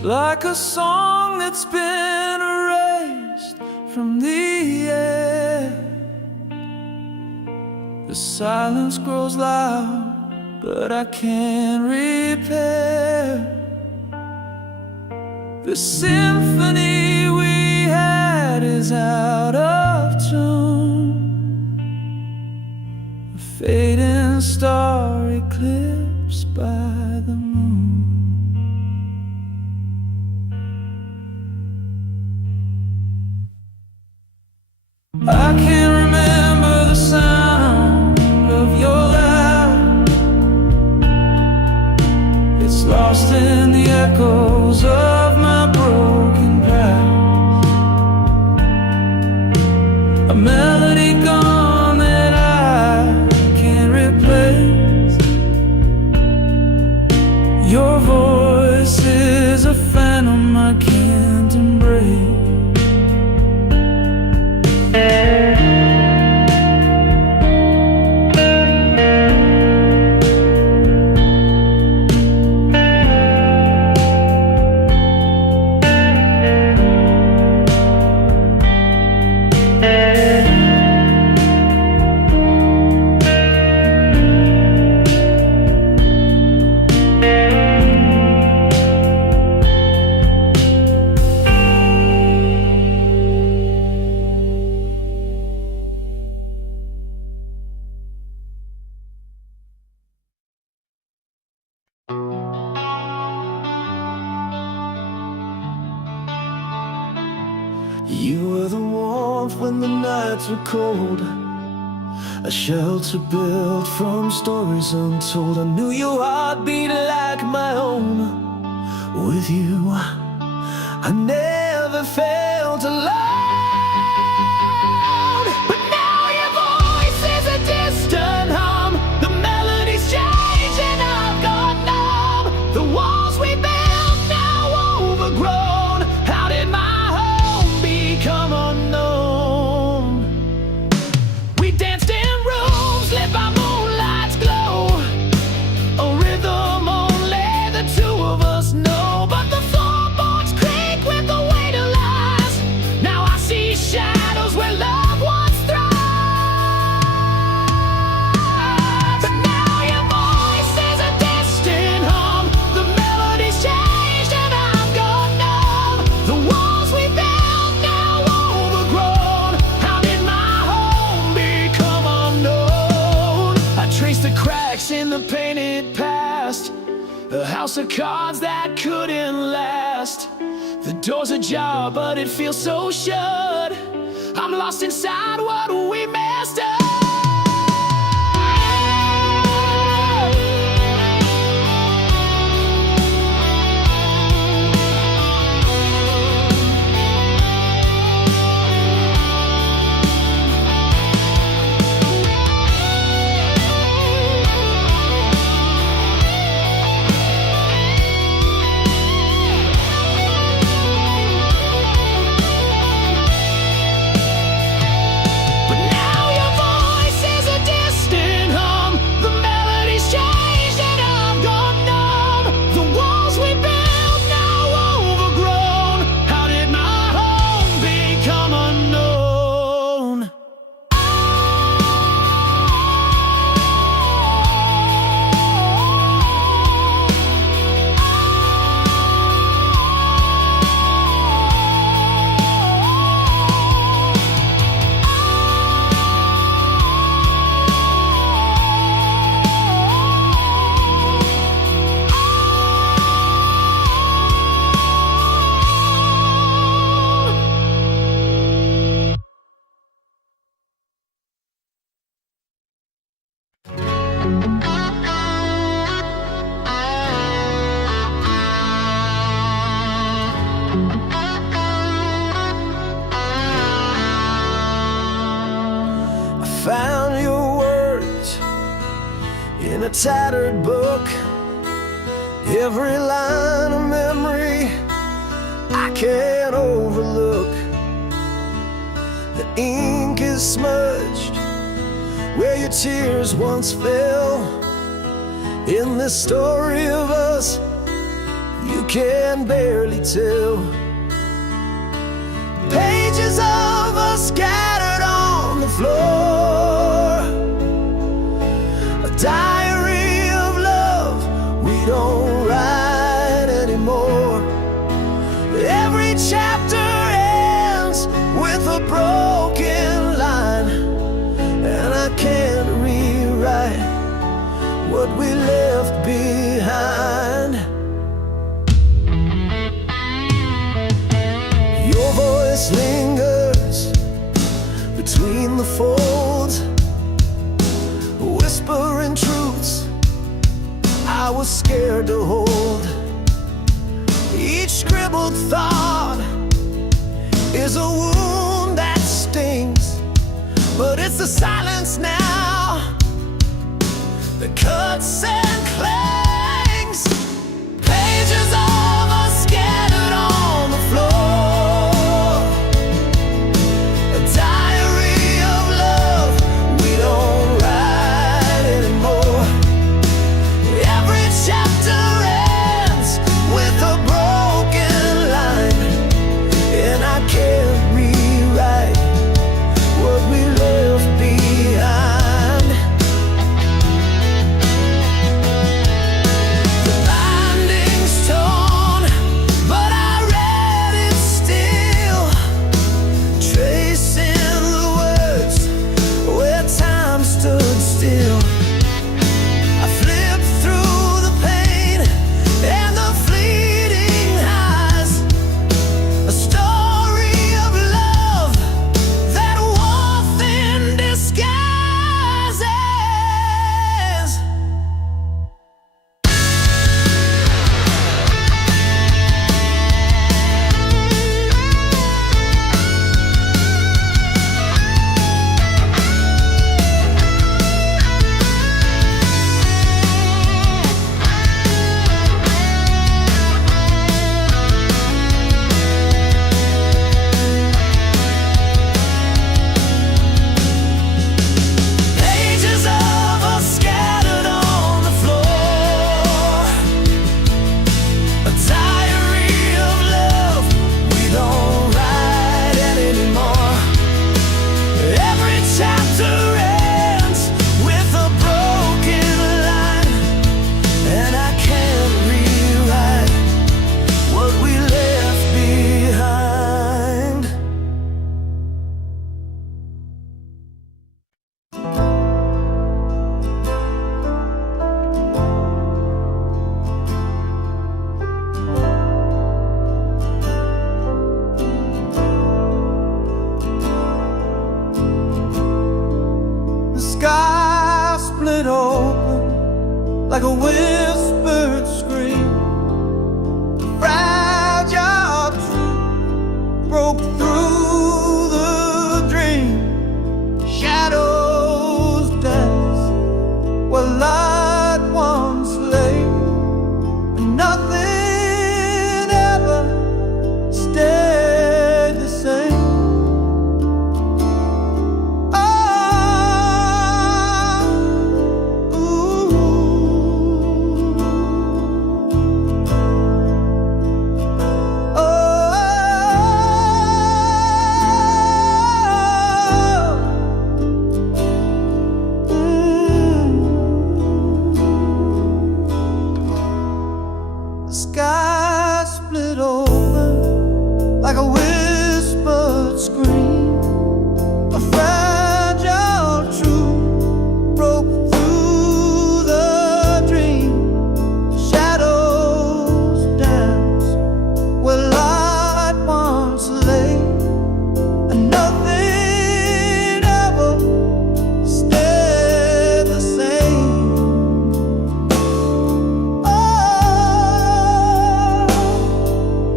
like a song that's been erased from the air. The silence grows loud, but I can't repair the symphony we had is out of tune. A fading star eclipsed by the moon. I can't remember the sound of your laugh. It's lost in the echoes of my broken past. A melody gone that I can't replace. Your voice is a phantom I can't embrace. You were the warmth when the nights were cold, a shelter built from stories untold. I knew your heart beat like my own. With you, I never felt alone. But now your voice is a distant hum. The melody's changed and I've gone numb. The walls we built now overgrown. How did my become unknown? We danced in rooms lit by moonlight's glow, a rhythm only the two of us know. But the floorboards creak with the weight of lies. Now I see shadows where love once thrived. But now your voice is a distant hum. The melody's changed and I'm gone numb. The walls we built the cracks in the painted past, a house of cards that couldn't last. The door's ajar, but it feels so shut. I'm lost inside what we messed up. Found your words in a tattered book, every line a memory I can't overlook. The ink is smudged where your tears once fell. In this story of us, you can barely tell. Pages of us scattered on the floor, a diary of love we don't write anymore. Every chapter ends with a broken line, and I can't rewrite what we left behind. Your voice lingers between the folds, whispering truths I was scared to hold. Each scribbled thought is a wound that stings, but it's the silence now that cuts and clangs. Pages of us scattered on the floor, a diary of love we don't write anymore. Every chapter ends with a broken line, and I can't rewrite what we left behind. The binding's torn, but I read it still, tracing the words where time stood still. I flipped through the pain and the fleeting highs, a story of love that wolf in disguises. Pages of us scattered on the floor, a diary of love we don't write anymore. Every chapter ends with a broken line, and I can't rewrite what we left behind. The sky split open like a whispered scream. The fragile truth broke through the dream. Shadows dance where light once lay, and nothing ever stayed the same. The sky split open like a whispered scream. A fragile truth broke through the dream. Shadows dance where light once lay, and nothing ever stayed the same.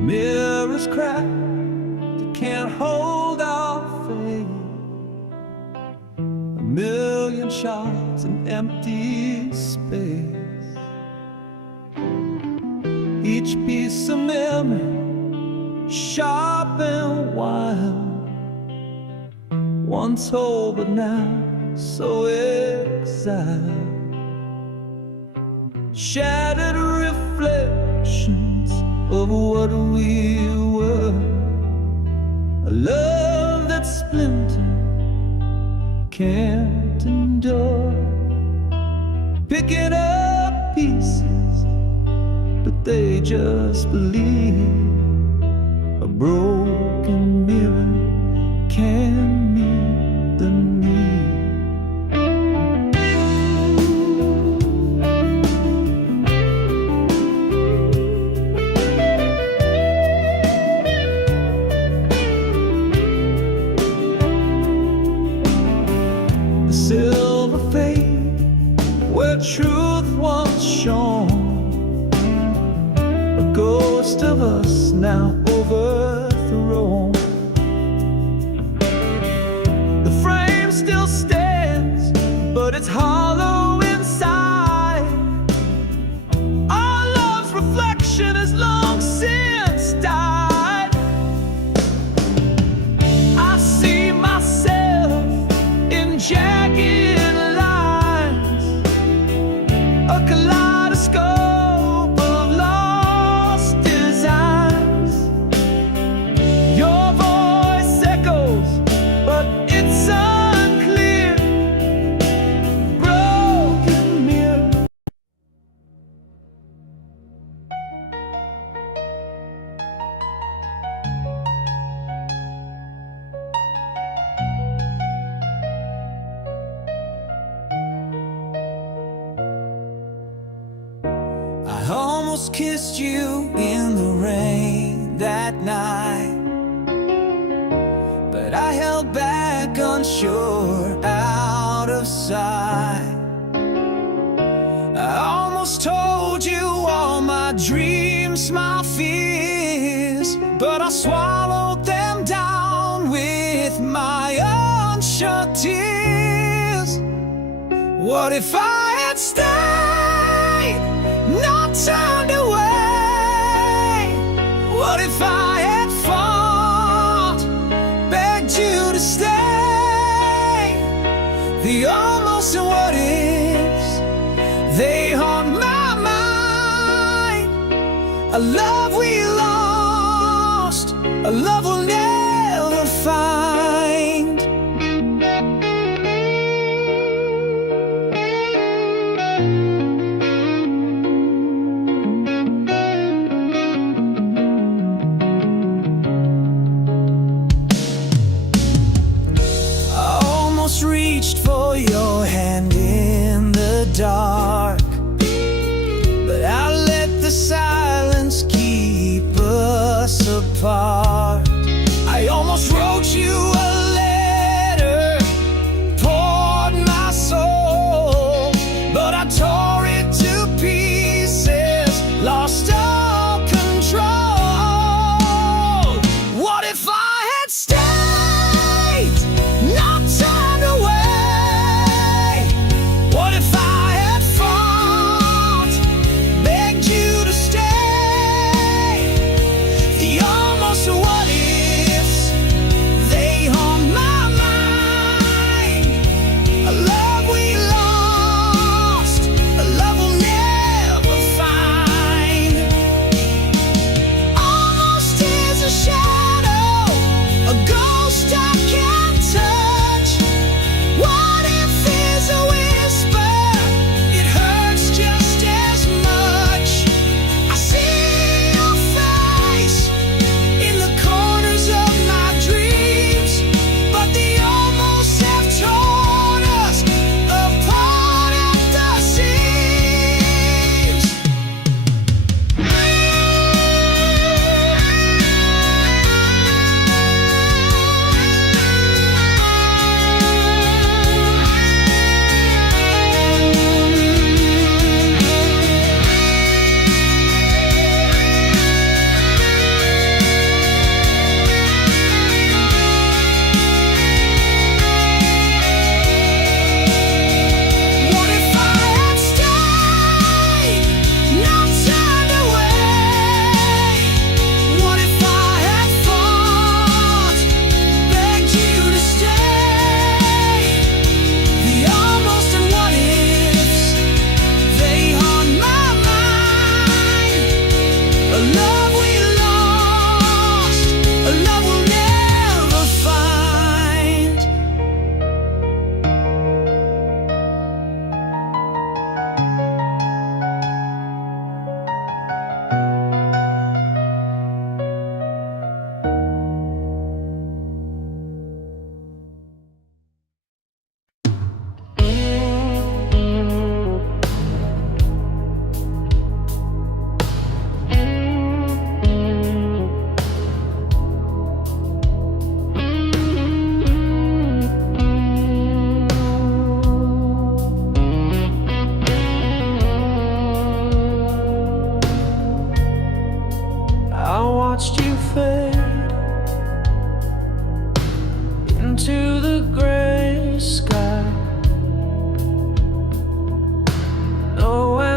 mirrors cracked, it can't hold our faith. A million shards in empty space. Each piece of memory, sharp and wild, once whole but now so exiled. Shattered reflections of what we were. A love that splintered can't endure. Picking up pieces, but they just believe. A broken mirror can meet the need. The silver fade where truth once shone. A ghost of us now overthrown. The frame still stands, but it's hollow inside. Our love's reflection has long since died. I see myself in jagged lines, a kaleidoscope of lost designs. Your voice echoes, but it's unclear. Broken mirror. I almost kissed you in the rain that night, but I held back, unsure, out of sight. I almost told you all my dreams, my fears, but I swallowed them down with my unshut tears. What if I had stayed, not turned away? What if I had fought, begged you to stay? The almost and what ifs, they haunt my mind. A love we lost, a love we'll never find. Reached for your hand in the dark, but I let the silence keep us apart.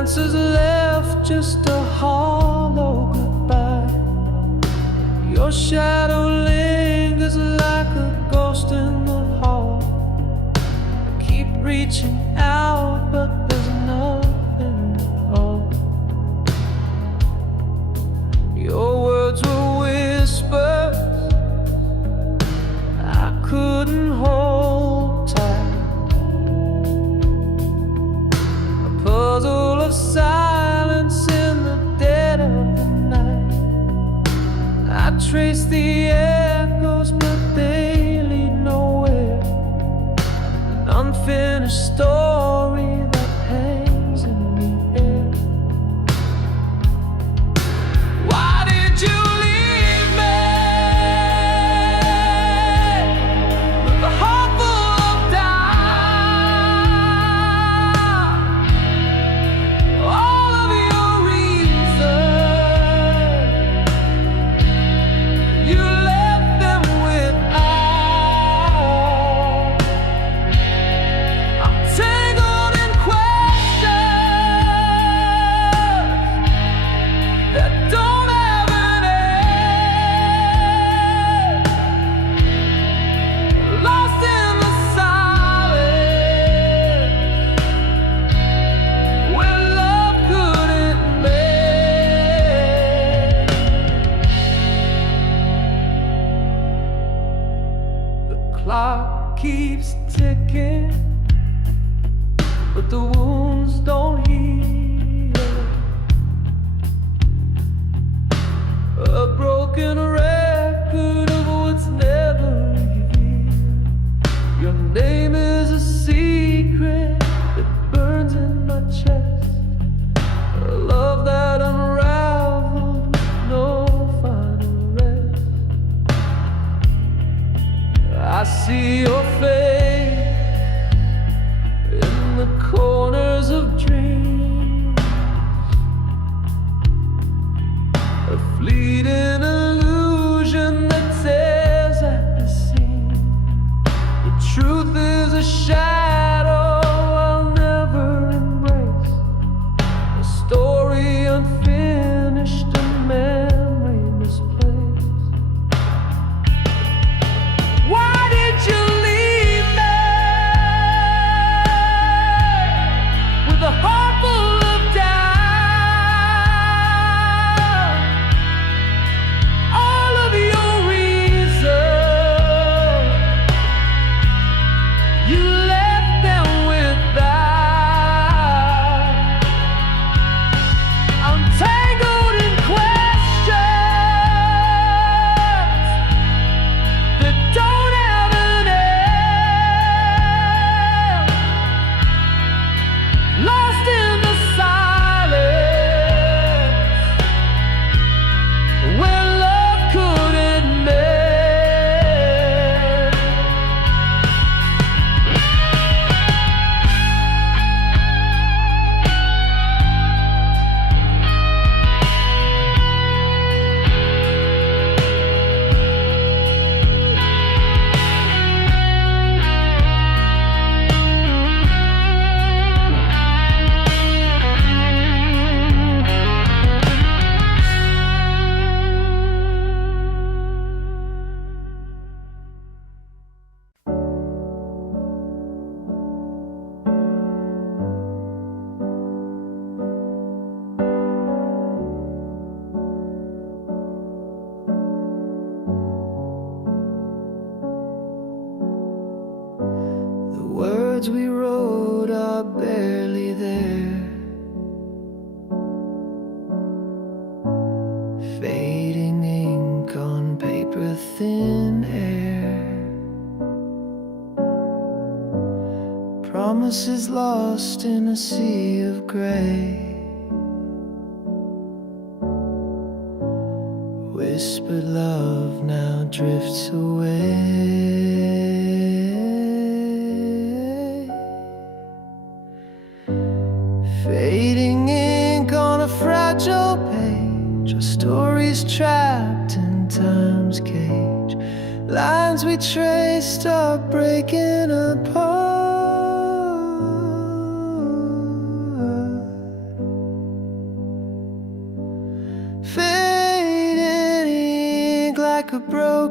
Romances left just a hollow goodbye. Your shadow lingers like a ghost in the hall. I keep reaching out, but there's nothing at all. Your words were whispers I couldn't hold tight. A puzzle of silence in the dead of the night. I trace the echoes, but they lead nowhere. An unfinished story that hangs in the air. Why did you leave me with a heart full of doubt? All of your reasons, you left them without. I'm tangled in questions that don't have an end. Lost in the silence where love couldn't mend. The clock keeps ticking, but the wounds don't heal. A broken record of what's never revealed. Your name is a secret that burns in my chest. A love that unraveled with no final rest. I see your face in the corners of dreams, a fleeting illusion that tears at the seam. The truth is a shadow I'll never embrace, a story unfinished, a memory misplaced. Why did you leave me with a heart full of doubt? All of your reasons, you left them without. I'm tangled in questions that don't have an end. Lost in the silence where love couldn't mend. The words we wrote are barely there, fading ink on paper, thin air. Promises lost in a sea of gray. Whispered love now drifts away. Fading ink on a fragile page, our stories trapped in time's cage. Lines we traced are breaking apart.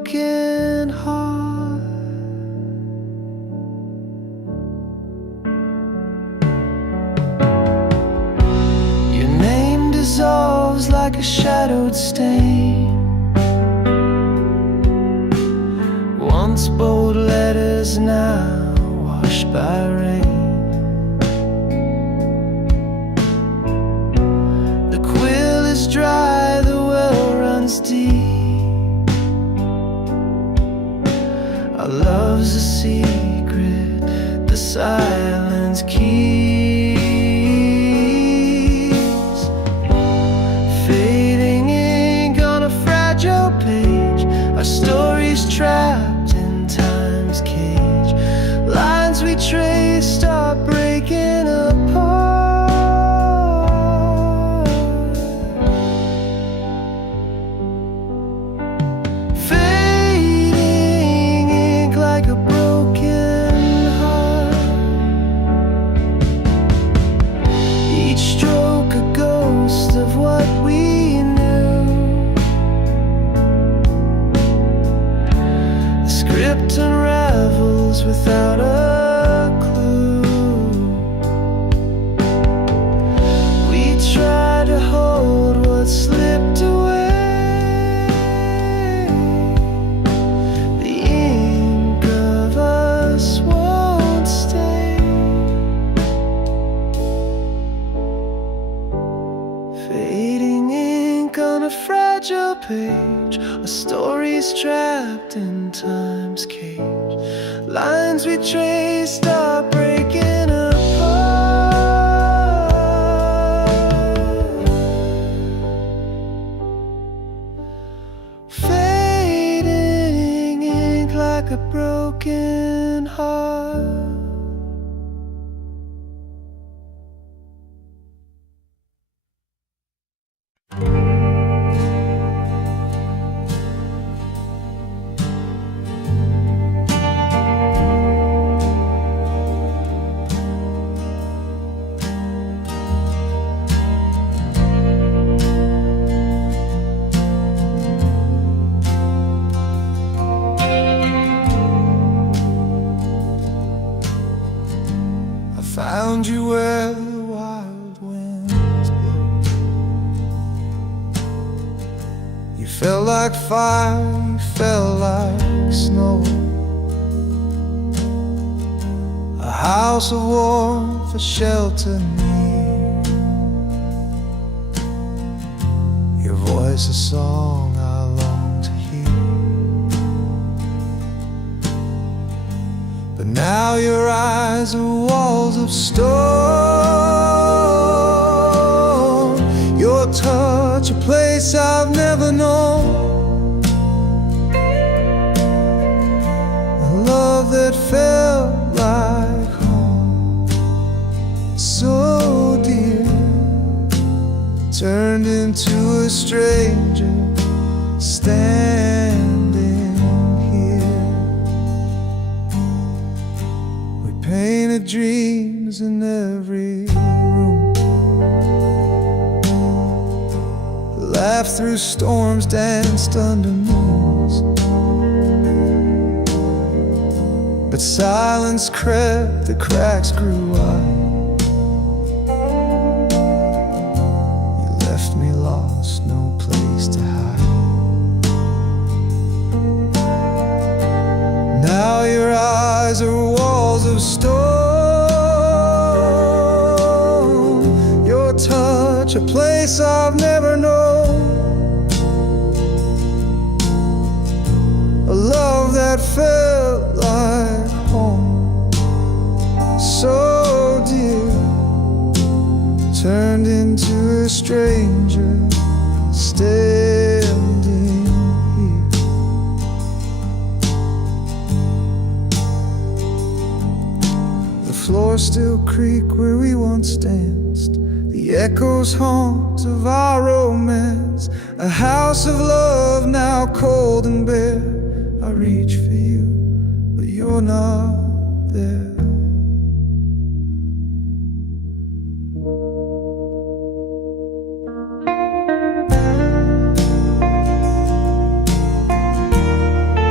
broken heart. Your name dissolves like a shadowed stain. Once bold letters, now washed by rain. The quill is dry, the well runs deep. Our love's a secret the silence keeps. Fading ink on a fragile page, our story's trapped in time's cage. Lines we traced are breaking apart. Fading ink like a broken heart. Each stroke a ghost of what we knew. The script unravels without a clue. We try to hold what slipped away. The ink of us won't stay. Fading ink on a fragile page, a story's trapped in time's cage. Lines we traced are breaking apart. Fading ink like a broken heart. Found you where the wild winds blow. You felt like fire, you felt like snow. A house of warmth, a shelter near. Your voice a song I long to hear. But now your eyes are walls of stone. Your touch a place I've never known. A love that felt like home, so dear, turned into a stranger standing here. We painted dreams in every room, laughed through storms, danced under moons. But silence crept, the cracks grew wide. You left me lost, no place to hide. Now your eyes are walls of stone. Your touch a place I've never known. A love that felt like home, so dear, turned into a stranger standing here. The floor still creak where we once danced. The echoes haunt of our romance. A house of love now cold and bare. I reach for you, but you're not there.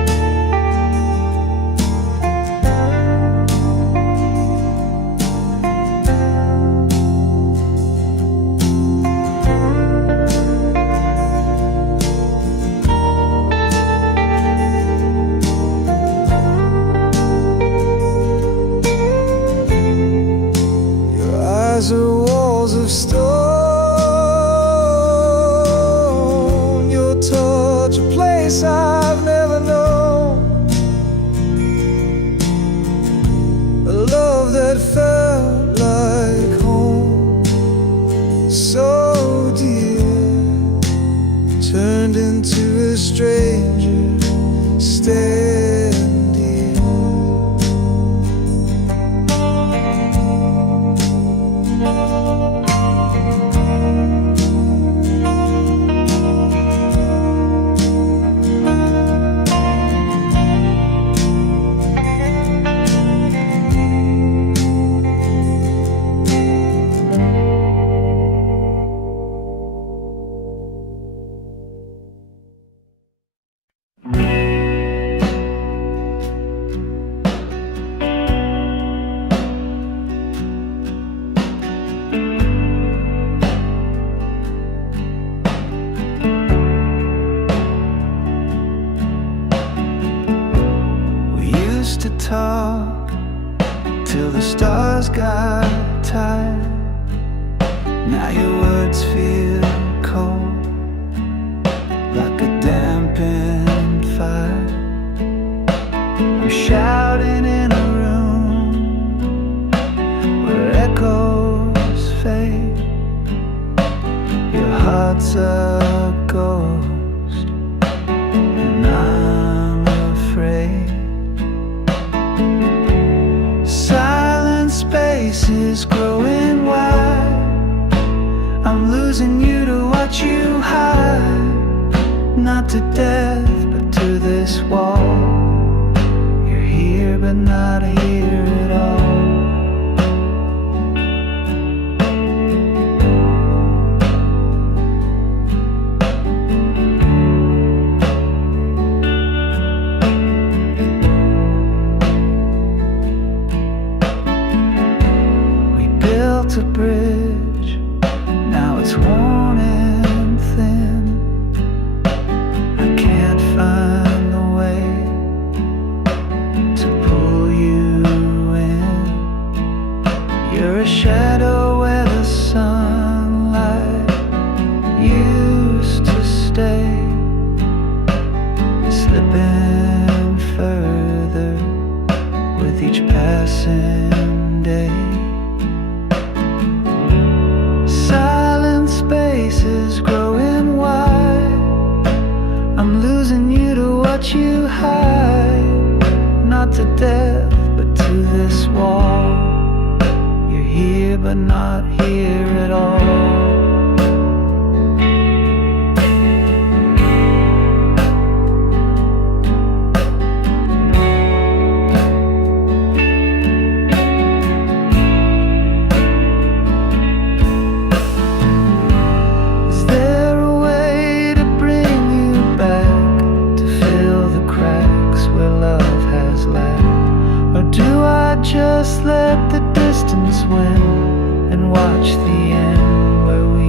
eyes are walls of stone. Your touch, a place I've never known. A love that felt like home, so dear, turned into a stranger standing here. To talk till the stars got tired. Now your words feel cold, like a dampened fire. I'm shouting in a room where echoes fade. Your heart's a ghost, and I'm afraid. Space is growing wide. I'm losing you to watch you hide. Not to death, but to this wall. You're here, but not here at all. A bridge, now it's worn and thin. I can't find the way to pull you in. You're a shadow where the sunlight used to stay, slipping further with each passing day. Spaces growing wide. I'm losing you to watch you hide. Not to death, but to this wall. You're here, but not here at all. Just let the distance win and watch the end where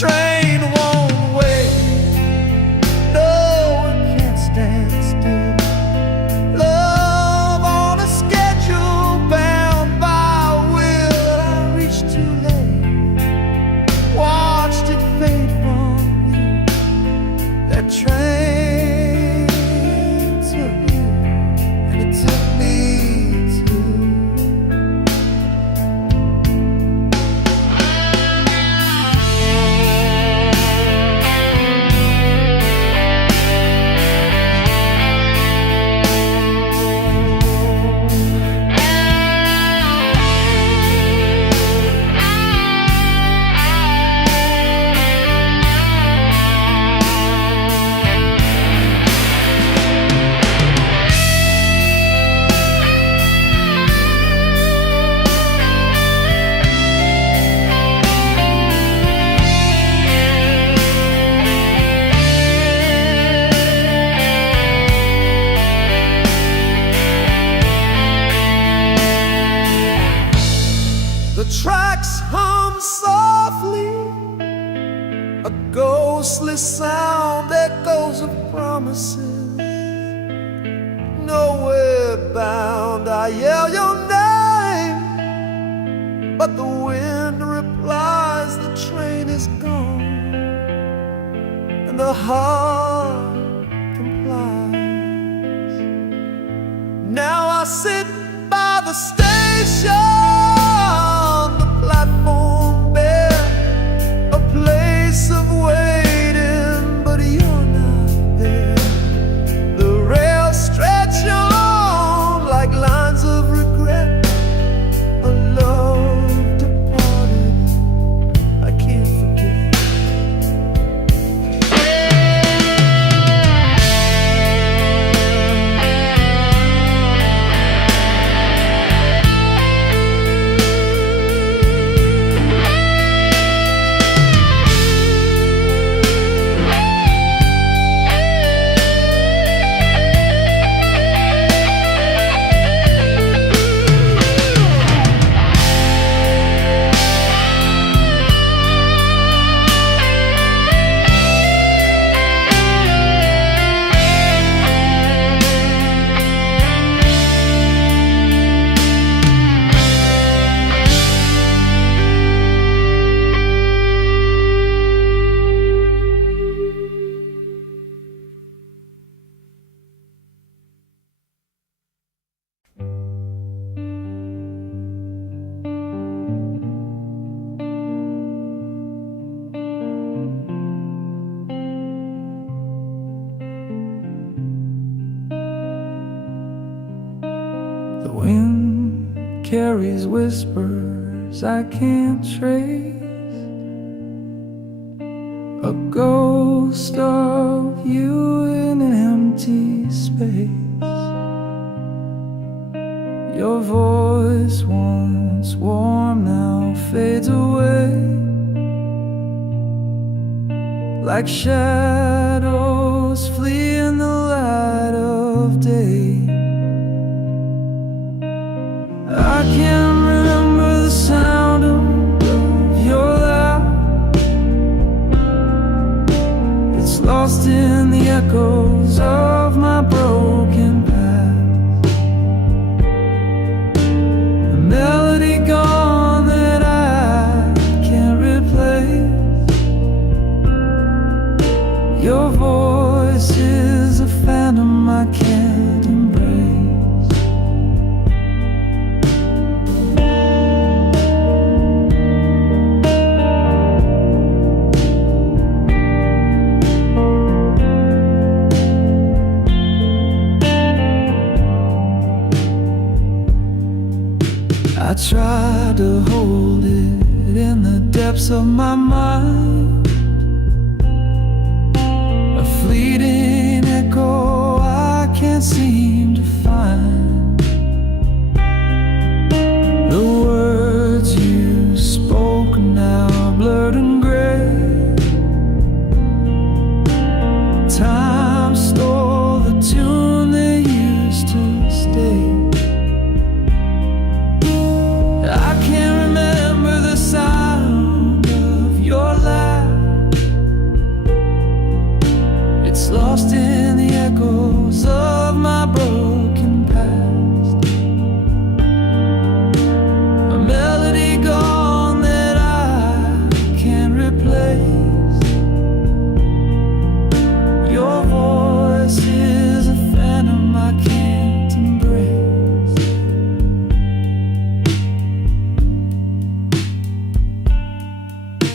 train won't wait. No, it can't stand still. Love on a schedule, bound by will. I reached too late, watched it fade from you. That train took you, and it took me too. The tracks hum softly, a ghostly sound, echoes of promises. Nowhere bound, I yell your name, but the wind replies the train is gone, and the heart complies. Now I sit by the station, platform bare, a place of waiting, but you're not there. The rails stretch on like lines of regret, a love departed I can't forget. The wind carries whispers I can't trace, a ghost of you in an empty space. Your voice, once warm, now fades away, like shadows flee in the light of day. I can't remember the sound of your laugh. It's lost in the echoes of my broken past. A melody gone that I can't replace. Your voice is a phantom I can't embrace. I try to hold it in the depths of my mind, a fleeting echo I can't seem to find. The words you spoke now blurred and gray. Time stole the tune they used to stay. I can't remember the sound of your laugh.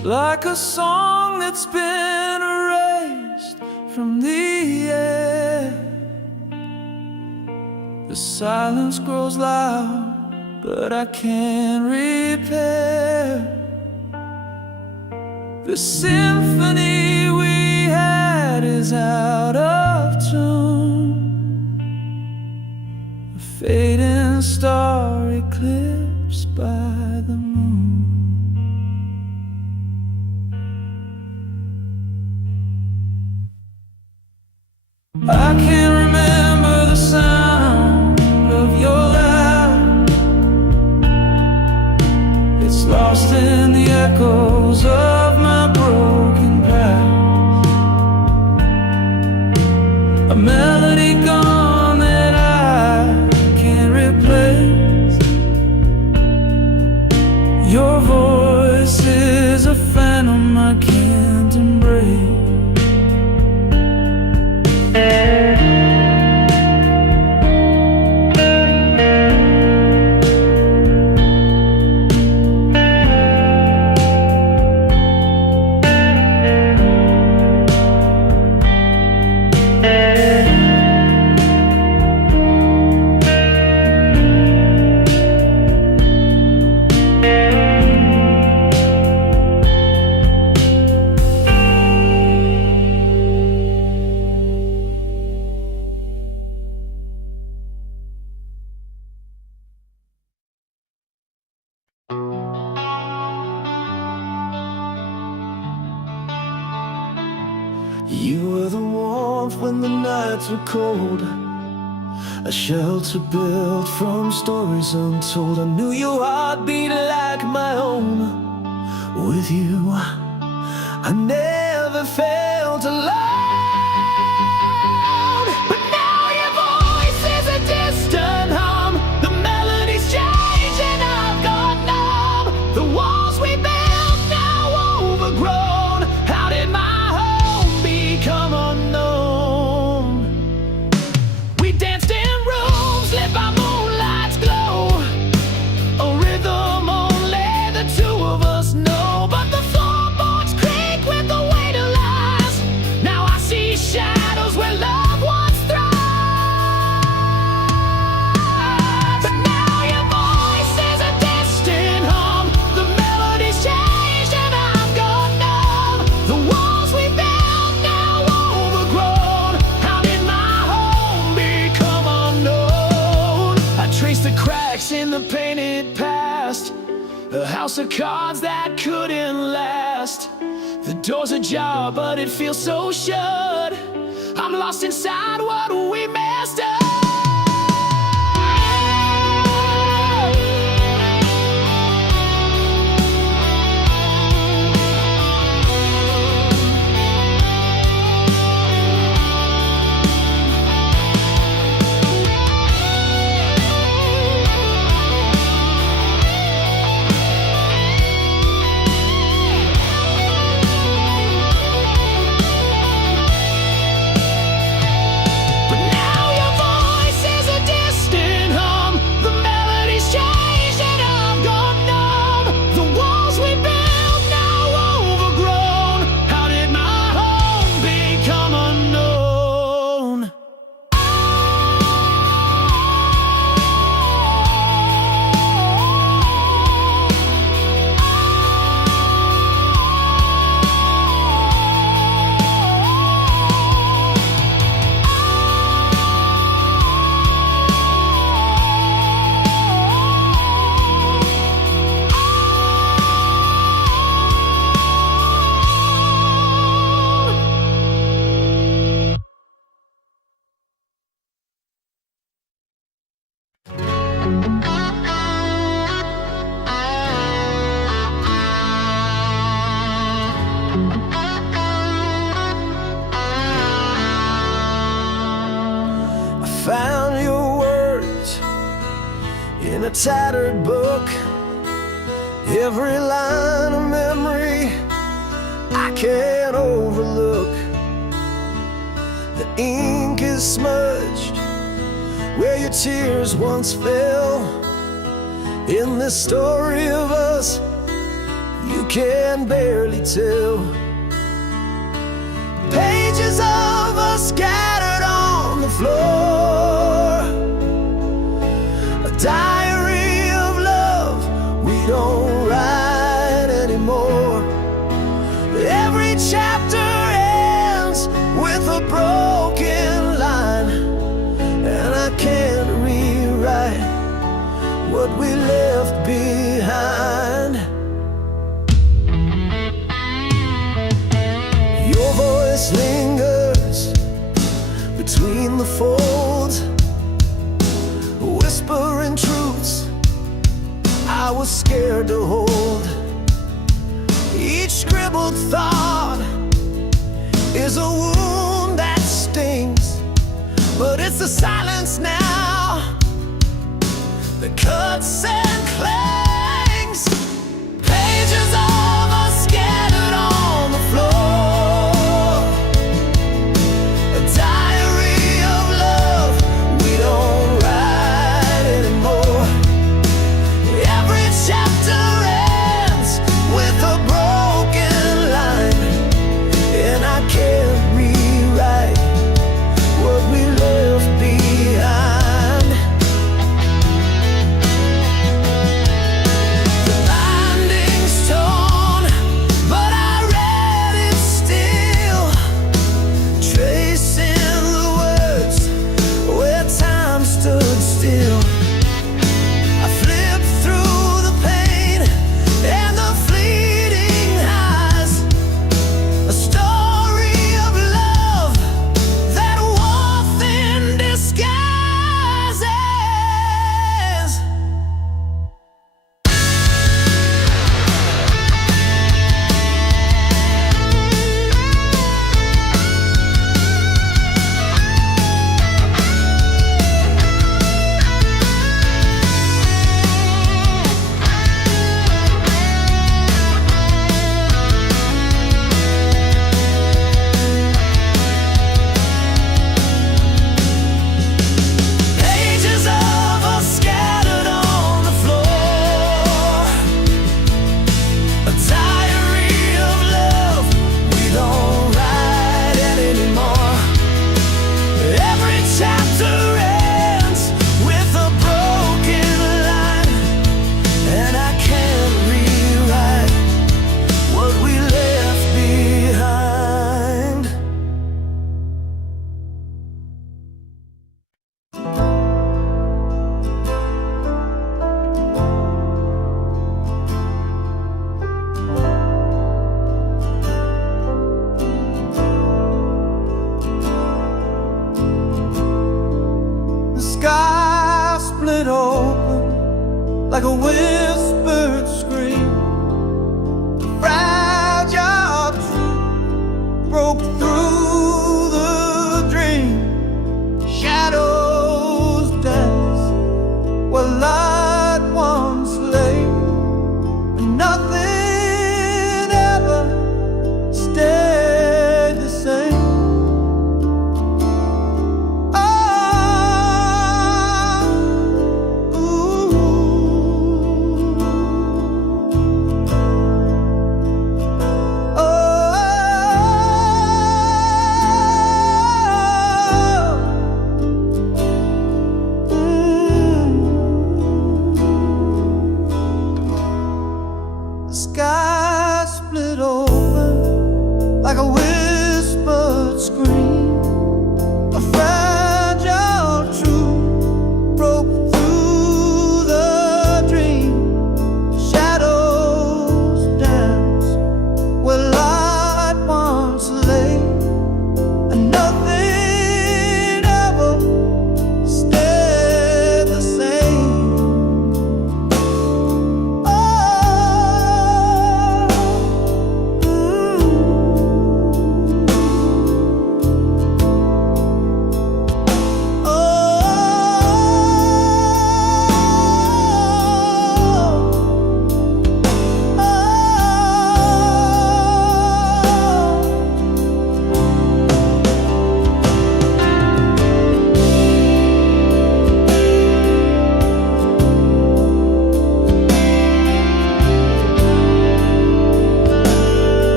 like a song that's been erased from the air. The silence grows loud, but I can't repair the symphony we had is out of tune. A fading star eclipsed by the moon. I can't remember the sound of your laugh. It's lost in the echoes of my broken past. A melody gone that I can't replace. Your voice is a phantom I can't embrace. You were the warmth when the nights were cold, a shelter built from stories untold. I knew your heart beat like my own. With you, I never felt alone. But now your voice is a distant hum. The melody's changed and I've gone numb. The walls we built now overgrown. How did my become unknown? We danced in rooms lit by moonlight's glow, a rhythm only the two of us know. But the floorboards creak with the weight of lies. Now I see shadows where love once thrived. But now your voice is a distant hum. The melody's changed and I've gone numb. The walls we built the cracks in the painted past, a house of cards that couldn't last. The door's ajar, but it feels so shut. I'm lost inside what we messed up. Found your words in a tattered book, every line a memory I can't overlook. The ink is smudged where your tears once fell. In this story of us, you can barely tell. Pages of us scattered on the floor, a diary of love we don't write anymore. Every chapter ends with a broken line, and I can't rewrite what we left behind. Your voice lingers between the folds, whispering truths I was scared to hold. Each scribbled thought is a wound that stings, but it's the silence now that cuts and clangs. Pages of us scattered on the floor, a diary of love we don't write anymore. Every chapter ends with a broken line, and I can't rewrite what we left behind. The binding's torn, but I read it still, tracing the words where time stood still. I flipped through the pain and the fleeting highs, a story of love that was thin disguises. Pages of us scattered on the floor, a diary of love we don't write anymore. Every chapter ends with a broken line, and I can't rewrite what we left behind. The sky split open like a whispered scream. Fragile truth broke through the dream. Shadows dance where light once lay, and nothing ever stayed the same. The sky split open like a whispered scream. A fragile truth broke through the dream. Shadows dance where light once lay, and nothing ever stayed the same.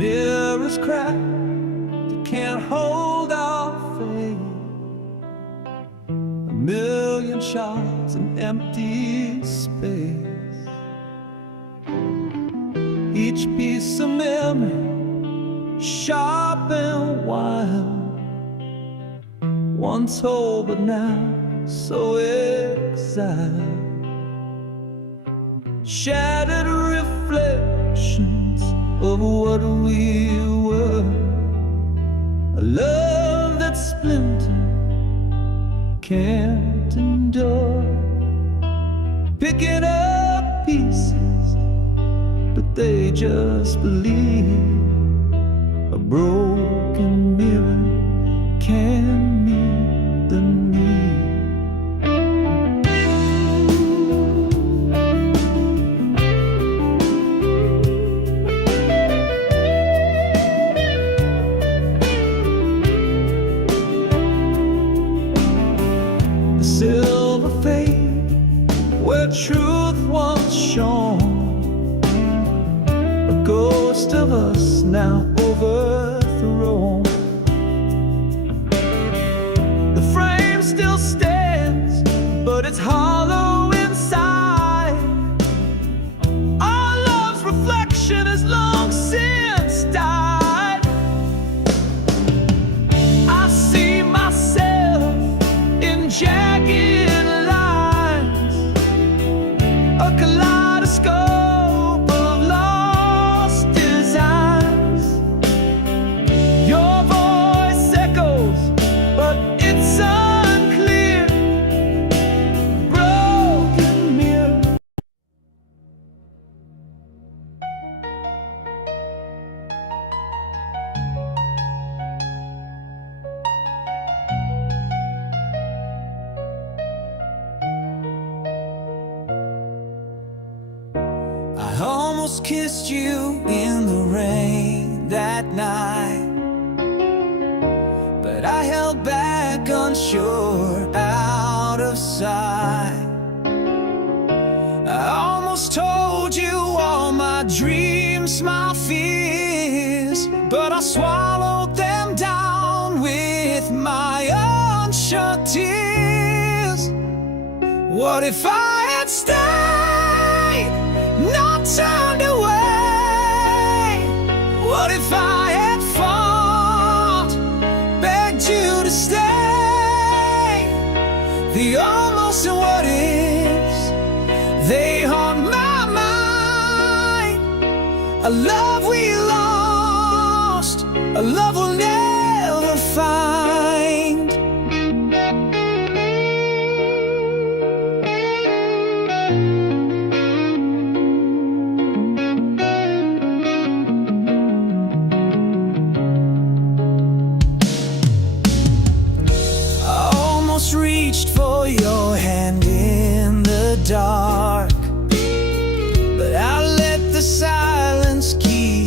mirrors crack, they can't hold our faith. A million shards in empty space. Each piece of memory, sharp and wild, once whole but now so exiled. Shattered reflections of what we were. A love that splintered can't endure. Picking up pieces, but they just believe. A broken mirror can meet the need. The silver fade where truth once shone. A ghost of us now overthrown. The frame still stands, but it's hollow inside. Our love's reflection has long since died. I see myself in jagged lines, a kaleidoscope of lost designs. Your voice echoes, but it's unclear. Broken mirror. I almost kissed you in the rain that night, but I held back, unsure, out of sight. I almost told you all my dreams, my fears, but I swallowed them down with my unshut tears. What if I had stayed, not turned away? What if I had fought, begged you to stay? The almost and what ifs, they haunt my mind. A love we lost, a love we'll never find. Reached for your hand in the dark, but I let the silence keep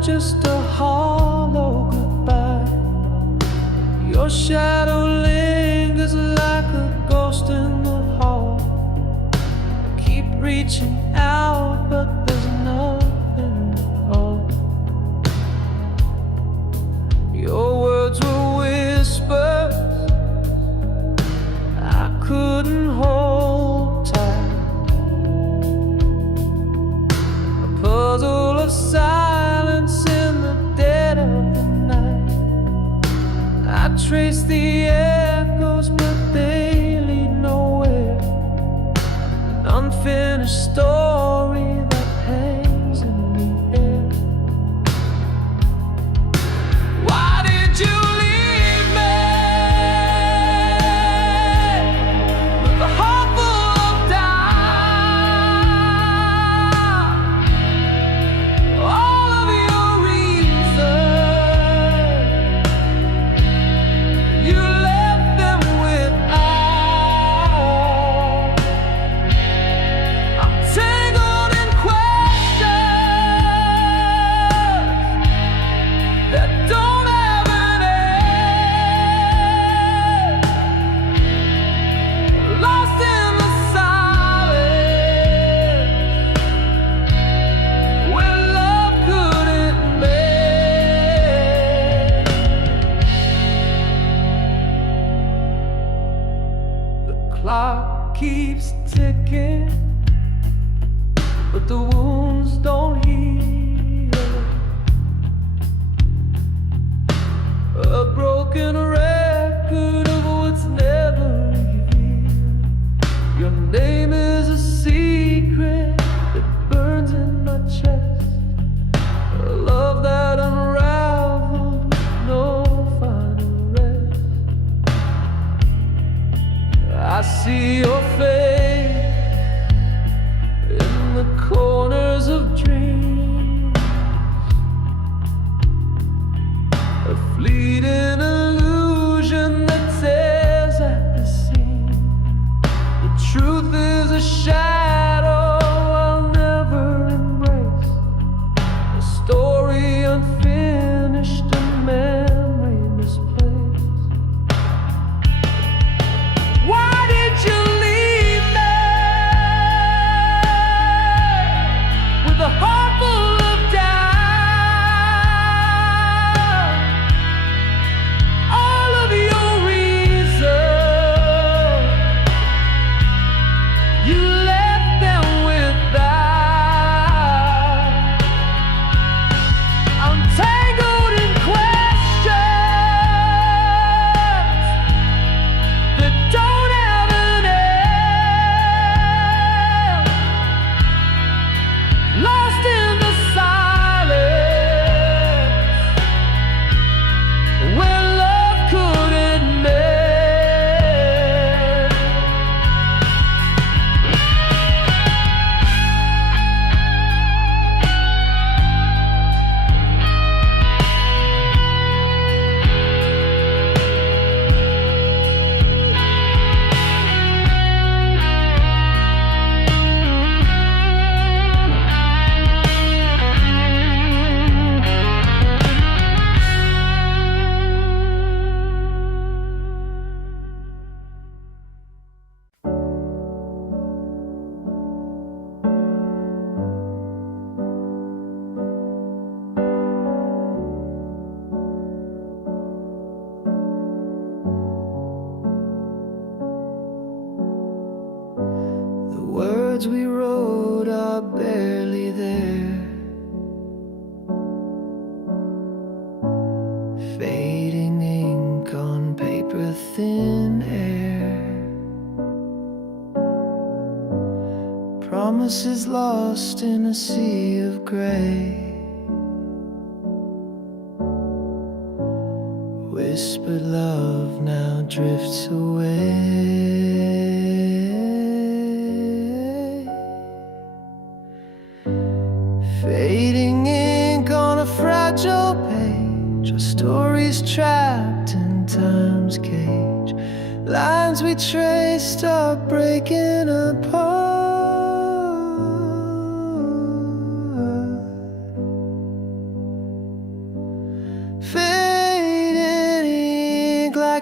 left just a hollow goodbye. Your shadow lingers like a ghost in the hall. I keep reaching out, but there's nothing at all. Your words were whispers I couldn't hold tight. A puzzle of silence in the dead of the night. I trace the echoes, but they lead nowhere. An unfinished story that hangs in the air. Why did you leave me with a heart full of doubt? All of your reasons, you left them without. I'm tangled in questions that don't have an end. Lost in the silence where love couldn't mend. The clock keeps ticking, but the wounds don't heal. A broken record of what's never revealed. Your name is a secret that burns in my chest. A love that unraveled with no final rest. I see your face in the corners of dreams, a fleeting illusion that tears at the seam. The truth is a shadow I'll never embrace, a story unfinished, a memory misplaced. Why did you leave me with a heart full of doubt? All of your reasons, you left them without. I'm tangled in questions that don't have an end. Lost in the silence where love couldn't mend. The words we wrote are barely there, fading ink on paper, thin air. Promises lost in a sea of gray. Whispered love now drifts away. Fading ink on a fragile page, our stories trapped in time's cage. Lines we traced are breaking apart.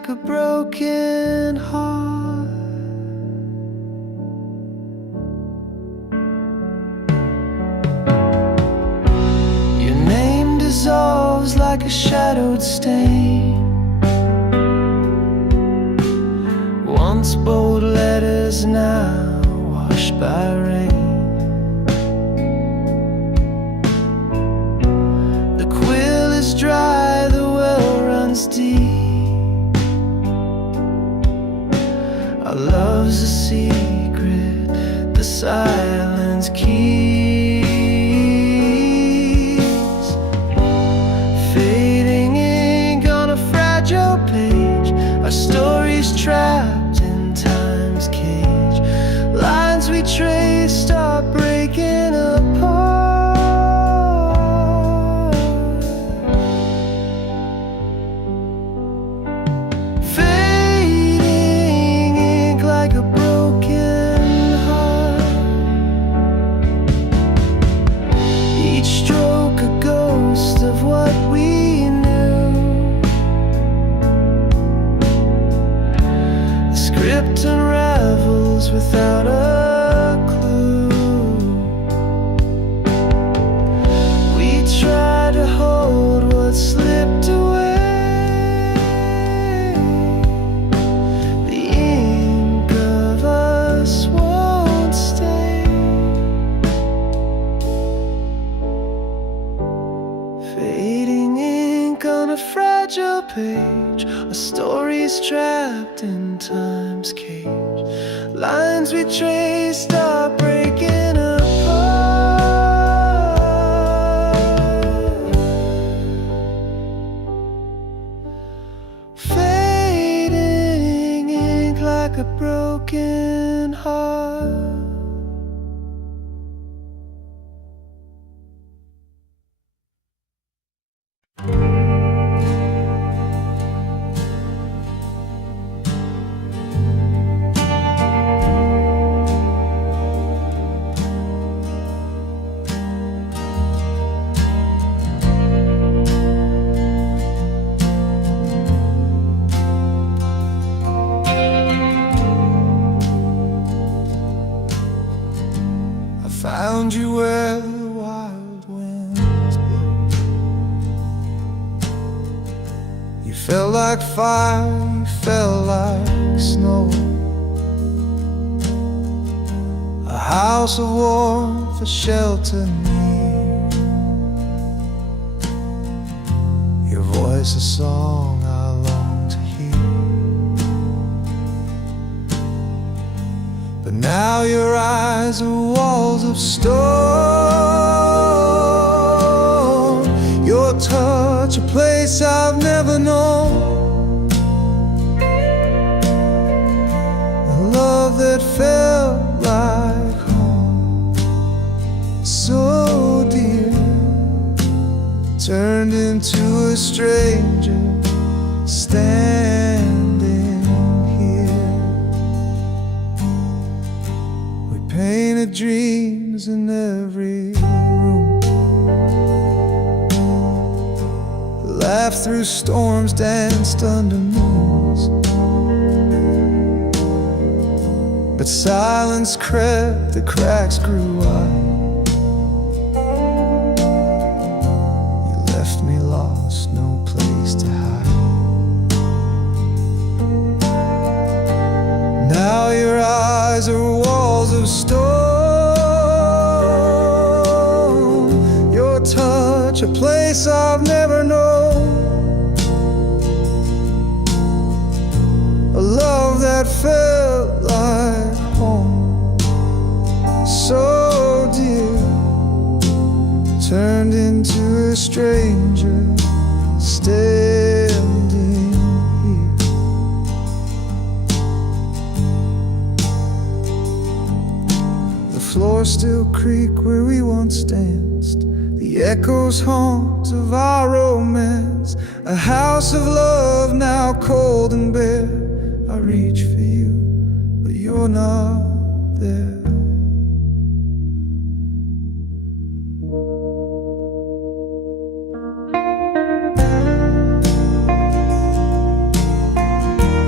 like a broken heart. Your name dissolves like a shadowed stain. Once bold letters, now washed by rain. The quill is dry, the well runs deep. Our love's a secret the silence keeps. Fading ink on a fragile page, our story's trapped in time's cage. Lines we traced are breaking apart. Fading ink like a broken heart. Each stroke a ghost of what we knew. The script unravels without a clue. We try to hold what slipped away. The ink of us won't stay. Fading ink on a fragile page, a story's trapped in time's cage. Lines we traced are breaking apart. Fading ink like a broken heart. Found you where the wild winds blow. You felt like fire, you felt like snow. A house of warmth, a shelter near. Your voice a song I long to hear. But now your eyes are walls of stone. Your touch a place I've never known. A love that felt like home, so dear, turned into a stranger standing here. We painted dreams in every room, laughed through storms, danced under moons. But silence crept, the cracks grew wide. You left me lost, no place to hide. Now your eyes are walls of stone. Your touch a place I've never known. A love that felt like home, so dear, turned into a stranger standing here. The floors still creak where we once danced. The echoes haunt of our romance. A house of love now cold and bare. I reach for you, but you're not there.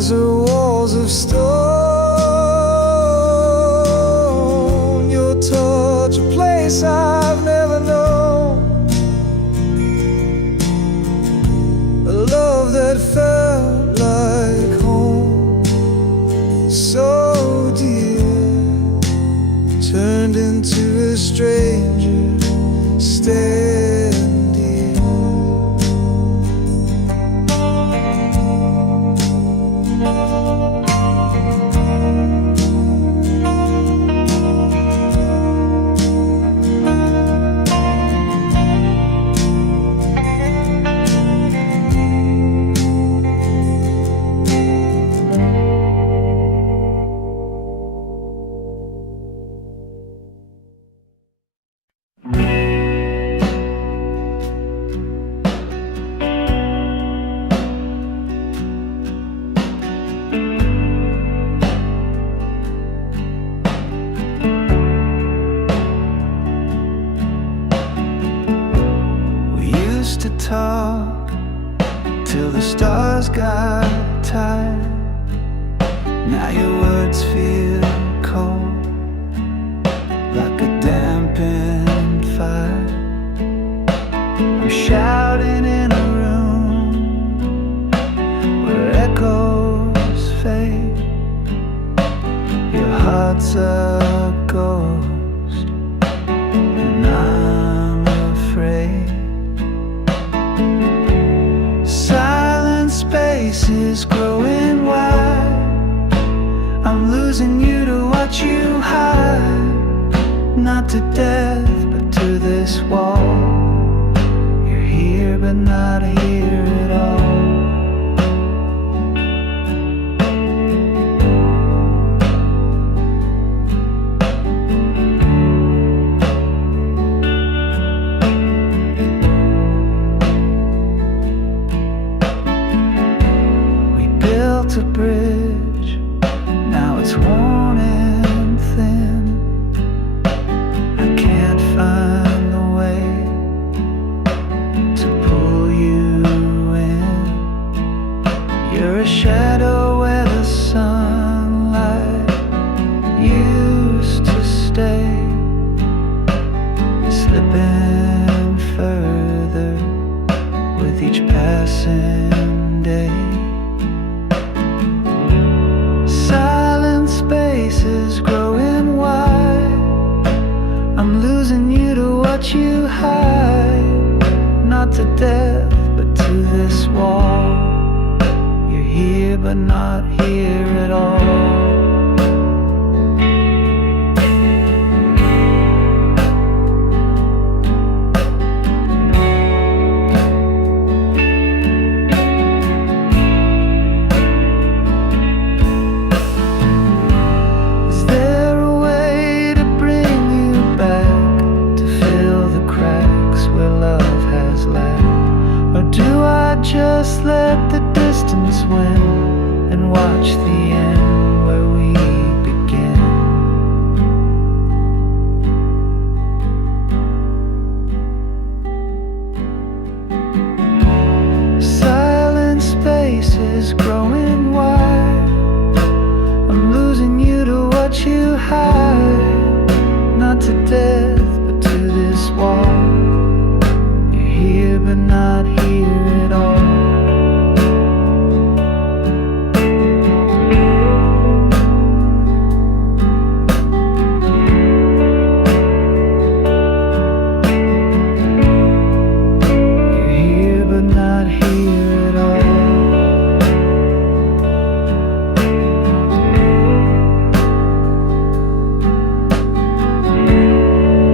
eyes are walls of stone. Your touch, a place I've never known. A love that felt like home, so dear, turned into a stranger standing here. To talk till the stars got tired. Now your words feel cold, like a dampened fire. I'm shouting in a room where echoes fade. Your heart's a ghost, and I'm afraid. Silent spaces growing wide. I'm losing you to watch you hide. Not to death, but to this wall. You're here, but not here at all. A bridge, now it's worn and thin. I can't find the way to pull you in. You're a shadow where the sunlight used to stay, slipping further with each passing day. Silent spaces growing wide. I'm losing you to watch you hide. Not to death, but to this wall. You're here, but not here at all. Just let the distance win and watch the end where we begin. Silent spaces growing wide. I'm losing you to watch you hide. Not to death, but to this wall. You're here, but not here at all.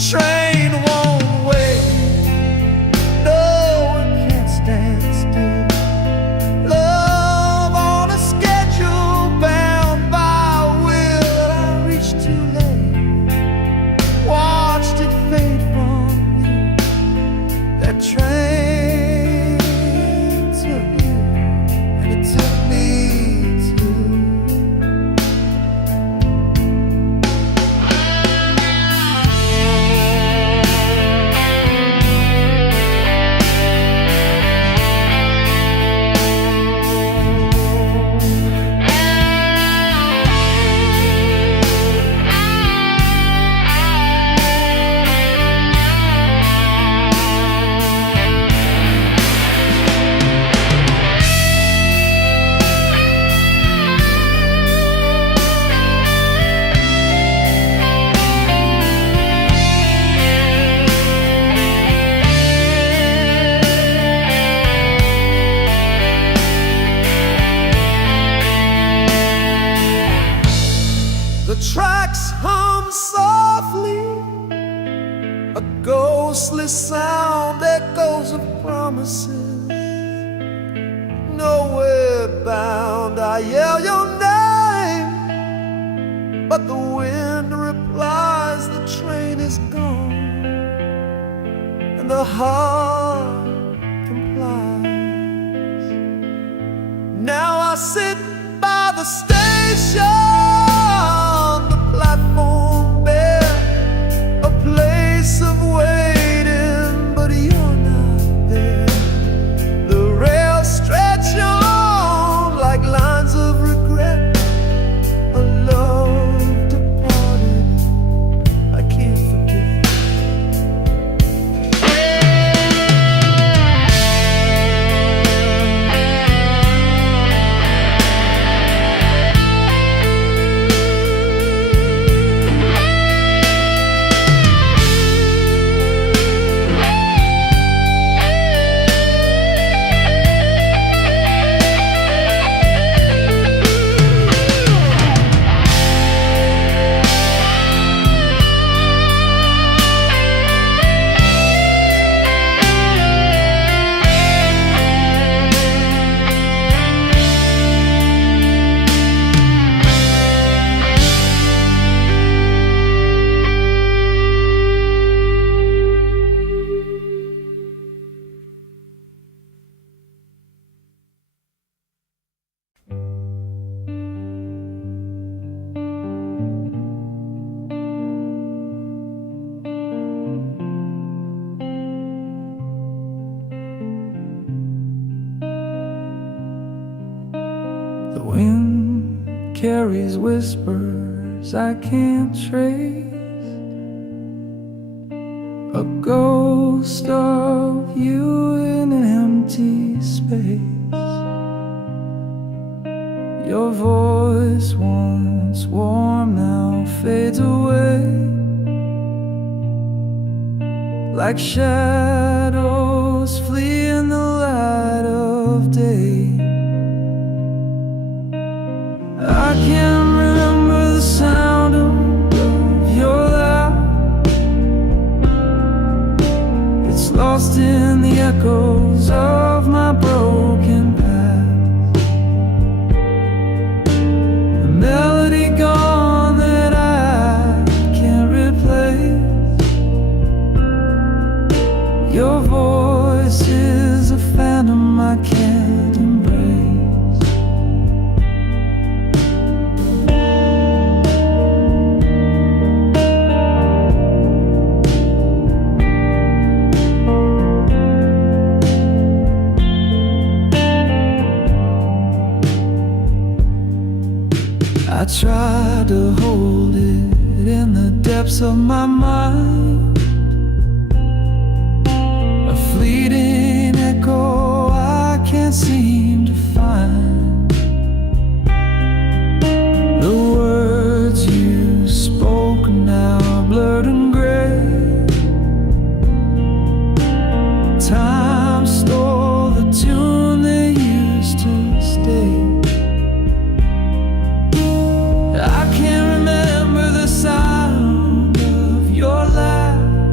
train won't wait. No, it can't stand still. Love on a schedule, bound by will. I reached too late, watched it fade from you. That train took you, and it took me too. The tracks hum softly, a ghostly sound, echoes of promises. Nowhere bound, I yell your name, but the wind replies the train is gone, and the heart complies. Now I sit by the station, platform bare, a place of waiting, but you're not there. The rails stretch on like lines of regret, a love departed I can't forget. The wind carries whispers I can't trace, a ghost of you in an empty space. Your voice, once warm, now fades away, like shadows flee in the light of day. I can't remember the sound of your laugh. It's lost in the echoes of my broken past. The melody gone that I can't replace. Your voice is a phantom I can't embrace. I tried to hold it in the depths of my mind, a fleeting echo I can't seem to find. The words you spoke now are blurred and gray. Time stole the tune they used to stay. I can't remember the sound of your laugh.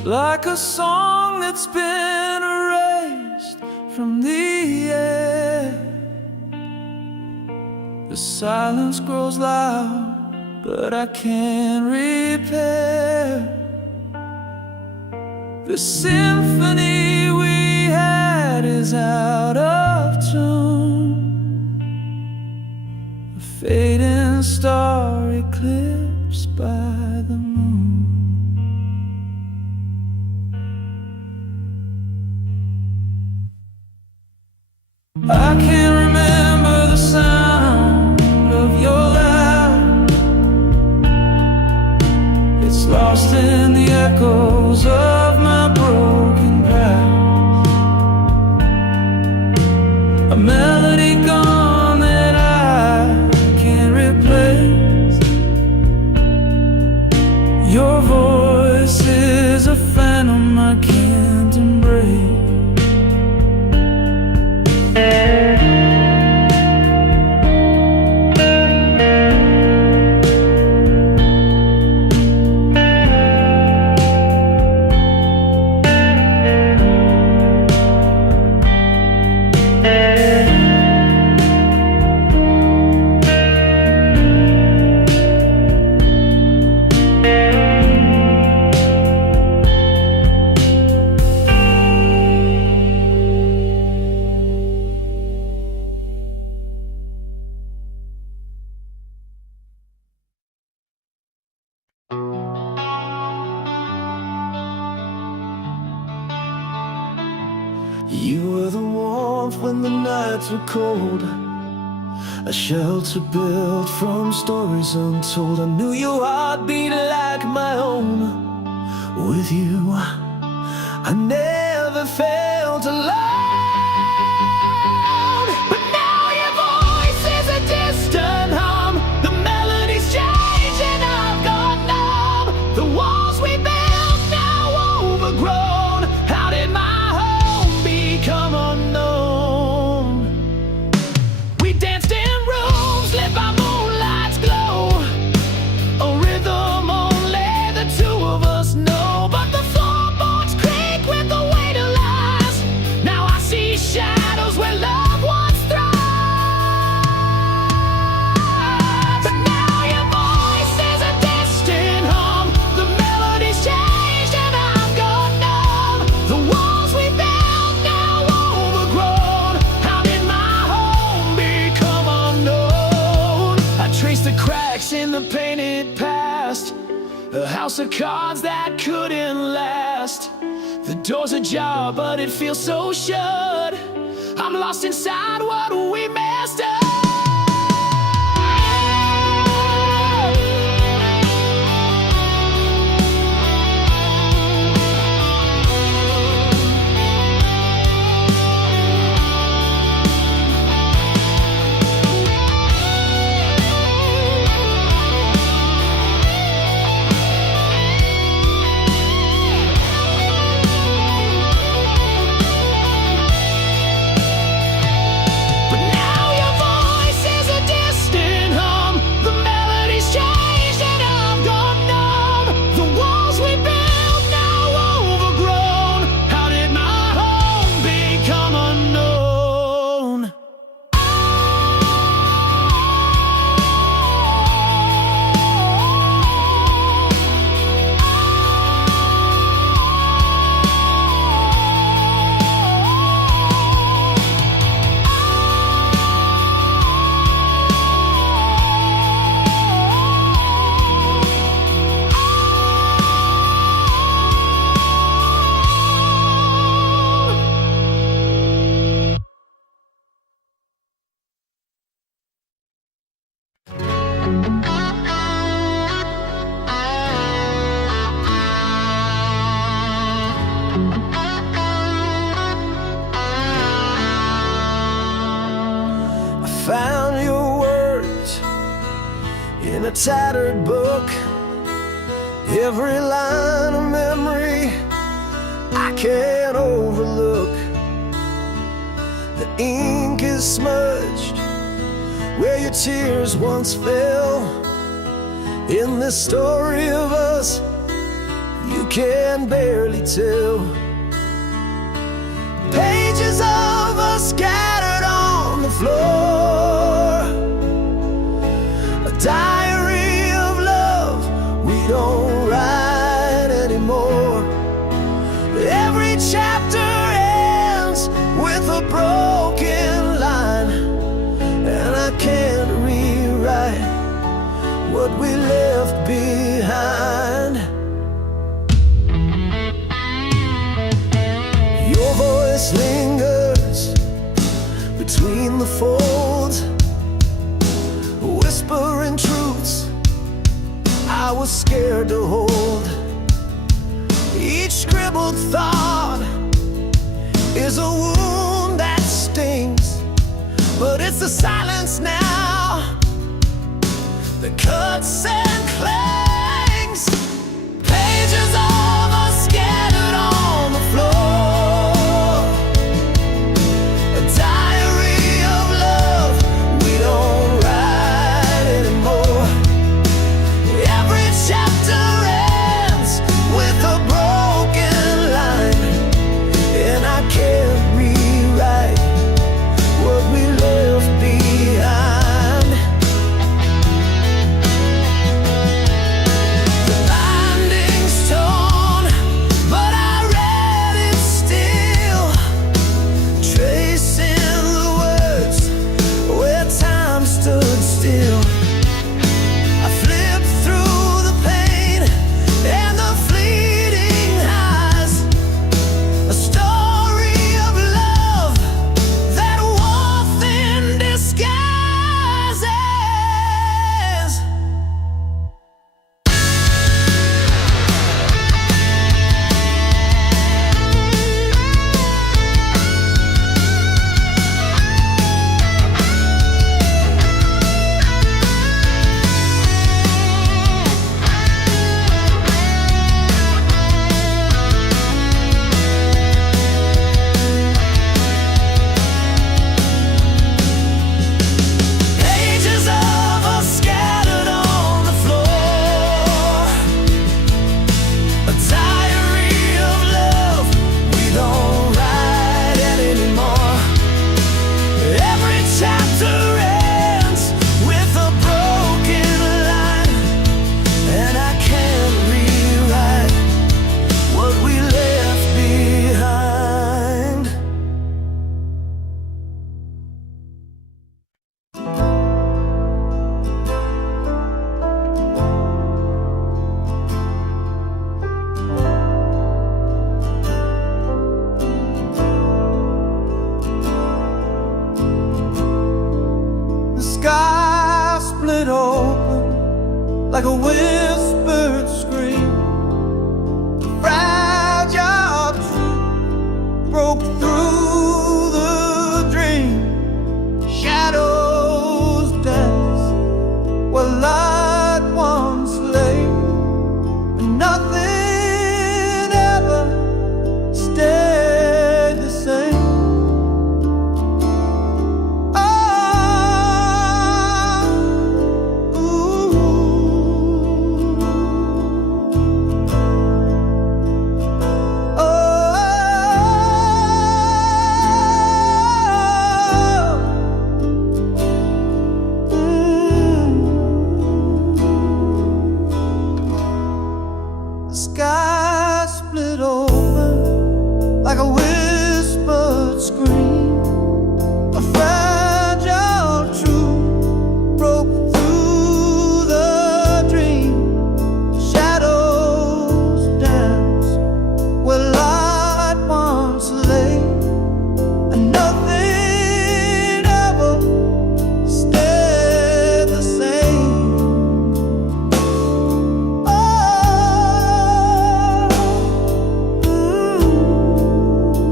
like a song that's been erased from the air. The silence grows loud, but I can't repair the symphony we had is out of tune. A fading star eclipsed by the moon. I can't remember the sound of your laugh. It's lost in the echoes of my broken past. A melody gone that I can't replace. Your voice is a phantom I can't embrace. You were the warmth when the nights were cold, a shelter built from stories untold. I knew your heart beat like my own. With you, I never felt alone. But now your voice is a distant hum. The melody's changed and I've gone numb. The walls we built now overgrown. How did my become unknown? We danced in rooms lit by moonlight's glow, a rhythm only the two of us know. But the floorboards creak with the weight of lies. Now I see shadows where love once thrived. But now your voice is a distant hum. The melody's changed and I've gone numb. The walls we built the cracks in the painted past, a house of cards that couldn't last. The door's ajar, but it feels so shut. I'm lost inside what we messed up. Found your words in a tattered book, every line a memory I can't overlook. The ink is smudged where your tears once fell. In this story of us, you can barely tell. Pages of us scattered on the floor, a diary of love we don't write anymore. Every chapter ends with a broken line, and I can't rewrite what we left behind. Your voice lingers between the folds, whispering truths I was scared to hold. Each scribbled thought is a wound that stings, but it's the silence now that cuts and clings. Pages of us scattered on the floor, a diary of love we don't write anymore. Every chapter ends with a broken line, and I can't rewrite what we left behind. The binding's torn, but I read it still, tracing the words where time stood still. I flipped through the pain and the fleeting highs, a story of love that warmth in disguises. Pages of us scattered on the floor, a diary of love we don't write anymore. Every chapter ends with a broken line, and I can't rewrite what we left behind. The sky split open like a whispered scream. A fragile truth broke through the dream. Shadows dance where light once lay, and nothing ever stayed the same. The sky split open like a whispered scream. A fragile truth broke through the dream. Shadows dance where light once lay, and nothing ever stayed the same.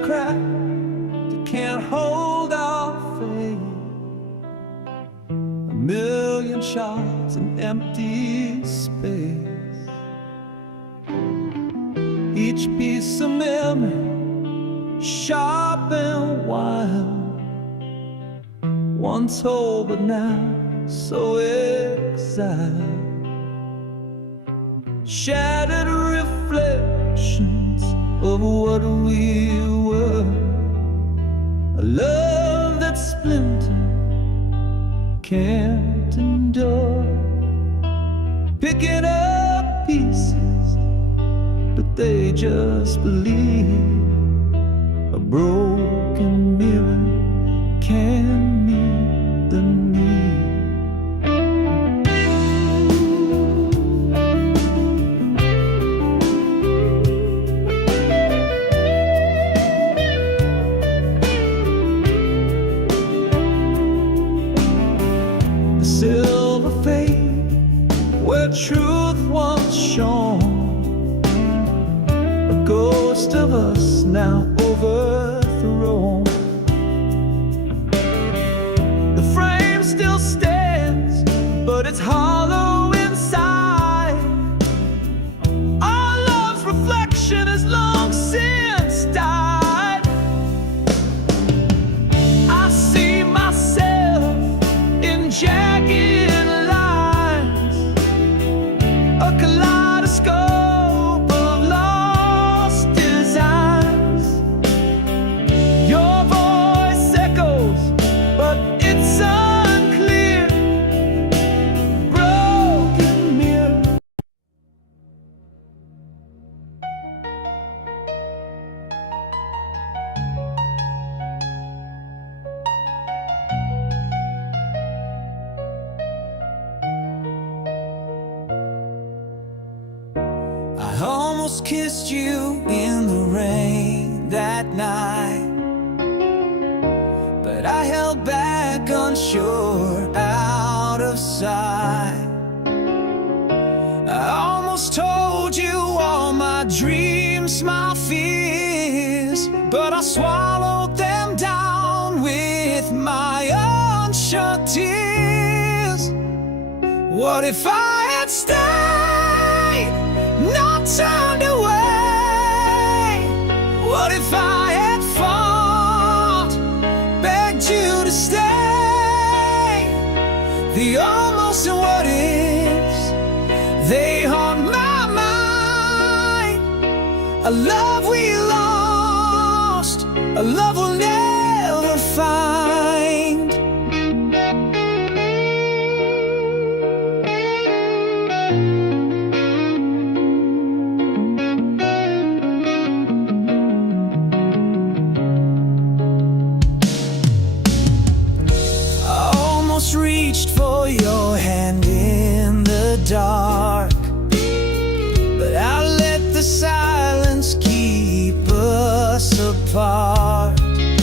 cracked, it can't hold our faith. A million shards in empty space. Each piece of memory, sharp and wild, once whole but now so exiled. Shattered reflections of what we were. A love that's splintered can't endure. Picking up pieces, but they just believe. A broken mirror can meet the need. The silver fade where truth once shone. A ghost of us now overthrown. The frame still stands, but it's hollow inside. Our love's reflection has long since died. I see myself in jagged lines, a kaleidoscope of lost designs. Your voice echoes, but it's unclear. Broken mirror. I almost kissed you in the rain that night, but I held back, unsure, out of sight. I almost told you all my dreams, my fears, but I swallowed them down with my unshut tears. What if I had stayed, not turned away? What if I had fought, begged you to stay? The almost and what ifs, they haunt my mind. A love we lost, a love we'll never find. Reached for your hand in the dark, but I let the silence keep us apart.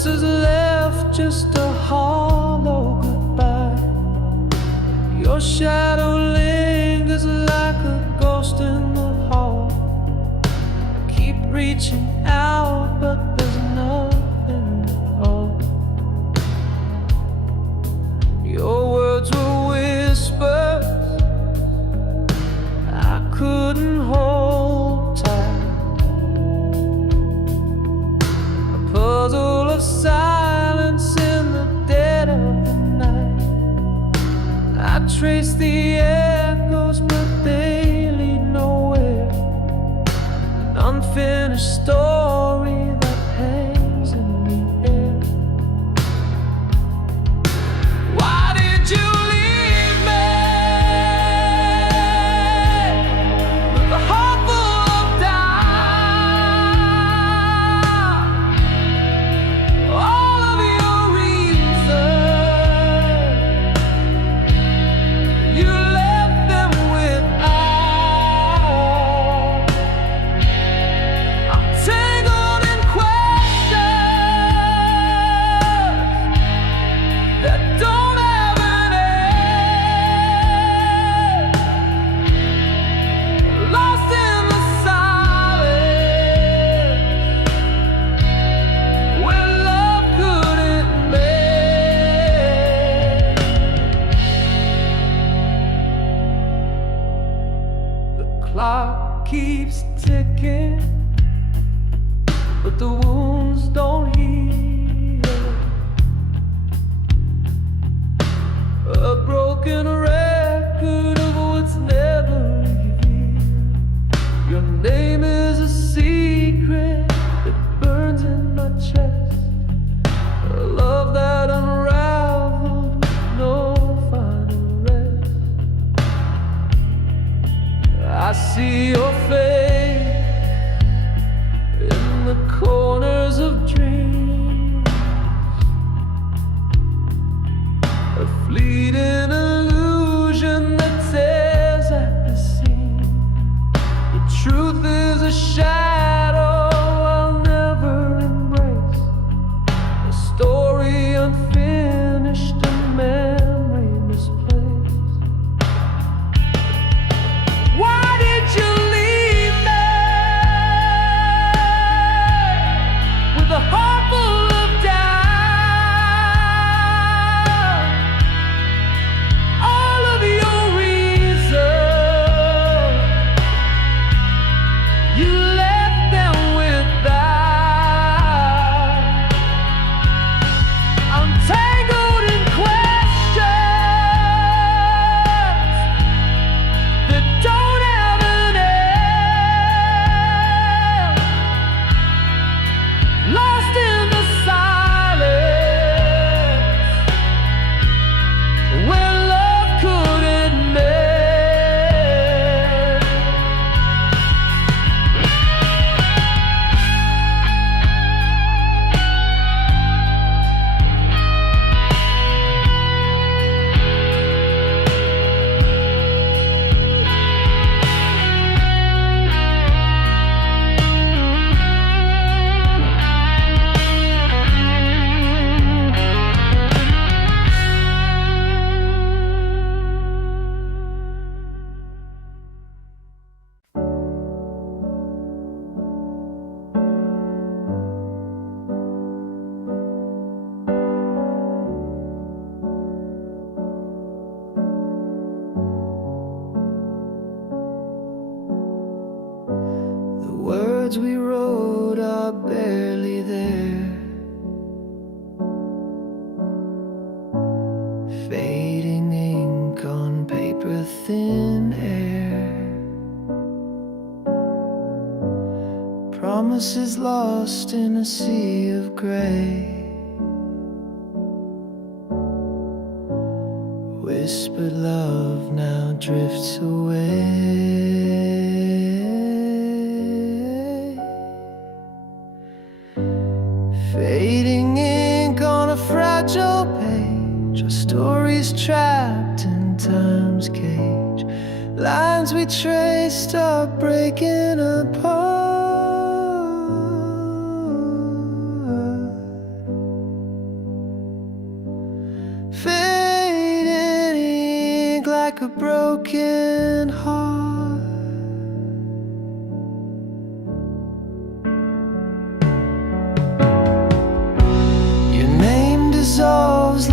once has left just a hollow goodbye. Your shadow lingers like a ghost in the hall. I keep reaching out, but there's nothing at all. Your words were whispers I couldn't hold tight. A puzzle of silence in the dead of the night. I trace the echoes, but they lead nowhere. An unfinished story that hangs in the air. Why did you leave me with a heart full of doubt? All of your reasons, you left them without. I'm tangled in questions that don't have an end. Lost in the silence where love couldn't mend. The clock keeps ticking, but the wounds don't heal. A broken record of what's never revealed. Your name is a secret that burns in my chest. A love that unraveled with no final rest. I see your face in the corners of dreams, a fleeting illusion that tears at the seam. The truth is a shadow I'll never embrace, a story unfinished, a memory misplaced. Why did you leave me with a heart full of doubt? All of your reasons, you left them without. I'm tangled in questions that don't have an end. Lost in the silence where love couldn't mend. The words we wrote are barely there, fading ink on paper, thin air. Promises lost in a sea of gray. Whispered love now drifts away. Fading ink on a fragile page, our stories trapped in time's cage. Lines we traced are breaking apart.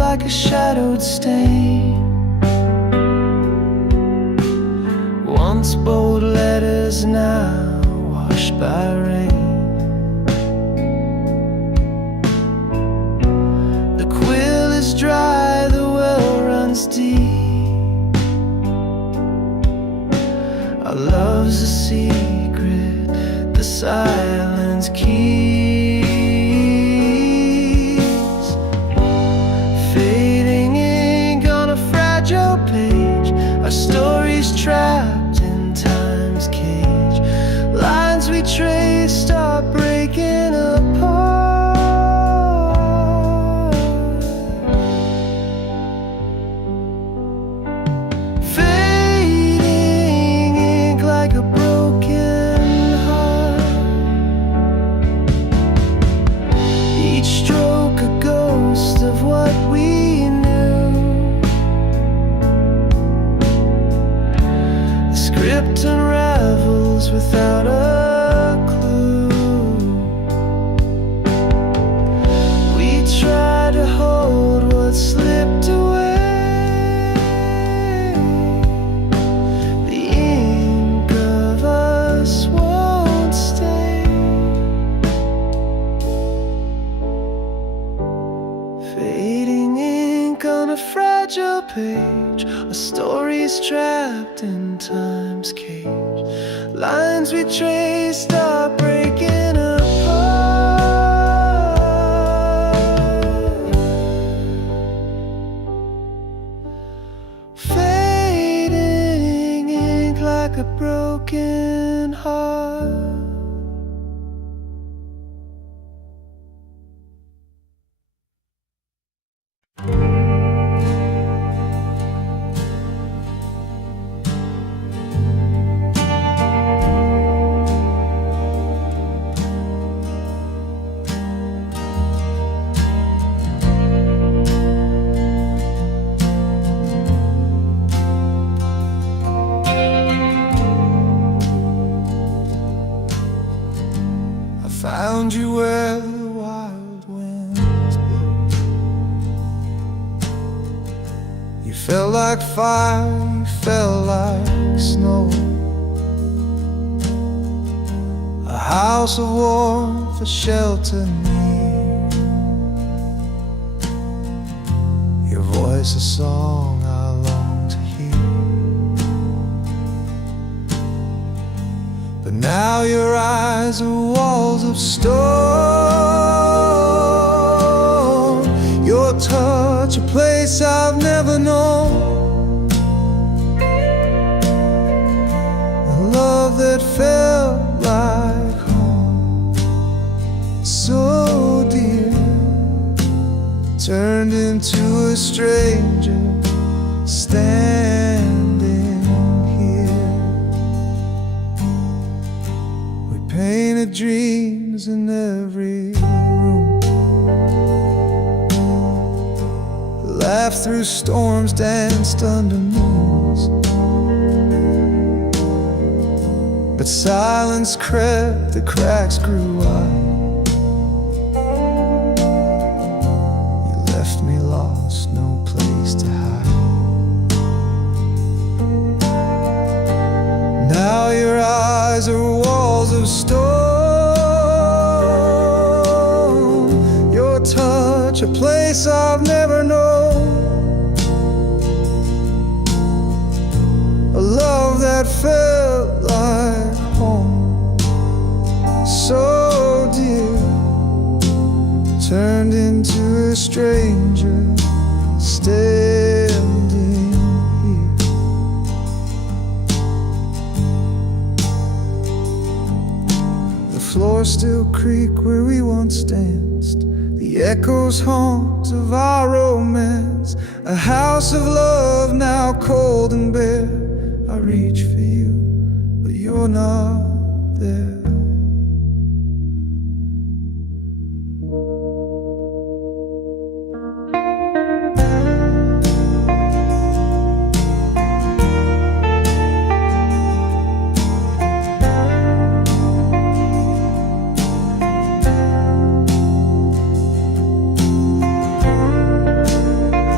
like a shadowed stain. Once bold letters, now washed by rain. The quill is dry, the well runs deep. Our love's a secret, the silence keeps. Fading ink on a fragile page, our story's trapped in time's cage. Lines we traced are breaking apart. Fading ink like a broken heart. Each stroke a ghost of what we knew. The script unravels without a clue. We try to hold what slipped away. The ink of us won't stay. Fading ink on a fragile page, a story's trapped in time's cage. Lines we traced are breaking apart. Fading ink like a broken heart. Found you where the wild winds blow. You felt like fire, you felt like snow. A house of warmth, a shelter near. Your voice a song I long to hear. But now your eyes are walls of stone. Your touch a place I've never known. A love that felt like home, so dear, turned into a stranger standing here. We painted dreams in every room, laughed through storms, danced under moons. But silence crept, the cracks grew wide. You left me lost, no place to hide. Now your eyes are walls of stone. Your touch a place I've never known. A love that felt like home, so dear, turned into a stranger standing here. The floors still creak where we once danced. The echoes haunt of our romance. A house of love now cold and bare. I reach for you, but you're not there.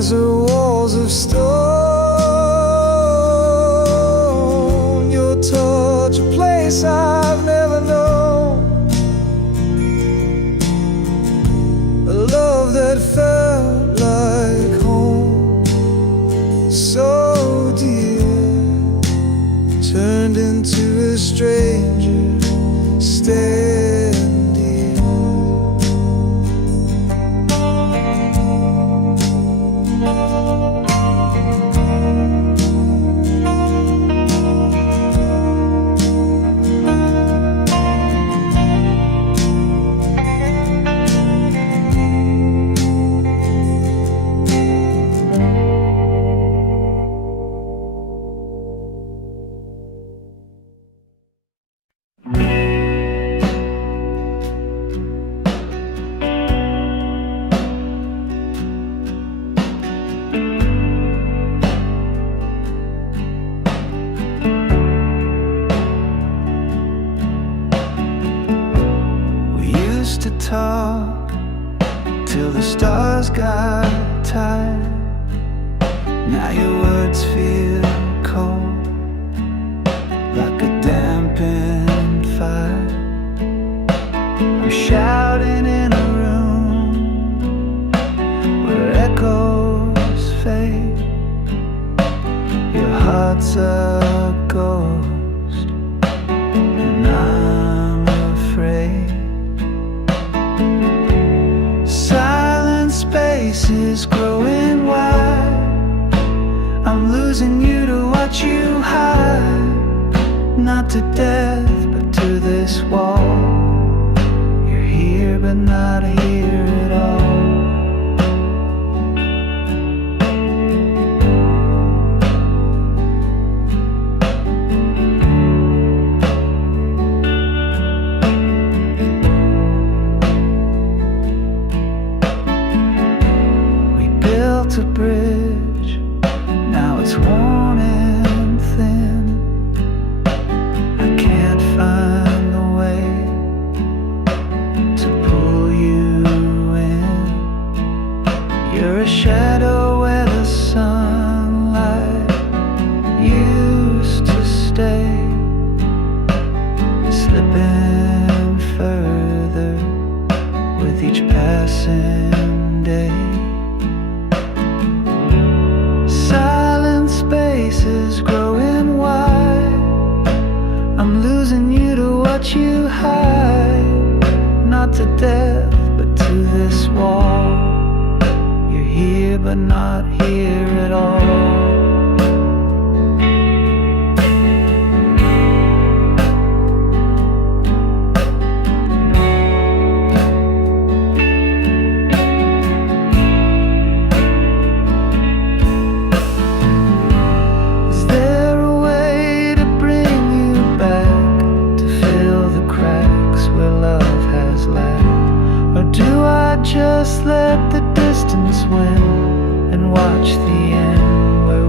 skies are walls of stone. Your touch, a place I've never known. A love that felt like home, so dear, turned into a stranger standing here. To talk till the stars got tired. Now your words feel cold, like a dampened fire. I'm shouting in a room where echoes fade. Your heart's a ghost, and I'm afraid. Silent spaces growing wide. I'm losing you to watch you hide. Not to death, but to this wall. You're here, but not here at all. A bridge, now it's worn and thin. I can't find the way to pull you in. You're a shadow where the sunlight used to stay, slipping further with each passing day. Silent spaces growing wide. I'm losing you to watch you hide. Not to death, but to this wall. You're here, but not here at all. Just let the distance win and watch the end where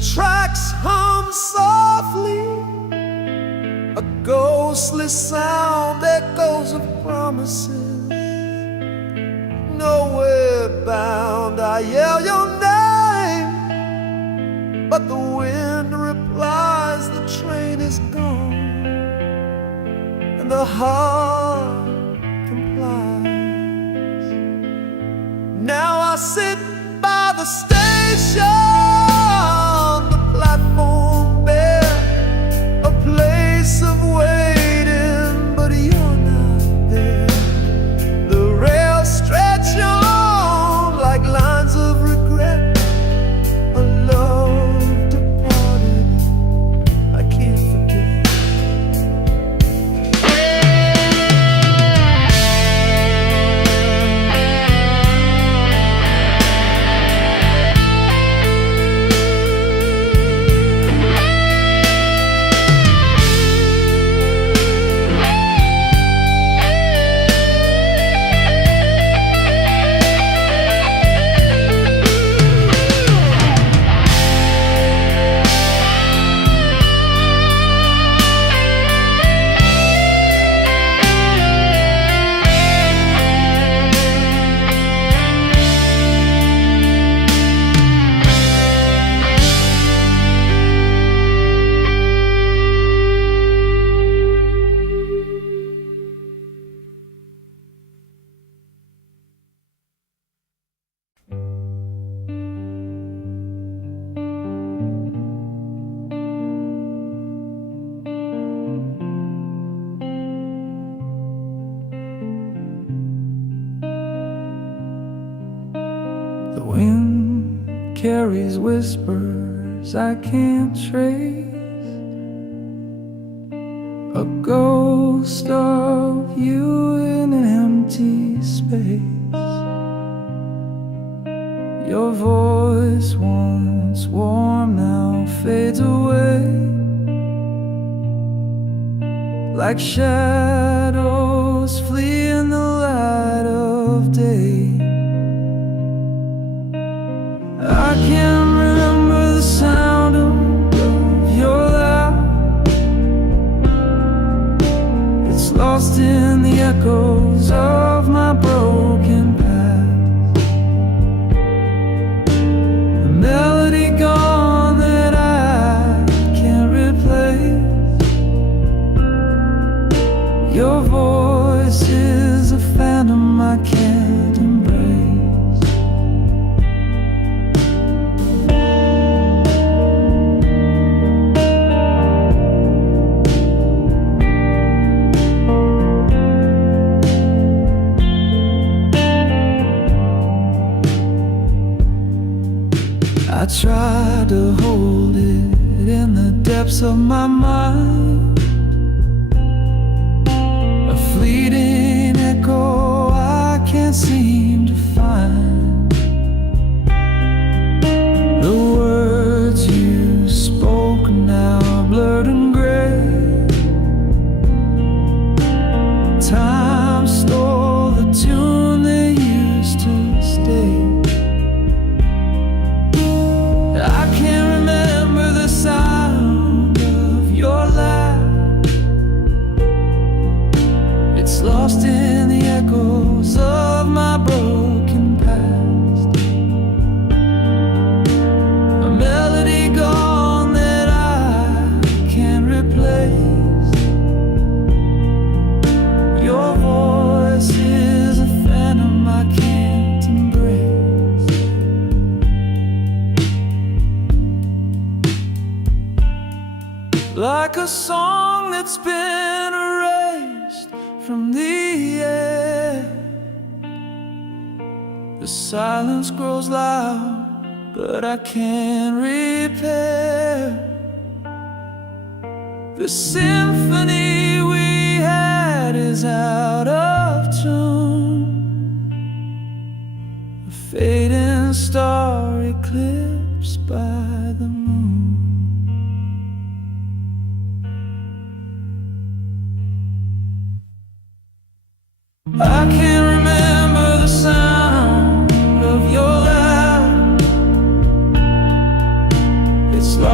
tracks hum softly, a ghostly sound echoes of promises. Nowhere bound, I yell your name, but the wind replies the train is gone, and the heart complies. Now I sit by the station, the platform bare, a place of waiting, but you're not there. The rails stretch on like lines of regret, a love departed I can't forget. The wind carries whispers I can't trace, a ghost of you in an empty space. Your voice, once warm, now fades away, like shadows flee in the light of day. I can't remember the sound of your laugh. It's lost in the echoes of my broken past. The melody gone that I can't replace. Your voice is a phantom I can't embrace. I tried to hold it in the depths of my mind, a fleeting echo I can't seem to find. The words you spoke now blurred and gray. Time stole the tune they used to stay. I can't remember the sound of your laugh. It's lost in the echoes of my broken past. A melody gone that I can't replace. Your voice is a phantom I can't embrace. Like a song that's been erased from the air, the silence grows loud, but I can't repair. The symphony we had is out of tune, a fading star eclipsed by the moon. I can't remember the sound of your laugh. It's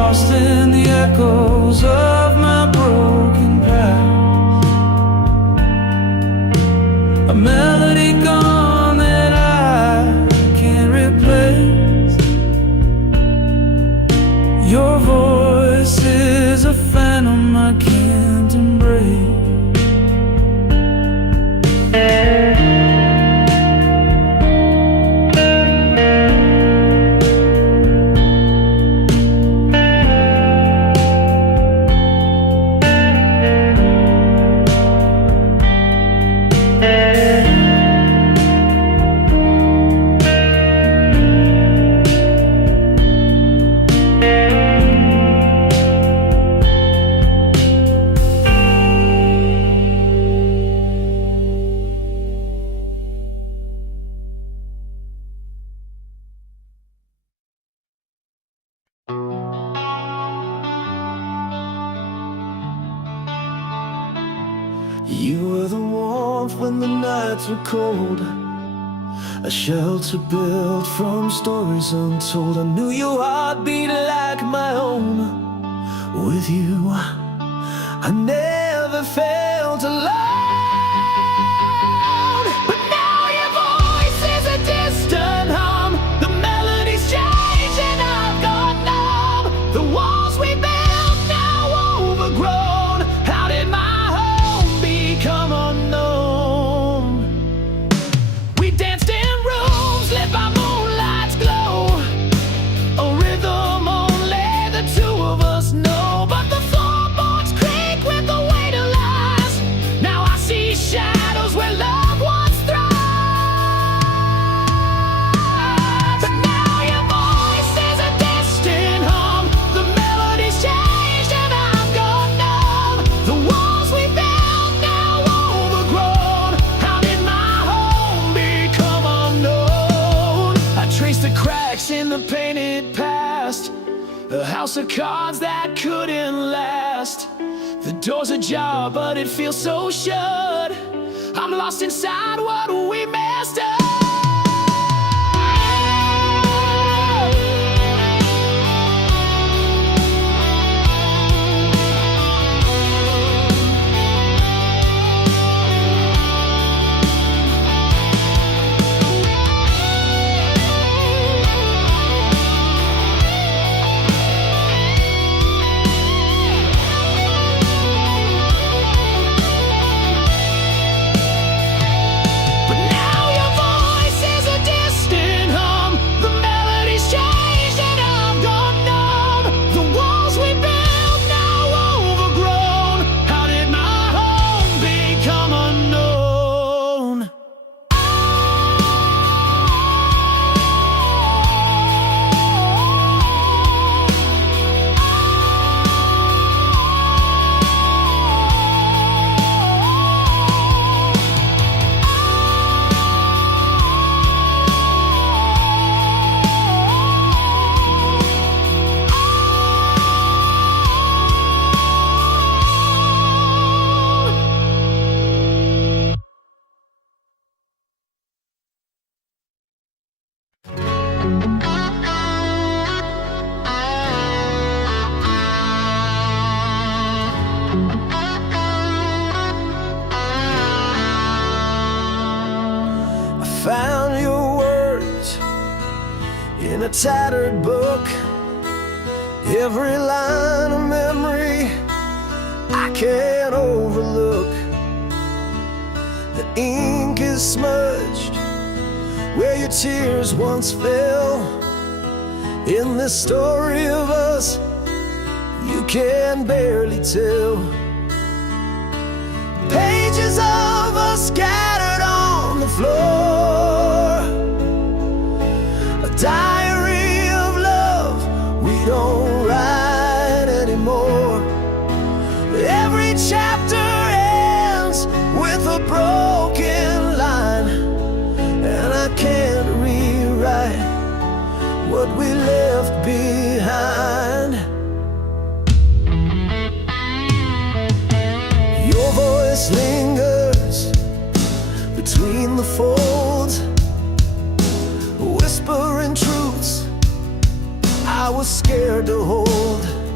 lost in the echoes of my broken past. A melody gone that I can't replace. Your voice is a phantom I can't embrace. You were the warmth when the nights were cold, a shelter built from stories untold. I knew your heart beat like my own. With you, I never felt alone. But now your voice is a distant hum. The melody's changed and I've gone numb. The walls we built now overgrown. How did my become unknown? We danced in rooms lit by moonlight's glow, a rhythm only the two of us know. But the floorboards creak with the weight of lies. Now I see shadows where love once thrived. But now your voice is a distant hum. The melody's changed and I've gone numb. The walls we built the cracks in the painted past, a house of cards that couldn't last. The door's ajar, but it feels so shut. I'm lost inside what we messed up. Found your words in a tattered book, every line a memory I can't overlook. The ink is smudged where your tears once fell. In this story of us you can barely tell. Pages of us scattered on the floor, a diary of love we don't write anymore. Every chapter ends with a broken line, and I can't rewrite what we left behind. Your voice lingers between the folds, whispering truths I was scared to hold.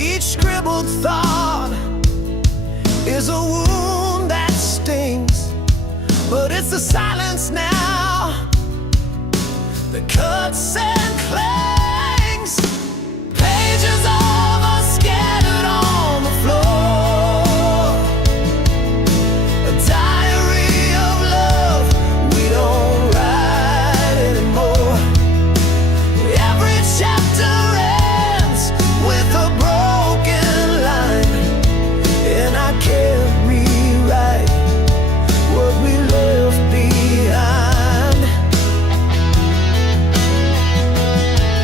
Each scribbled thought is a wound that stings, but it's the silence now that cuts and clangs. Pages of us scattered on the floor, a diary of love we don't write anymore. Every chapter ends with a broken line, and I can't rewrite what we left behind.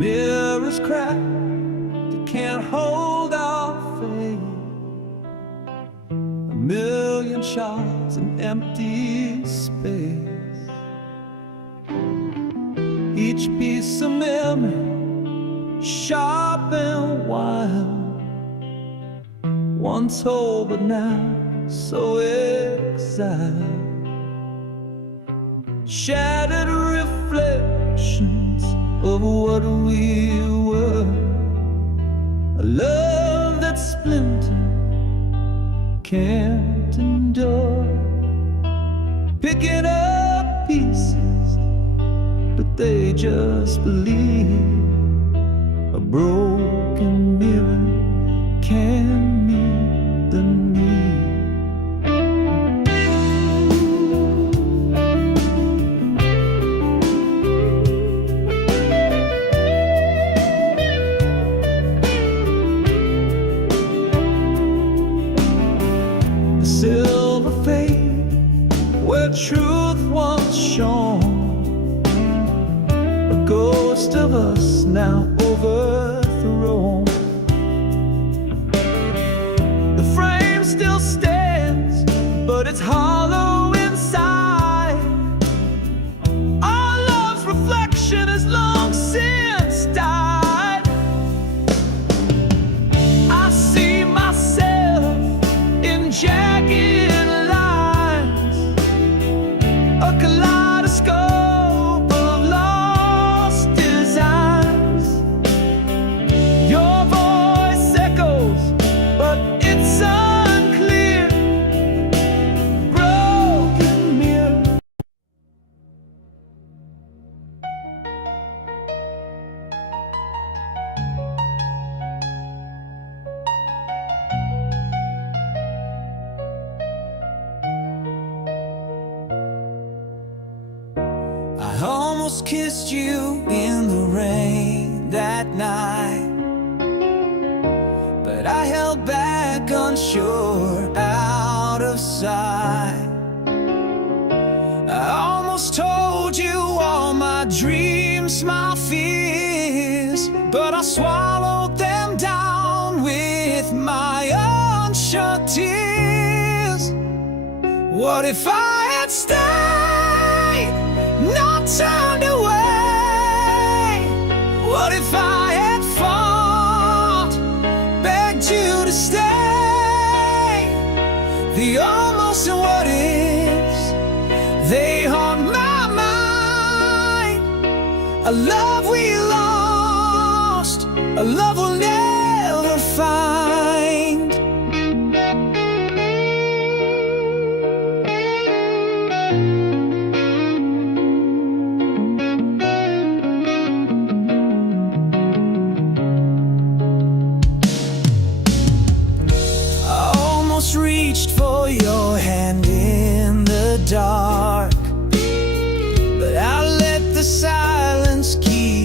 mirrors crack, they can't hold our faith. A million shards in empty space. Each piece of memory, sharp and wild, once whole but now so exiled. Shattered reflections of what we were. A love that's splintered can't endure. Picking up pieces, but they just believe. A broken mirror can meet the need. The silver fade where truth once shone. A ghost of us now overthrown. The frame still stands, but it's hollow inside. Our love's reflection has long since died. I see myself in jagged lines, a kaleidoscope of lost designs. Your voice echoes, but it's unclear. Broken mirror. I almost kissed you in the rain that night, but I held back, unsure, out of sight. I almost told you all my dreams, my fears, but I swallowed them down with my unshut tears. What if I had stayed, not turned away? What if I had fought, begged you to stay? The almost and what ifs, they haunt my mind. A love we lost, a love we'll never find. Reached for your hand in the dark, but I let the silence keep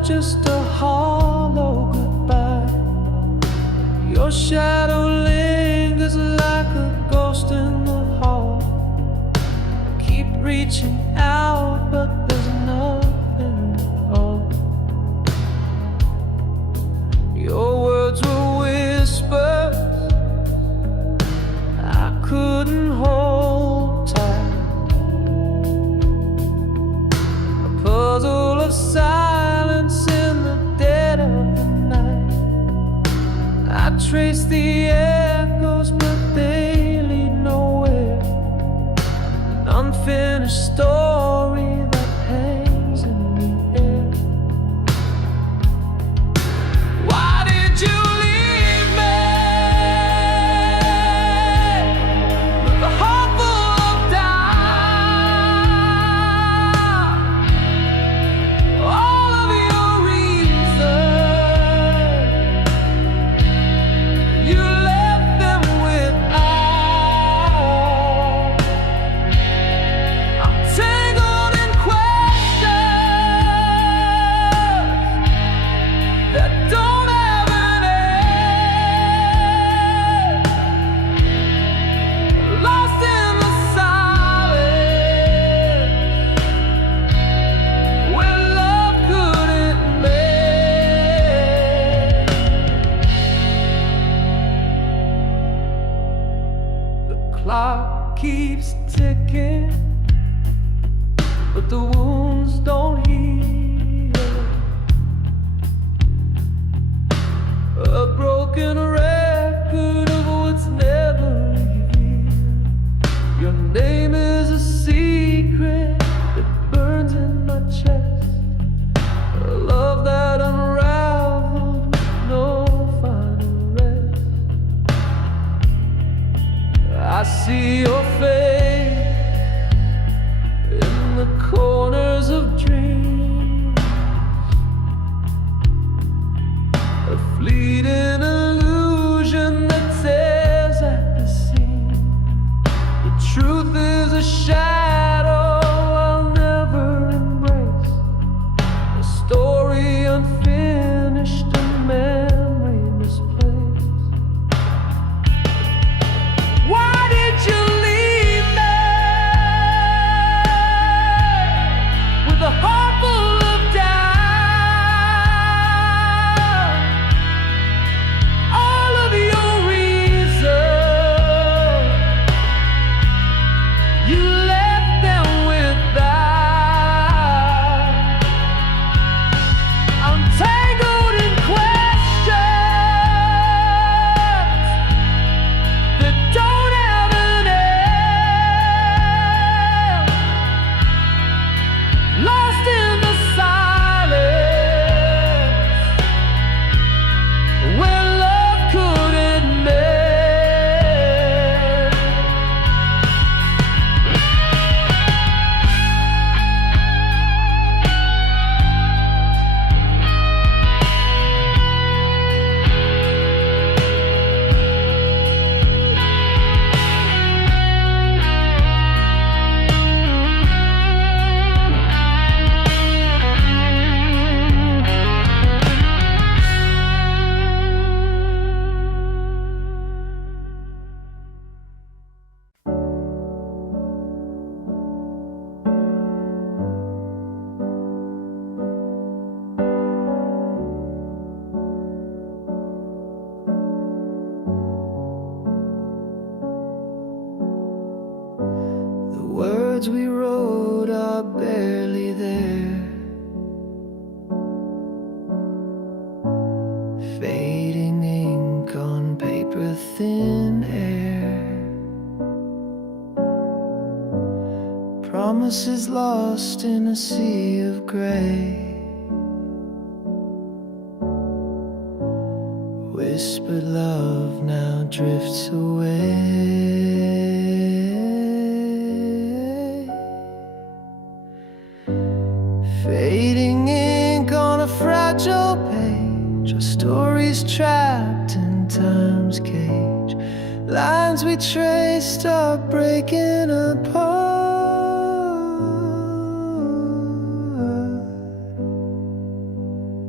left just a hollow goodbye. Your shadow lingers like a ghost in the hall. I keep reaching out, but there's nothing at all. Your words were whispers I couldn't hold tight. A puzzle of silence in the dead of the night. I trace the echoes, but they lead nowhere. An unfinished story that hangs in the air. Why did you leave me with a heart full of doubt? All of your reasons, you left them without. I'm tangled in questions that don't have an end. Lost in the silence where love couldn't mend. The clock keeps ticking, but the wounds don't heal. A broken record of what's never revealed. Your name is a secret that burns in my chest. A love that unraveled with no final rest. I see your face in the corners of dreams, a fleeting illusion that tears at the seam. The truth is a shadow I'll never embrace, a story unfinished, a memory misplaced. Why did you leave me with a heart full of doubt? All of your reasons, you left them without. I'm tangled in questions that don't have an end. Lost in the silence where love couldn't mend. The words we wrote are barely there, fading ink on paper, thin air. Promises lost in a sea of gray. Whispered love now drifts away. Fading ink on a fragile page, our stories trapped in time's cage. Lines we traced are breaking apart.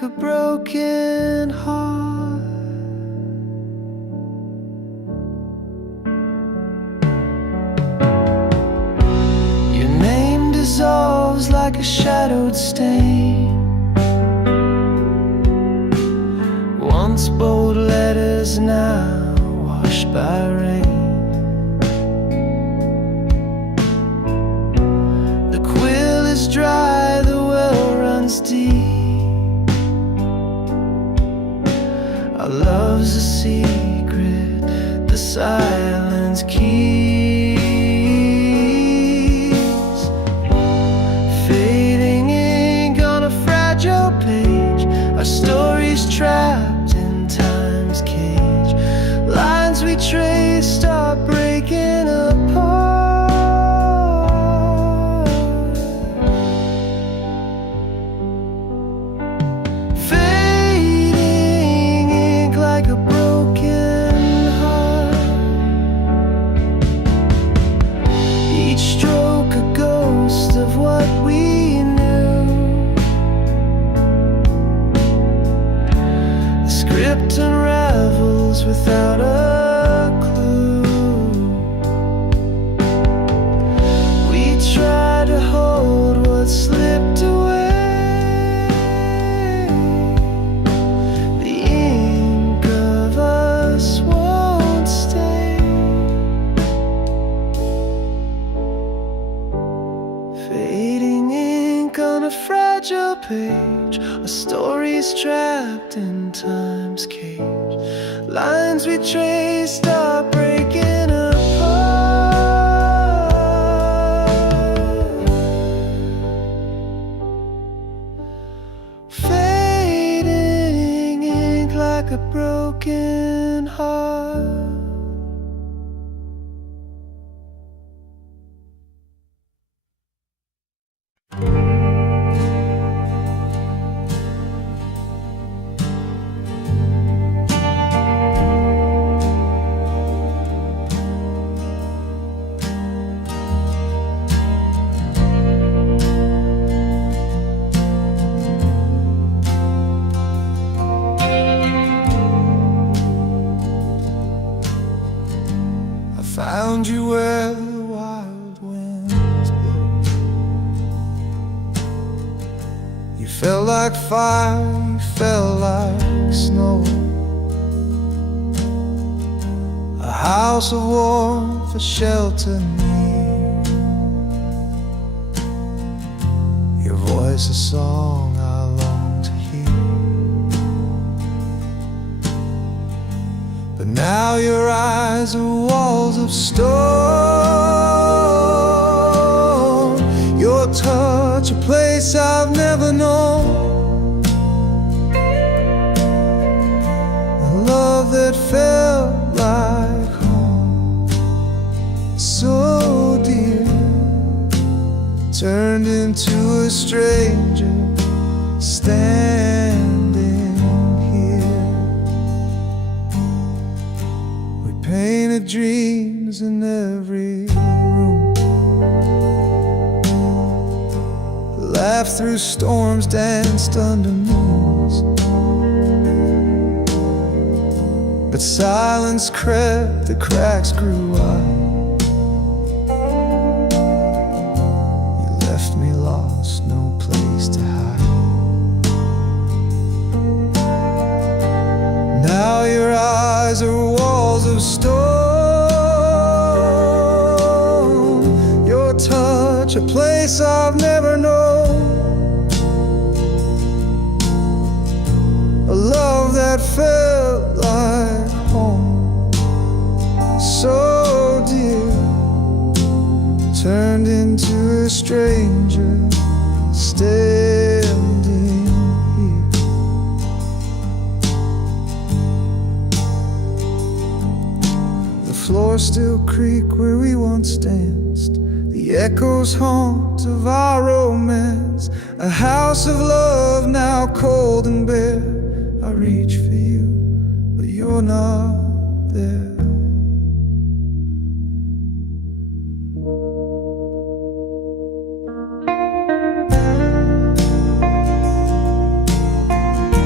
like a broken heart. Your name dissolves like a shadowed stain. Once bold letters, now washed by rain. The quill is dry, the well runs deep. Our love's a secret the silence keeps. Fading ink on a fragile page, our story's trapped in time's cage. Lines we traced are breaking apart. Fading ink like a broken heart. Each stroke a ghost of what we knew. The script unravels without a clue. We try to hold what slipped away. The ink of us won't stay. Fading ink on a fragile page, a story's trapped in time's cage. Lines we traced are breaking apart. Fading ink like a broken heart. I found you where the wild winds blow. You felt like fire, you felt like snow. A house of warmth, a shelter near. Your voice a song I long to hear. But now your eyes are walls of stone. Your touch a place I've never known. A love that felt like home, so dear, turned into a stranger standing here. We painted dreams in every room, laughed through storms, danced under moons. But silence crept, the cracks grew wide. You left me lost, no place to hide. Now your eyes are walls of stone. Your touch a place I've never known. A love that felt like home, so dear, turned into a stranger standing here. The floors still creak where we once danced. The echoes haunt of our romance. A house of love now cold and bare. I reach for you, but you're not there.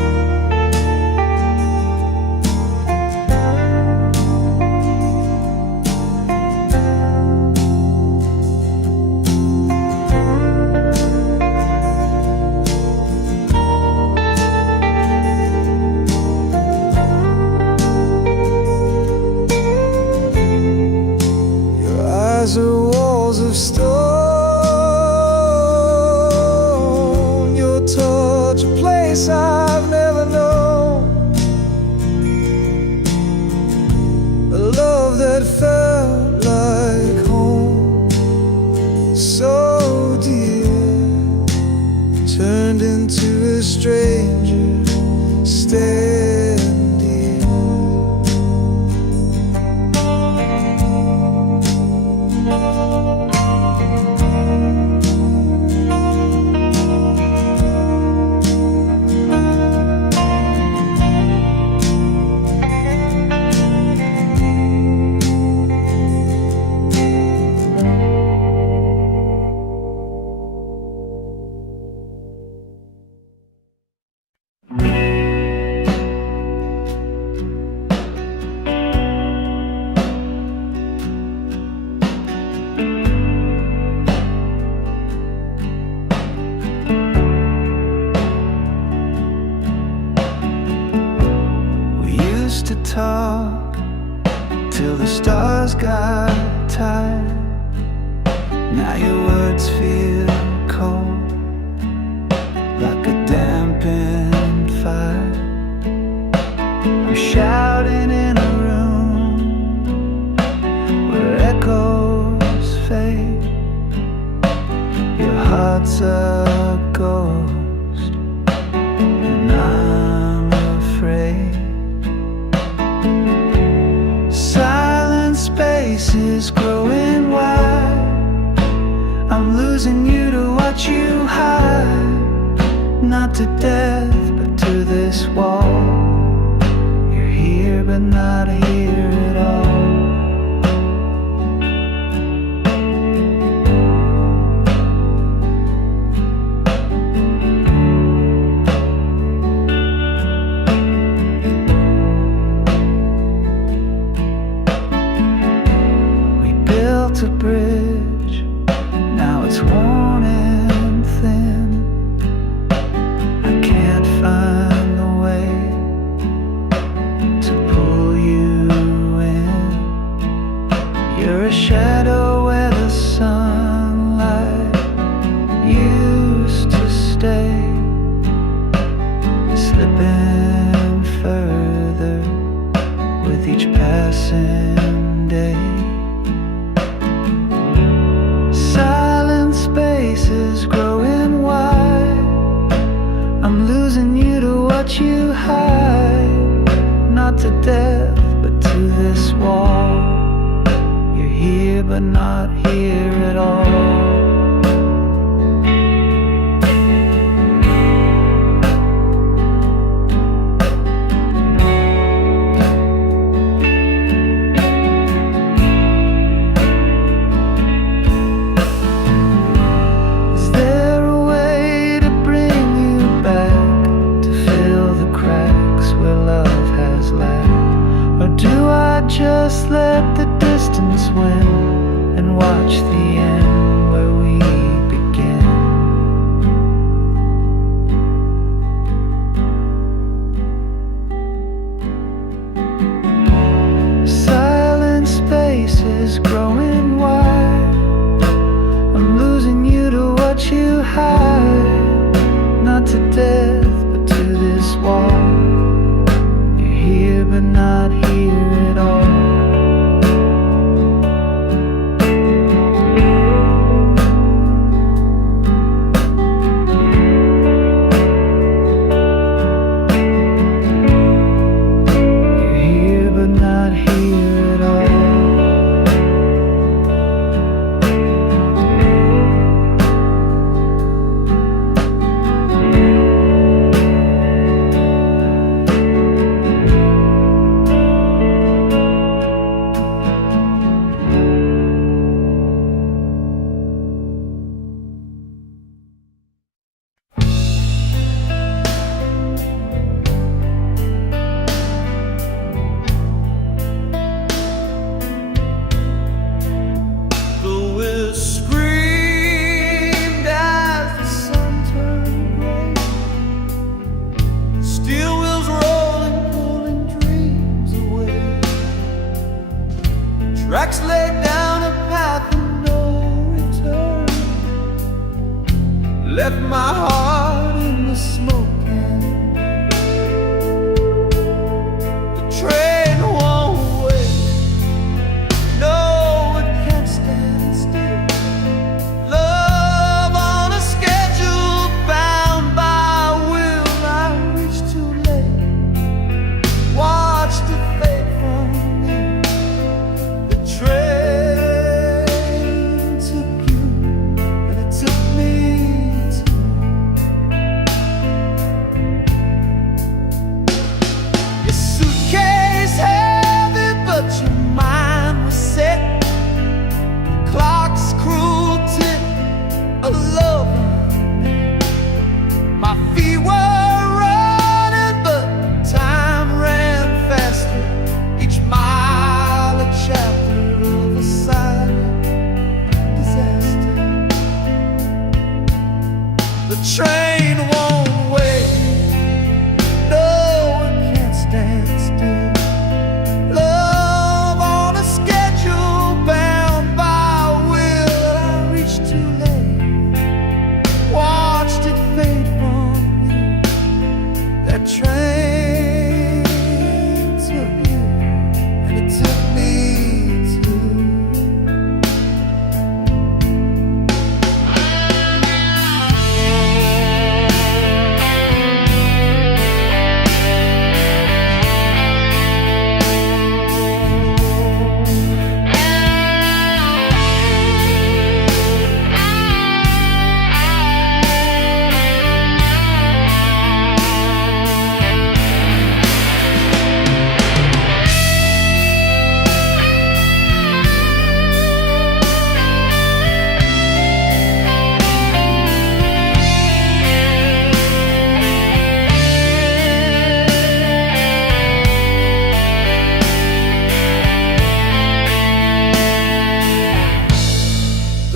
stars are walls of stone. Your touch, a place I've never known. A love that felt like home, so dear, turned into a stranger standing here. To talk till the stars got tired. Now your words feel cold, like a dampened fire. I'm shouting in a room where echoes fade. Your heart's a ghost, and I'm afraid. Silent spaces growing wide. I'm losing you to watch you hide. Not to death, but to this wall. You're here, but not here at all. A bridge, now it's worn and thin. I can't find the way to pull you in. You're a shadow where the sunlight used to stay, slipping further with each passing day. Silent spaces growing wide. I'm losing you to watch you hide. Not to death, but to this wall. You're here, but not here at all. Just let the distance win and watch the end where we begin. Silent spaces growing wide. I'm losing you to watch you hide. Not to death, but to this wall. You're here, but not here at all.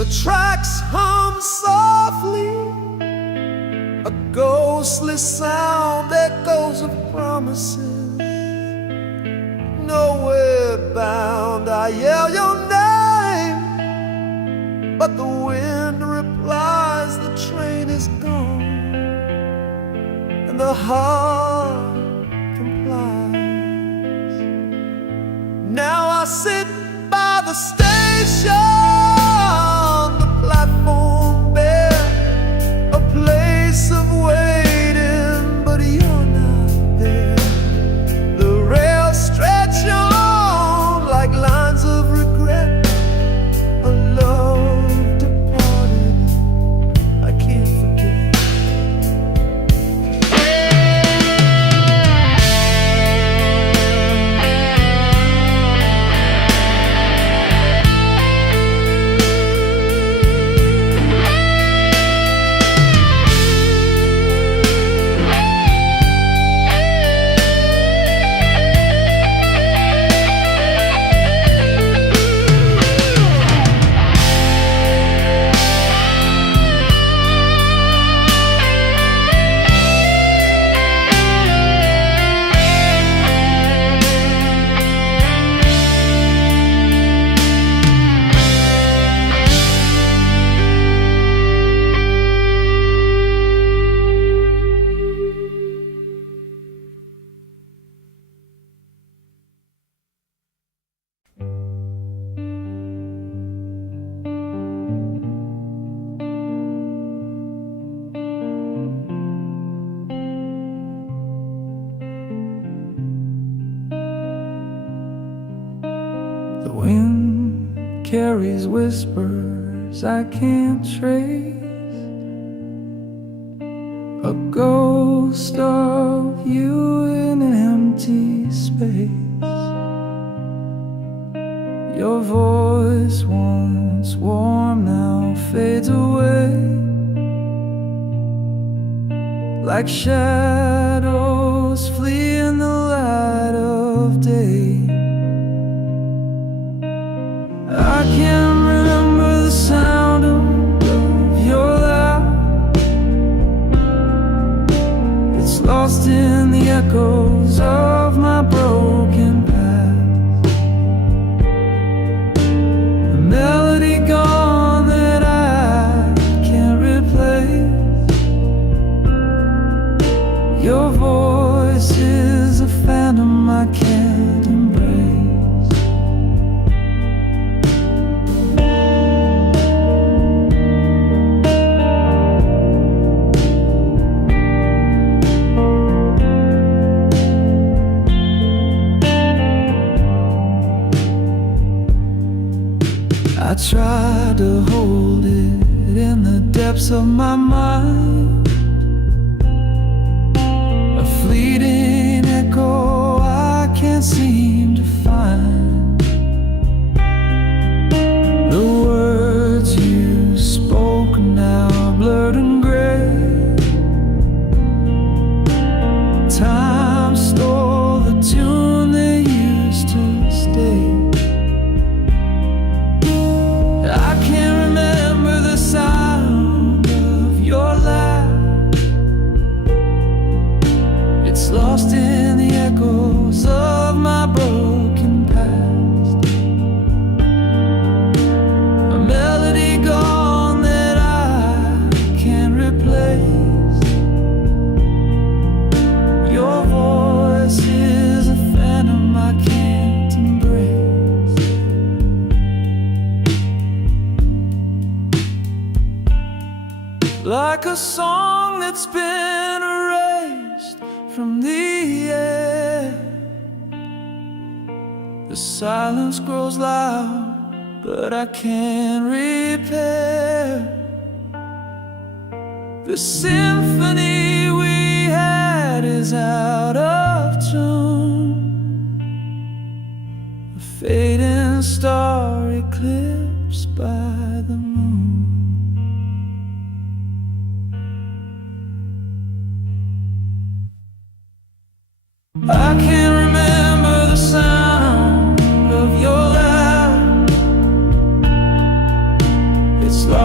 tracks hum softly, a ghostly sound echoes of promises. Nowhere bound, I yell your name, but the wind replies the train is gone, and the heart complies. Now I sit by the station, the platform bare, a place of waiting, but you're not there. The rails stretch on like lines of regret, a love departed I can't forget. The wind carries whispers I can't trace, a ghost of you in an empty space. Your voice, once warm, now fades away, like shadows flee in the light of day. I can't remember the sound of your laugh. It's lost in the echoes of my broken past. A melody gone that I can't replace. Your voice is a phantom I can't embrace. I tried to hold it in the depths of my mind, a fleeting echo I can't seem to find. The words you spoke now blurred and gray. Time stole the tune that used to stay. I can't remember the sound of your laugh. It's lost in the echoes of my broken past. A melody gone that I can't replace. Your voice is a phantom I can't embrace. Like a song that's been erased from the air, the silence grows loud, but I can't repair. The symphony we had is out of tune, a fading star eclipsed by the moon. I can't remember the sound of your laugh. It's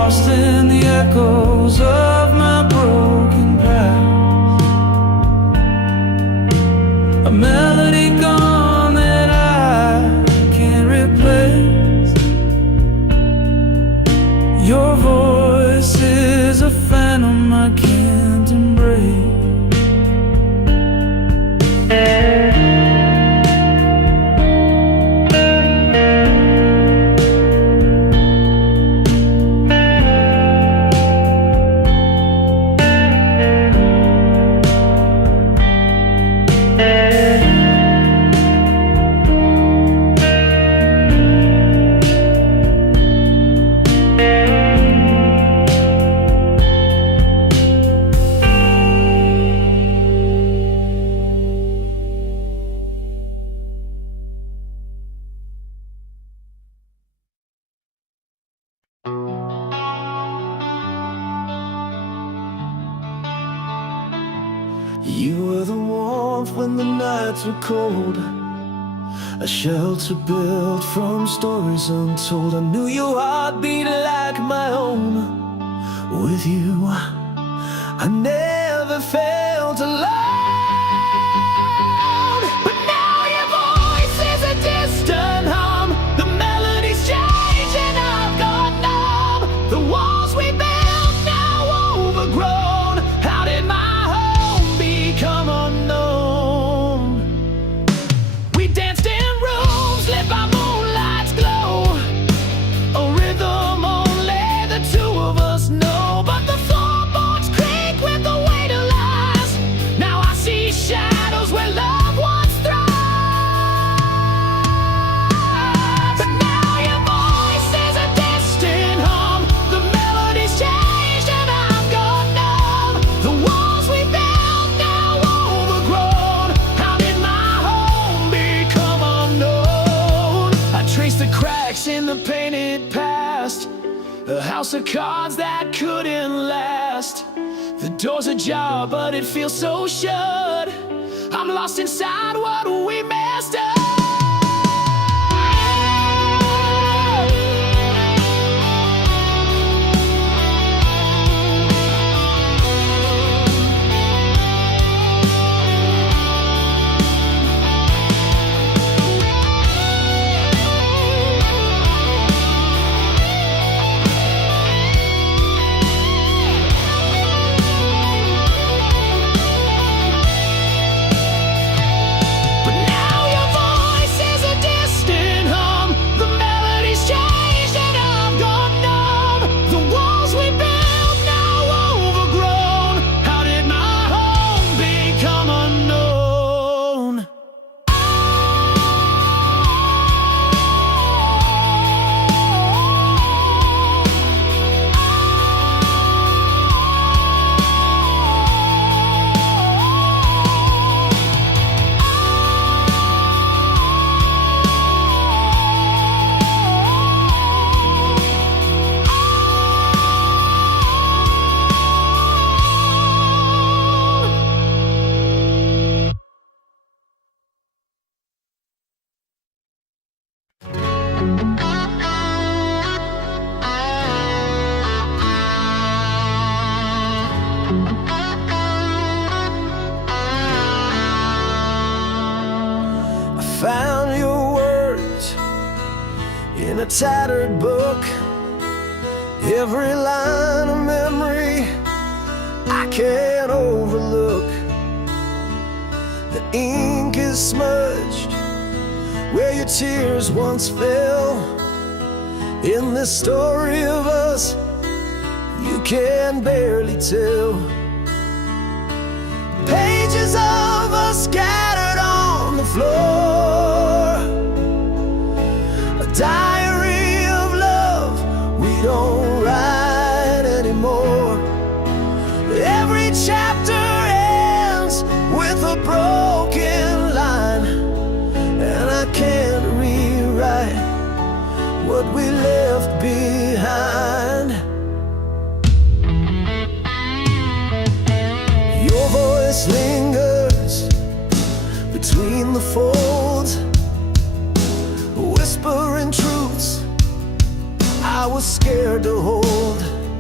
lost in the echoes of my broken past. A melody gone that I can't replace. Your voice is a phantom I can't embrace. You were the warmth when the nights were cold, a shelter built from stories untold. I knew your heart beat like my own. With you, I never felt alone. But now your voice is a distant hum. The melody's changed and I've got numb. The walls we built now overgrown. How did my become unknown? We danced in rooms lit by moonlight's glow, a rhythm only the two of us know. But the floorboards creak with the weight of lies. Now I see shadows where love once thrived. But now your voice is a distant hum. The melody's changed and I've gone numb. The walls we built the cracks in the painted past, a house of cards that couldn't last. The door's ajar but it feels so shut. I'm lost inside what we messed up. Found your words in a tattered book, every line a memory I can't overlook. The ink is smudged where your tears once fell. In this story of us you can barely tell. Pages of us scattered on the floor, a diary of love we don't write anymore. Every chapter ends with a broken line, and I can't rewrite what we left behind. Your voice lingers between the folds, whispering truths I was scared to hold.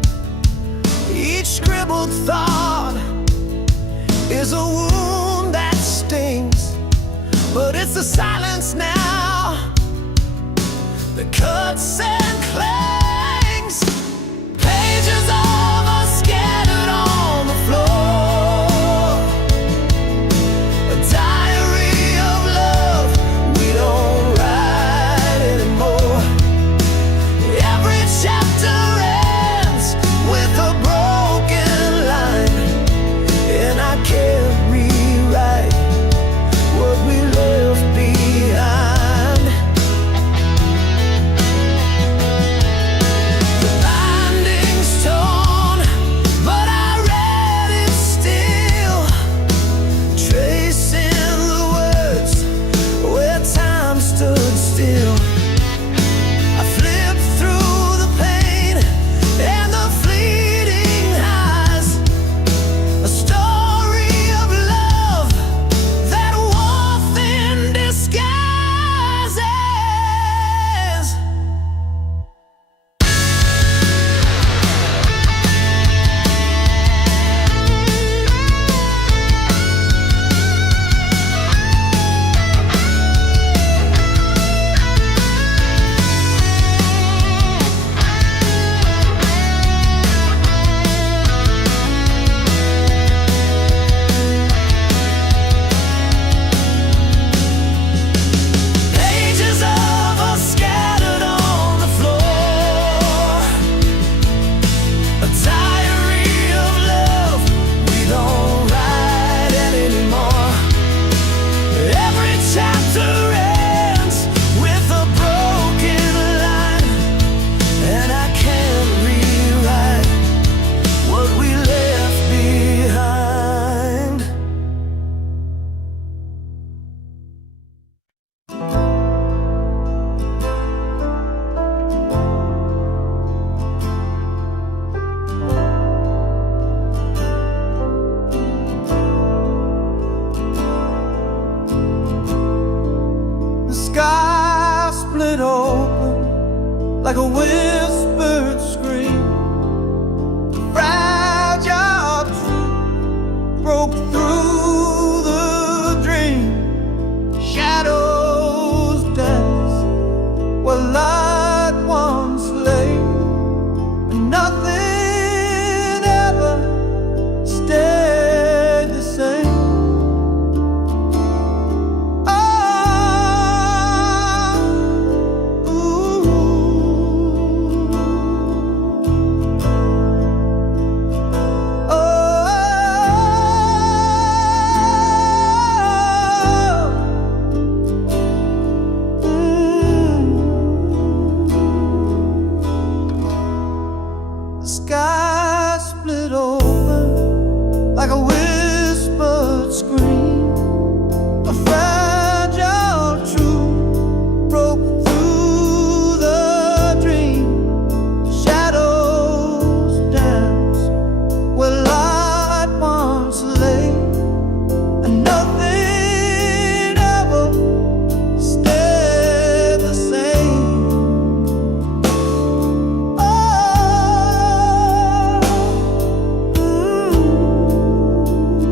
each scribbled thought is a wound that stings, but it's the silence now that cuts and clings. Pages of us scattered on the floor, a diary of love we don't write anymore. Every chapter ends with a broken line, and I can't rewrite what we left behind. The binding's torn, but I read it still, tracing the words where time stood still. I flipped through the pain and the fleeting highs, a story of love that warmth in disguises. Pages of us scattered on the floor, a diary of love we don't write anymore. Every chapter ends with a broken line, and I can't rewrite what we left behind. The sky split open like a whispered scream. Fragile truth broke through the dream. Shadows dance where light once lay, and nothing ever stayed the same. The sky split open like a whispered scream. A fragile truth broke through the dream. Shadows dance where light once lay, and nothing ever stayed the same.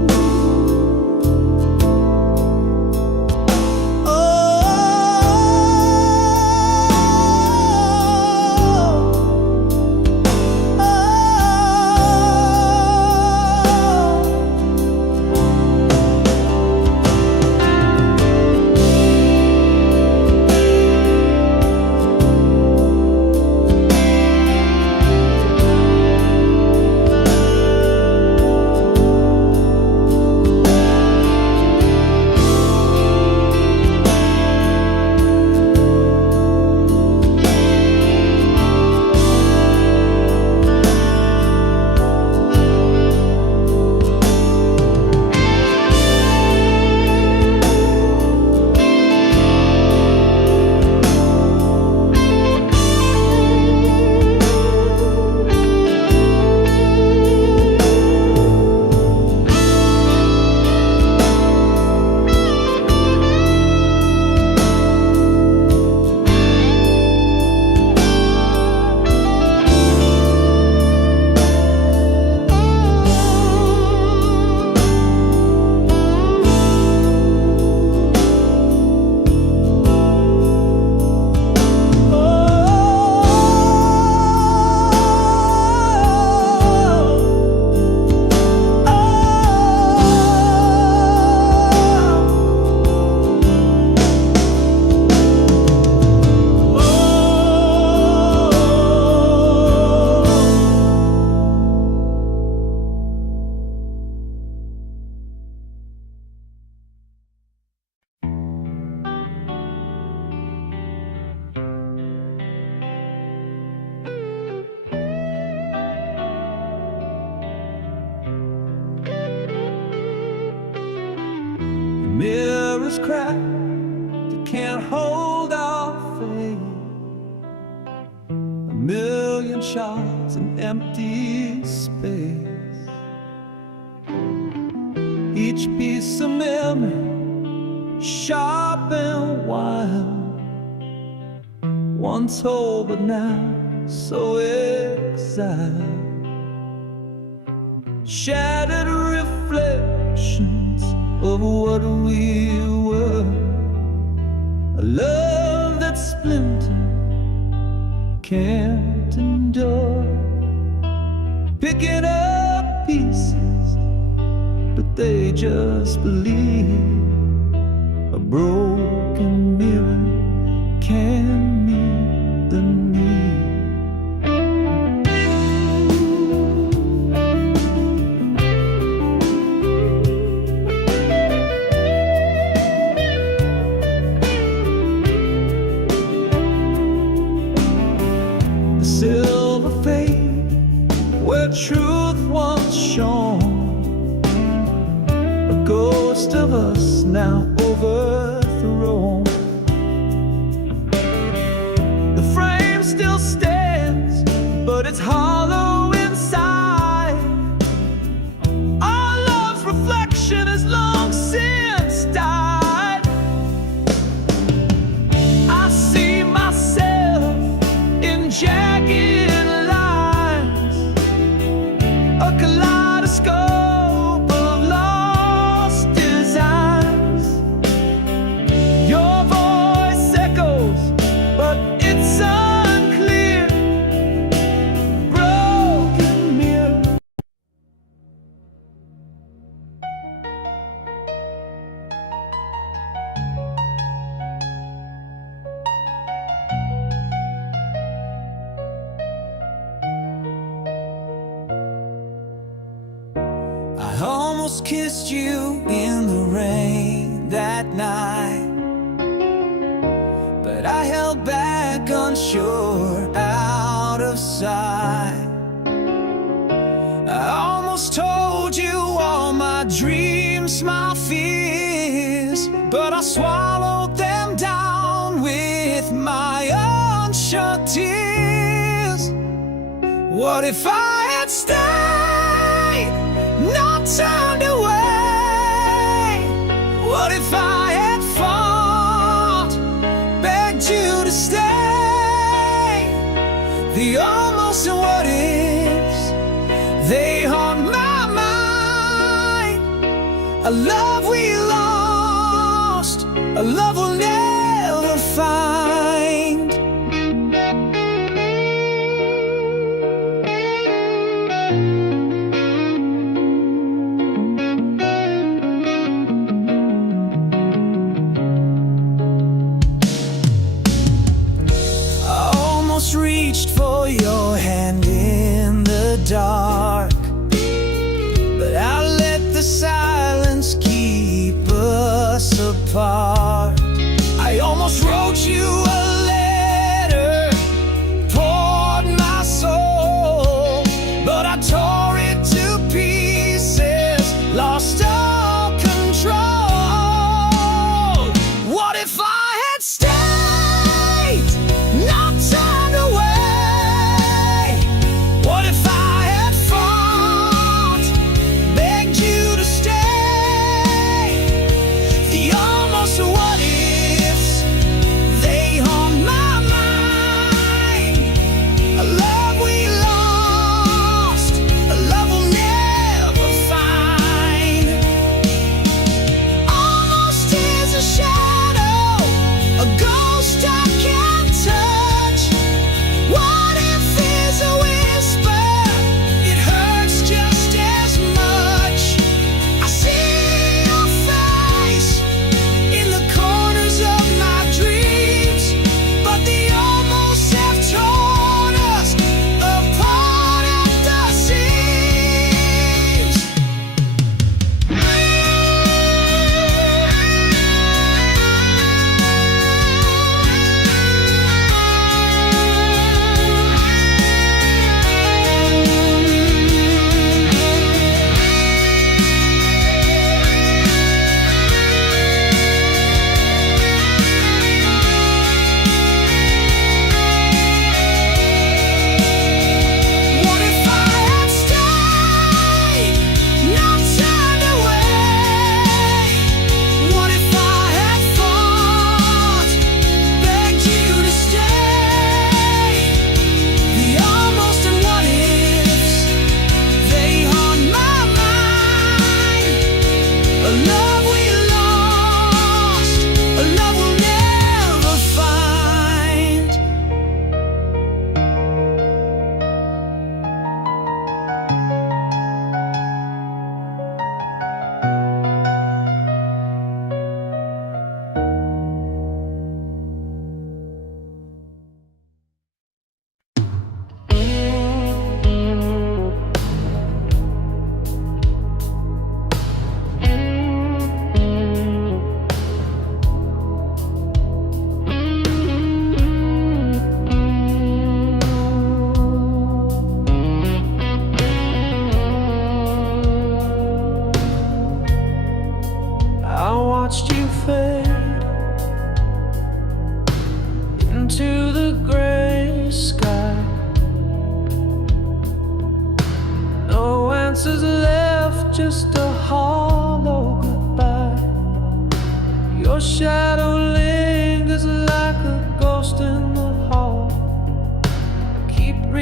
rivers cry that can't hold our faith. A million shards in empty space. Each piece of memory, sharp and wild, once whole but now so exiled. Shattered reflections of what we were. A love that splintered can't endure. Picking up pieces, but they just believe. A broken mirror can meet the need. The silver fade where truth once shone. A ghost of us now overthrown. The frame still stands, but it's hollow inside. Our love's reflection has long since died. I see myself in jagged lines, a kaleidoscope of lost designs. Your voice echoes, but it's unclear. Broken mirror. I almost kissed you in the rain that night, but I held back, unsure, out of sight. I almost told you all my dreams, my fears, but I swallowed them down with my unshut tears. What if I had stayed, not turned away? What if I had fought, begged you to stay? The almost and what ifs, they haunt my mind. A love we lost, a love we'll never find. Reached for your hand in the dark, but I let the silence keep us apart. I almost wrote you a letter, poured my soul, but I tore it to pieces, lost all control. What if I had stayed, not turned away? What if I had fought, begged you to stay? The almost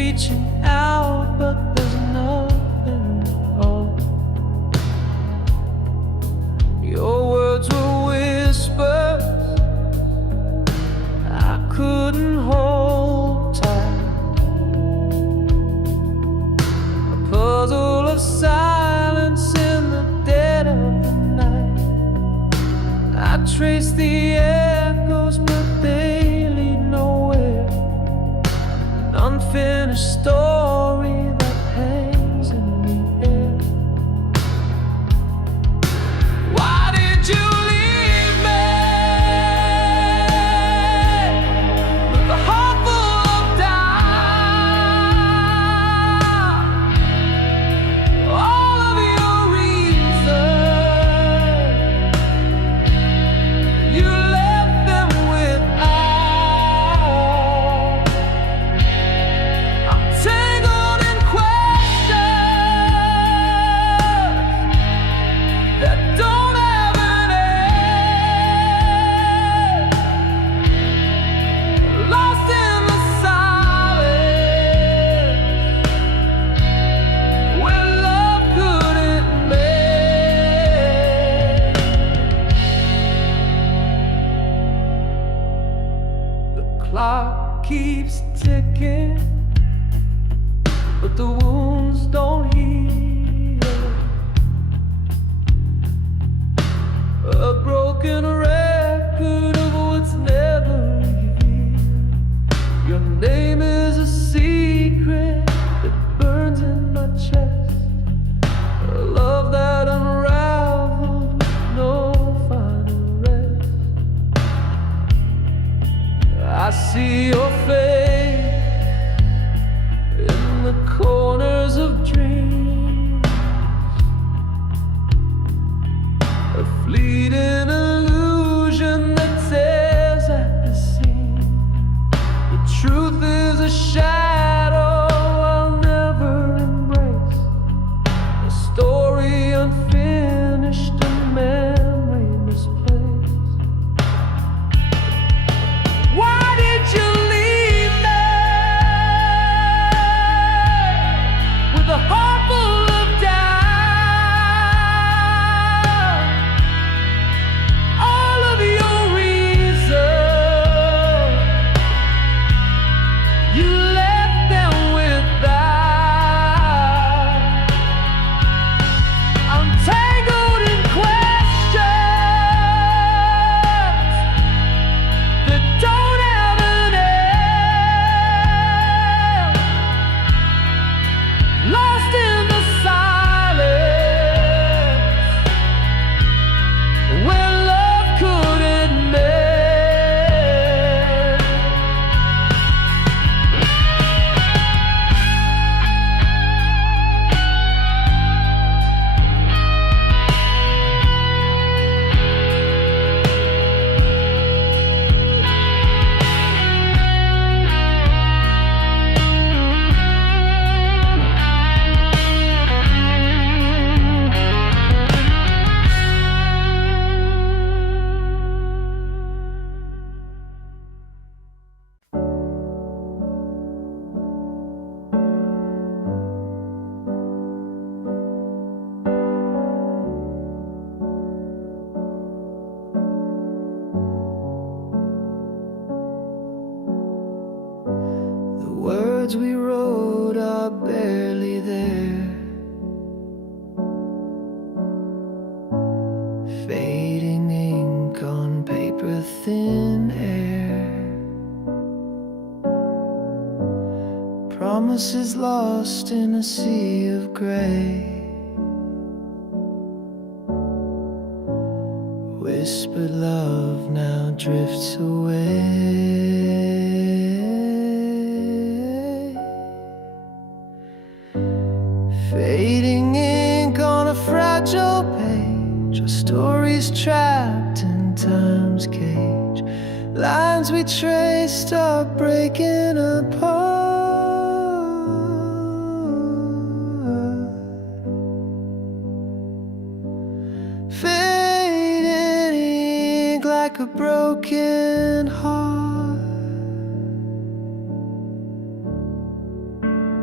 reaching out, but there's nothing at all. Your words were whispers I couldn't hold tight, a puzzle of silence in the dead of the night. I trace the echoes, but they lead nowhere. An unfinished story that hangs in the air. Why did you leave me with a heart full of doubt? All of your reasons, you left them without. I'm tangled in questions that don't have an end, lost in the silence where love couldn't mend. The clock keeps ticking, but the wounds don't heal. A broken record of what's never revealed. Your name is a secret that burns in my chest, a love that unraveled with no final rest. I see your face in the corners of dreams, a fleeting illusion that tears at the seam. The truth is a shadow I'll never embrace, a story unfinished, a memory misplaced. Why did you leave me with a heart full of doubt? All of your reasons, you left them without. I'm tangled in questions that don't have an end, lost in the silence where love couldn't mend. The words we wrote are barely there, fading ink on paper, thin air. Promises lost in a sea of gray, whispered love now drifts away. Fading ink on a fragile page, our stories trapped in time's cage. Lines we traced are breaking apart. Fading ink like a broken heart.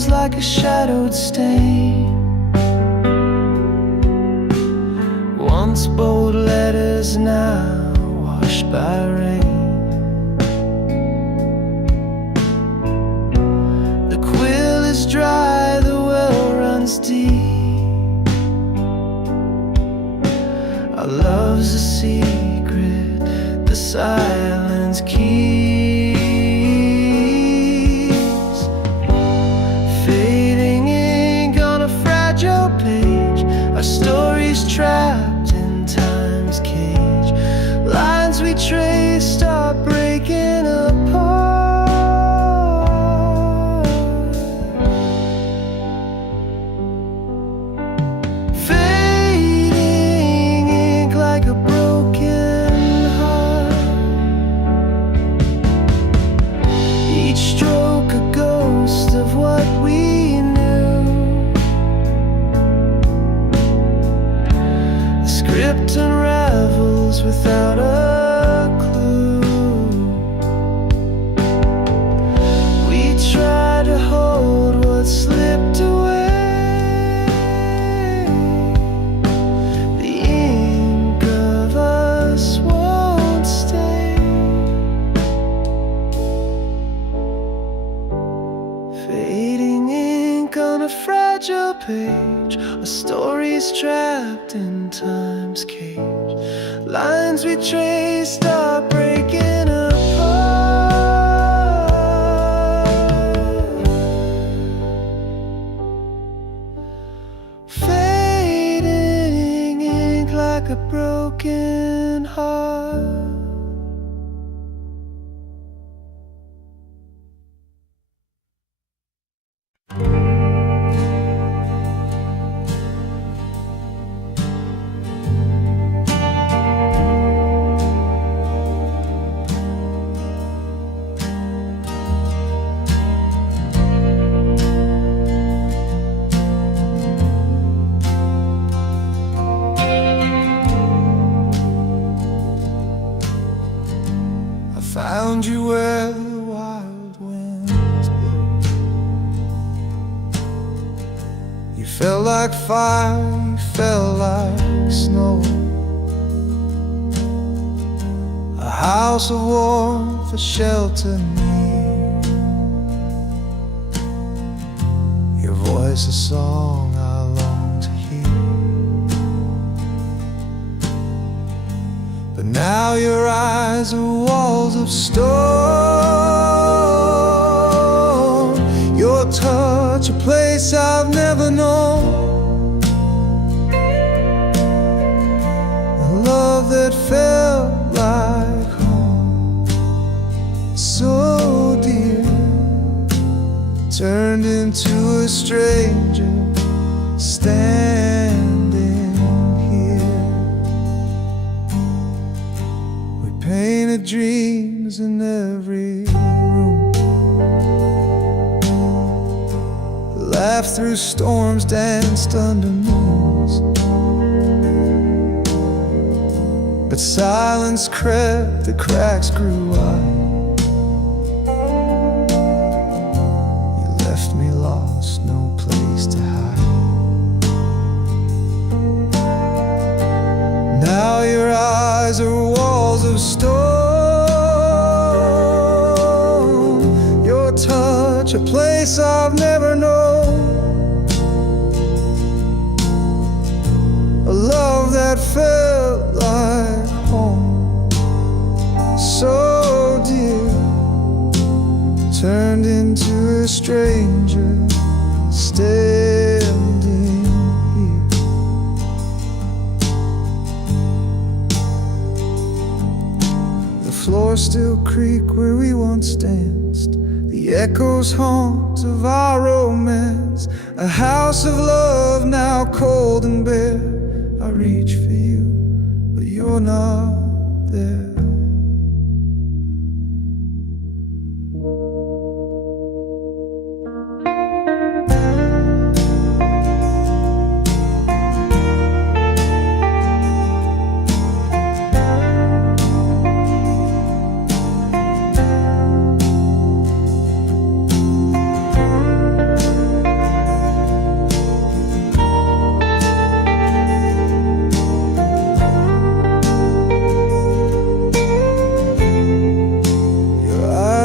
love's like a shadowed stain. Once bold letters, now washed by rain. The quill is dry, the well runs deep. Our love's a secret the silence keeps. Fading ink on a fragile page, our story's trapped in time's cage. Lines we traced are breaking apart. Fading ink like a broken heart. Each stroke a ghost of what we knew. The script unravels without a clue. We try to hold what slipped away. The ink of us won't stay. Fading ink on a fragile page, a story's trapped in time's cage. Lines we traced are breaking apart. Fading ink like a broken heart. Found you where the wild winds blow. You felt like fire, you felt like snow. A house of warmth, a shelter near. Your voice a song I long to hear. But now your eyes are walls of stone. Your touch a place I've never known. A love that felt like home, so dear, turned into a stranger standing here. We painted dreams in every room, laughed through storms, danced under moons. But silence crept, the cracks grew wide. You left me lost, no place to hide. Now your eyes are walls of stone. Your touch a place I've never known. A love that felt like home, so dear, turned into a stranger standing here. The floors still creak where we once danced. The echoes haunt of our romance. A house of love now cold and bare. I reach for you, but you're not there.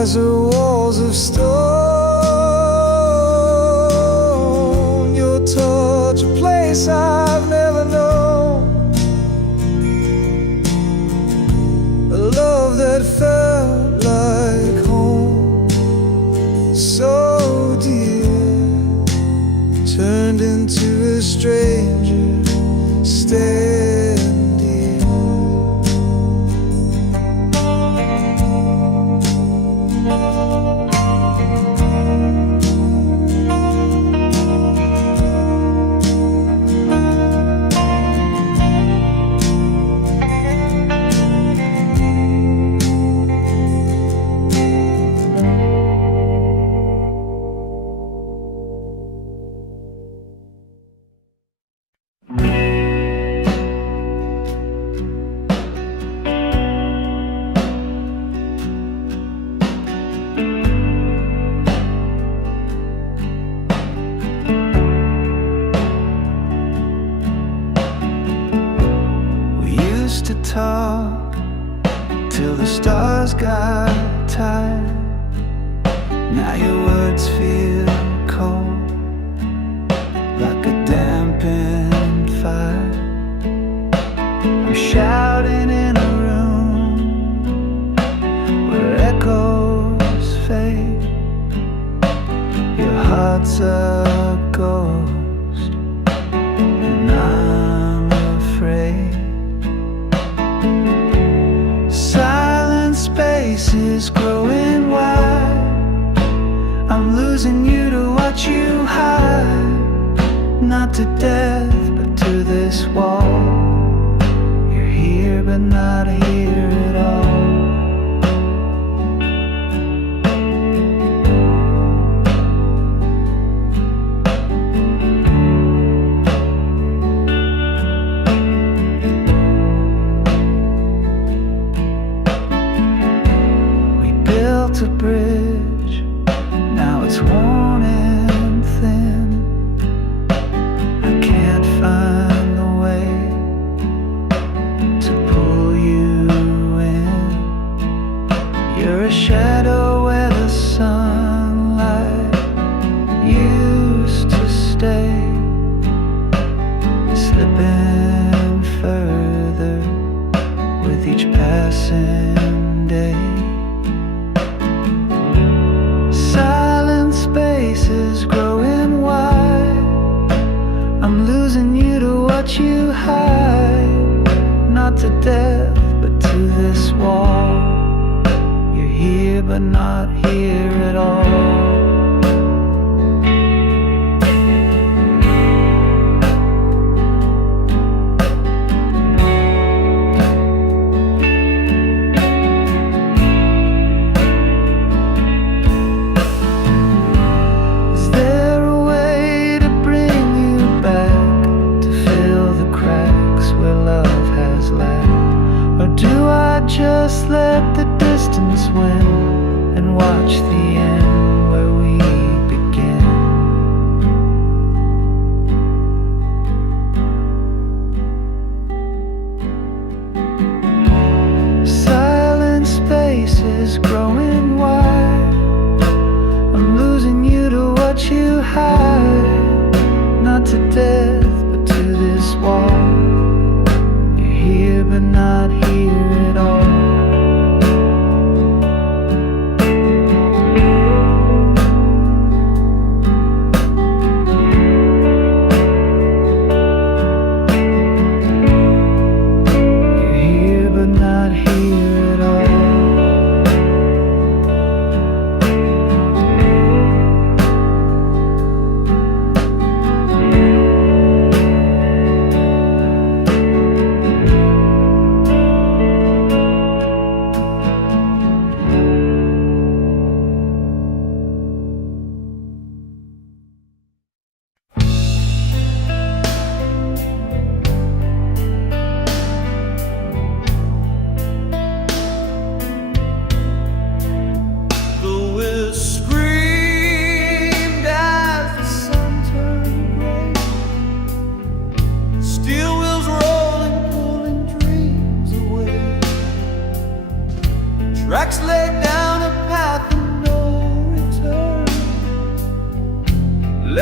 eyes are walls of stone. Your touch a place I've never known. A love that felt like home, so dear, turned into a stranger standing here. To talk till the stars got tired. Now your words feel cold, like a dampened fire. I'm shouting in a room where echoes fade. Your heart's a ghost, and I'm afraid. Silent spaces growing wide. I'm losing you to watch you hide. Not to death, but to this wall. You're here, but not here at all. A bridge, now it's worn and thin. I can't find the way to pull you in. You're a shadow where the sunlight used to stay, slipping further with each passing day. Silent spaces growing wide. I'm losing you to watch you hide. Not to death, but to this wall. You're here, but not here at all. Just let the distance win and watch the end where we begin. Silent spaces growing wide. I'm losing you to watch you hide. Not to death, but to this wall. You're here, but not here at all. You're here, but not here at all.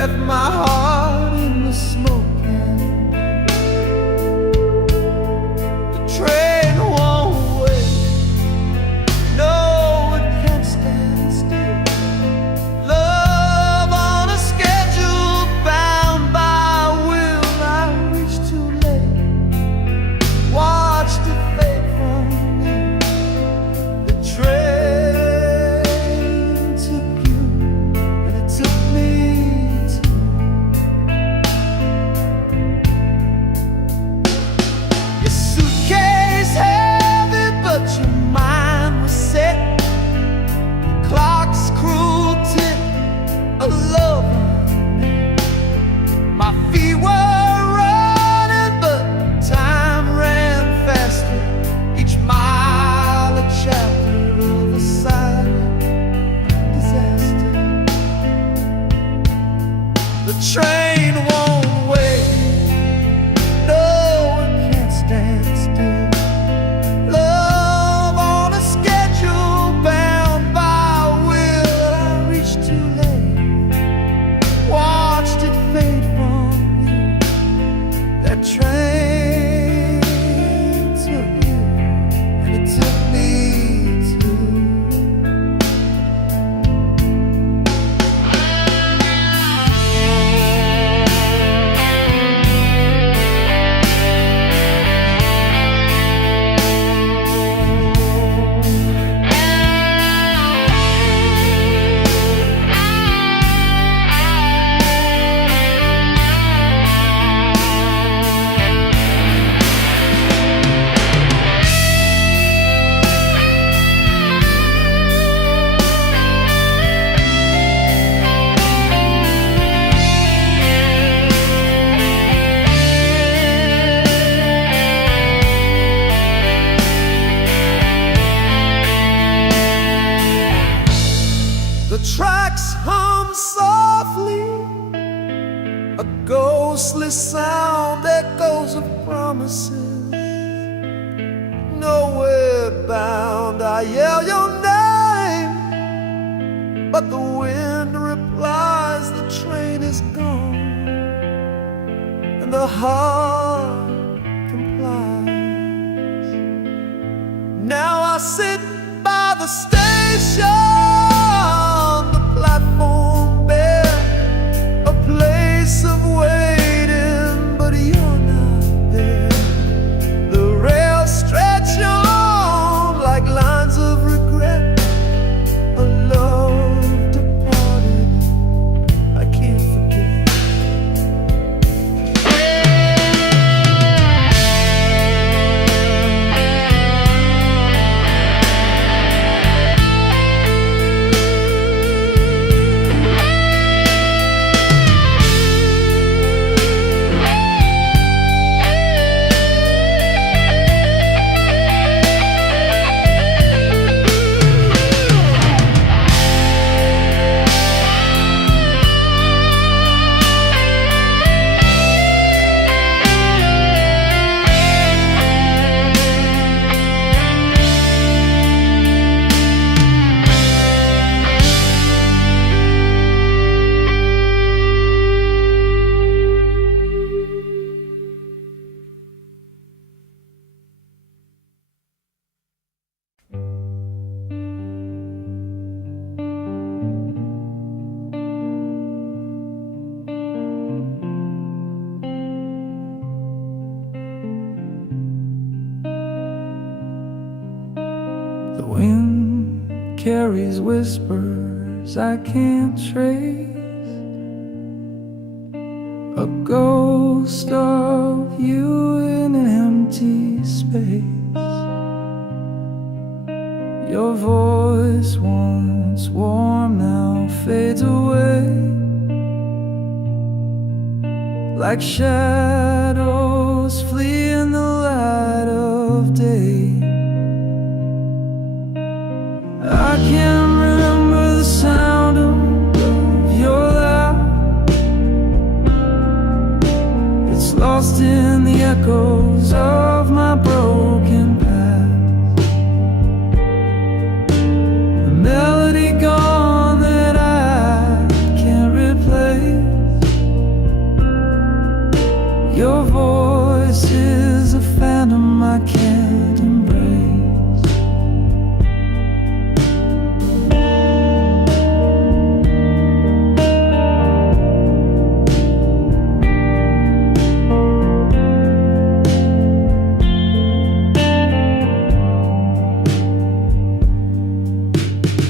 left my heart in the smoke. The train won't wait. No, it can't stand still. Love on a schedule, bound by will. I reached too late, watched it fade from me. The train took you, and it took me too. Your suitcase heavy, but your mind was set. Clock's cruel tick, a lover. My feet were running, but time ran faster. Each mile a chapter of a silent disaster. The train won't wait. No, it can't stand still. Love on a schedule, bound by will. I reached too late, watched it fade from you. That train took you, and it took me too. The tracks hum softly, a ghostly sound, echoes of promises. Nowhere bound, I yell your name, but the wind replies the train is gone, and the heart complies. Now I sit by the station, the platform bare, a place of waiting, but you're not there. The rails stretch on like lines of regret. A love departed, I can't forget. The wind carries whispers I can't trace, a ghost of you in an empty space. Your voice, once warm, now fades away, like shadows flee in the light of day. I can't remember the sound of your laugh. It's lost in the echoes of my broken past. The melody gone that I can't replace.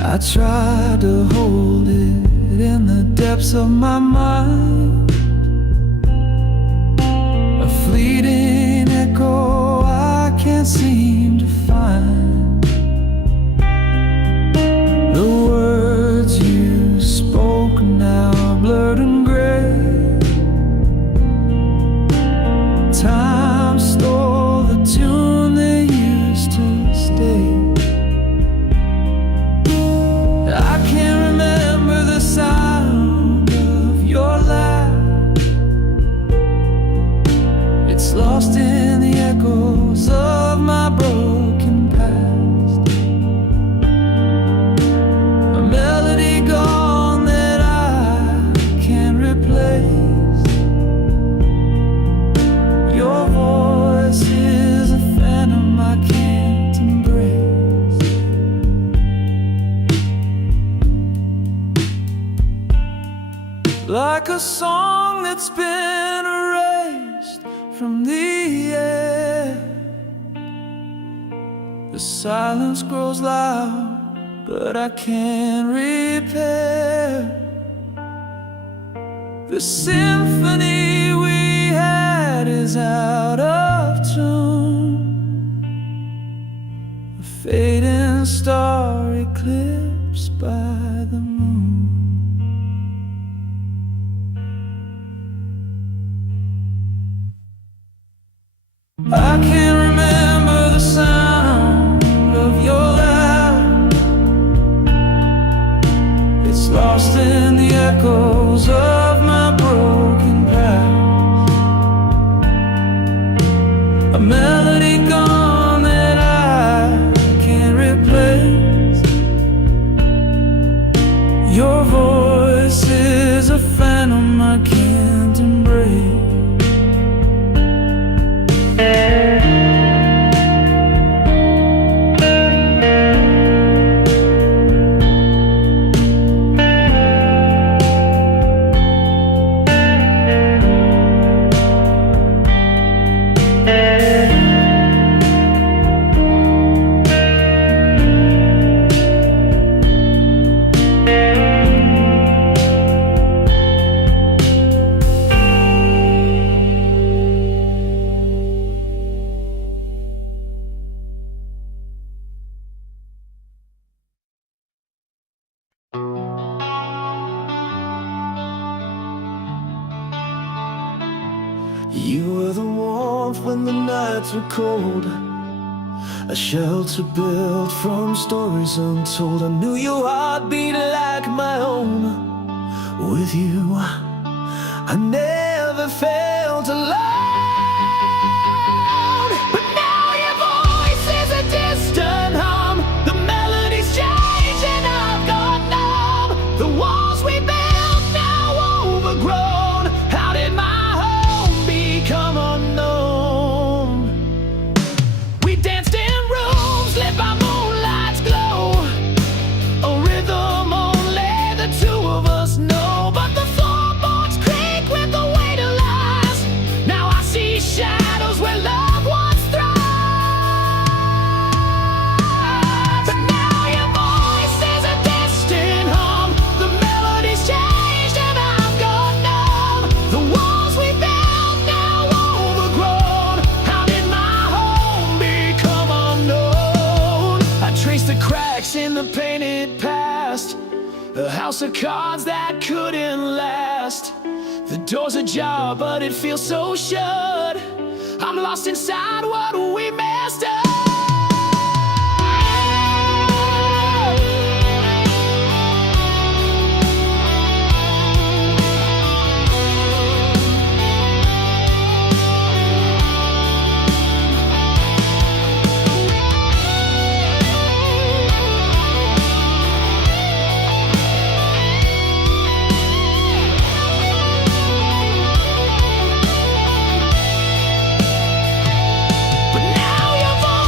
I tried to hold it in the depths of my mind, a fleeting echo I can't seem to find. The words you spoke now are blurred and gray. Time stole the tune they used to stay. I can't remember the sound of your laugh. It's lost in the echoes of my broken past. A melody gone that I can't replace. Your voice is a phantom I can't embrace. Like a song that's been erased from the air, the silence grows loud, but I can't repair the symphony we had is out of tune. A fading star eclipsed by the moon. I can't remember the sound of your laugh. It's lost in the echoes of my broken past. A melody gone that I can't replace. Your voice is a phantom I can't embrace. You were the warmth when the nights were cold, a shelter built from stories untold. I knew your heart beat like my own. With you, I never felt alone. But now your voice is a distant hum. The melody's changed and I've gone numb. The walls we built now overgrown. How did my become unknown? We danced in rooms lit by moonlight's glow, a rhythm only the two of us know. But the floorboards creak with the weight of lies. Now I see shadows where love once thrived. But now your voice is a distant hum. The melody's changed and I've gone numb. The walls we built now overgrown. How did my home become unknown? I traced the cracks in the painted past, a house of cards that couldn't last. The door's ajar, but it feels so shut. I'm lost inside what we messed up. But now your voice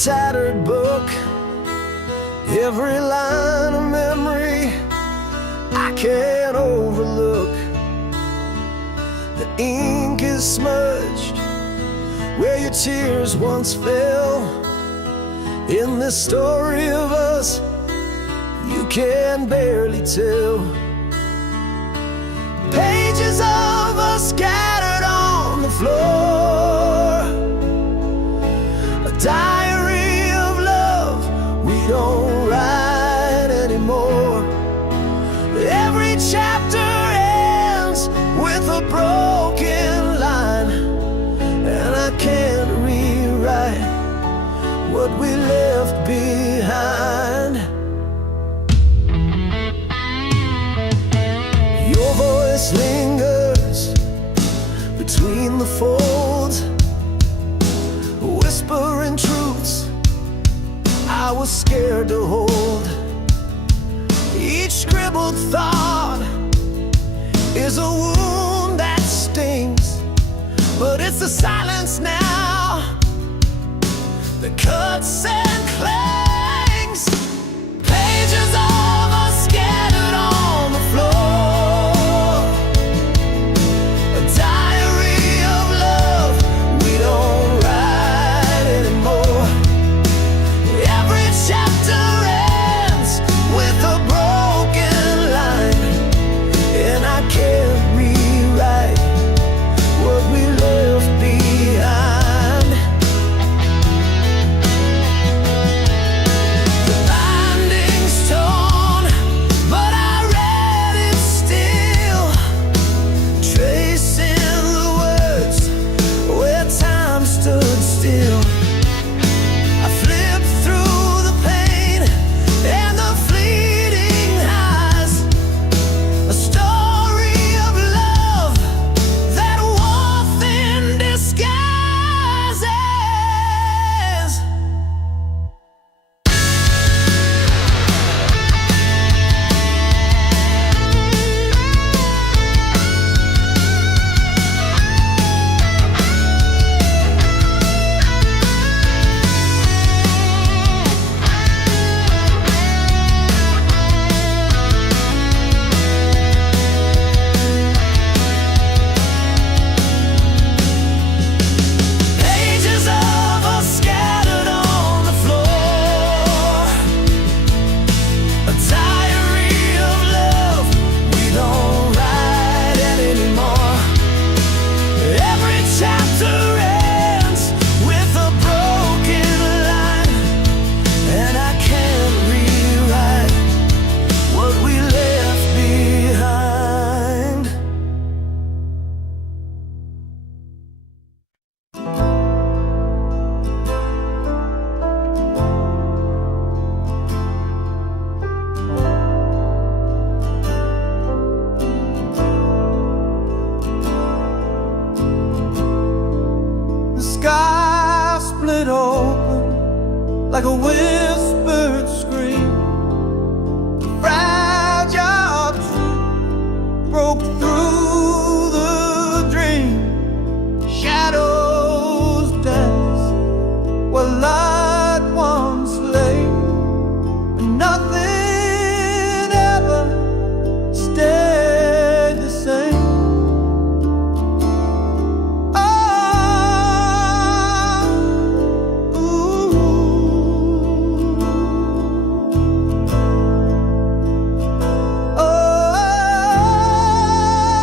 tattered book, every line a memory I can't overlook. The ink is smudged where your tears once fell. In this story of us you can barely tell. Pages of us scattered on the floor, a diary of love we don't write anymore. Every chapter ends with a broken line, and I can't rewrite what we left behind. Your voice lingers between the folds, whispering truths I was scared to hold. Each scribbled thought is a wound that stings, but it's the silence now that cuts and clangs. Pages of us scattered on the floor, a diary of love we don't write anymore. Every chapter ends with a broken line, and I can't rewrite what we left behind. The binding's torn, but I read it still, tracing the words where time stood still. I flipped through the pain and the fleeting highs, a story of love that war thin disguises. Pages of us scattered on the floor, a diary of love we don't write anymore. Every chapter ends with a broken line, and I can't rewrite what we left behind. The sky split open like a whispered scream. The fragile truth broke through the dream. Shadows dance where light once lay, and nothing ever stayed the same.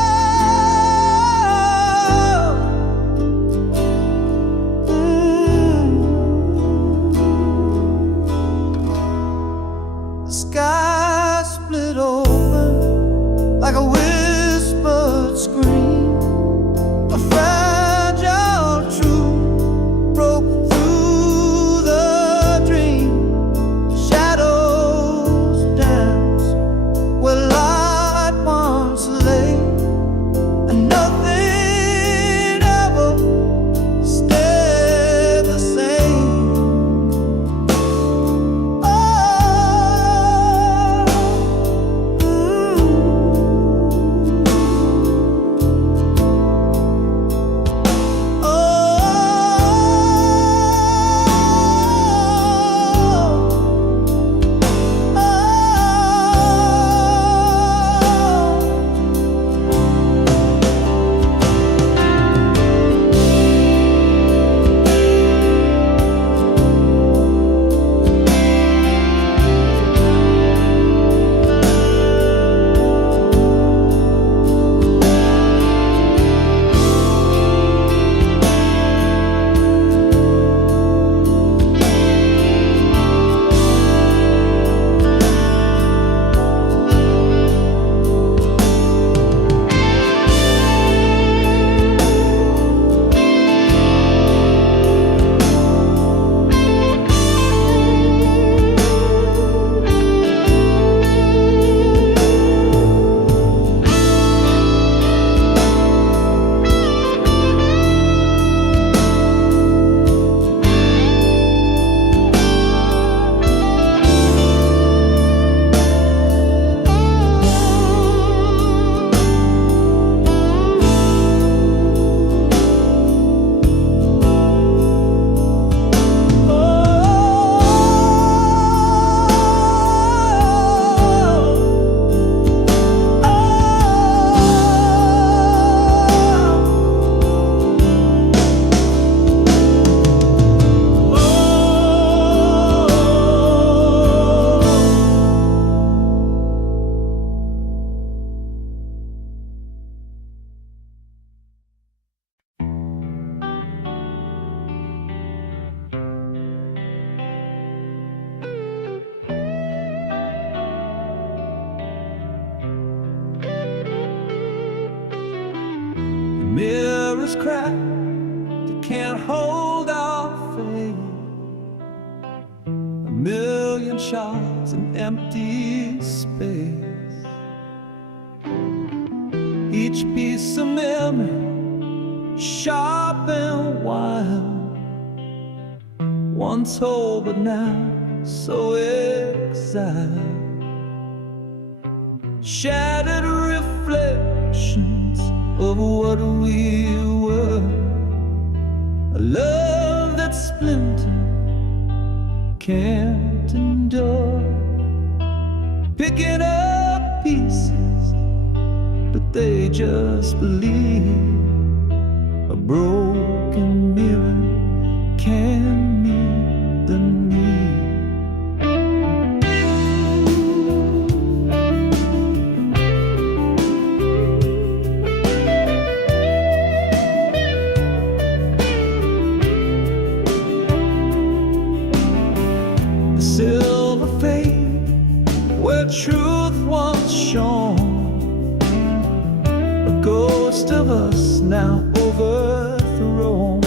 mirrors cracked, they can't hold our faith. A million shards in empty space. Each piece of memory, sharp and wild, once whole but now so exiled. Shattered reflections of what we were. A love that's splintered can't endure. Picking up pieces, but they just believe. A broken mirror can meet the need. The silver fade where truth once shone. A ghost of us now overthrown.